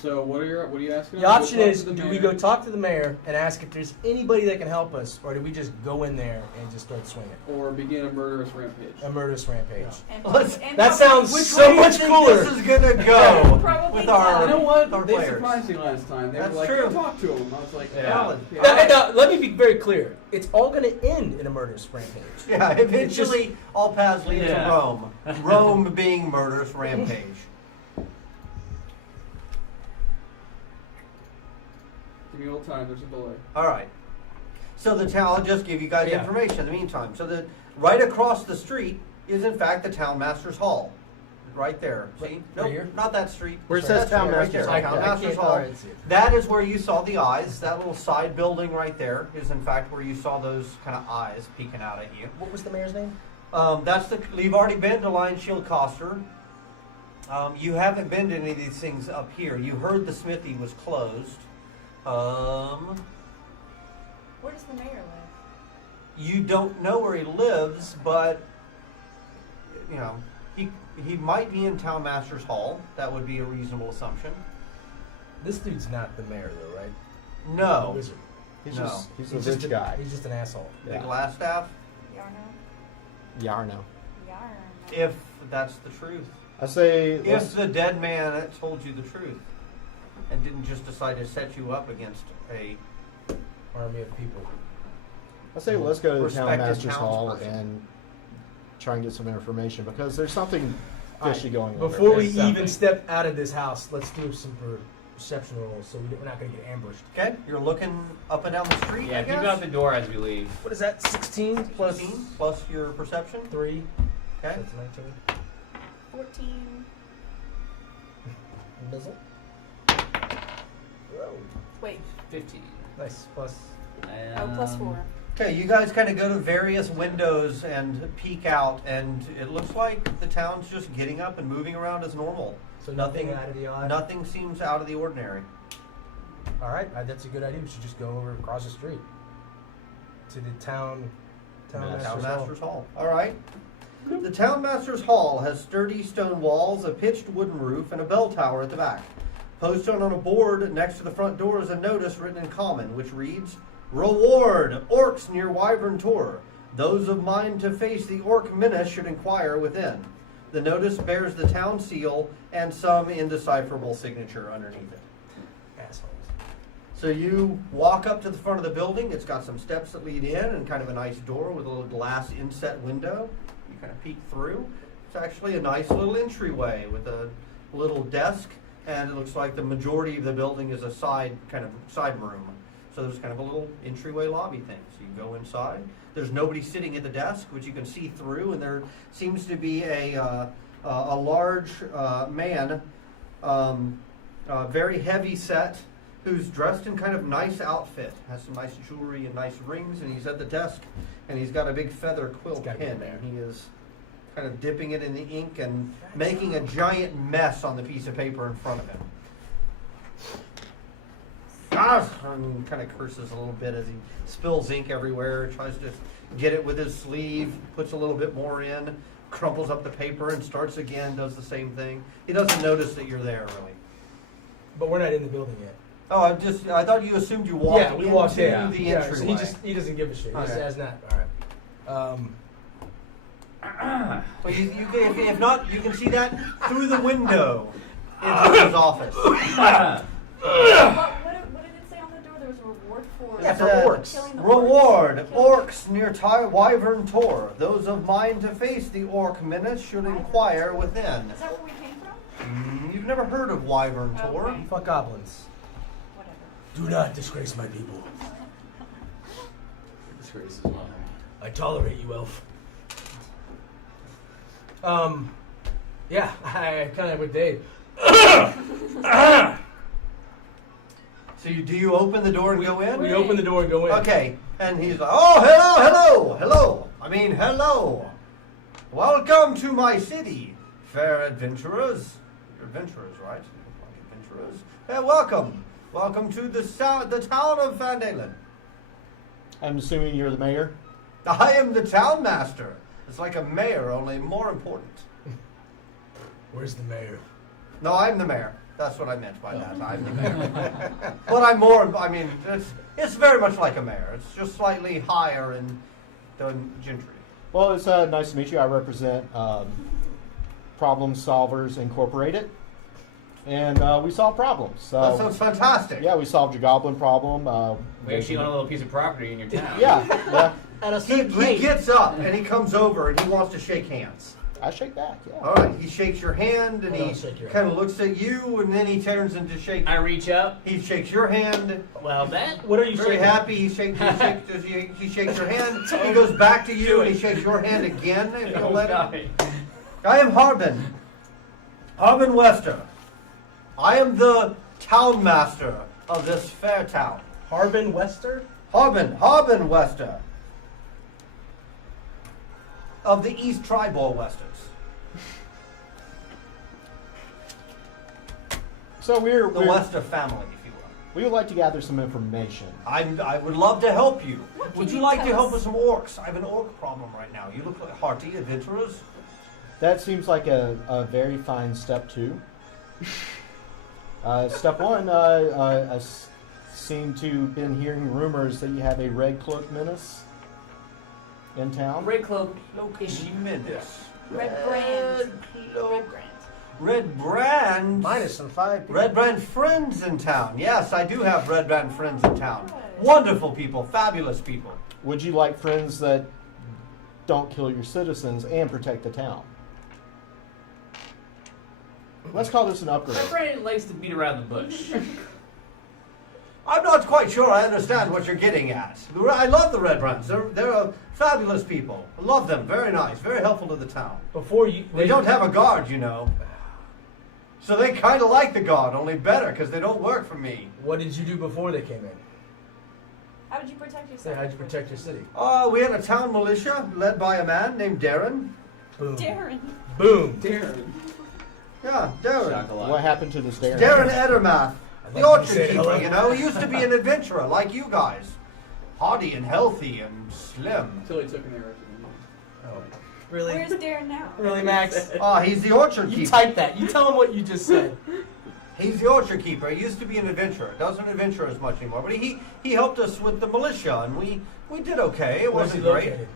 So what are you asking? The us? option Go talk is: to the do we mayor. go talk to the mayor and ask if there's anybody that can help us, or do we just go in there and just start swinging? or begin a murderous rampage? A murderous rampage. And Let's- and That probably- sounds Which so way do you much think cooler. This is gonna go Probably with our. not. You know what? Our They players. surprised me last time. They That's were like, true. "Go talk to him." I was like, Yeah. Valid. Now, let me be very clear. It's all going to end in a murderous rampage. Yeah, eventually all paths lead to Yeah. Rome. Rome being murderous rampage. Give me a little time. There's a delay. All right. So the town, I'll just give you guys Yeah. information in the meantime. So right across the street is in fact the town master's hall. Right there. See? Right Nope, here? not that street. Where it That's says Town right Master's there, Hall. Town Master's Hall. Alright, see it. That is where you saw the eyes. That little side building right there is in fact where you saw those kind of eyes peeking out at you. What was the mayor's name? You've already been to Lion Shield Coster. You haven't been to any of these things up here. You heard the smithy was closed. Where does the mayor live? You don't know where he lives, but you know he might be in Town Master's Hall. That would be a reasonable assumption. This dude's not the mayor, though, right? The No, wizard. He's No. just he's a He's rich just guy. He's just an asshole. Big Yeah. glass staff. Yarno? Yarno. Yarno. If that's the truth. I say If the dead man told you the truth and didn't just decide to set you up against a Army of people. let's to the Town respected Master's Hall townsperson. and try and get some information because there's something fishy going on. Before there. we There's something. even step out of this house, let's do some perception rolls so we're not going to get ambushed. Okay, you're looking up and down the street. Yeah, I keep guess. it out the door as we leave. What is that? 16 plus 16 plus your perception. 3. Okay. That's 19. 14. Bizzle. Whoa. Wait. 15. Nice. Plus. Oh, plus 4. Okay, you guys kind of go to various windows and peek out, and it looks like the town's just getting up and moving around as normal. So nothing out of the odd. Nothing seems out of the ordinary. All right, that's a good idea. We should just go over across the street to the town master's Town hall. Master's Hall. All right. The Town Master's Hall has sturdy stone walls, a pitched wooden roof, and a bell tower at the back. Posted on a board next to the front door is a notice written in common, which reads, "Reward! Orcs near Wyvern Tor. Those of mind to face the orc menace should inquire within." The notice bears the town seal and some indecipherable signature underneath it. Assholes. So you walk up to the front of the building. It's got some steps that lead in and kind of a nice door with a little glass inset window. You kind of peek through. It's actually a nice little entryway with a little desk, and it looks like the majority of the building is a side room. So there's kind of a little entryway lobby thing. So you go inside. There's nobody sitting at the desk, which you can see through, and there seems to be a large man, very heavy set, who's dressed in kind of nice outfit, has some nice jewelry and nice rings, and he's at the desk, and he's got a big feather quill pen there. He is kind of dipping it in the ink and making a giant mess on the piece of paper in front of him. And kind of curses a little bit as he spills ink everywhere, tries to get it with his sleeve, puts a little bit more in, crumples up the paper and starts again, does the same thing. He doesn't notice that you're there, really. But we're not in the building yet. Oh, I thought you assumed you walked Yeah, we walked in. into the Yeah, entryway. so he doesn't give a shit. He just Okay. has not. All right. Well, you can, if not, you can see that through the window into his office. What did it say on the door? There was a reward for Yeah, killing the Reward, orcs. orcs near Wyvern Tor. Those of mind to face the orc menace should inquire within. Is that where we came from? You've never heard of Wyvern Tor? Okay. Fuck goblins. Whatever. Do not disgrace my people. Disgrace is mine. I tolerate you, elf. Yeah, I kind of with Dave. So do you open the door and go in? We open the door and go in. Okay, and he's like, oh, hello. Welcome to my city, fair adventurers. You're adventurers, right? Like adventurers. Hey, welcome. Welcome to the town of Phandalin. I'm assuming you're the mayor. I am the town master. It's like a mayor, only more important. Where's the mayor? No, I'm the mayor. That's what I meant by that. I'm the mayor. But I'm more, I mean, it's very much like a mayor. It's just slightly higher in the gentry. Well, it's nice to meet you. I represent Problem Solvers Incorporated, and we solve problems. That sounds fantastic. Yeah, we solved your goblin problem. We actually own a little piece of property in your town. Yeah. At a He certain rate. gets up and he comes over and he wants to shake hands. I shake back. Yeah. All right, he shakes your hand and I'll he shake your kind of looks at you and then he turns into shake. I reach up. He shakes your hand. Well, that. What are you Very shaking? happy. He shakes your hand. He goes back to you and he shakes your hand again. If you'll let him. I am Harbin Wester. I am the town master of this fair town. Harbin Wester? Harbin Wester. Of the East Tribal Westers. So The Wester family, if you will. we would like to gather some information. I would love to help you. What Would can you you like to tell help us? with some orcs? I have an orc problem right now. You look like hearty adventurers. That seems like a very fine step 2. Step 1, I seem to been hearing rumors that you have a red cloak menace in town. Red Cloak location. Tremendous. Red Brand. Cloak. Red Brand. Minus some 5 people. Red Brand friends in town. Yes, I do have Red Brand friends in town. Wonderful people, fabulous people. Would you like friends that don't kill your citizens and protect the town? Let's call this an upgrade. My friend likes to beat around the bush. I'm not quite sure I understand what you're getting at. I love the Red Brands. They're fabulous people. I love them. Very nice. Very helpful to the town. Before you. They don't have a guard, you know. So they kind of like the guard, only better, because they don't work for me. What did you do before they came in? How did you protect Say, yourself? how'd you protect your city? We had a town militia led by a man named Darren. Boom. Darren. Boom. Yeah, Darren. Chocolate. What happened to this Darren? Darren Edermath. I'd The like you to orchard say hello. keeper, you know. He used to be an adventurer like you guys. Hardy and healthy and slim. Until he took an arrow to the knee. Oh. Really? Where's Darren now? Really, Max? He's the orchard You keeper. type that. You tell him what you just said. He's the orchard keeper. He used to be an adventurer. Doesn't adventure as much anymore. But he helped us with the militia, and we did okay. It Where's he wasn't great. located?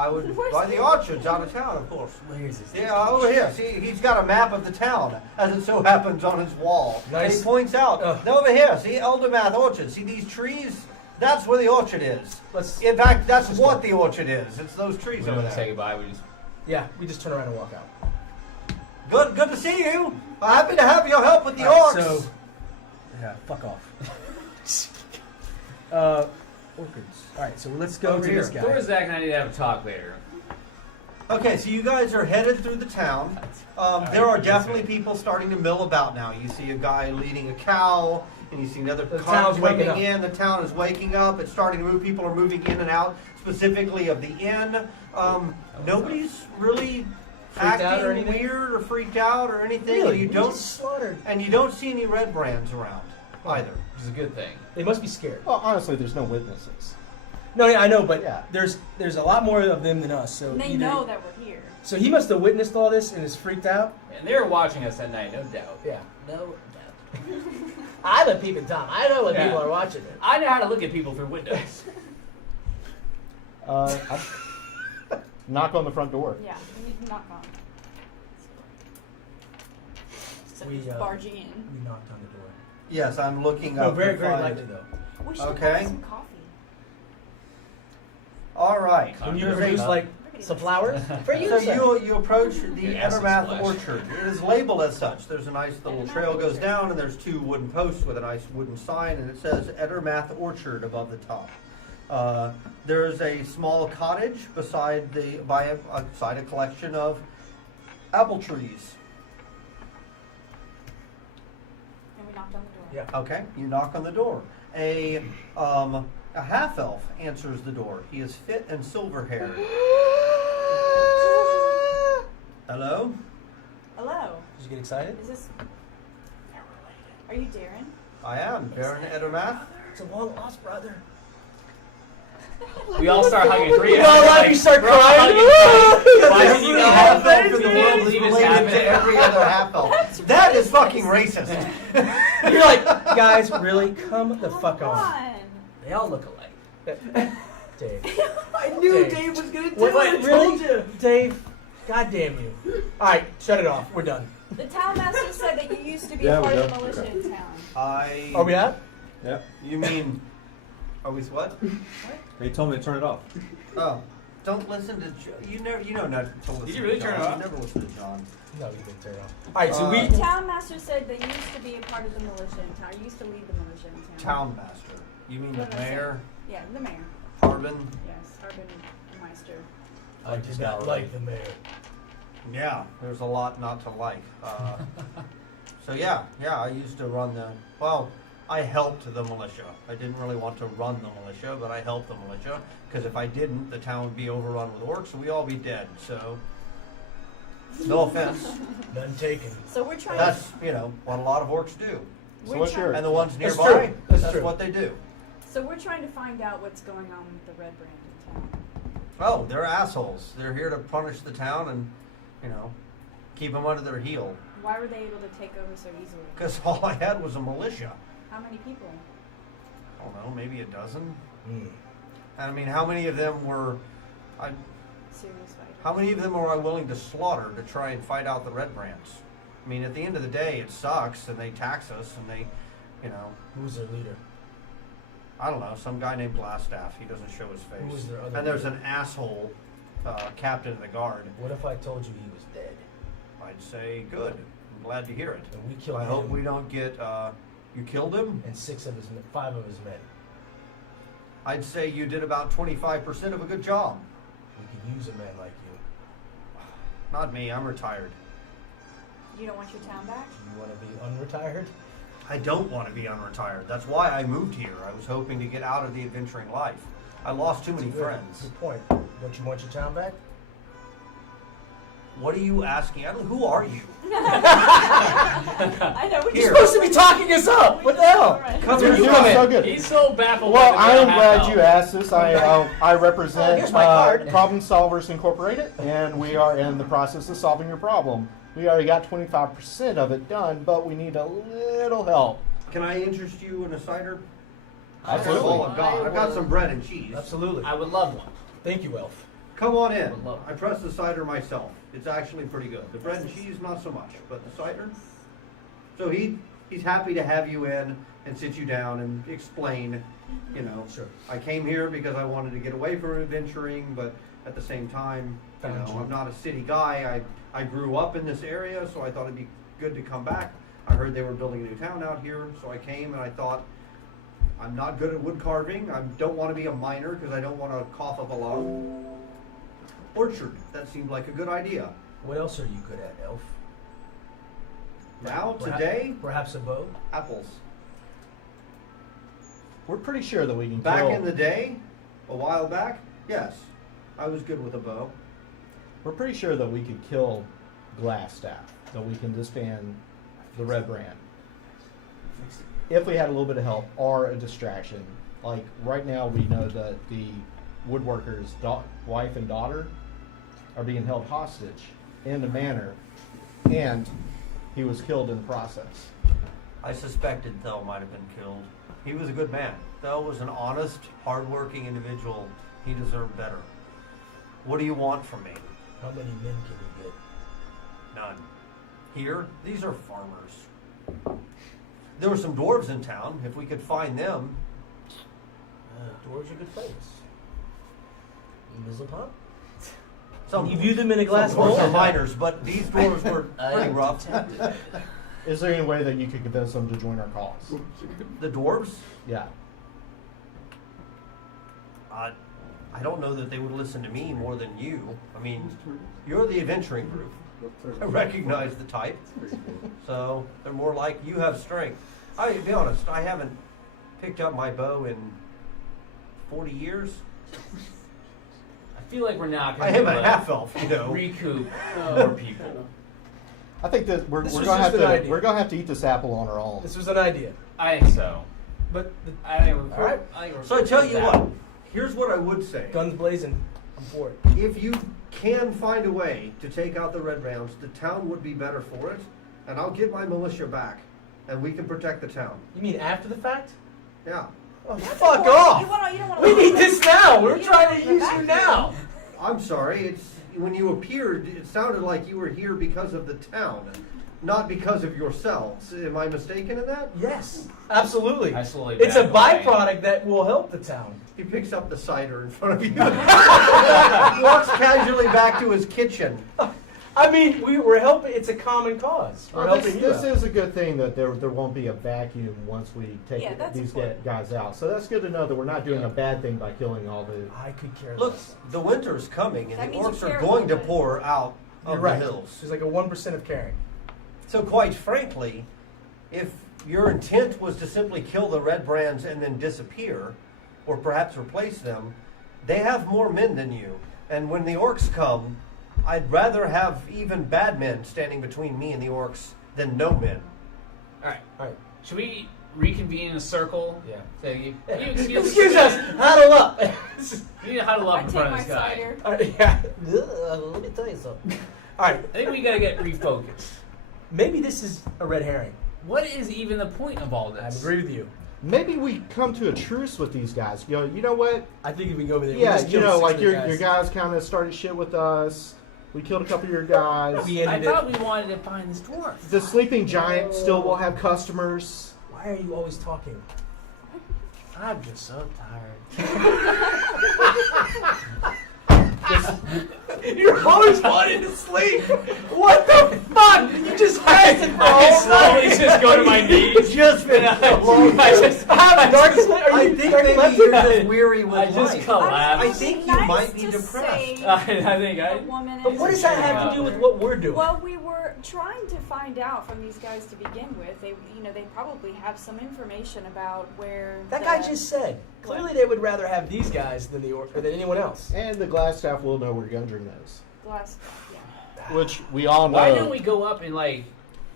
I would Where's by the the orchards out of town, of course. Where is this? Yeah, over here. See, he's got a map of the town, as it so happens, on his wall. And Nice. he points out, Ugh. over here, see, Eldermath Orchard. See these trees? That's where the orchard is. Let's. In fact, that's Let's what go. the orchard is. It's those trees We over don't say there. goodbye. We just. Yeah, we just turn around and walk out. Good to see you. Happy to have your help with the All orcs. right, so, yeah, fuck off. Orchids. All right, so let's go Over to here. this guy. Where's Zach and I need to have a talk later. Okay, so you guys are headed through the town. There are definitely people starting to mill about now. You see a guy leading a cow, and you see another The cart town's waking coming up. in. The town is waking up. It's starting to move. People are moving in and out, specifically of the inn. Nobody's really Freaked out or acting anything? weird or freaked out or anything. Really? And you We don't, just slaughtered. and you don't see any red brands around either. Which is a good thing. They must be scared. Well, honestly, there's no witnesses. No, yeah, I know, but Yeah. there's a lot more of them than us. So And they either- know that we're here. So he must have witnessed all this and is freaked out. And they were watching us that night, no doubt. Yeah. No doubt. I'm a peeping Tom. I know when Yeah. people are watching it. I know how to look at people through windows. Knock on the front door. Yeah, we need to knock on. So We, just barging in. We knocked on the door. Yes, I'm looking No, up. very, to very find- lightly though. We should Okay. have some coffee. All right. Can you There's a- produce like some flowers for you? So sir? you approach the Your ass is Ettermath flesh. Orchard. It is labeled as such. There's a nice little Ettermath trail goes Orchard. down, and there's two wooden posts with a nice wooden sign, and it says Ettermath Orchard above the top. There's a small cottage beside beside a collection of apple trees. And we knocked on the door. Yeah. Okay, you knock on the door. A half elf answers the door. He is fit and silver haired. Hello? Hello. Did you get excited? Is this? Are you Darren? I am Baron Ettermath. It's a long lost brother. We all start hugging. Three We all of us, laugh, you start we're all crying. hugging. Why did you Every not half have elf in the You world can't is believe it's related happening. to every other half elf. That is fucking racist. You're like, guys, really? Come the fuck Come on. on. They all look alike. Dave. I knew Dave. Dave was gonna do Wait, it. I really? told you. Dave, god damn you. Alright, shut it off. We're done. The town master said that you used to be Yeah, a part we of the do. militia in town. Are we out? Yeah. You mean? Are we what? They told me to turn it off. Oh, don't listen to you know not to listen. Did you really to turn John. it off? You never listen to John. No, you didn't turn it off. Alright, so The we. town master said that you used to be a part of the militia in town. You used to lead the militia in town. Town master. You mean What the did I say? mayor? Yeah, the mayor. Harbin? Yes, Urban Meister. I did not like the mayor. Yeah, there's a lot not to like. So yeah, I used to run I helped the militia. I didn't really want to run the militia, but I helped the militia, because if I didn't, the town would be overrun with orcs and we'd all be dead, so no offense. None taken. So we're trying That's, what a lot of orcs do. So what's your And the ones That's nearby, true. That's true. what they do. So we're trying to find out what's going on with the Red Brand in town. Oh, they're assholes. They're here to punish the town and, keep them under their heel. Why were they able to take over so easily? Because all I had was a militia. How many people? I don't know, maybe a dozen. Mm. I mean, how many of them were Serious fighters. How many of them are I willing to slaughter to try and fight out the Red Brands? I mean, at the end of the day, it sucks, and they tax us, and they, Who's their leader? I don't know, some guy named Glassstaff. He doesn't show his face. Who was their other And there's leader? an asshole captain of the guard. What if I told you he was dead? I'd say, good. I'm glad to hear it. And we killed I him. hope we don't get. You killed him? And 5 of his men. I'd say you did about 25% of a good job. We could use a man like you. Not me. I'm retired. You don't want your town back? You want to be unretired? I don't want to be unretired. That's why I moved here. I was hoping to get out of the adventuring life. I lost too many That's a good- friends. Good point. Don't you want your town back? What are you asking? Who are you? I know. We're Here. You're supposed to be talking us up. What the hell? Come You're here. doing so good. He's so baffled. Well, by I the am glad half-elf. you asked this. I Oh, represent here's my card. Problem Solvers Incorporated, and we are in the process of solving your problem. We already got 25% of it done, but we need a little help. Can I interest you in a cider? Absolutely. That's all I've got. I've got some bread and cheese. Absolutely. I would love one. Thank you, Elf. Come on in. Would love- I pressed the cider myself. It's actually pretty good. The bread and cheese, not so much, but the cider. So he's happy to have you in and sit you down and explain, you know. Sure. I came here because I wanted to get away from adventuring, but at the same time, you Found know, you. I'm not a city guy. I grew up in this area, so I thought it'd be good to come back. I heard they were building a new town out here, so I came and I thought, I'm not good at wood carving. I don't want to be a miner because I don't want to cough up a lung. Orchard, that seemed like a good idea. What else are you good at, Elf? Now, Perhaps- today, Perhaps a bow? apples. We're pretty sure that we can Back kill. in the day, a while back, yes, I was good with a bow. We're pretty sure that we could kill Glassstaff, that we can disband the Red Brand. If we had a little bit of help or a distraction. Like right now we know that the woodworker's wife and daughter are being held hostage in the manor, and he was killed in the process. I suspected Thel might have been killed. He was a good man. Thel was an honest, hardworking individual. He deserved better. What do you want from me? How many men can you get? None. Here, these are farmers. There were some dwarves in town. If we could find them, Dwarves are good fights. Mizzlepop? some You view them in a glass dwarves bowl? are miners, but these dwarves were pretty rough. Is there any way that you could convince them to join our cause? The dwarves? Yeah. I don't know that they would listen to me more than you. I mean, you're the adventuring group. I recognize the type. So they're more like you have strength. I'll be honest, I haven't picked up my bow in 40 years. I feel like we're not I going am a half elf, you know. recoup more people. I think that we're This gonna was have just an to idea. eat this apple on our own. This was an idea. I think so. But the I think we're All right. So I tell you what, here's what I would say. guns blazing. I'm for it. If you can find a way to take out the Red Brands, the town would be better for it, and I'll get my militia back, and we can protect the town. You mean after the fact? Yeah. Oh, That's fuck important. off! You don't wanna We need this now. We're You trying don't to wanna use go you back now. I'm sorry, it's when you appeared, it sounded like you were here because of the town, not because of yourselves. Am I mistaken in that? Yes, absolutely. I slowly It's a back away. byproduct that will help the town. He picks up the cider in front of you. Walks casually back to his kitchen. I mean, we're helping. It's a common cause. We're Well, helping this you out. is a good thing that there won't be a vacuum once we take Yeah, that's these important. guys out. So that's good to know that we're not doing a bad thing by killing all the. I could care Look, less. the winter's coming, and That the means you orcs are care going to about it. pour out You're of right. the hills. There's like a 1% of caring. So quite frankly, if your intent was to simply kill the Red Brands and then disappear, or perhaps replace them, they have more men than you. And when the orcs come, I'd rather have even bad men standing between me and the orcs than no men. All right. All right. Should we reconvene in a circle? Yeah. So you Excuse us. Huddle up. You need to huddle up I in take front of my this guy. cider. All right, yeah. Let me tell you something. All right. I think we gotta get refocused. Maybe this is a red herring. What is even the point of all I this? agree with you. Maybe we come to a truce with these guys. You know what? I think if we go over there, we Yeah, just you killed know, 6 like of your the guys kind of started shit with us. We killed a couple of your guys. We I ended it. thought we wanted to find this dwarf. The sleeping giant still will have customers. Why are you always talking? I'm just so tired. You're always wanting to sleep. What the fuck? You just rested for I all slowly night. just go to my knees. Just been so long. I just, Have dark sleep? Are I you think dark maybe left you're or just weary with I just life. collapsed. I think you might be depressed. I think A I. woman But is what a does that have to child. do with what we're doing? Well, we were trying to find out from these guys to begin with. They, they probably have some information about where That the- guy just said. Clearly, they would rather have these guys than or than anyone else. And the Glassstaff will know where Gundren is. glass. Yeah. Which we all know. Why don't we go up and like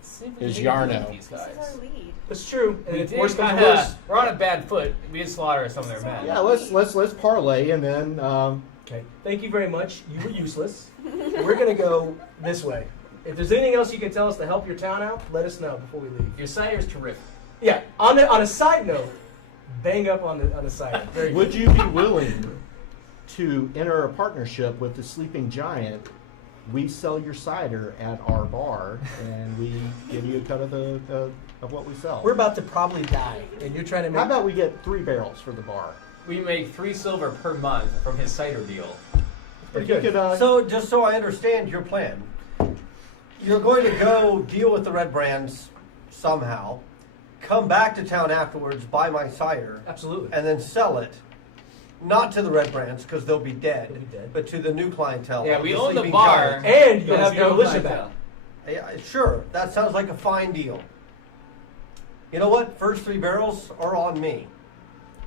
simply Is interview Yarno. these This is guys? our lead. That's true. And We if did worse comes to kinda- worse. We're on a bad foot. We did slaughter some of their men. Yeah, let's parlay and then Okay. Thank you very much. You were useless. We're gonna go this way. If there's anything else you can tell us to help your town out, let us know before we leave. Your cider's terrific. Yeah. On a side note, bang up on the side. Very would good. you be willing to enter a partnership with the Sleeping Giant, we sell your cider at our bar, and we give you a cut of what we sell. We're about to probably die, and you're trying to make. How about we get 3 barrels for the bar? We make 3 silver per month from his cider deal. If you could, So, just so I understand your plan, you're going to go deal with the Red Brands somehow, come back to town afterwards, buy my cider, Absolutely. and then sell it. Not to the Red Brands, because they'll be dead, They'll be dead. but to the new clientele. Yeah, of we the own the Sleeping bar. Giant. And you Let's have your go militia clientele. back. Yeah, sure, that sounds like a fine deal. You know what? First 3 barrels are on me.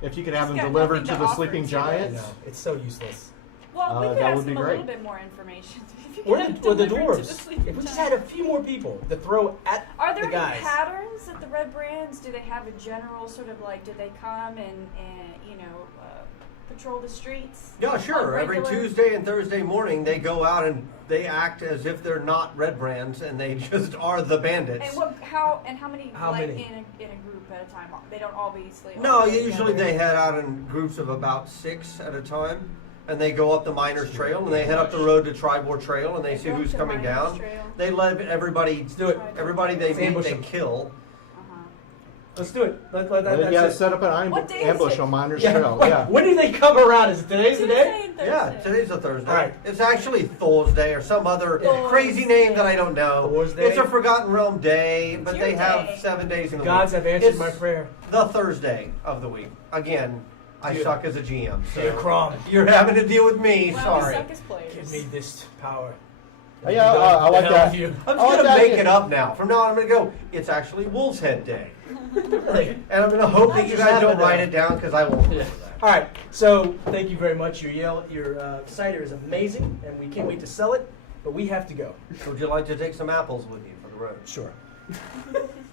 if you could have He's them got delivered nothing to to the offer Sleeping to us. I Giants, know. It's so useless. Well, we could that ask would be them a great. little bit more information. If you Or could the, have or the delivered to dwarves. Sleeping If we just Giant. had a few more people to throw at Are there the guys. any patterns at the Red Brands? Do they have a general sort of like? Do they come and patrol the streets? Yeah, on sure. Every regular- Tuesday and Thursday morning, they go out and they act as if they're not Red Brands, and they just are the bandits. And how many? How like many? in a group at a time? They don't all be sleeping. No, usually they head out in groups of about 6 at a time, and they go up the Miners Trail, and they head up the road to Tribor Trail, and they see go up who's to coming Miners down. Trail. They let everybody, Let's do it. everybody they Let's meet, ambush they them. kill. Let's do it. Let that, you that's gotta it. set up an What day is ambush it? on Miners Yeah. Trail. Wait, Yeah. when do they come around? Is it today's the Tuesday day? and Thursday. Yeah, today's a Thursday. All right. It's actually Thursday or some other Thursday. crazy name that I don't know. Thursday. It's a Forgotten Realm day, but It's they your have day. 7 days in the Gods week. have answered It's my prayer. the Thursday of the week. Again, I Dude. suck as a GM. Dear So Crom, you're having to deal with me. Wow, Sorry. we suck as players. give me this power. Yeah, I like Hell that. with you. I'm I like just gonna that. make it up now. From now on, I'm gonna go. It's actually Wolf's Head Day, Really? and I'm gonna hope that you Just guys have don't it write down. it down because I won't. Yeah. All right. So thank you very much. Your cider is amazing, and we can't wait to sell it. But we have to go. Would you like to take some apples with you for the road? Sure.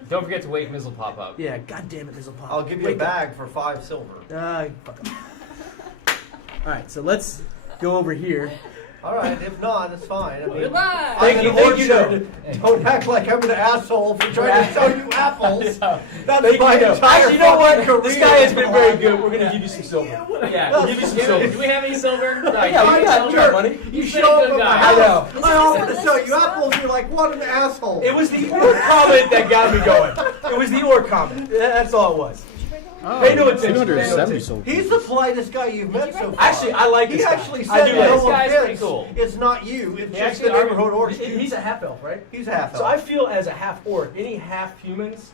Don't forget to wake Mizzle Pop up. Yeah, god damn it, Mizzlepop. I'll give you a bag for 5 silver. Fuck 'em. Alright, so let's go over here. All right. If not, it's fine. I mean, Goodbye. Thank I'm you, an thank you, orchard. Don't act like I'm an asshole for trying to sell you apples. That's Thank my you. entire Actually, you know what? fucking This career. guy has been very good. We're gonna give you some silver. Yeah, We'll give me some give silver. it. Do we have any silver? No, Yeah, we got Sure. money. You He's show been a up good at my guy. I know. house. Is I this offer a to list sell of you stuff? apples. You're like, what an asshole. It was the orc comment that got me going. It was the orc comment. That's all it was. Oh, Pay no attention. 270 silver. He's the politest guy you've met so far. Actually, I like He this guy. actually I said do no like this guy's offense. pretty cool. It's not you. It's He just the actually neighborhood orc. He's a half elf, right? He's a half So I elf. feel as a half orc, any half humans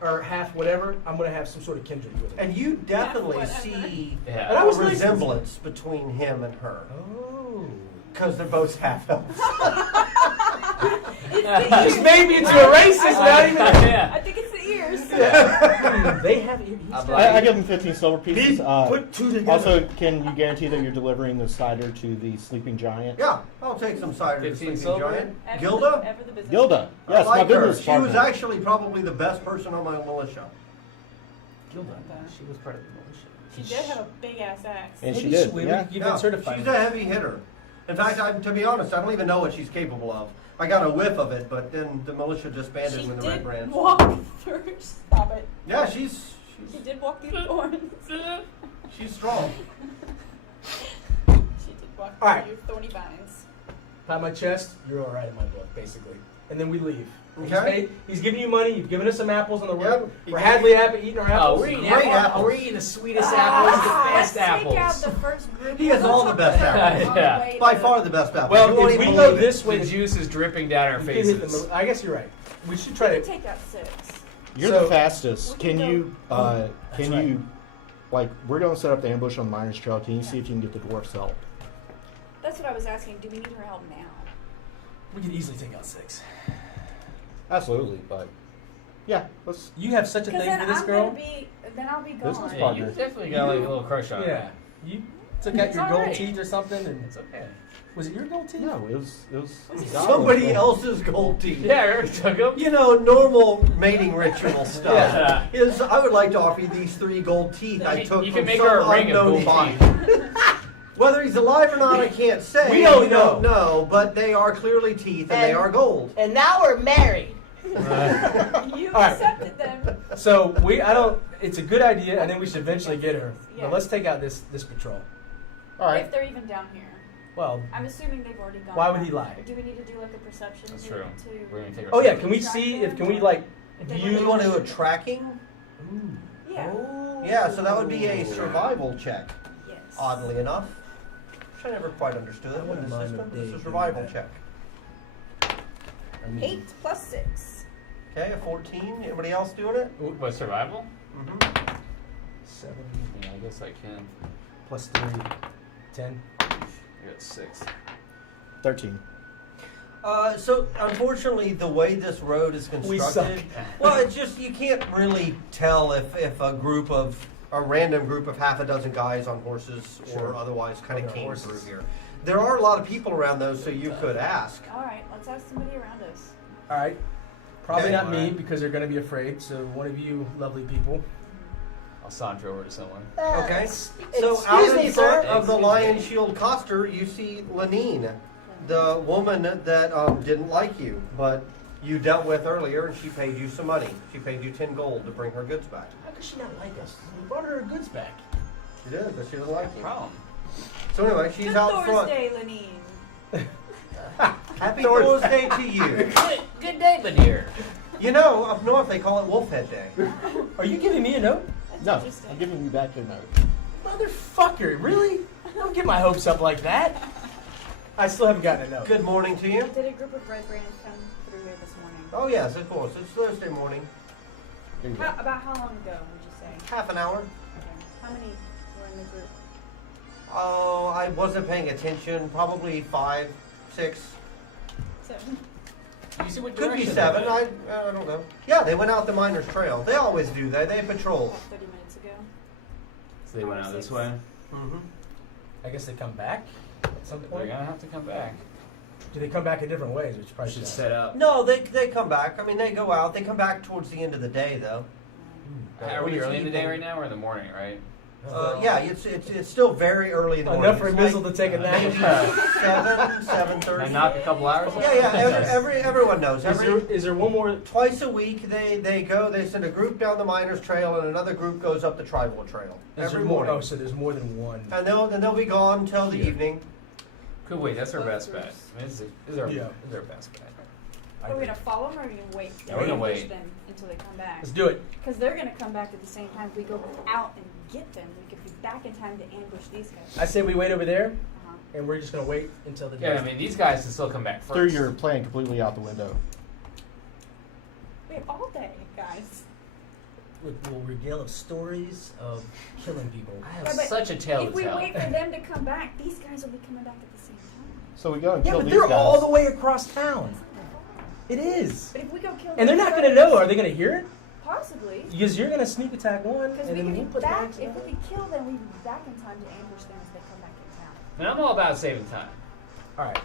or half whatever, I'm gonna have some sort of kindred with it. And you definitely Whatever. see Yeah. And I a was nice. resemblance between him and her. Oh. Because they're both half elves. Just made me into a racist, not even. Yeah. I think it's the ears. They have. I give him 15 silver pieces. Put 2 together. Also, can you guarantee that you're delivering the cider to the Sleeping Giant? Yeah, I'll take some cider to 15 Sleeping silver? Giant. Ever Gilda? Ever the business. Gilda. I Yes, like my her. business She was partner. actually probably the best person on my militia. Gilda. She was part of the militia. She did have a big ass axe. And she Maybe did. we- Yeah. You've Yeah, been certified. she's a heavy hitter. In fact, to be honest, I don't even know what she's capable of. I got a whiff of it, but then the militia disbanded She with the Red did Brands. walk through. Stop it. Yeah, she's She did walk through thorns. she's strong. She did walk All right. through thorny vines. Pat my chest. You're all right in my book, basically. And then we leave. Okay. He's giving you money. You've given us some apples on the road. Yep. We're happily happy eating our Oh, apples. we're eating Great apples. apples. We're eating the sweetest apples, the Let's best take out apples. the first group. He has all the best apples. On the Yeah. way By to- far the best apple. Well, You won't if we even go believe it. this way, The juice is dripping down our we can hit faces. I guess you're right. We should try We to. can take out 6. You're So- the fastest. We Can can you, That's can right. you, like, we're going to set up the ambush on Miners Trail. Can you see if you can get the dwarfs help? That's what I was asking. Do we need her help now? We could easily take out 6. Absolutely, but yeah, let's. You have such a Because thing then for this I'm girl. gonna be. Then I'll be Business gone. Yeah, partner. you definitely got like a little crush on Yeah. her. You took out It's your all gold right. teeth or something, and It's okay. was it your gold teeth? No, it was. Somebody else's gold teeth. Yeah, I already took them. You know, normal mating ritual stuff Yeah. is I would like to offer you these 3 gold teeth I took You from can make some her a ring of unknown gold body. teeth. Whether he's alive or not, I can't say. We don't We don't know, but they are clearly teeth and they are gold. And now we're married. You All right. accepted them. So I don't. It's a good idea. I think we should eventually get her. Yeah. But let's take out this patrol. All right. If they're even down here. Well, I'm assuming they've already gone. Why would down he here. lie? Do we need to do like a perception? That's to- true. to- We're gonna take our oh yeah, time. can we see if can we like You view? want to do a tracking? Yeah. Oh. Yeah, so that would be a survival check. Yes. Oddly enough, which I never quite understood in wouldn't the mind system. if It's they a do survival that. check. I mean, 8 plus 6. Okay, a 14. Anybody else doing it? Ooh, what, survival? Mm-hmm. 7 Yeah, I guess I can. plus 3, 10. I got 6. 13. So unfortunately, the way this road is We suck. constructed, well, it's just you can't really tell if a random group of half a dozen guys on horses Sure. or otherwise kind On of their came horses. through here. There are a lot of people around though, so you could ask. All right, let's ask somebody around us. All right. Probably Okay. not me Alright. because they're going to be afraid. So one of you lovely people. I'll saunter over to someone. Okay. Excuse So out in me, front sir. of the Excuse Lion me. Shield coster, you see Lenine, the woman that didn't like you, but you dealt with earlier, and she paid you some money. She paid you 10 gold to bring her goods back. How could she not like us? We brought her goods back. She did, but she doesn't like No you. problem. So anyway, she's Good out front. Thursday, Lenine. Happy Thursday. Thursday to you. Good day, my dear. You know, up north they call it Wolfhead Day. Are you giving me a note? That's No, interesting. I'm giving you back your note. Motherfucker, really? Don't get my hopes up like that. I still haven't gotten a note. Good morning to you. Did a group of Red Brands come through here this morning? Oh yes, of course. It's Thursday morning. Here you go. About how long ago would you say? Half an hour. Okay. How many were in the group? Oh, I wasn't paying attention. Probably 5, 6. 7. You see what Could be direction 7. they're I headed? don't know. Yeah, they went out the Miners Trail. They always do that. They patrol. 30 minutes ago. So they went out this way. Mm-hmm. I guess they come back at some They're point. gonna have to come back. Do they come back in different ways? Which I probably should set up. No, they come back. I mean, they go out. They come back towards the end of the day, though. Are we early in the day right now or in the morning, right? Yeah, it's still very early in the morning. Enough for a It's Bizzle like to take a maybe nap. 7:30. I knock a couple hours off? Yeah, everyone knows. Is there one more? Twice a week they go. They send a group down the Miners Trail, and another group goes up the Tribal Trail Is every there more? morning. Oh, so there's more than one. And they'll be gone till the evening. Could wait, that's our best bet. I mean, this is our best bet. Are we gonna follow them or are we gonna wait? Yeah, we're gonna ambush wait. them until they come back. Let's do it. Because they're gonna come back at the same time. If we go out and get them, we could be back in time to ambush these guys. I say we wait over there, Uh-huh. and we're just gonna wait until the Yeah, day. I mean, these guys can still come back first. Threw your plan completely out the window. We have all day, guys. We'll regale of stories of killing people. I have Yeah, but such a tale If to we tell. wait for them to come back, these guys will be coming back at the same time. So we go and Yeah, kill but these they're guys. all the way across town. It is. But if we go kill And they're these not gonna brothers- know. Are they gonna hear it? Possibly. Because you're gonna sneak attack one, Because and we then can we'll be put back. back. If we kill them, we can be back in time to ambush them as they come back in town. And I'm all about saving time. All right,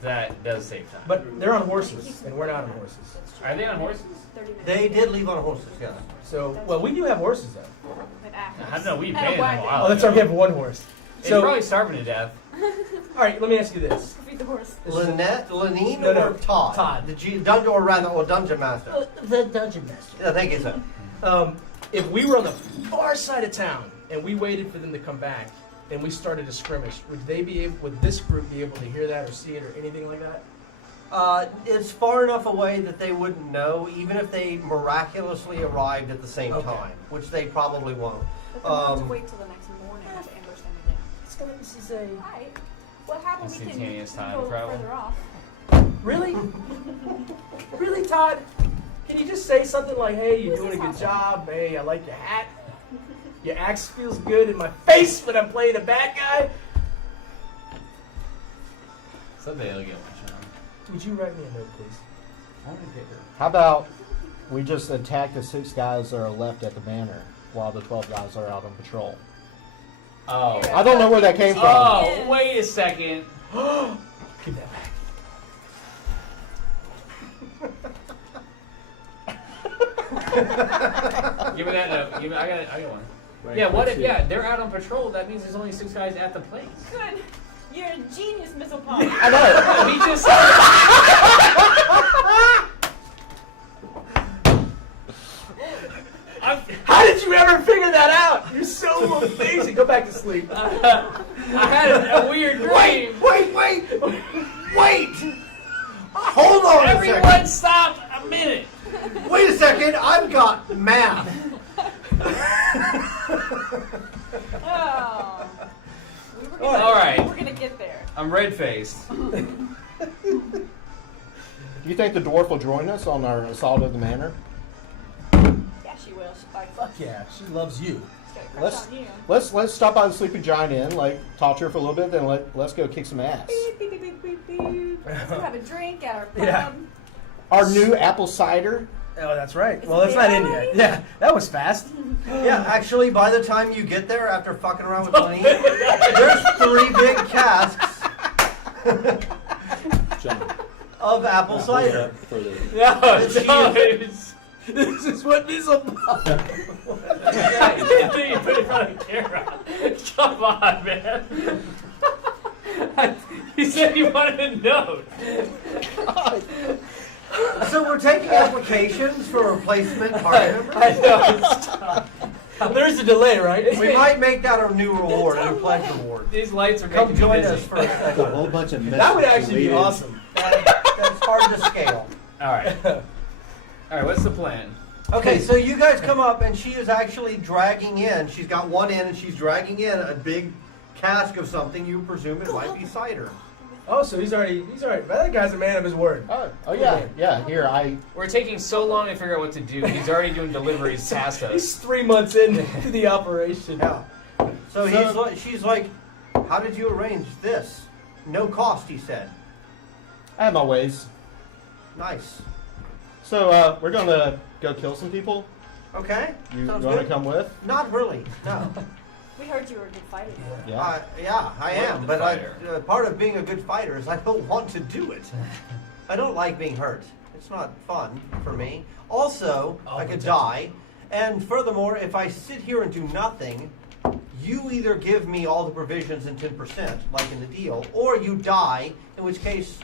That does save time. but they're on horses, and we're not on horses. That's true. Are they on horses? 30 minutes. They did leave on horses, yes. So, well, we do have horses though. With axes. I don't know, we And a paid them a wagon. while Oh, that's right. ago. We have one horse. It's So, probably starving to death. all right. Let me ask you this. Feed the horse. Lenine No, no, or Todd? Todd. Dungeon or rather, or Dungeon Master. The dungeon master. I think it's a. If we were on the far side of town and we waited for them to come back and we started a skirmish, would they be able? Would this group be able to hear that or see it or anything like that? It's far enough away that they wouldn't know, even if they miraculously arrived at the same Okay. time, which they probably won't. But then we'll have to wait till the next morning to ambush them again. This is a Alright. Well, how about we can Instantaneous time go travel. further off? really, really, Todd. Can you just say something like, "Hey, you're Who's doing a this good asshole? job. Hey, I like your hat. Your axe feels good in my face when I'm playing a bad guy." Someday they'll get one, Sean. Would you write me a note, please? I'm gonna pick her. How about we just attack the 6 guys that are left at the manor while the 12 guys are out on patrol? Oh. I don't know where that came from. Oh, wait a second. Give that back. Give me that note. Give me, I got one. Yeah, what if, they're out on patrol, that means there's only 6 guys at the place. Good. You're a genius, Missile Pop. I know. He just How did you ever figure that out? You're so amazing. Go back to sleep. I had a weird dream. Wait! Hold on a Everyone second. stop a minute. Wait a second, I've got math. Oh. All right. We're gonna get there. I'm red-faced. Do you think the dwarf will join us on our assault of the manor? Yeah, she will. She's like, Fuck yeah, she loves you. she's got a crush Let's on you. let's stop by the Sleeping Giant Inn, like talk to her for a little bit, then let's go kick some ass. Beep, beep, beep, beep, beep, beep. Let's go have a drink at our pub. Yeah. Our new apple cider. Oh, that's right. Is Well, it it's not in there yet. already? Yeah, that was fast. Yeah, actually, by the time you get there, after fucking around with Lenny, there's 3 big casks John, of apple hold it cider. up further. No, But she no, is- This is what this about. you put it on camera. Come on, man. You said you wanted a note. So we're taking applications for replacement party members. I know. Stop. There's a delay, right? We might make that our new reward, a new pledge reward. These lights are Come making me join busy. us for a That's a second. whole bunch of That would messages actually be deleted. awesome. That's hard to scale. All right. All right. What's the plan? Okay, so you guys come up and she is actually dragging in. She's got one in and she's dragging in a big cask of something. You presume it might be cider. Oh, so he's already. That guy's a man of his word. Oh yeah, yeah. Here, We're taking so long to figure out what to do. He's already doing deliveries past us. He's 3 months into the operation. Yeah. So she's like, how did you arrange this? No cost, he said. I have my ways. Nice. So we're gonna go kill some people. Okay. You Sounds want to good. come with? Not really. No. We heard you were a good fighter. Yeah. Yeah, I What am. a But fighter. part of being a good fighter is I don't want to do it. I don't like being hurt. It's not fun for me. Also, I could die. And furthermore, if I sit here and do nothing, you either give me all the provisions and 10%, like in the deal, or you die, in which case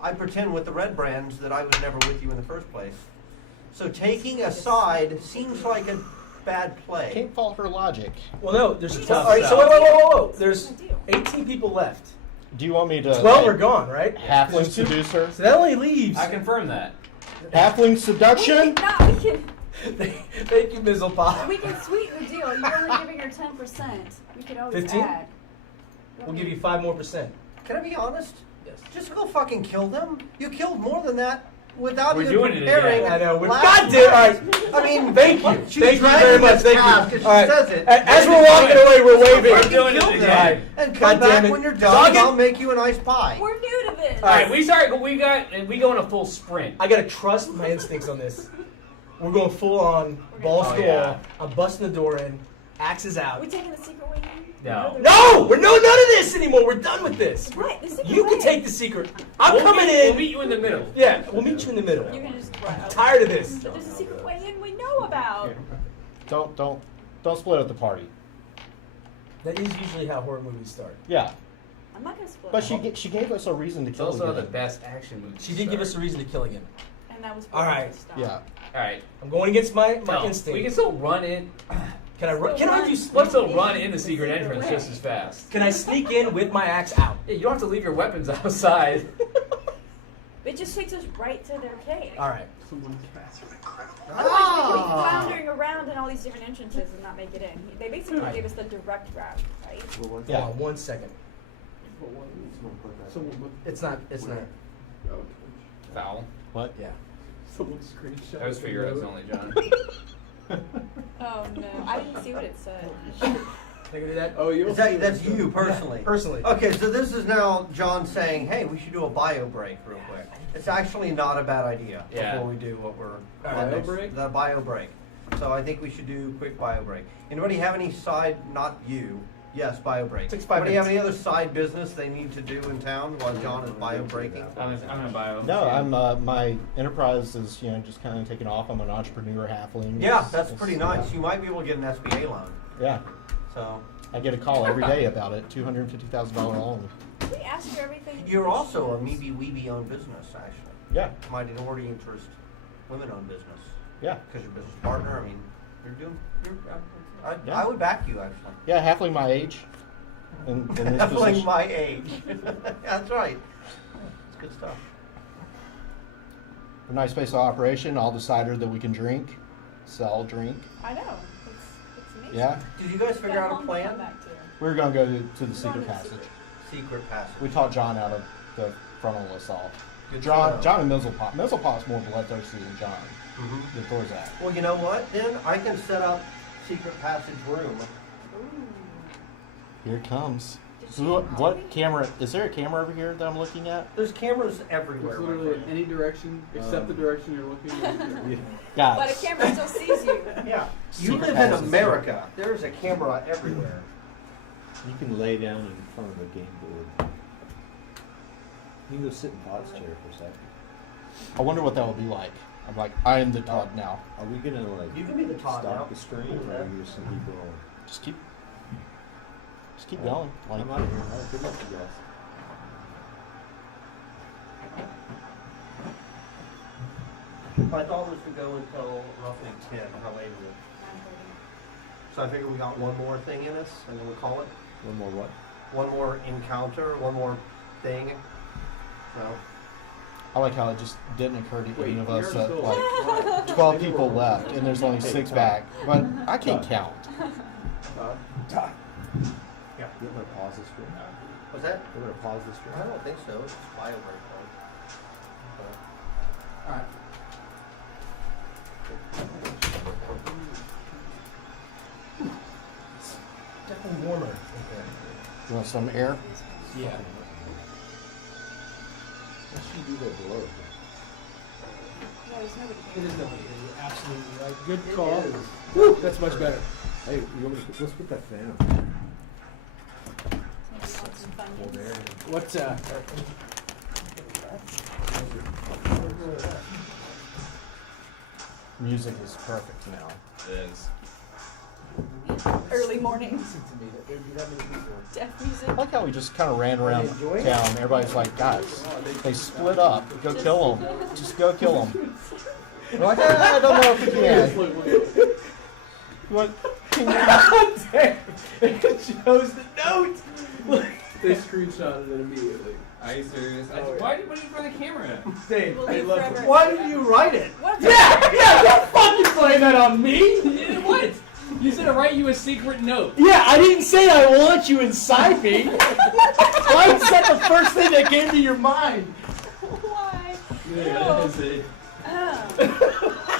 I pretend with the Red Brands that I was never with you in the first place. So taking a side seems like a bad play. Can't fault her logic. Well, no, there's Tough 12. All right, so sell. whoa. There's What's the deal? 18 people left. Do you want me to 12 are gone, right? halfling seduce her? So that only leaves. I confirm that. Halfling seduction? Thank you, Mizzlepop. We can sweeten the deal. You're only giving her 10%. We can always 15? add. We'll give you 5 more %. Can I be honest? Yes. Just go fucking kill them. You killed more than that without We're even doing it preparing. again. I know. last Goddamn. All right. I mean, Thank you. She's Thank you dragging very much. this Thank task you. and All right. she says it. As we're walking away, we're waving. We're doing it Kill them. again. And come God damn back it. when you're done. Dog And it. I'll make you a nice pie. We're new to this. All right, we go in a full sprint. I gotta trust my instincts on this. We're going full on balls Oh, to the yeah. wall. I'm busting the door in. Axe is out. We taking the secret way in? No. No, we're none of this anymore. We're done with this. Right, the secret You way. can take the secret. I'm We'll coming meet- in. We'll meet you in the middle. Yeah, we'll meet you in the middle. You're gonna just I'm tired of this. But there's a secret way in we know about. Don't split up the party. That is usually how horror movies start. Yeah, I'm not gonna split. but up. she gave us a reason to It's kill also the again. best action movie. She did give us a reason to kill again. And that was All right. Stop. Yeah. All right. I'm going against my No, instinct. we can still run in. Can I run? Can I do? Let's still run in the secret entrance just as fast. Can I sneak in with my axe out? Yeah, you don't have to leave your weapons outside. It just takes us right to their cave. All right. Otherwise, we could be floundering around in all these different entrances and not make it in. They basically Right. gave us the direct route, right? Yeah. Hold on 1 second. It's not. It's not. Foul. What? Yeah. That was for your eyes only, John. Oh no, I didn't see what it said. Can I go do that? Oh, you. That's you personally. Personally. Okay, so this is now John saying, hey, we should do a bio break real quick. It's actually not a bad idea Yeah. before we do what we're Bio next- break? The bio break. So I think we should do a quick bio break. Anybody have any side, not you, yes, bio break. Takes 5 Anybody have minutes. any other side business they need to do in town while John is bio breaking? I'm in bio. No, I'm my enterprise is just kind of taking off. I'm an entrepreneur halfling. Yeah, that's It's, pretty nice. You might be able to get an SBA loan. Yeah, So I get a call every day about it. $250,000 loan. Did we ask her everything? you're also a Meeby Weeby owned business, actually. Yeah, Minority interest, women owned business. yeah, Because your business partner, I mean, I Yeah. would back you actually. yeah. Halfling my age. in this Definitely position. my age. That's right. It's good stuff. A nice base of operation, all the cider that we can drink, sell, drink. I know. It's amazing. Yeah, Did you guys figure out a plan? we're gonna go to the We're secret going to the passage. Secret passage. We taught John out of the frontal assault. Good John, to know. John and Mizzlepot. Mizzlepot's more bloodthirsty than John. Mhm. Than Thorzak. Well, you know what? Then I can set up secret passage room. Here it comes. Did she What already? camera? Is there a camera over here that I'm looking at? There's cameras everywhere. It's my literally friend. in any direction except the direction you're looking at. Guys. But a camera still sees you. Yeah. You Secret live in passages. America. There's a camera everywhere. You can lay down in front of a game board. You can go sit in Todd's chair for a second. I wonder what that would be like. I'm like, I am the Todd now. Are we gonna like You can be the Todd stop now. the stream, or are you just gonna keep going? Just keep going. Like, I'm out of here. All right, good luck, you guys. My thought was to go until roughly 10. How late is it? So I figure we got one more thing in us, and then we call it. One more what? One more encounter, one more thing. So, I like how it just didn't occur to any of you're us that still- like 12 people left and there's only 6 back. But I can't count. Yeah. yeah. You want to pause this stream? Was that? You want to pause this stream? I don't think so. It's bio break point. Alright. Definitely warmer. You want some air? Yeah. What should you do that below? Yeah, there's nobody It here. is nobody. You're absolutely right. Good It call. is. Woo, that's much better. Hey, you want me to, let's put that fan on. Maybe want some fun Over games. there. What's Music is perfect now. It is. Early mornings. listen to me? There'd be that many people. Deaf music. I like how we just kind of ran around enjoy it? town. Everybody's like, guys, they split up. Go kill them. Just go kill them. We're like, I don't know if we can. What? It shows the note. They screenshotted it immediately. Are you serious? Oh, Why did you for the camera? Dave, We'll I leave love forever. it. Why did you write it? What? Yeah, don't fucking blame that on me. What? You said to write you a secret note. Yeah, I didn't say I want you inside me. Why is that the first thing that came to your mind? Why? Yeah, that's it. Oh.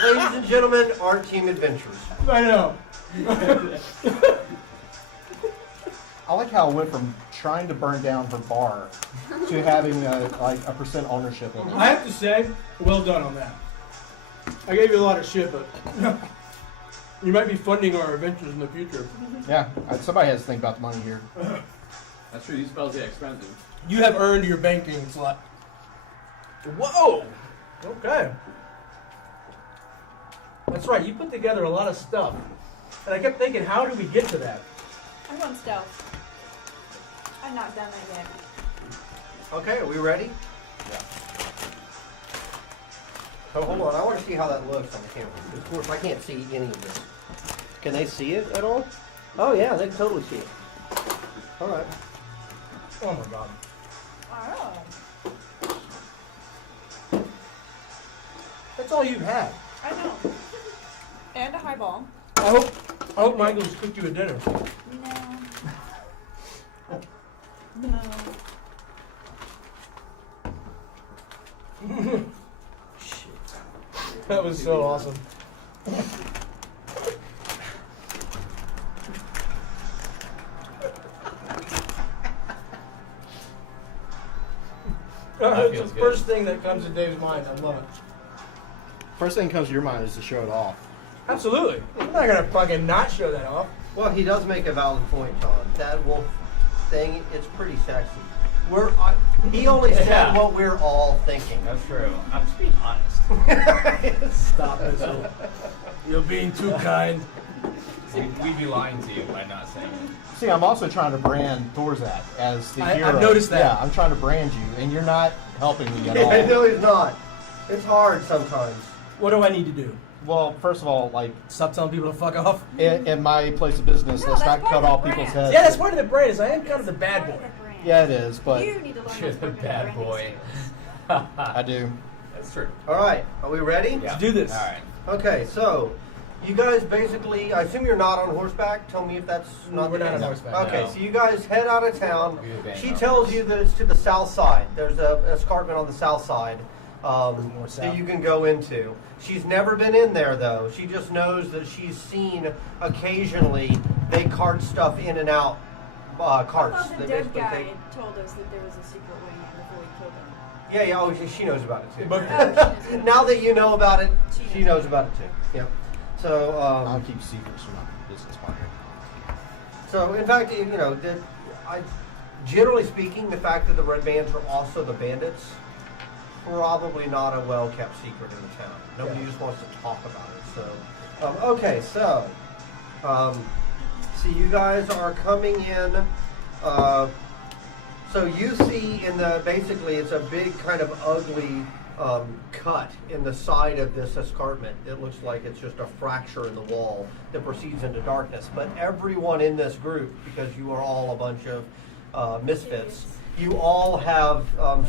Ladies and gentlemen, Art Team Adventures. I know. I like how it went from trying to burn down her bar to having like a percent ownership in it. I have to say, well done on that. I gave you a lot of shit, but you might be funding our adventures in the future. Yeah, somebody has to think about the money here. That's true. These spells get expensive. You have earned your banking slot. Whoa! Okay. That's right, you put together a lot of stuff. And I kept thinking, how do we get to that? I'm going stealth. I've not done that yet. Okay, are we ready? Yeah. Oh, hold on. I want to see how that looks on the camera. Of course, I can't see any of this. Can they see it at all? Oh, yeah, they can totally see it. All right. Oh my god. Oh. That's all you've had. I know. And a highball. I hope Michael's cooked you a dinner. No. No. That was so awesome. It's feels the good. first thing that comes to Dave's mind. I love it. First thing that comes to your mind is to show it off. Absolutely. I'm not gonna fucking not show that off. Well, he does make a valid point, Todd. That wolf thing, it's pretty sexy. He only said Yeah. what we're all thinking. That's true. I'm just being honest. Stop this. You're being too kind. We'd be lying to you by not saying it. See, I'm also trying to brand Thorzak as the I've hero. noticed that. Yeah, I'm trying to brand you, and you're not helping me at all. I know he's not. It's hard sometimes. What do I need to do? Well, first of all, like Stop telling people to fuck off. in my place of business, No, let's that's not part cut of off the people's brand. heads. Yeah, that's part of the brand. Is I am kind of the bad boy. Yeah, it is, but You need to learn You're those the brand bad boy. skills. I do. That's true. All right, are we ready? Yeah. Let's do this. All right. Okay, so you guys basically, I assume you're not on horseback. Tell me if that's not We're the not on case. horseback. Okay, No. so you guys head out of town. We have She banned tells you that it's to the south side. There's a escarpment on the south side More that south. you can go into. She's never been in there though. She just knows that she's seen occasionally they cart stuff in and out I carts. thought the They dead basically guy take- had told us that there was a secret way in before we killed him. Yeah, yeah. Oh, she knows about it too. But- Oh, she knows. Now that you know about it, She she knows knows about it too. Yep. So. I'll keep secrets from my business partner. So, in fact, you know, generally speaking, the fact that the Red Bands are also the bandits, probably not a well-kept secret in the town. Nobody just wants to talk about it. So, okay, so you guys are coming in. So you see basically it's a big kind of ugly cut in the side of this escarpment. It looks like it's just a fracture in the wall that proceeds into darkness. But everyone in this group, because you are all a bunch of misfits, you all have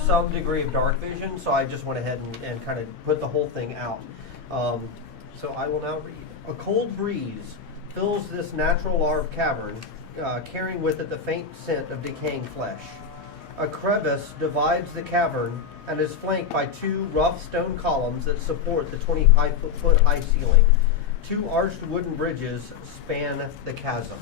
some degree of dark vision, so I just went ahead and kind of put the whole thing out. So I will now read. A cold breeze fills this natural larve cavern, carrying with it the faint scent of decaying flesh. A crevice divides the cavern and is flanked by two rough stone columns that support the 20-foot high ceiling. Two arched wooden bridges span the chasm.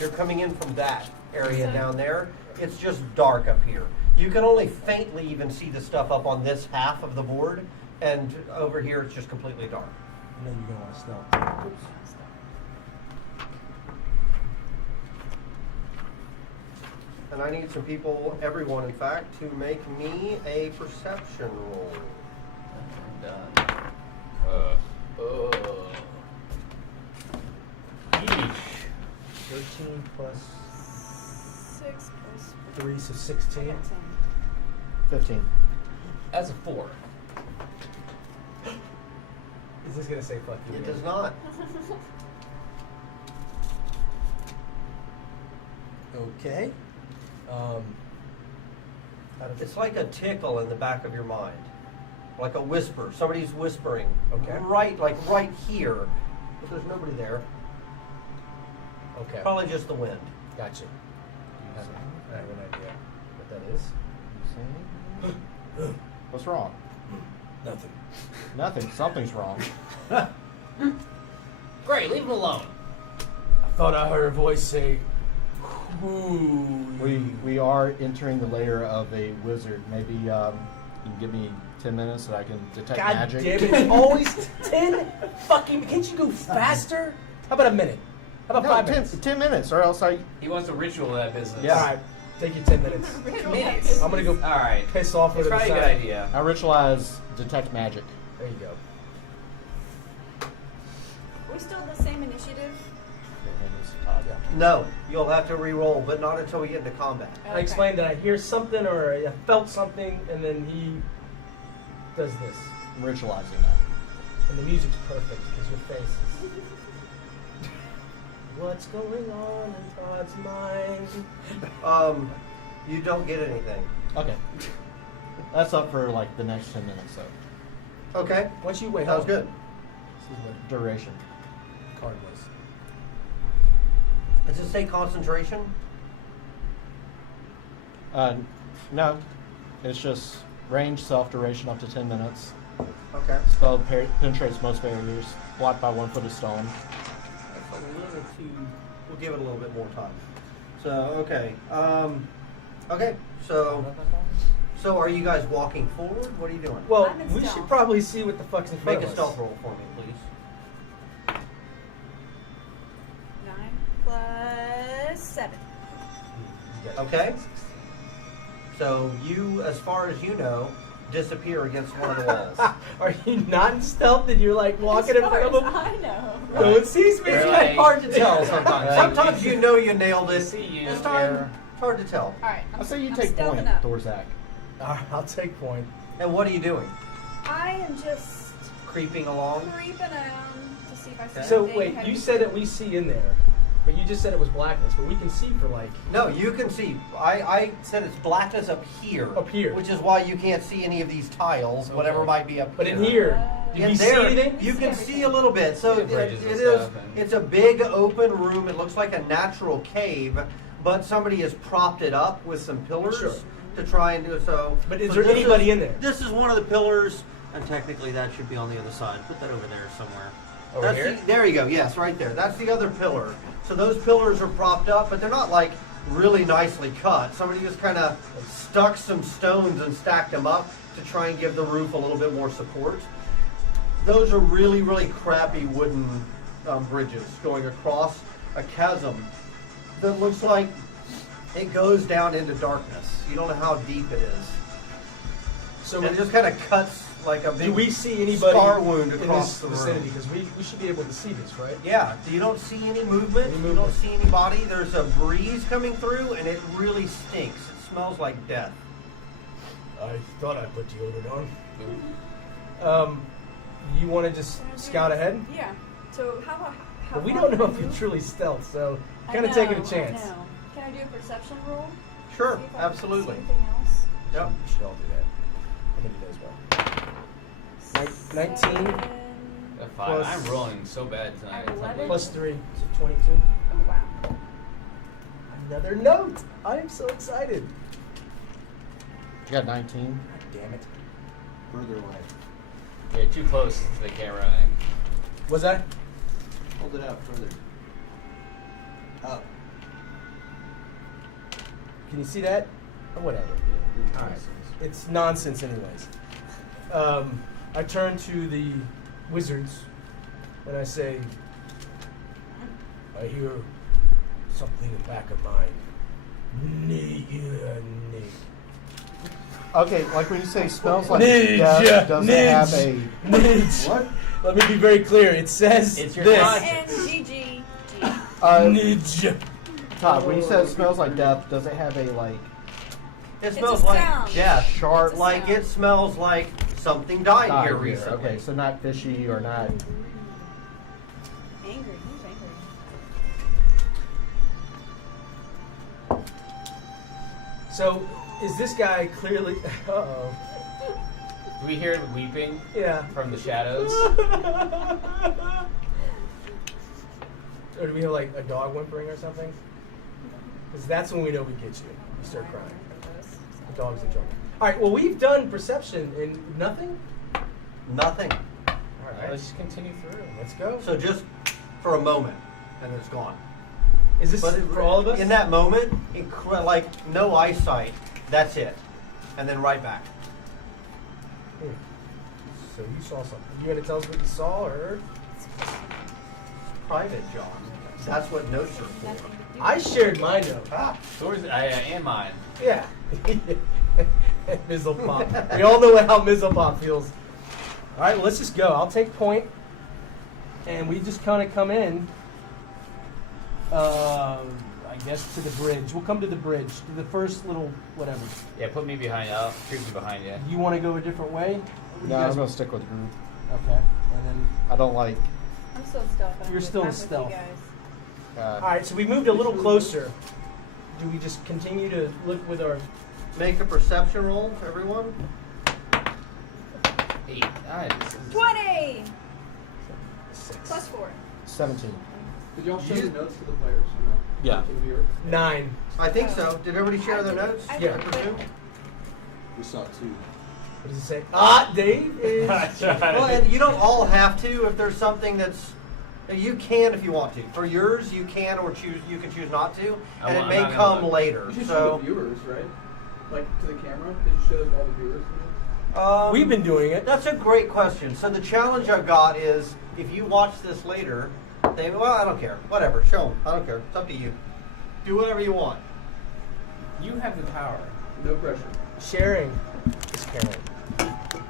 You're coming in from that area down there. It's just dark up here. You can only faintly even see the stuff up on this half of the board, and over here it's just completely dark. You know you're gonna want to stealth. Oops. And I need some people, everyone in fact, to make me a perception roll. Done. Yeesh. 13 plus 6 plus 3, so 16. 10. 15. That's a 4. Is this gonna say fuck you? It again? does not. Okay. It's like a tickle in the back of your mind, like a whisper. Somebody's whispering. Okay. Right here, but there's nobody there. Okay. Probably just the wind. Gotcha. I have an idea what that is. What's wrong? Nothing. Nothing. Something's wrong. Great, leave him alone. I thought I heard a voice say, "Ooh." We are entering the lair of a wizard. Maybe you can give me 10 minutes so I can detect God magic. damn it! It's always 10 fucking. Can't you go faster? How about a minute? How about No, 5 10, minutes? 10 minutes, or else I. He wants a ritual of that business. Yeah. All right, take your 10 minutes. Minutes. I'm gonna go All right. piss off It's over the probably a good side. idea. I ritualize detect magic. There you go. Are we still the same initiative? No, you'll have to re-roll, but not until we get into combat. I explained that I hear something or I felt something, and then he does this. I'm ritualizing that. And the music's perfect because your face is. What's going on in Todd's mind? You don't get anything. Okay. That's up for like the next 10 minutes, so. Okay, Once you wait, sounds hold on. good. This is what Duration. the card was. Does it say concentration? No. It's just range, self, duration up to 10 minutes. Okay. Spell penetrates most barriers. Blocked by 1 foot of stone. That's a little too. We'll give it a little bit more time. So okay. Okay. So are you guys walking forward? What are you doing? Well, I'm in we stealth. should probably see what the fuck's in front Make a of us. stealth roll for me, please. 9 plus 7. You guys- Okay. So you, as far as you know, disappear against one of the walls. Are you not in stealth and you're like walking in As front of far them? as I know. No one sees me. It's Really? kind of hard to tell sometimes. Right. Sometimes you know you nailed it. See you. This time, it's hard to tell. Alright, I say you I'm take stealthing point, up. Thorzak. All right, I'll take point. And what are you doing? I am just creeping along. Creeping to see if I see So anything wait, kind you of- said that we see in there, but you just said it was blackness, but we can see for like No, you can see. I said it's blackness up here. Up here. Which is why you can't see any of these tiles, whatever Okay. might be up But here. in here, did In we see there, anything? you can see a little bit. So The it bridges and is. stuff and- It's a big open room. It looks like a natural cave, but somebody has propped it up with some pillars Sure. to try and do so. But is So there this anybody in there? This is one of the pillars, and technically that should be on the other side. Put that over there somewhere. Over That's here? there you go. Yes, right there. That's the other pillar. So those pillars are propped up, but they're not like really nicely cut. Somebody just kind of stuck some stones and stacked them up to try and give the roof a little bit more support. Those are really, really crappy wooden bridges going across a chasm that looks like it goes down into darkness. You don't know how deep it is. So And it just kind of cuts like a big do we see anybody scar wound in across this the vicinity? room. Because we should be able to see this, right? Yeah, you don't see any movement. Any You movement. don't see anybody. There's a breeze coming through, and it really stinks. It smells like death. I thought I put deodorant on. You want to just scout ahead? Yeah. So how about how But we far don't can know I if you're move? truly stealth, so I kind of taking a know, chance. I know. Can I do a perception roll? Sure, See if I absolutely. See anything else? Yep. We should all do that. I think he does well. 19 A 5. Plus- I'm rolling so bad tonight. I'm 11. plus 3, so 22. Oh wow. Another note! I am so excited. You got 19. God damn it. Further away. Yeah, too close to the camera, I think. Was I? Hold it out further. Up. Can you see that? Or whatever. Yeah, Alright. It's nonsense anyways. I turn to the wizards and I say, I hear something in the back of mine. Okay, like when you say smells like Ninja, death, does it have a Ninja. what? Let me be very clear. It says It's your this. conscience. And GG. Ninja. Todd, when you said it smells like death, does it have a like? It It's smells a like sound. death. Sharp. It's a Like sound. it smells like something died Died here here. recently. Okay, so not fishy or not. Angry. Who's angry? So, is this guy clearly? Uh-oh. Do we hear him weeping Yeah. from the shadows? Or do we hear like a dog whimpering or something? Because that's when we know we get you. You start crying. The dog's in trouble. All right. Well, we've done perception and nothing. Nothing. All right. Let's just continue through. Let's go. So just for a moment, and it's gone. Is this for all of us? In that moment, like no eyesight. That's it, and then right back. So you saw something. You going to tell us what you saw or heard? Private, John. That's what notes are for. I shared my note. Where's and mine? Yeah. Mizzlepop. We all know how Mizzlepop feels. All right, well, let's just go. I'll take point, and we just kind of come in. I guess to the bridge. We'll come to the bridge, to the first little whatever. Yeah, put me behind. I'll creep you behind you. You want to go a different way? No, I'm gonna stick with the group. Okay, and then I don't like. I'm still in stealth. You're still in I'm with you stealth. guys. all right. So we moved a little closer. Do we just continue to look with our? Make a perception roll, everyone. 8. Nice. 20 6. plus 4. 17. Did y'all show the notes to the players? Or no? Yeah. To the viewers? 9. I think so. Did everybody share their notes? Yeah. I presume. We saw 2. What does it say? Ah, Dave is. Well, and you don't all have to. If there's something that's, you can if you want to. For yours, you can or choose. You can choose not to, and it I'm may not gonna come look. later. You should show So the viewers, right? Like to the camera. Did you show all the viewers? We've been doing it. That's a great question. So the challenge I've got is, if you watch this later, they well, I don't care. Whatever, show them. I don't care. It's up to you. Do whatever you want. You have the power. No pressure. Sharing is caring.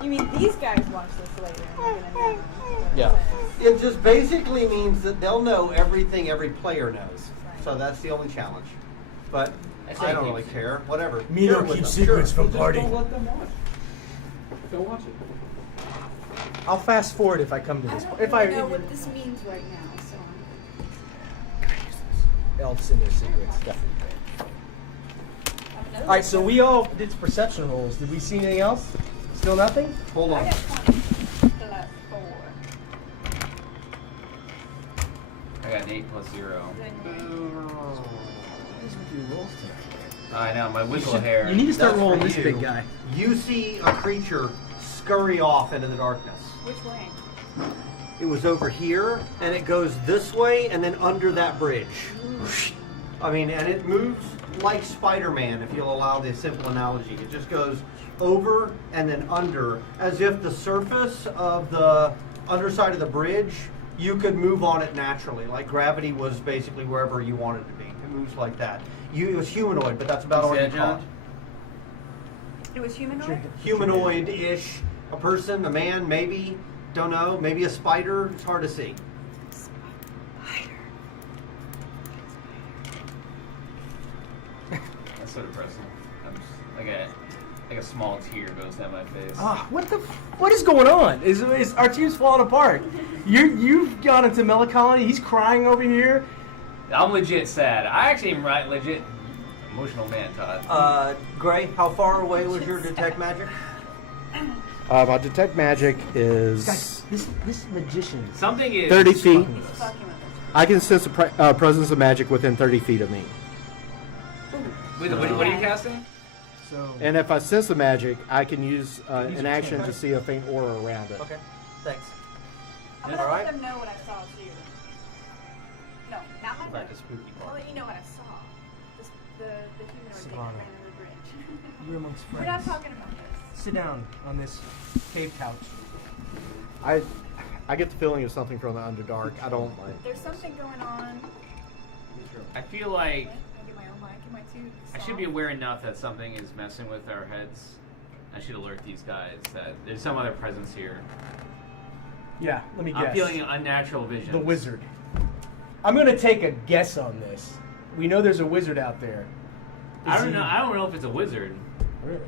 You mean these guys watch this later and they're gonna know what it Yeah. says. It just basically means that they'll know everything every player knows. So that's the only challenge. But I don't really care. Whatever. Me Share don't with keep them. secrets Sure. from party. Don't let them watch. Don't watch it. I'll fast forward if I come to I this. don't If really know what this means right now, so. elves and their secrets. All right, so we all did perception rolls. Did we see anything else? Still nothing? Hold I on. got 20 plus 4. I got an 8 plus 0. I know, my wiggle hair. You need to start That's rolling for this you. big guy. You see a creature scurry off into the darkness. Which way? It was over here, and it goes this way, and then under that bridge. I mean, and it moves like Spider-Man, if you'll allow the simple analogy. It just goes over and then under, as if the surface of the underside of the bridge, you could move on it naturally. Like gravity was basically wherever you wanted to be. It moves like that. It was humanoid, but that's about all you caught. It was humanoid? Humanoid-ish. A person, a man, maybe. Don't know. Maybe a spider. It's hard to see. That's so depressing. I'm just, like a small tear goes down my face. Ah, what is going on? Is our team's falling apart? You've gone into melancholy. He's crying over here. I'm legit sad. I actually am right legit emotional man, Todd. Gray, how far away was your detect magic? My detect magic is Guys, this magician. Something is 30 feet. Fucking with us. I can sense the presence of magic within 30 feet of me. Wait, what are you casting? So. And if I sense the magic, I can use an action to see a faint aura around it. Okay, thanks. I'm gonna All right. let them know what I saw too. No, not my Like a friend. spooky I'll part. let you know what I saw. The humanoid thing that Savannah. ran under the bridge. You're amongst We're not friends. talking about this. Sit down on this cave couch. I get the feeling of something from the Underdark. I don't like. There's something going on. I feel like I get my own mic and my tube. I should be aware enough that something is messing with our heads. I should alert these guys that there's some other presence here. Yeah, let me guess. I'm feeling an unnatural vision. The wizard. I'm gonna take a guess on this. We know there's a wizard out there. I don't know. I don't know if it's a wizard, Really?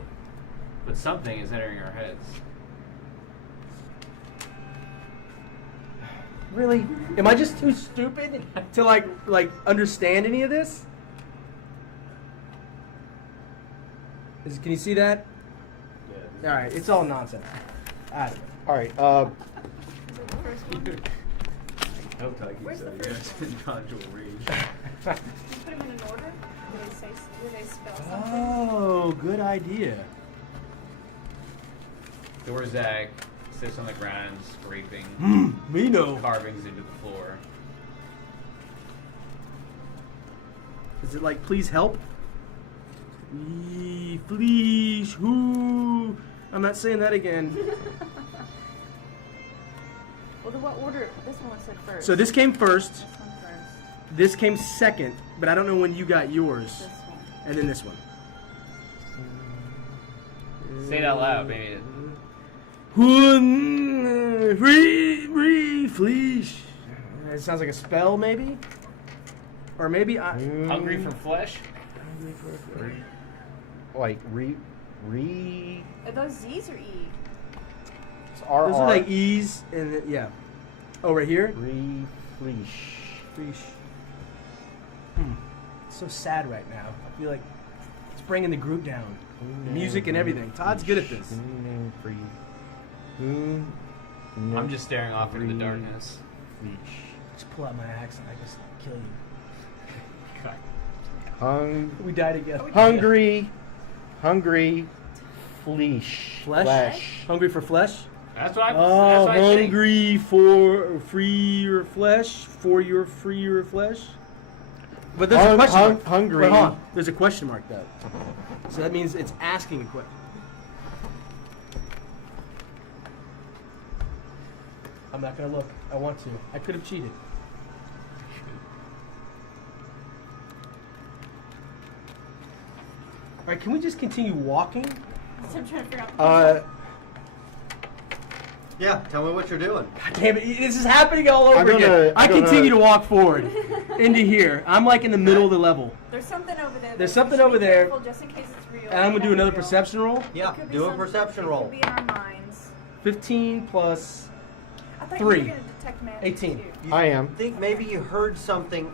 but something is entering our heads. Really? Am I just too stupid to like understand any of this? Can you see that? Yeah. All right, it's all nonsense. All right. All right. Is it the first one? No, Todd, Where's the first in conjugal rage. Did you put them in an order? Did they spell something? Oh, good idea. Dorzak sits on the ground, scraping Me no. carvings into the floor. Is it like, please help? Please, who? I'm not saying that again. Well, then what order? This one was said first. So this came first. This one first. This came second, but I don't know when you got yours. This one. And then this one. Say it out loud, baby. Fleesh. It sounds like a spell, maybe? Or maybe I. Hungry for flesh? Like Are those Z's or E? It's R. Those are like E's and yeah. Oh, right here? Fleesh. It's so sad right now. I feel like it's bringing the group down. The music and everything. Todd's good at this. I'm just staring off into the darkness. Just pull out my axe and I just kill you. We die together. Hungry. Flesh. Hungry for flesh? That's what I Oh, that's what I think. hungry for free your flesh? For your free your flesh? But there's a question mark. Hungry. Wait, hold on. There's a question mark though. So that means it's asking a question. I'm not gonna look. I want to. I could have cheated. All right, can we just continue walking? So I'm trying to figure out. Yeah, tell me what you're doing. God damn it! This is happening all over I'm again. gonna- I I'm gonna- continue to walk forward into here. I'm like in the middle of the level, There's something over there. There's that something we should over be there. careful just in case it's real. and I'm gonna do It another could be real. perception roll. Yeah, It could be do a some- perception It roll. could be in our minds. 15 plus I thought 3. you were going to detect magic 18. too. You I am. think maybe you heard something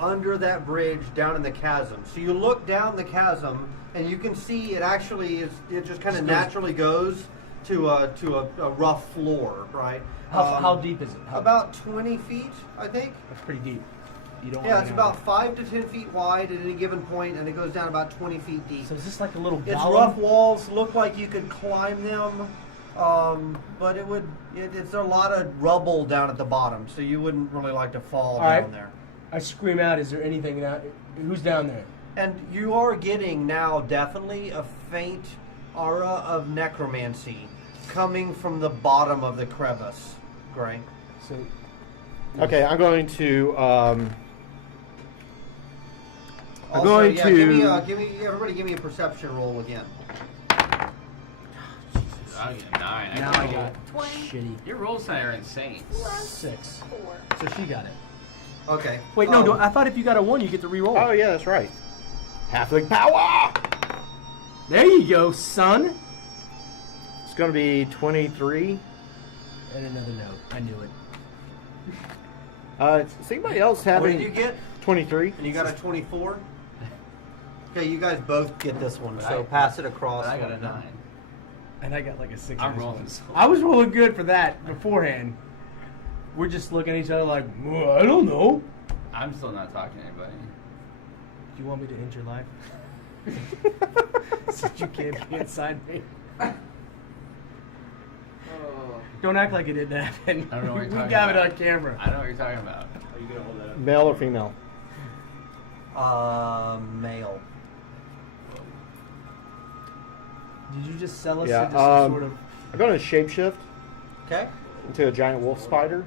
under that bridge down in the chasm. So you look down the chasm and you can see it actually is. It just kind of naturally goes to a rough floor, right? How deep is it? About 20 feet, I think. That's pretty deep. You don't Yeah, wanna it's go about 5 to 10 feet wide at any given point, and it goes down about 20 feet deep. So is this like a little It's golem? rough walls. Look like you could climb them, but it's a lot of rubble down at the bottom, so you wouldn't really like to fall All down right. there. I scream out, is there anything now? Who's down there? And you are getting now definitely a faint aura of necromancy coming from the bottom of the crevice, Gray. So, Okay, I'm going to. I'm Also, going yeah, to. everybody give me a perception roll again. I get 9. now I got 20 shitty. Your rolls are insane. plus 6. 4. So she got it. Okay. Wait, no, I thought if you got a 1, you get to re-roll. Oh yeah, that's right. Halfling power. There you go, son. It's going to be 23. And another note. I knew it. Does anybody else have What any? did you get? 23. And you got a 24? Okay, you guys both get this one, But so I- pass it across. I got a 9. And I got like a 6. I'm on this rolling one. so I was rolling good for that beforehand. We're just looking at each other like, "Well, I don't know. I'm still not talking to anybody. Do you want me to end your life? Since you can't be inside me. Don't act like it didn't happen. I don't know what you're We talking got it about. on camera. I don't know what you're talking about. Are you gonna hold that up? Male or female? Male. Did you just sell us Yeah, into some sort of I'm going to shapeshift Okay. into a giant wolf spider.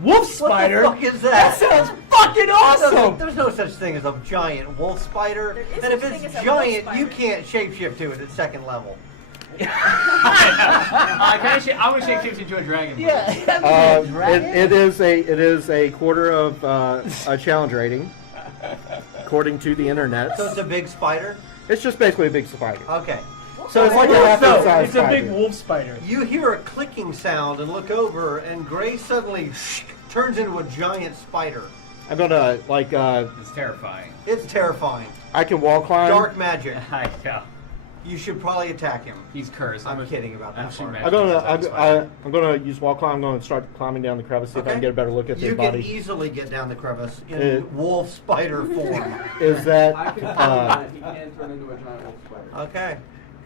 wolf spider? What the fuck is that? That sounds fucking awesome! There's no such thing as a giant wolf spider. There is And if such it's thing as a wolf giant, spider. you can't shapeshift to it at second level. I'm going to shake into a dragon. It is a quarter of a challenge rating, according to the internet. So it's a big spider? It's just basically a big spider. Okay. So it's like a half No, size it's a big spider. wolf spider. You hear a clicking sound and look over, and Gray suddenly turns into a giant spider. I'm gonna It's terrifying. It's terrifying. I can wall climb. Dark magic. I know. You should probably attack him. He's cursed. I'm kidding about that shooting part. magic. I'm gonna use wall climb. I'm gonna start climbing down the crevice, see if I can get a better look at You their can body. easily get down the crevice in wolf spider form. Is that I can that he can turn into a giant wolf spider. Okay.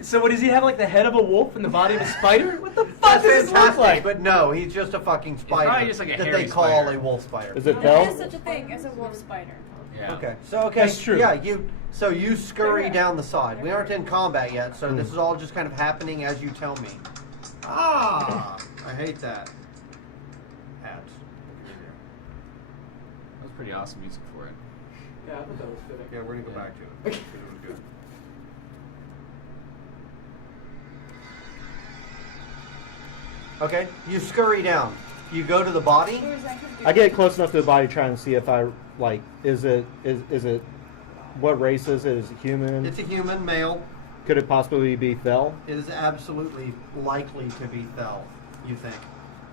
So what does he have, like the head of a wolf and the body of a spider? What the fuck That's does this look fantastic, like? but no, he's just a fucking spider probably just like a that hairy they call spider. a wolf spider. is it There is Bell? such a thing as a wolf spider. Yeah. Okay. So That's true. Yeah, you scurry down the side. We aren't in combat yet, so this is all just kind of happening as you tell me. Ah, I hate that. Hats. That was pretty awesome music for it. Yeah, I thought that was fitting. Yeah, we're gonna go back to it. It was good. Okay, you scurry down. You go to the body. Who is that? Who's I get close enough to the body, trying to see if I is it what race is it? Is it human? It's a human male. Could it possibly be Thel? It is absolutely likely to be Thel, you think.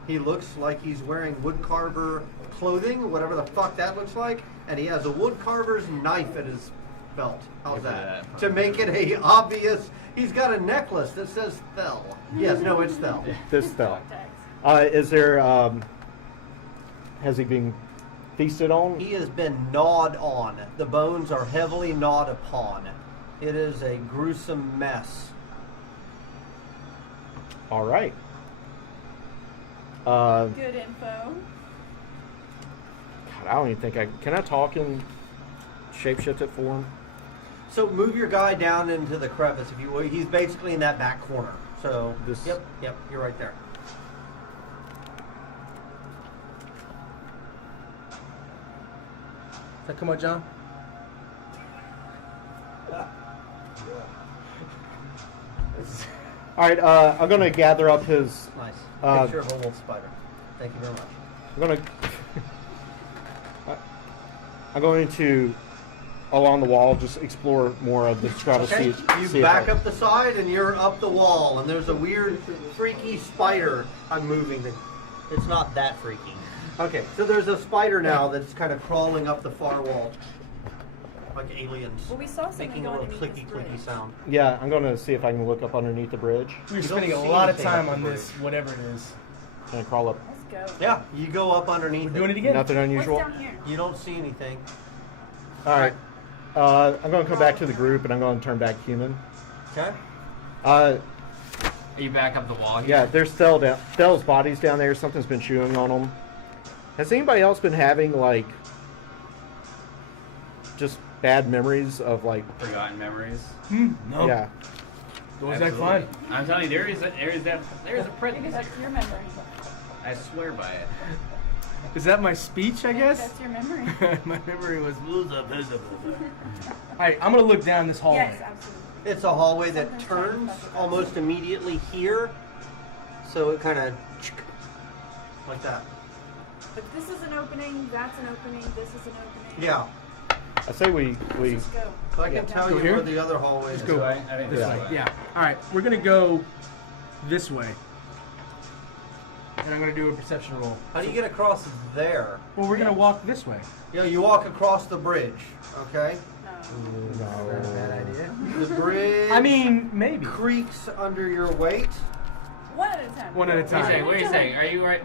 He looks like he's wearing woodcarver clothing, whatever the fuck that looks like, and he has a woodcarver's knife at his belt. How's Look at that? that. To make it a obvious, he's got a necklace that says Thel. Yes, no, it's Thel. This Thel. dog tags? Is there? Has he been feasted on? He has been gnawed on. The bones are heavily gnawed upon. It is a gruesome mess. All right. Good info. God, I don't even think can I talk and shapeshift it for him? So move your guy down into the crevice, if you will. He's basically in that back corner. So, This- yep, you're right there. So come on, John. All right. I'm gonna gather up his. Nice. Uh, Picture of a wolf spider. Thank you very much. I'm gonna. I'm going to along the wall, just explore more of the scrub. Okay, you back up the side and you're up the wall, and there's a weird, freaky spider. I'm moving the. It's not that freaky. Okay, so there's a spider now that's kind of crawling up the far wall, like aliens, Well, we saw something making a going little underneath clicky this clicky bridge. sound. Yeah, I'm going to see if I can look up underneath the bridge. We're You spending a don't see lot of anything time up on the this, bridge. whatever it is. Can I crawl up? Let's go. Yeah, you go up underneath. We're doing it again. Nothing unusual. What's down here? You don't see anything. All right. I'm going to come back to the group, and I'm going to turn back human. Okay. Are you back up the wall here? Yeah, there's Thel's bodies down there. Something's been chewing on them. Has anybody else been having, like, just bad memories of, like... Forgotten memories. No. Yeah. Those act fine. I'm telling you, there is a Maybe presence. that's your memory. I swear by it. Is that my speech, I Maybe guess? that's your memory. My memory was... Alright, I'm going to look down this hallway. Yes, absolutely. It's a hallway that turns almost immediately here, so it kind of like that. But this is an opening, that's an opening, this is an opening. Yeah. I say we Let's just go. So I can tell Go you here? where the other hallway is. Let's go. I think this Yeah. way. Yeah. Alright, we're going to go this way. And I'm going to do a perception roll. How do you get across there? Well, we're going to walk this way. Yeah, you walk across the bridge. Okay. No. Bad idea. The bridge. I mean, maybe. creaks under your weight. One at a time. One at a Wait a time. second, wait a second. Are you right?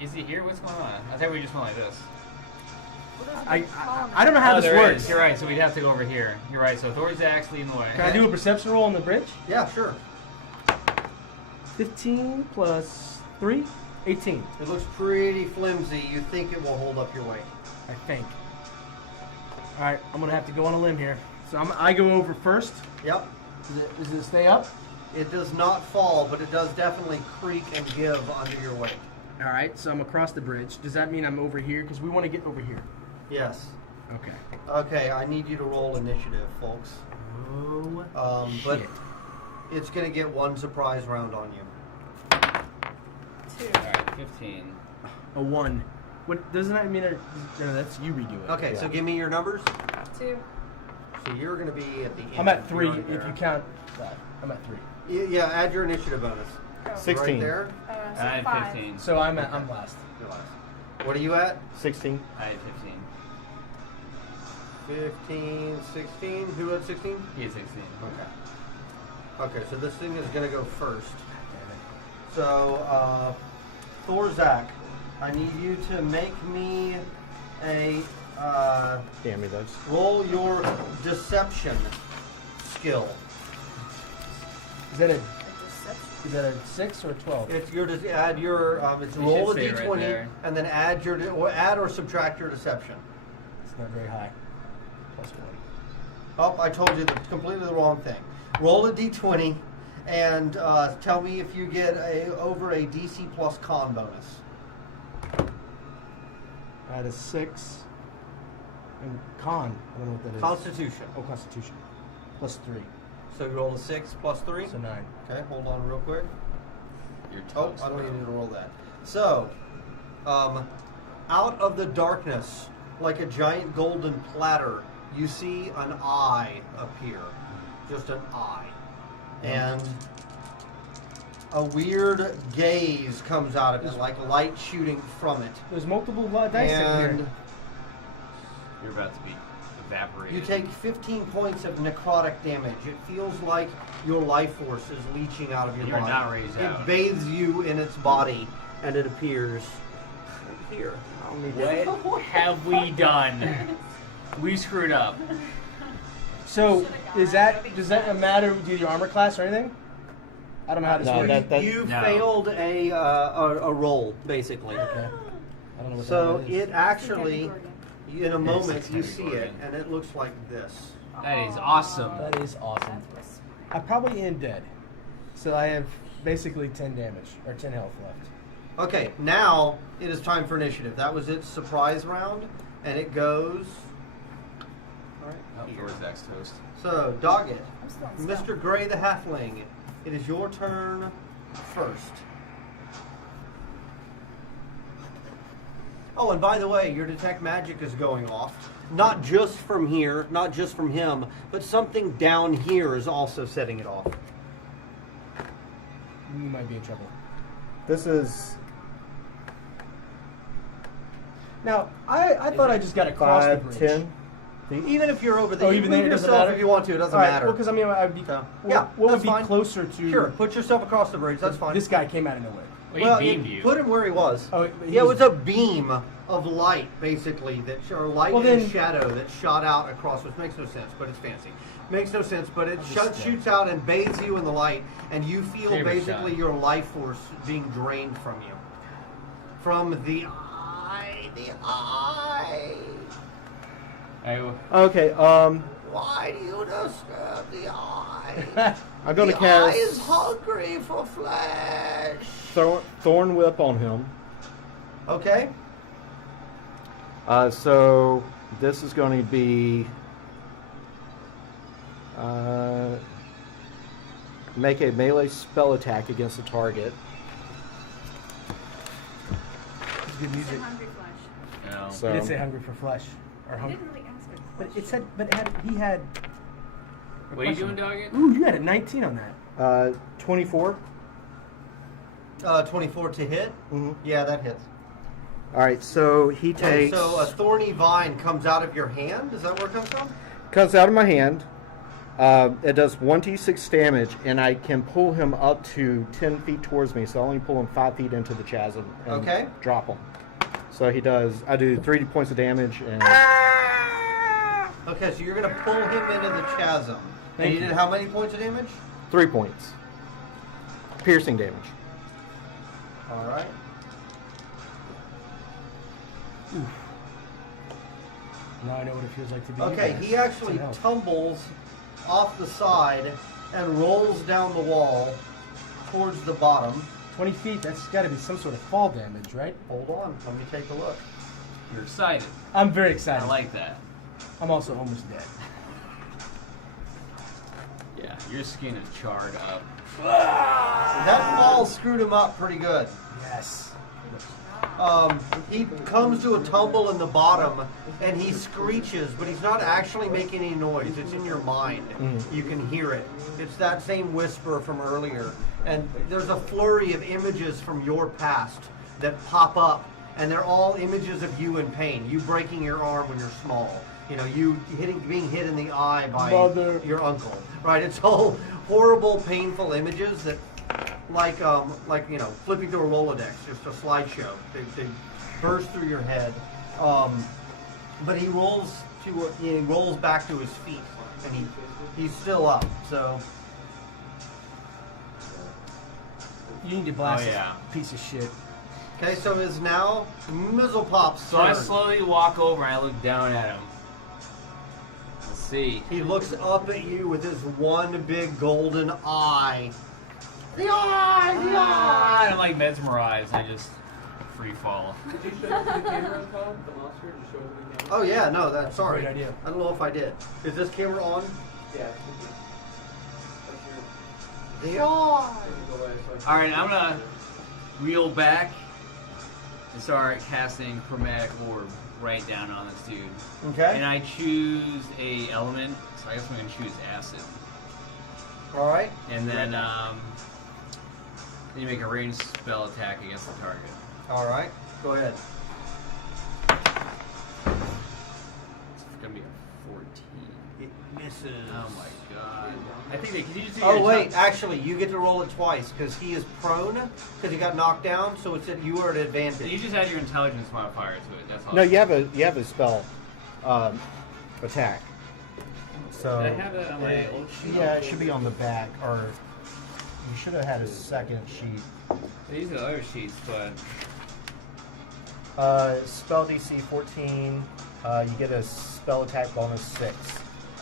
Is he here? What's going on? I thought we just went like this. Well, there's a I big column. I don't know how Oh, this there works. is. You're right. So we'd have to go over here. You're right. So Thor's actually in the way. Can I do a perception roll on the bridge? Yeah, sure. 15 plus 3? 18, It looks pretty flimsy. You think it will hold up your weight. I think. Alright, I'm going to have to go on a limb here. So I go over first. Yep. Does it stay up? It does not fall, but it does definitely creak and give under your weight. Alright, so I'm across the bridge. Does that mean I'm over here? Because we want to get over here. Yes. Okay. Okay, I need you to roll initiative, folks. Oh, But shit. it's going to get one surprise round on you. 2. All right, 15. A 1. What doesn't that mean? No, that's you redo it. Okay, so give me your numbers. 2. So you're going to be at the end. I'm at 3 Right if there. you count that. I'm at 3. Yeah, add your initiative bonus. Oh. 16. Right there. So I had 5. 15. So I'm last. Your last. What are you at? 16. I had 15. 15, 16. Who had 16? He had 16. Okay. Okay, so this thing is going to go first. So, Thorzak, I need you to make me a Damn me those. roll your deception skill. Is that a 6 or a 12? It's your add your it's You roll a should say it d20 right there. and then add your add or subtract your deception. It's not very high. Plus 1. Oh, I told you that's completely the wrong thing. Roll a d20 and tell me if you get over a DC plus con bonus. I had a 6. And con. I don't know what that is. Constitution. Oh, Constitution. Plus 3. So you roll a 6 plus 3. So 9. Okay, hold on real quick. You're Oh, toast, I don't bro. need you to roll that. So, out of the darkness, like a giant golden platter, you see an eye appear. Just an eye. And a weird gaze comes out of it, like light shooting from it. There's multiple dice in And here. You're about to be evaporated. you take 15 points of necrotic damage. It feels like your life force is leaching out of your You're body. not raised it out. bathes you in its body, and it appears right here. I'll need to- What have we done? We screwed up. So, does that matter with your armor class or anything? I don't know how this No, works. You No. failed a roll, basically. Okay. I don't know what So that is. it actually, in a moment, It's you see it, Gorgon. and it looks like this. That is awesome. That is awesome. I probably am dead. So I have basically 10 damage, or 10 health left. Okay, now it is time for initiative. That was its surprise round, and it goes right Oh, here. Thor's Axe toast. So, Doggett, I'm still in stealth. Mr. Gray the Halfling, it is your turn first. Oh, and by the way, your detect magic is going off. not just from here, not just from him, but something down here is also setting it off. You might be in trouble. This is Now, I thought I just got across the 5, bridge. 10. Even if you're over there, Oh, even move there, it doesn't yourself matter? if you want to. It doesn't All right, matter. well, because I mean, I'd be, So, what, yeah, what would that's be fine. closer to... Sure, put yourself across the bridge. That's fine. This guy came out of nowhere. Well, he beamed you you. put him where he was. Oh, Yeah, it was a beam of light, basically, that or light Well, and then- shadow that shot out across, which makes no sense, but it's fancy. Makes no sense, but it just shoots out and bathes you in the light, and you feel Favorite basically shot. your life force being drained from you. From the eye, Okay, Why do you disturb the eye? I'm going to The eye is cast hungry for flesh. Thorn Whip on him. Okay. So this is going to be make a melee spell attack against the target. It's good music. Hungry flesh. No. So He did say hungry for flesh. Or I hungry. didn't really ask a But question. it said, he had... a What are you question. doing, Doggett? Ooh, you had a 19 on that. 24. 24 to hit? Mhm. Yeah, that hits. All right, so he Okay, takes so a thorny vine comes out of your hand? Is that where it comes from? comes out of my hand. It does 1d6 damage, and I can pull him up to 10 feet towards me. So I only pull him 5 feet into the chasm and Okay. drop him. So he does. I do 3 points of damage, and Okay, so you're going to pull him into the chasm. And you did how many points of damage? 3 points piercing damage. All right. Now I know what it feels like to be you Okay, guys. he actually It's an elf. tumbles off the side and rolls down the wall towards the bottom. 20 feet, that's got to be some sort of fall damage, right? Hold on, let me take a look. You're excited. I'm very excited. I like that. I'm also almost dead. Yeah, your skin is charred up. That fall screwed him up pretty good. Yes. He comes to a tumble in the bottom and he screeches, but he's not actually making any noise. It's in your mind. You can hear it. It's that same whisper from earlier. And there's a flurry of images from your past that pop up, and they're all images of you in pain. You breaking your arm when you're small. You know, you being hit in the eye by your uncle. Right? It's all horrible, painful images that like you know, flipping through a Rolodex, just a slideshow. They burst through your head. But he rolls back to his feet, and he's still up. So You need to blast Oh, yeah. this piece of shit. okay, so is now Mizzle Pop's So I turn. slowly walk over and I look down at him. Let's see. He looks up at you with his one big golden eye. The eye, the eye. I'm like mesmerized. I just free fall. Did you show it to the camera, Todd? The monster? Did you show it to the camera? Oh yeah, no, that's sorry. Great idea. I don't know if I did. Is this camera on? Yeah. The eye. All right, I'm gonna reel back and start casting chromatic orb right down on this dude. Okay. And I choose a element, so I guess I'm gonna choose acid. All right. And then you make a ranged spell attack against the target. All right. Go ahead. It's gonna be a 14. It misses. Oh my god. I think they can you just do Oh your wait, intel- actually, you get to roll it twice because he is prone because he got knocked down. So it's at you are at advantage. You just add your intelligence modifier to it. That's all. No, you have a spell attack. So Did I have that on my old sheet? yeah, it should be on the back, or you should have had a second sheet. These are the other sheets, but Spell DC 14. You get a spell attack bonus 6.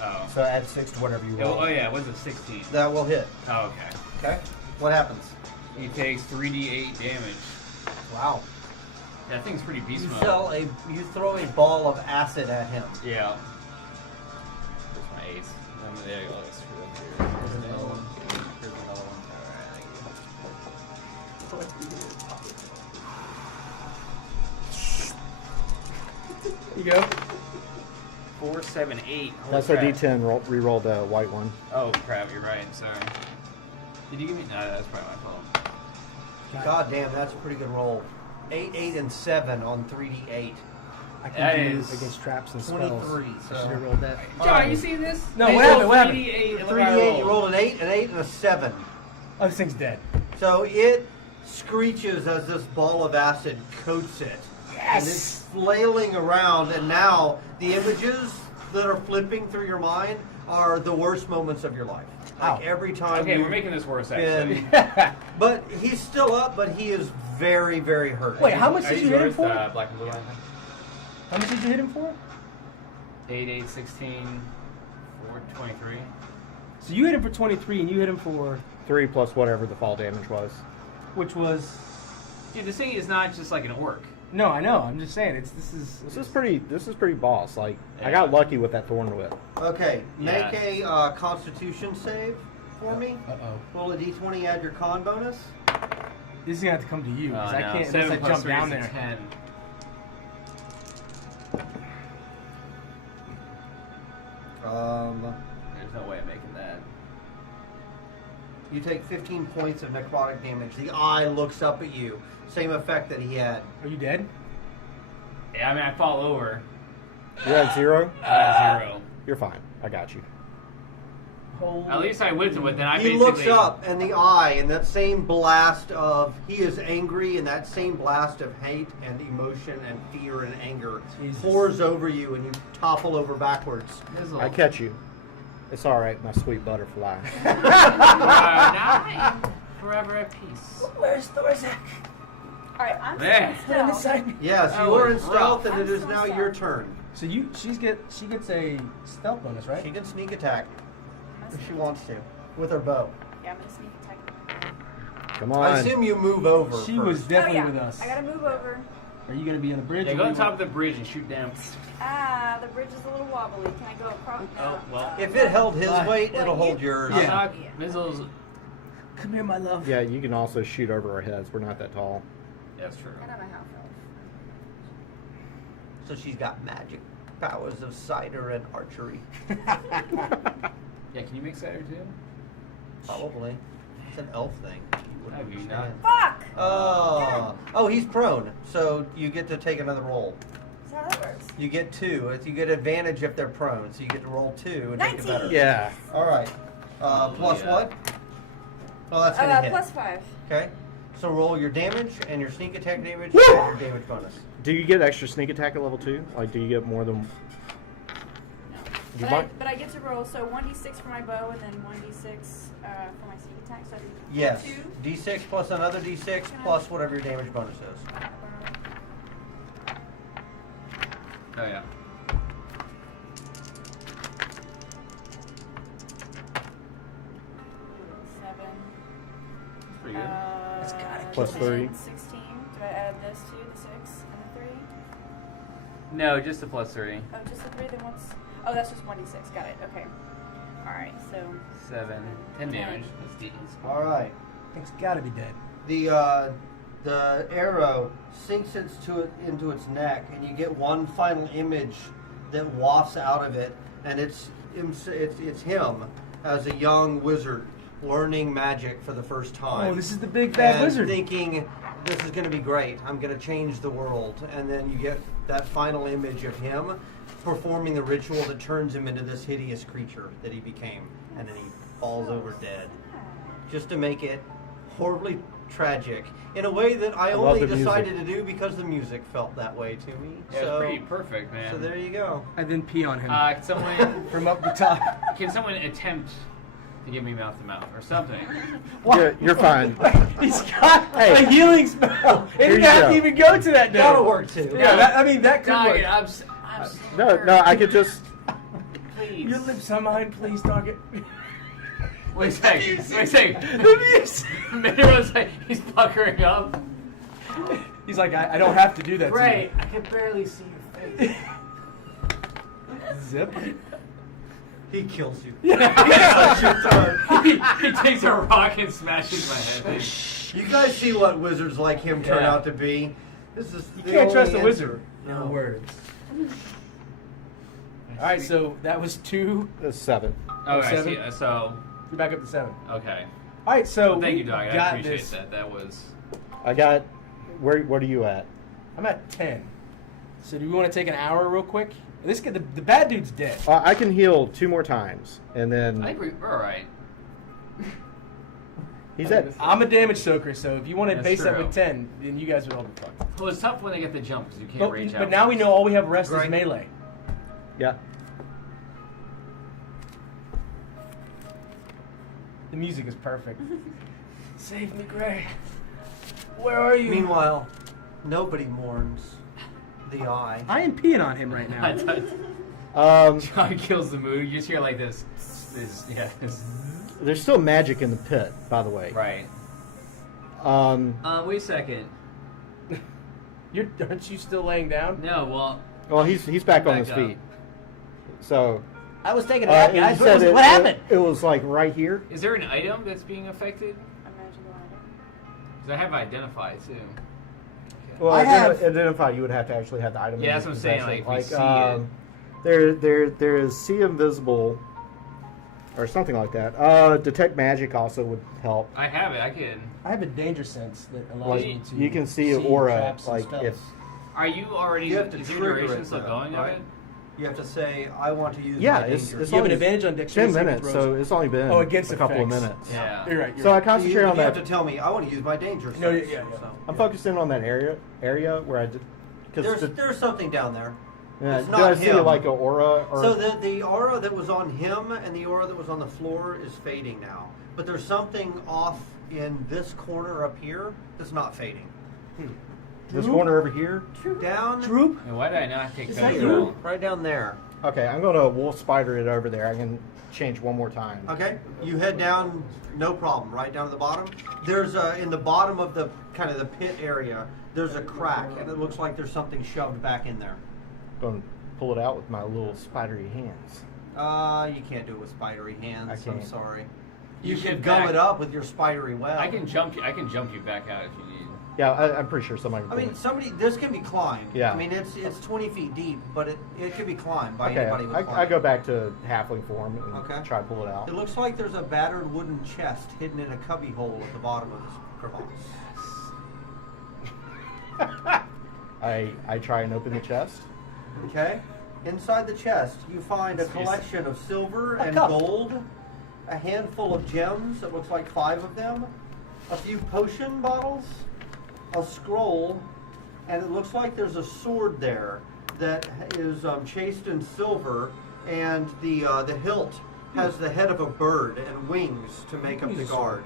oh. So add 6 to whatever you roll. Oh yeah, it was a 16. That will hit. Oh, okay. Okay. What happens? He takes 3d8 damage. Wow. That thing's pretty beast You mode. you throw a ball of acid at him. Yeah. That's my ace. There you go. Let's screw up here. Here's another one. Here's another one. Alright. You go. 4, 7, 8. Holy That's crap. our D10. Re-roll the white one. Oh crap! You're right. Sorry. Did you give me? No, that's probably my fault. God damn, that's a pretty good roll. 8, 8, and 7 on 3d8. I That can do is against traps and spells. 23. I So should have rolled that. John, you see this? No, They what rolled happened? What happened? 3d8 and look 3d8, how I you rolled an 8, an 8, and a 7. Oh, this thing's dead. So it screeches as this ball of acid coats it. And it's flailing around, and now the images that are flipping through your mind are the worst moments of your life. Like every time Okay, you've we're making this worse been- actually. But he's still up, but he is very, very hurt. Wait, how much Are did you hit him yours, for? Black and blue icon? How much did you hit him for? 8, 8, 16, 4, 23. So you hit him for 23, and you hit him for 3 plus whatever the fall damage was. which was. Dude, this thing is not just like an orc. No, I know. I'm just saying This is pretty boss. Like I got lucky with that thorn whip. Okay, make Yeah. a Constitution save for me. Uh-oh. Roll a d20, add your con bonus. This is gonna have to come to you because I no. can't 7 unless I plus jump 3 down is a there. 10. There's no way I'm making that. You take 15 points of necrotic damage. The eye looks up at you. Same effect that he had. Are you dead? Yeah, I mean, I fall over. You're at 0. 0. You're fine. I got you. At least I whipped him with it. I He basically looks up, and the eye, and that same blast of, he is angry, and that same blast of hate and emotion and fear and anger pours over you, and you topple over backwards. I catch you. It's all right, my sweet butterfly. Now I'm forever at peace. Where's Thorzak? Alright, I'm There. still On this stealth. side. Yes, That you are in was stealth, and I'm it is so now stealth. your turn. So she gets a stealth bonus, right? She can sneak attack if she wants to, with her bow. Yeah, I'm gonna sneak attack. Come I on. assume you move over She first. was definitely oh, yeah. with us. I gotta move over. Are you gonna be on the bridge? Yeah, or go we on top will- of the bridge and shoot down. Ah, the bridge is a little wobbly. Can I go across? Oh, well. If it held his Fine. weight, Well, it'll you- hold yours. Yeah. Knock missiles. Come here, my love. Yeah, you can also shoot over our heads. We're not that tall. That's true. I don't know how it felt. So she's got magic powers of cider and archery. Yeah, can you make cider too? Probably. It's an elf thing. You wouldn't Have you understand. Fuck! Oh, he's prone, so you get to take another roll. Is that how that works? You get 2. You get advantage if they're prone, so you get to roll 2 and make it 19. better. Yeah. All right. Plus yeah. what? Well, that's gonna hit. Plus 5. Okay. So roll your damage and your sneak attack damage and your damage bonus. Do you get extra sneak attack at level 2? Like, do you get more than? You might. But I get to roll, so 1d6 for my bow and then 1d6 for my sneak attack. So I do Yes. 2. D6 plus another D6 plus whatever your damage bonus is. Oh yeah. Seven. That's pretty good. That's got it. Plus 3. 16. Do I add this to the 6 and the 3? No, just a plus 3. Oh, just the 3. Then what's? Oh, that's just 1d6. Got it. Okay. All right. So 7. 10 damage. That's decent. All right. Thing's gotta be dead. The arrow sinks into its neck, and you get one final image that wafts out of it, and it's him as a young wizard learning magic for the first time. Oh, this is the big bad and wizard. thinking this is going to be great. I'm going to change the world, and then you get that final image of him performing the ritual that turns him into this hideous creature that he became, and then he falls over dead. Just to make it horribly tragic in a way that I love only the decided to do because the music felt that way to me. Yeah, so, it's pretty perfect, man. so there you go. And then pee on him Can someone from up the top. can someone attempt to give me mouth to mouth or something? You're fine. He's got Hey. a healing spell. It Here didn't you have go. to even go to that. That'll No. work too. Yeah, that could Dog work. it, I'm No, I could just. please. Your lips are mine, please, target. Wait a second. Wait a second. The music. Maybe it was like he's puckering up. He's like, I don't have to do that. Great. I can barely see your face. To you. Zip. He kills you. he takes a rock and smashes my head. You guys see what wizards like him turn Yeah. out to be. This is You the can't only trust a answer. wizard. No. No words. All right, so that was 2. That's 7. Oh, I 7? see. So, You're back up to 7. okay. All right, so Well, thank you, we Doc. I got appreciate this. that. That was. I got. What are you at? I'm at 10. So do we want to take an hour real quick? This guy, the bad dude's dead. I can heal 2 more times, and then I think we're all right. he's at. I'm a damage soaker, so if you want to That's base that true. with 10, then you guys would all be fucked. Well, it's tough when they get the jump because you can't reach out. But now we know all we have rest is Right. melee. Yeah. The music is perfect. Save me, Gray. Where are you? Meanwhile, nobody mourns the eye. I am peeing on him right now. John kills the mood. You just hear like this. There's still magic in the pit, by the way. Right. Wait a second. Aren't you still laying down? No, Well, he's back on Back his up. feet. So. I was taking a nap, he guys. said What happened? It was like right here. is there an item that's being affected? A magical item. Because I have identified too. Well, I have- identify. You would have to actually have the item. Yeah, in that's what I'm saying, possession. like, if we see there is see invisible, or something like that. Detect magic also would help. I have it. I can. I have a danger sense that allows Like me to you can see an aura. traps and Like spells. if Are you already? You have to is your trigger duration it, still though, going right? of it? You have to say, I want to use yeah, my it's danger. You have an only advantage on 10 dexterity saving minutes, throws. so it's only been against a couple of effects. minutes. Yeah. You're right. You're So I right. concentrate on you have that. to tell me, I want to use my danger No, sense. yeah. So. I'm focusing on that area where I did. There's something down there. Yeah, It's did not I see him. like an aura? Or, So the aura that was on him and the aura that was on the floor is fading now. But there's something off in this corner up here that's not fading. this corner over here. Down. Droop? And why did I not take Is cover? that you? Right down there. Okay, I'm gonna wolf spider it over there. I can change one more time. Okay. You head down, no problem. Right down to the bottom. There's in the bottom of the kind of the pit area. There's a crack, and it looks like there's something shoved back in there. Gonna pull it out with my little spidery hands. You can't do it with spidery hands. I I'm can't. sorry. You You get should gum back- it up with your spidery web. I can jump you. I can jump you back out if you need. Yeah, I'm pretty sure somebody. I mean, this can be climbed. Yeah. I mean, it's 20 feet deep, but it can be climbed by Okay, anybody with I climbing. go back to halfling form and Okay. try to pull it out. It looks like there's a battered wooden chest hidden in a cubby hole at the bottom of this crevasse. I try and open the chest. Okay. Inside the chest, you find a collection of silver and cup. gold, a handful of gems. It looks like 5 of them, a few potion bottles, a scroll, and it looks like there's a sword there that is chased in silver, and the hilt has the head of a bird and wings to make up the guard.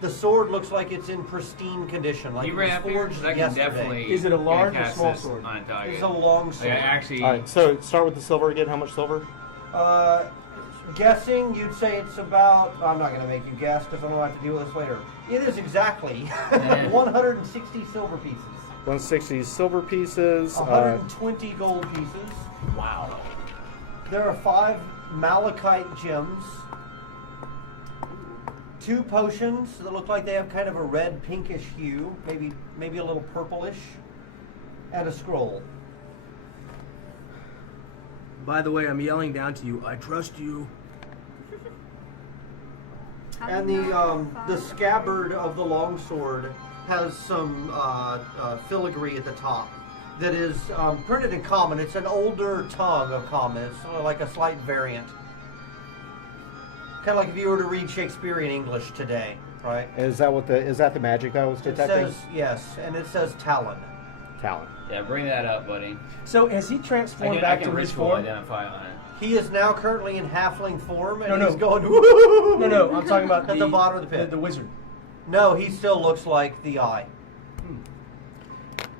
The sword looks like it's in pristine condition, like You it ran was up here forged because I can yesterday. definitely. Is it a gonna large or cast small this sword? On a target. It's a long sword. Like, I actually. All right, so start with the silver again. How much silver? Guessing, you'd say it's about. I'm not going to make you guess because I don't have to deal with this later. It is exactly 160 silver pieces, 160 silver pieces. 120 gold pieces. Wow. There are 5 malachite gems, 2 potions that look like they have kind of a red pinkish hue, maybe a little purplish, and a scroll. By the way, I'm yelling down to you. I trust you. And the scabbard of the longsword has some filigree at the top that is printed in common. It's an older tongue of common. It's sort of like a slight variant. Kind of like if you were to read Shakespearean English today, right? Is that the magic that I was It detecting? says, yes, and it says Talon. Talent. Yeah, bring that up, buddy. So has he I transformed can, I back can to his ritual form? identify on it. He is now currently in halfling form, and No, no. he's going, woo! No, I'm talking about At the bottom of the pit. The wizard. No, he still looks like the eye.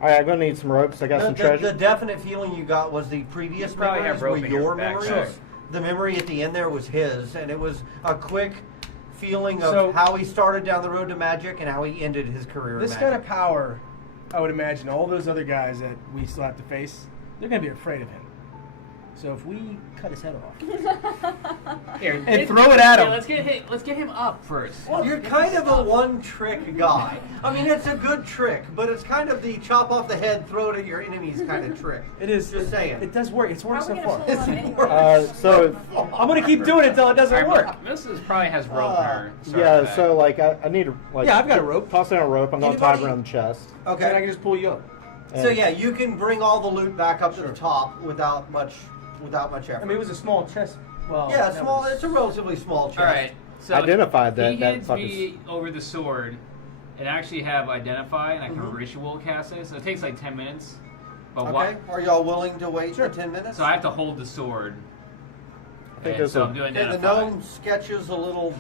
All right, I'm gonna need some ropes. I got some treasure. The definite feeling you got was the previous You probably memories have were rope in your your backpack. memories. The memory at the end there was his, and it was a quick feeling of So- how he started down the road to magic and how he ended his career This in kind magic. of power, I would imagine all those other guys that we still have to face, they're going to be afraid of him. So if we cut his head off Here, and throw it at him, let's get him up first. You're kind of a one-trick guy. I mean, it's a good trick, but it's kind of the chop off the head, throw it at your enemies kind of trick. it is. Just saying. It does work. It's worked so far. So I'm gonna keep doing it until it doesn't work. This probably has rope in her. yeah, so like I need to like. Yeah, I've got a rope. Toss down a rope. I'm gonna tie it Anybody- around the chest. Okay, and I can just pull you up. So yeah, you can bring all the loot back up to the top without much effort. I mean, it was a small chest. Well, yeah, that small. was- It's a relatively small chest. All right. So Identified that he that hits fucking. me over the sword, and actually have identify, and I can ritual cast it. So it takes like 10 minutes. But Okay. Are y'all willing to wait for 10 minutes? So I have to hold the sword. I think And there's so a- I'm doing Okay, the identify. gnome sketches a little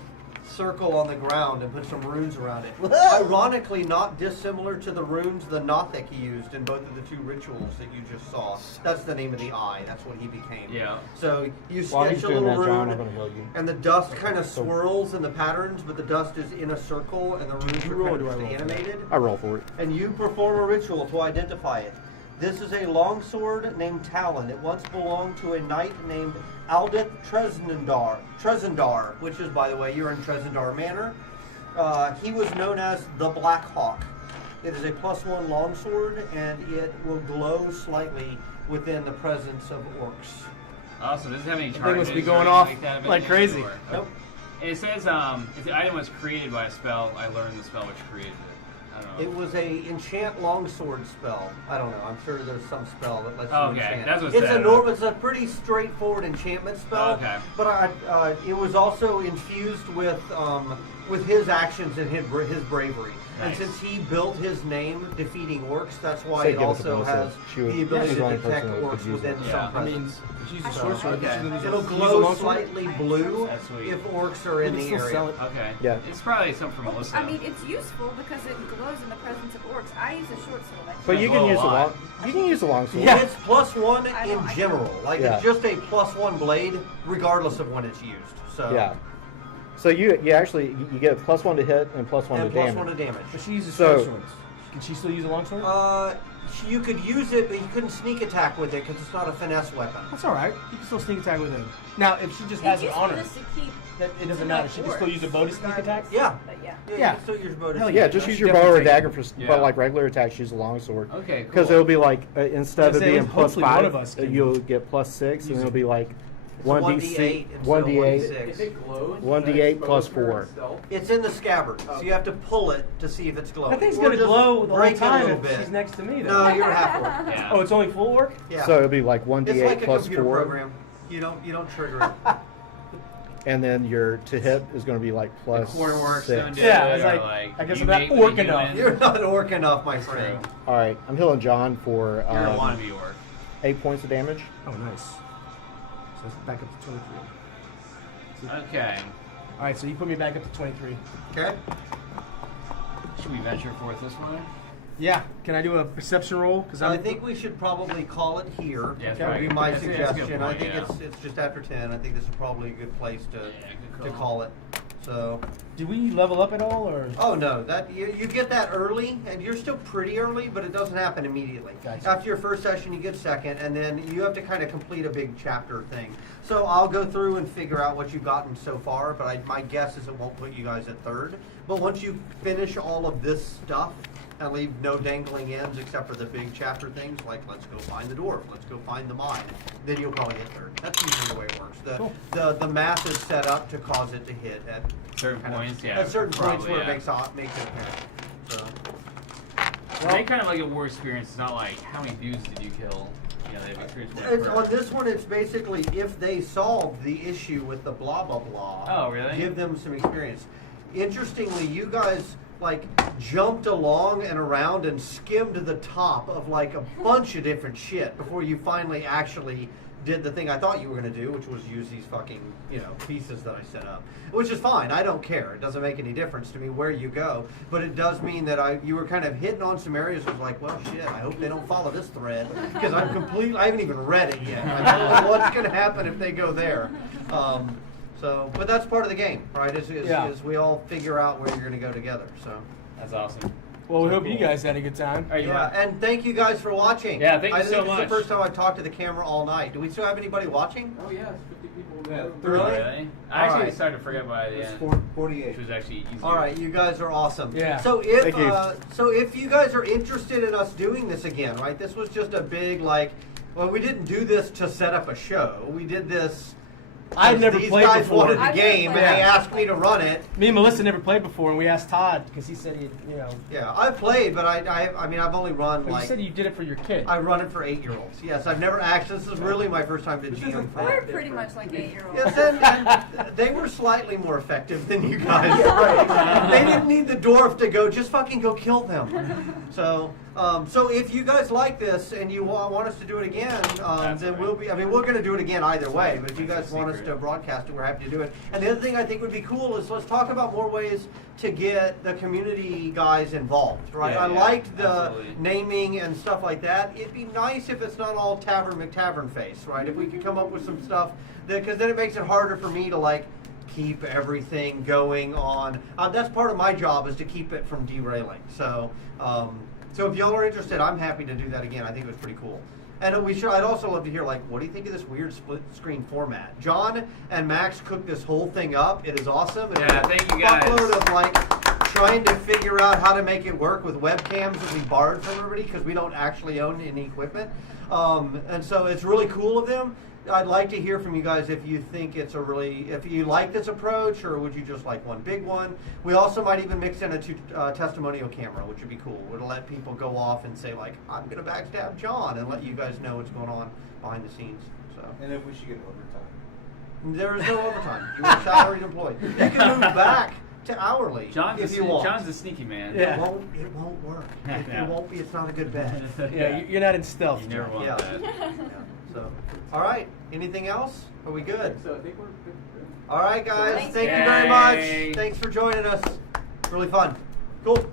circle on the ground and puts some runes around it. Ironically, not dissimilar to the runes the Nothic used in both of the two rituals that you just saw. That's the name of the eye. That's what he became. Yeah. So you While sketch he's a doing little that, John, I'm rune, gonna heal you. and the dust kind of swirls in the patterns, but the dust is in a circle, and the runes are roll kind or of do I just roll for animated. I roll for it. And you perform a ritual to identify it. This is a longsword named Talon. It once belonged to a knight named Aldith Trezendar, which is, by the way, you're in Trezendar Manor. He was known as the Black Hawk. It is a +1 longsword, and it will glow slightly within the presence of orcs. Awesome. Does it have any Thing charges? must be or going anything off like that? like crazy. Or- Nope. It says if the item was created by a spell, I learned the spell which created it. I don't know. It was a enchant longsword spell. I don't know. I'm sure there's some spell that lets you Okay, enchant. that's what it's said. It's a pretty straightforward enchantment spell. Okay. But it was also infused with his actions and his bravery. And Nice. since he built his name defeating orcs, that's why Say it give us a also bonus has edge. She would- the ability she's the to only detect person that could orcs use within it. Yeah. some I mean, presence. she's a So, sorcerer. okay. It'll Use a glow longsword? slightly blue That's sweet. if orcs are in We can the still area. sell it. Okay. Yeah. It's probably something from Melissa. I mean, it's useful because it glows in the presence of orcs. I use a short sword. I But you can blow use a the lot. long. You can use the long sword. Yeah. It's +1 I in don't- I general. Like Yeah. it's just a +1 blade, regardless of when it's used. So Yeah. So you actually you get +1 to hit and +1 and to plus damage. 1 to damage. But she uses So- short swords. Can she still use a long sword? You could use it, but you couldn't sneak attack with it because it's not a finesse weapon. That's all right. You can still sneak attack with it. Now, if she just It's has it useful on her, just to keep. that it doesn't matter. She can still use a bow to sneak attack. Yeah. But yeah. Yeah. Yeah. You can still use bow to Hell sneak Yeah, attack. just She use your bow definitely or take dagger Yeah. but like regular attacks, use a long sword. Okay, cool. Because it'll be like instead of Let's say being hopefully one of +5, us can you'll get +6, and use it'll it. be like It's 1d8, 1d8 1d8. instead of If it glows, 1d8 can I plus expose her 4. stealth? It's in the scabbard, so you have to pull it to see if it's glowing. That thing's Or gonna just glow the whole break it a time little if bit. she's next to me, though. No, you're half orc. Yeah. Oh, it's only full orc? Yeah. So it'll be like 1d8 it's like a plus computer 4, program. You don't trigger it. and then your to hit is going to be like The core works +6. don't do Yeah, it, it's or like, I guess you I'm not mate with orc a enough. human. You're not orc enough, my friend. All right, I'm healing John for You're a wannabe orc. 8 points of damage. Oh, nice. So it's back up to 23. Okay. All right, so you put me back up to 23. Okay. Should we venture forth this way? Yeah. Can I do a perception roll? Because I think we should probably call it here. Yeah, that's That would right. be my That's a good suggestion. I point, think yeah. it's just after 10. I think this is probably a good place to good call it. So. Did we level up at all, or? Oh no, that you get that early, and you're still pretty early, but it doesn't happen immediately. Gotcha. After your first session, you get second, and then you have to kind of complete a big chapter thing. So I'll go through and figure out what you've gotten so far, but my guess is it won't put you guys at third. But once you finish all of this stuff and leave no dangling ends except for the big chapter things, like let's go find the dwarf, let's go find the mine, then you'll probably get third. That's usually the way it works. The math is set up to cause it to hit at Certain points, yeah. at certain points probably, where yeah. it makes it apparent. So. So they kind of like a war experience. It's not like how many dudes did you kill? You know, they've experienced one It's, per- on this one, it's basically if they solve the issue with the blah blah blah. Oh, really? Give them some experience. Interestingly, you guys like jumped along and around and skimmed the top of like a bunch of different shit before you finally actually did the thing I thought you were going to do, which was use these fucking, pieces that I set up. Which is fine. I don't care. It doesn't make any difference to me where you go. But it does mean that you were kind of hitting on some areas where it's like, well, shit, I hope they don't follow this thread. Because I haven't even read it yet. I don't know what's going to happen if they go there. But that's part of the game, right? Is we all figure out where you're going to go together. So That's awesome. Well, we hope you guys had a good time. All right, Yeah, and thank you guys for watching. Yeah, thank you I think so it's much. the first time I've talked to the camera all night. Do we still have anybody watching? Oh yeah, it's 50 people. Yeah. Really? I actually Alright. started to forget by the It's end, 48. which was actually easier. All right, you guys are awesome. Yeah. So if Thank you. so if you guys are interested in us doing this again, right? This was just a big well, we didn't do this to set up a show. We did this. I'd never these played guys before. wanted the I've never game, and played. they asked me to run it. Me and Melissa never played before, and we asked Todd because he said Yeah, I've played, but I mean, I've only run But you said you did it for your kid. I run it for 8-year-olds. Yes, I've never actually. This is really my first time to GM. We're pretty much like 8-year-olds. Yes, and they were slightly more effective than you guys. They didn't need the dwarf to go, just fucking go kill them. So if you guys like this and you want us to do it again, then we'll be. I mean, we're going to do it again either way. But if you guys want us to broadcast it, we're happy to do it. And the other thing I think would be cool is let's talk about more ways to get the community guys involved. Right? Yeah, I yeah, liked the absolutely. naming and stuff like that. It'd be nice if it's not all Tavern McTavern face, right? If we could come up with some stuff, because then it makes it harder for me to keep everything going on. That's part of my job is to keep it from derailing. So if y'all are interested, I'm happy to do that again. I think it was pretty cool. And I'd also love to hear, what do you think of this weird split screen format? John and Max cooked this whole thing up. It is awesome. And Yeah, thank you guys. Fuckload of trying to figure out how to make it work with webcams that we borrowed from everybody because we don't actually own any equipment. And so it's really cool of them. I'd like to hear from you guys if you think if you like this approach, or would you just like one big one? We also might even mix in a testimonial camera, which would be cool. Would let people go off and say I'm gonna backstab John, and let you guys know what's going on behind the scenes. So. And if we should get overtime. There is no overtime. You are salaried employee. You can move back to hourly if you want. John's a sneaky man. It won't work. It won't be. It's not a good bet. Yeah, you're not in stealth. You never want Yeah. that. So, all right. Anything else? Are we good? So I think we're good. All right, guys. Thanks, Thank you guys. very much. Yay. Thanks for joining us. Really fun. Cool.